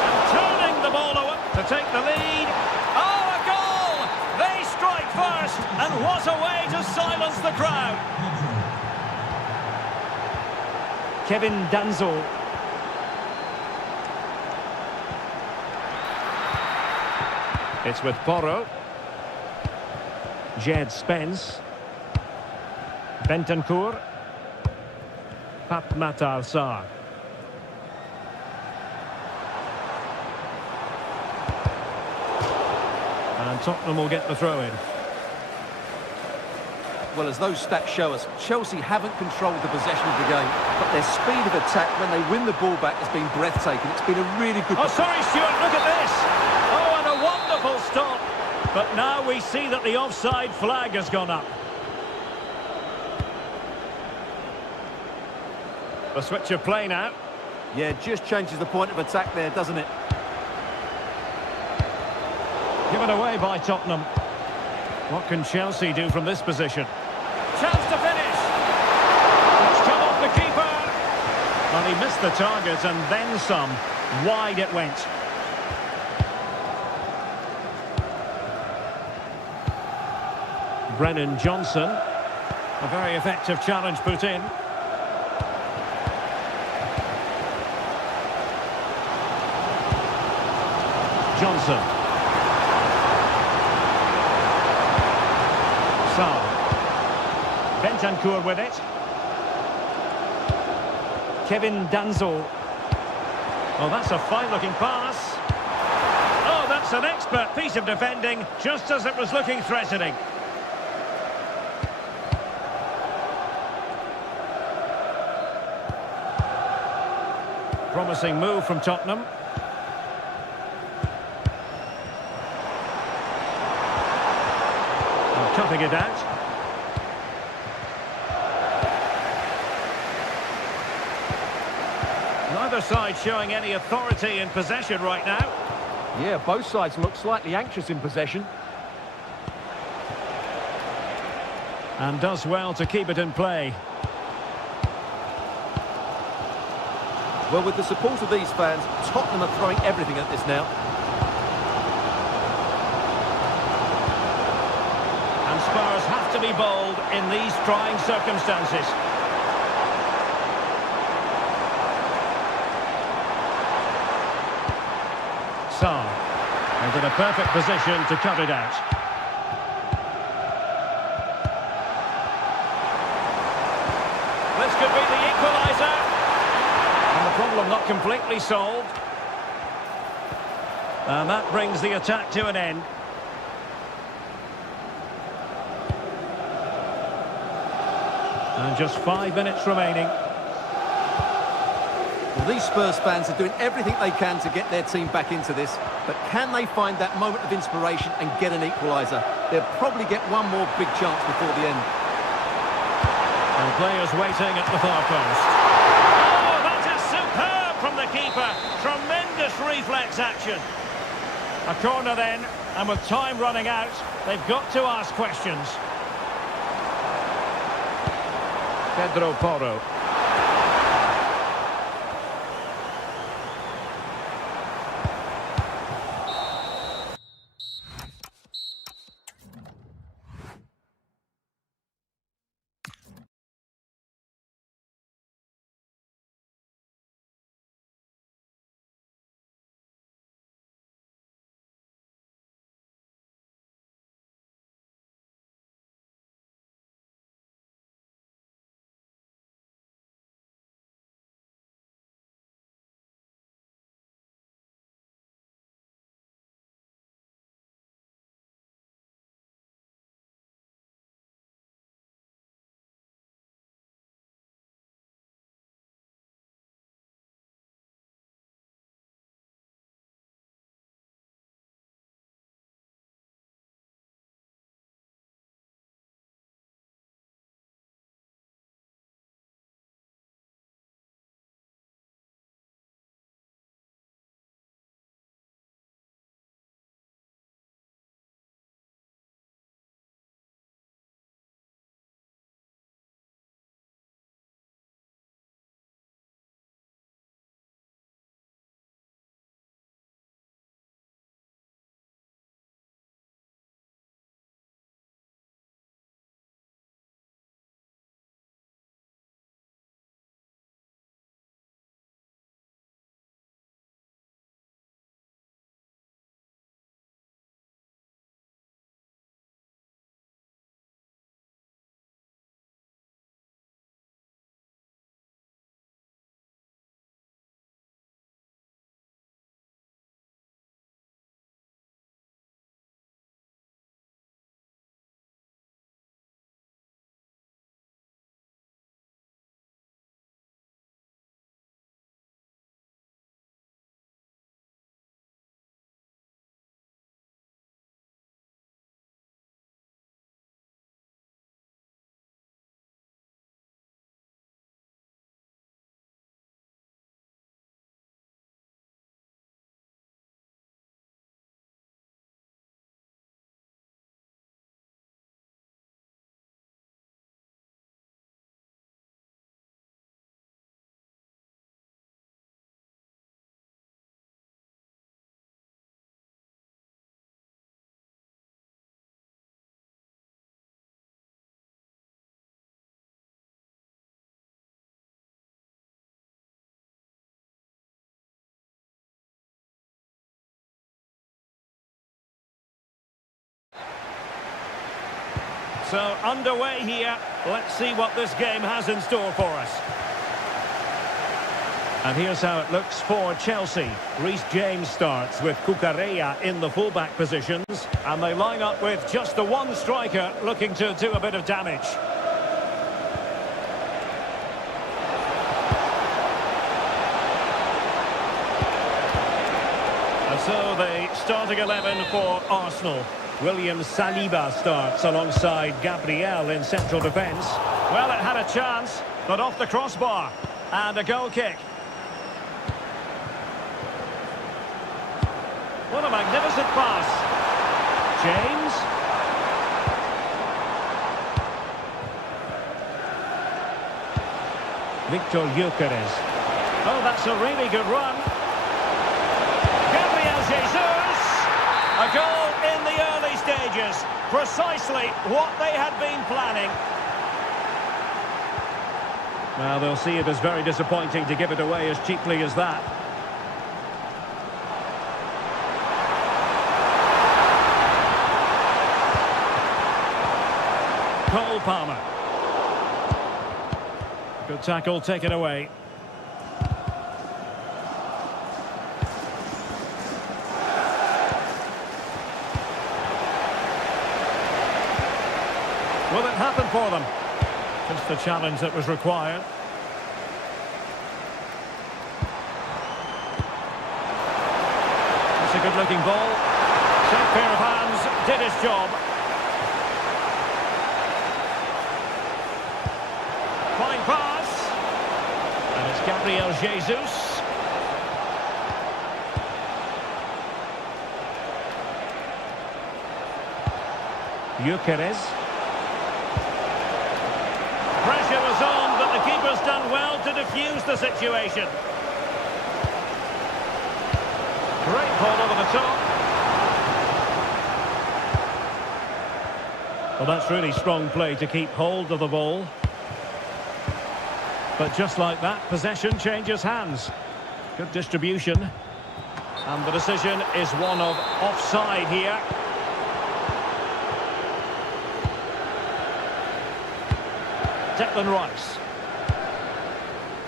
And turning the ball over to take the lead. Oh, a goal! They strike first, and what a way to silence the crowd. Kevin Danzel. It's with Porro. Jed Spence. Bentancur. Matar Sarr. And Tottenham will get the throw-in. Well, as those stats show us, Chelsea haven't controlled the possession of the game, but their speed of attack when they win the ball back has been breathtaking. It's been a really good... Oh, sorry, Stuart, look at this! Oh, and a wonderful stop. But now we see that the offside flag has gone up. The switch of play now. Yeah, just changes the point of attack there, doesn't it? Given away by Tottenham. What can Chelsea do from this position? Chance to finish! It's come off the keeper! Well, he missed the target and then some. Wide it went. Brennan Johnson. A very effective challenge put in. Johnson. Sarr. Bentancur with it. Kevin Danzel. Oh, that's a fine-looking pass. Oh, that's an expert piece of defending, just as it was looking threatening. Promising move from Tottenham. Cutting it out. Neither side showing any authority in possession right now. Yeah, both sides look slightly anxious in possession. And does well to keep it in play. Well, with the support of these fans, Tottenham are throwing everything at this now. And Spurs have to be bold in these trying circumstances. Sarr. And in a perfect position to cut it out. This could be the equaliser. And the problem not completely solved. And that brings the attack to an end. And just 5 minutes remaining. Well, these Spurs fans are doing everything they can to get their team back into this, but can they find that moment of inspiration and get an equaliser? They'll probably get one more big chance before the end. And players waiting at the far post. Oh, that is superb from the keeper. Tremendous reflex action. A corner then, and with time running out, they've got to ask questions. Pedro Porro. So, underway here. Let's see what this game has in store for us. And here's how it looks for Chelsea. Reece James starts with Cucurella in the fullback positions. And they line up with just the one striker looking to do a bit of damage. And so the starting 11 for Arsenal. William Saliba starts alongside Gabriel in central defence. Well, it had a chance, but off the crossbar. And a goal kick. What a magnificent pass. James. Victor Gyökeres. Oh, that's a really good run. Gabriel Jesus. A goal in the early stages. Precisely what they had been planning. Well, they'll see it as very disappointing to give it away as cheaply as that. Cole Palmer. Good tackle, taken away. Will it happen for them? Just the challenge that was required. It's a good-looking ball. Safe pair of hands, did his job. Fine pass. And it's Gabriel Jesus. Gyökeres. Pressure was on, but the keeper's done well to defuse the situation. Great ball over the top. Well, that's really strong play to keep hold of the ball. But just like that, possession changes hands. Good distribution. And the decision is one of offside here. Declan Rice.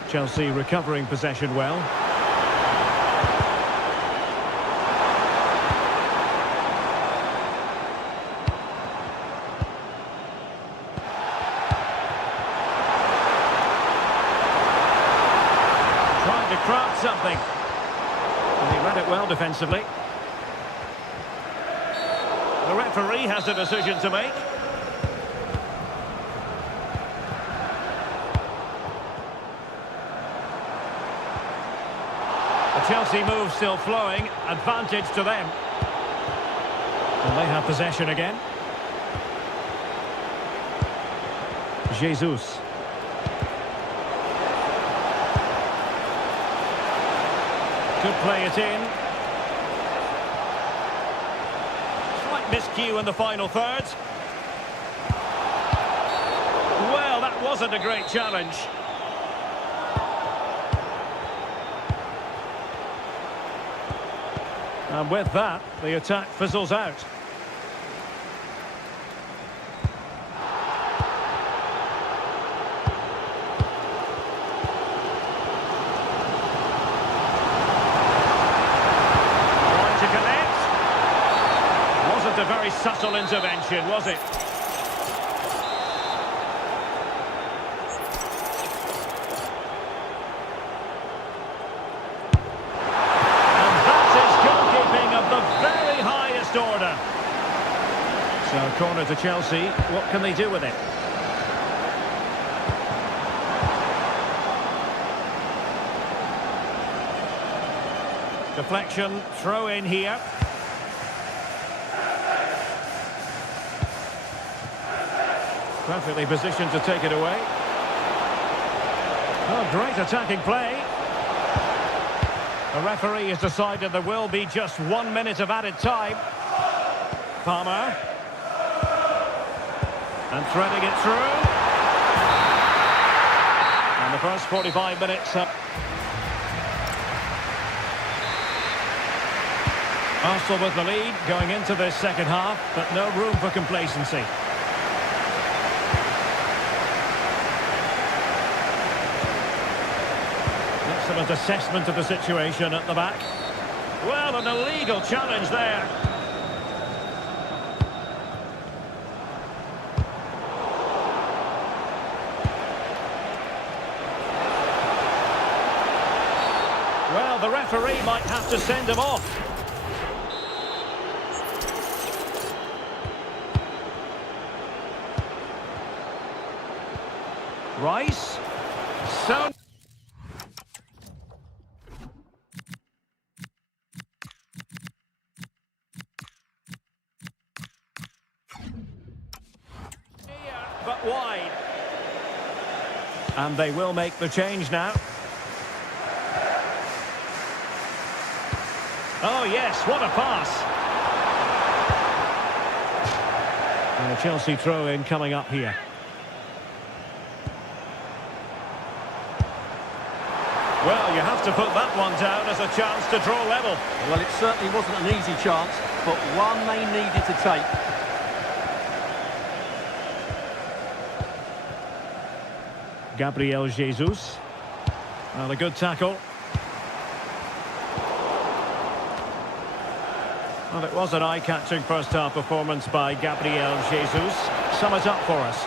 Chelsea recovering possession well. Trying to craft something. And he read it well defensively. The referee has a decision to make. Chelsea move still flowing, advantage to them. And they have possession again. Jesus. Could play it in. Slight miscue in the final third. Well, that wasn't a great challenge. And with that, the attack fizzles out. Trying to connect. Wasn't a very subtle intervention, was it? Order. So corner to Chelsea. What can they do with it? Deflection, throw in here. Perfectly positioned to take it away. Oh, great attacking play. The referee has decided there will be just 1 minute of added time. Palmer. And threading it through. And the first 45 minutes up. Arsenal with the lead going into this second half, but no room for complacency. assessment of the situation at the back. Well, an illegal challenge there. Well, the referee might have to send him off. Rice. So... but wide. And they will make the change now. Oh yes, what a pass. And a Chelsea throw-in coming up here. Well, you have to put that one down as a chance to draw level. Well, it certainly wasn't an easy chance, but one they needed to take. Gabriel Jesus. Well, a good tackle. Well, it was an eye-catching first-half performance by Gabriel Jesus. Sum it up for us.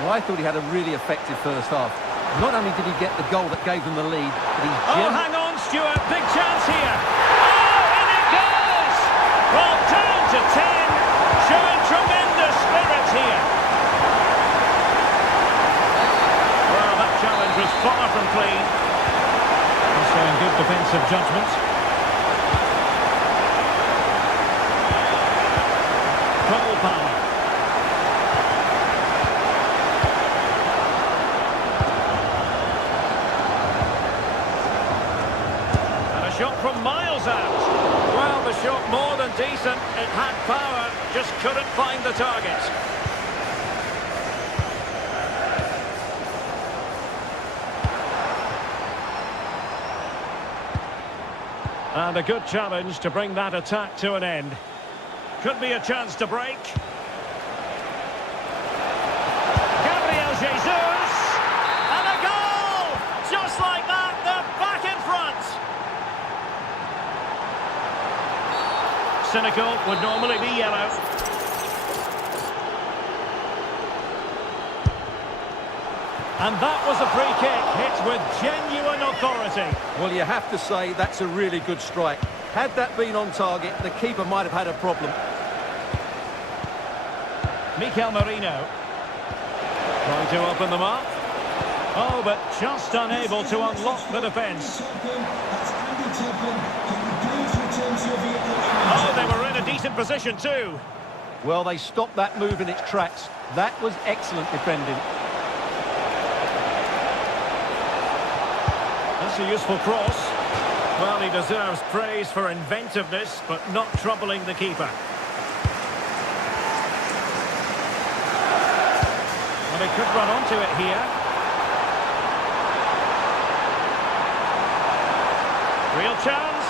Well, I thought he had a really effective first half. Not only did he get the goal that gave them the lead, but he... Oh, hang on, Stuart. Big chance here. Oh, and it goes! Well, down to 10. Showing tremendous spirit here. Well, that challenge was far from clean. He's showing good defensive judgment. Goal power. Shot from miles out. Well, the shot more than decent. It had power, just couldn't find the target. And a good challenge to bring that attack to an end. Could be a chance to break. Gabriel Jesus! And a goal! Just like that, they're back in front. Cynical would normally be yellow. And that was a free kick, hit with genuine authority. Well, you have to say that's a really good strike. Had that been on target, the keeper might have had a problem. Mikel Merino. Trying to open them up. Oh, but just unable to unlock the defence. Oh, they were in a decent position too. Well, they stopped that move in its tracks. That was excellent defending. That's a useful cross. Well, he deserves praise for inventiveness, but not troubling the keeper. Well, he could run onto it here. Real chance.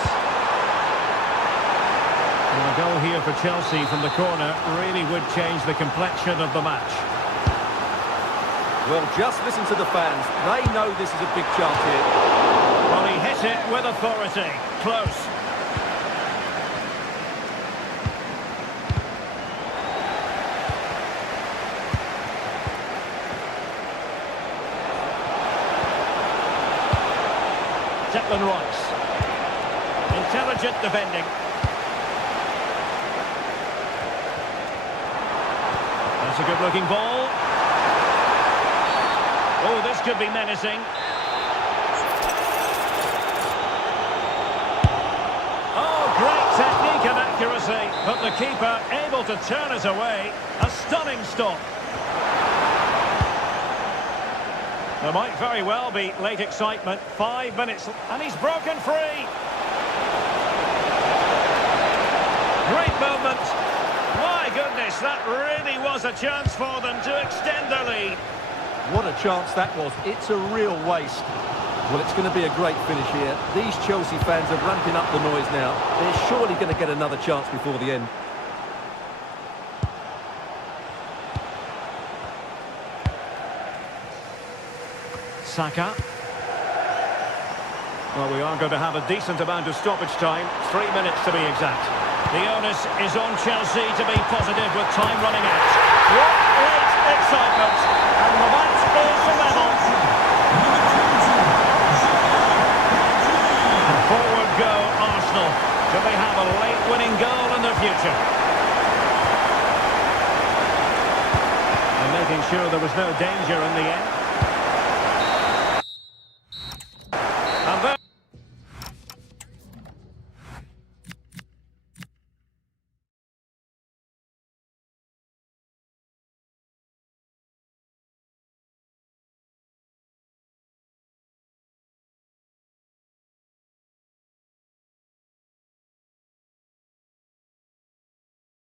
And a goal here for Chelsea from the corner really would change the complexion of the match. Well, just listen to the fans. They know this is a big chance here. Well, he hit it with authority. Close. Declan Rice. Intelligent defending. That's a good-looking ball. Oh, this could be menacing. Oh, great technique and accuracy, but the keeper able to turn it away. A stunning stop. There might very well be late excitement. 5 minutes, and he's broken free. Great movement. My goodness, that really was a chance for them to extend their lead. What a chance that was. It's a real waste. Well, it's going to be a great finish here. These Chelsea fans are ramping up the noise now. They're surely going to get another chance before the end. Saka. Well, we are going to have a decent amount of stoppage time. 3 minutes to be exact. The onus is on Chelsea to be positive with time running out. What great excitement! And the match is level. Forward go Arsenal. Do they have a late winning goal in their future? And making sure there was no danger in the end.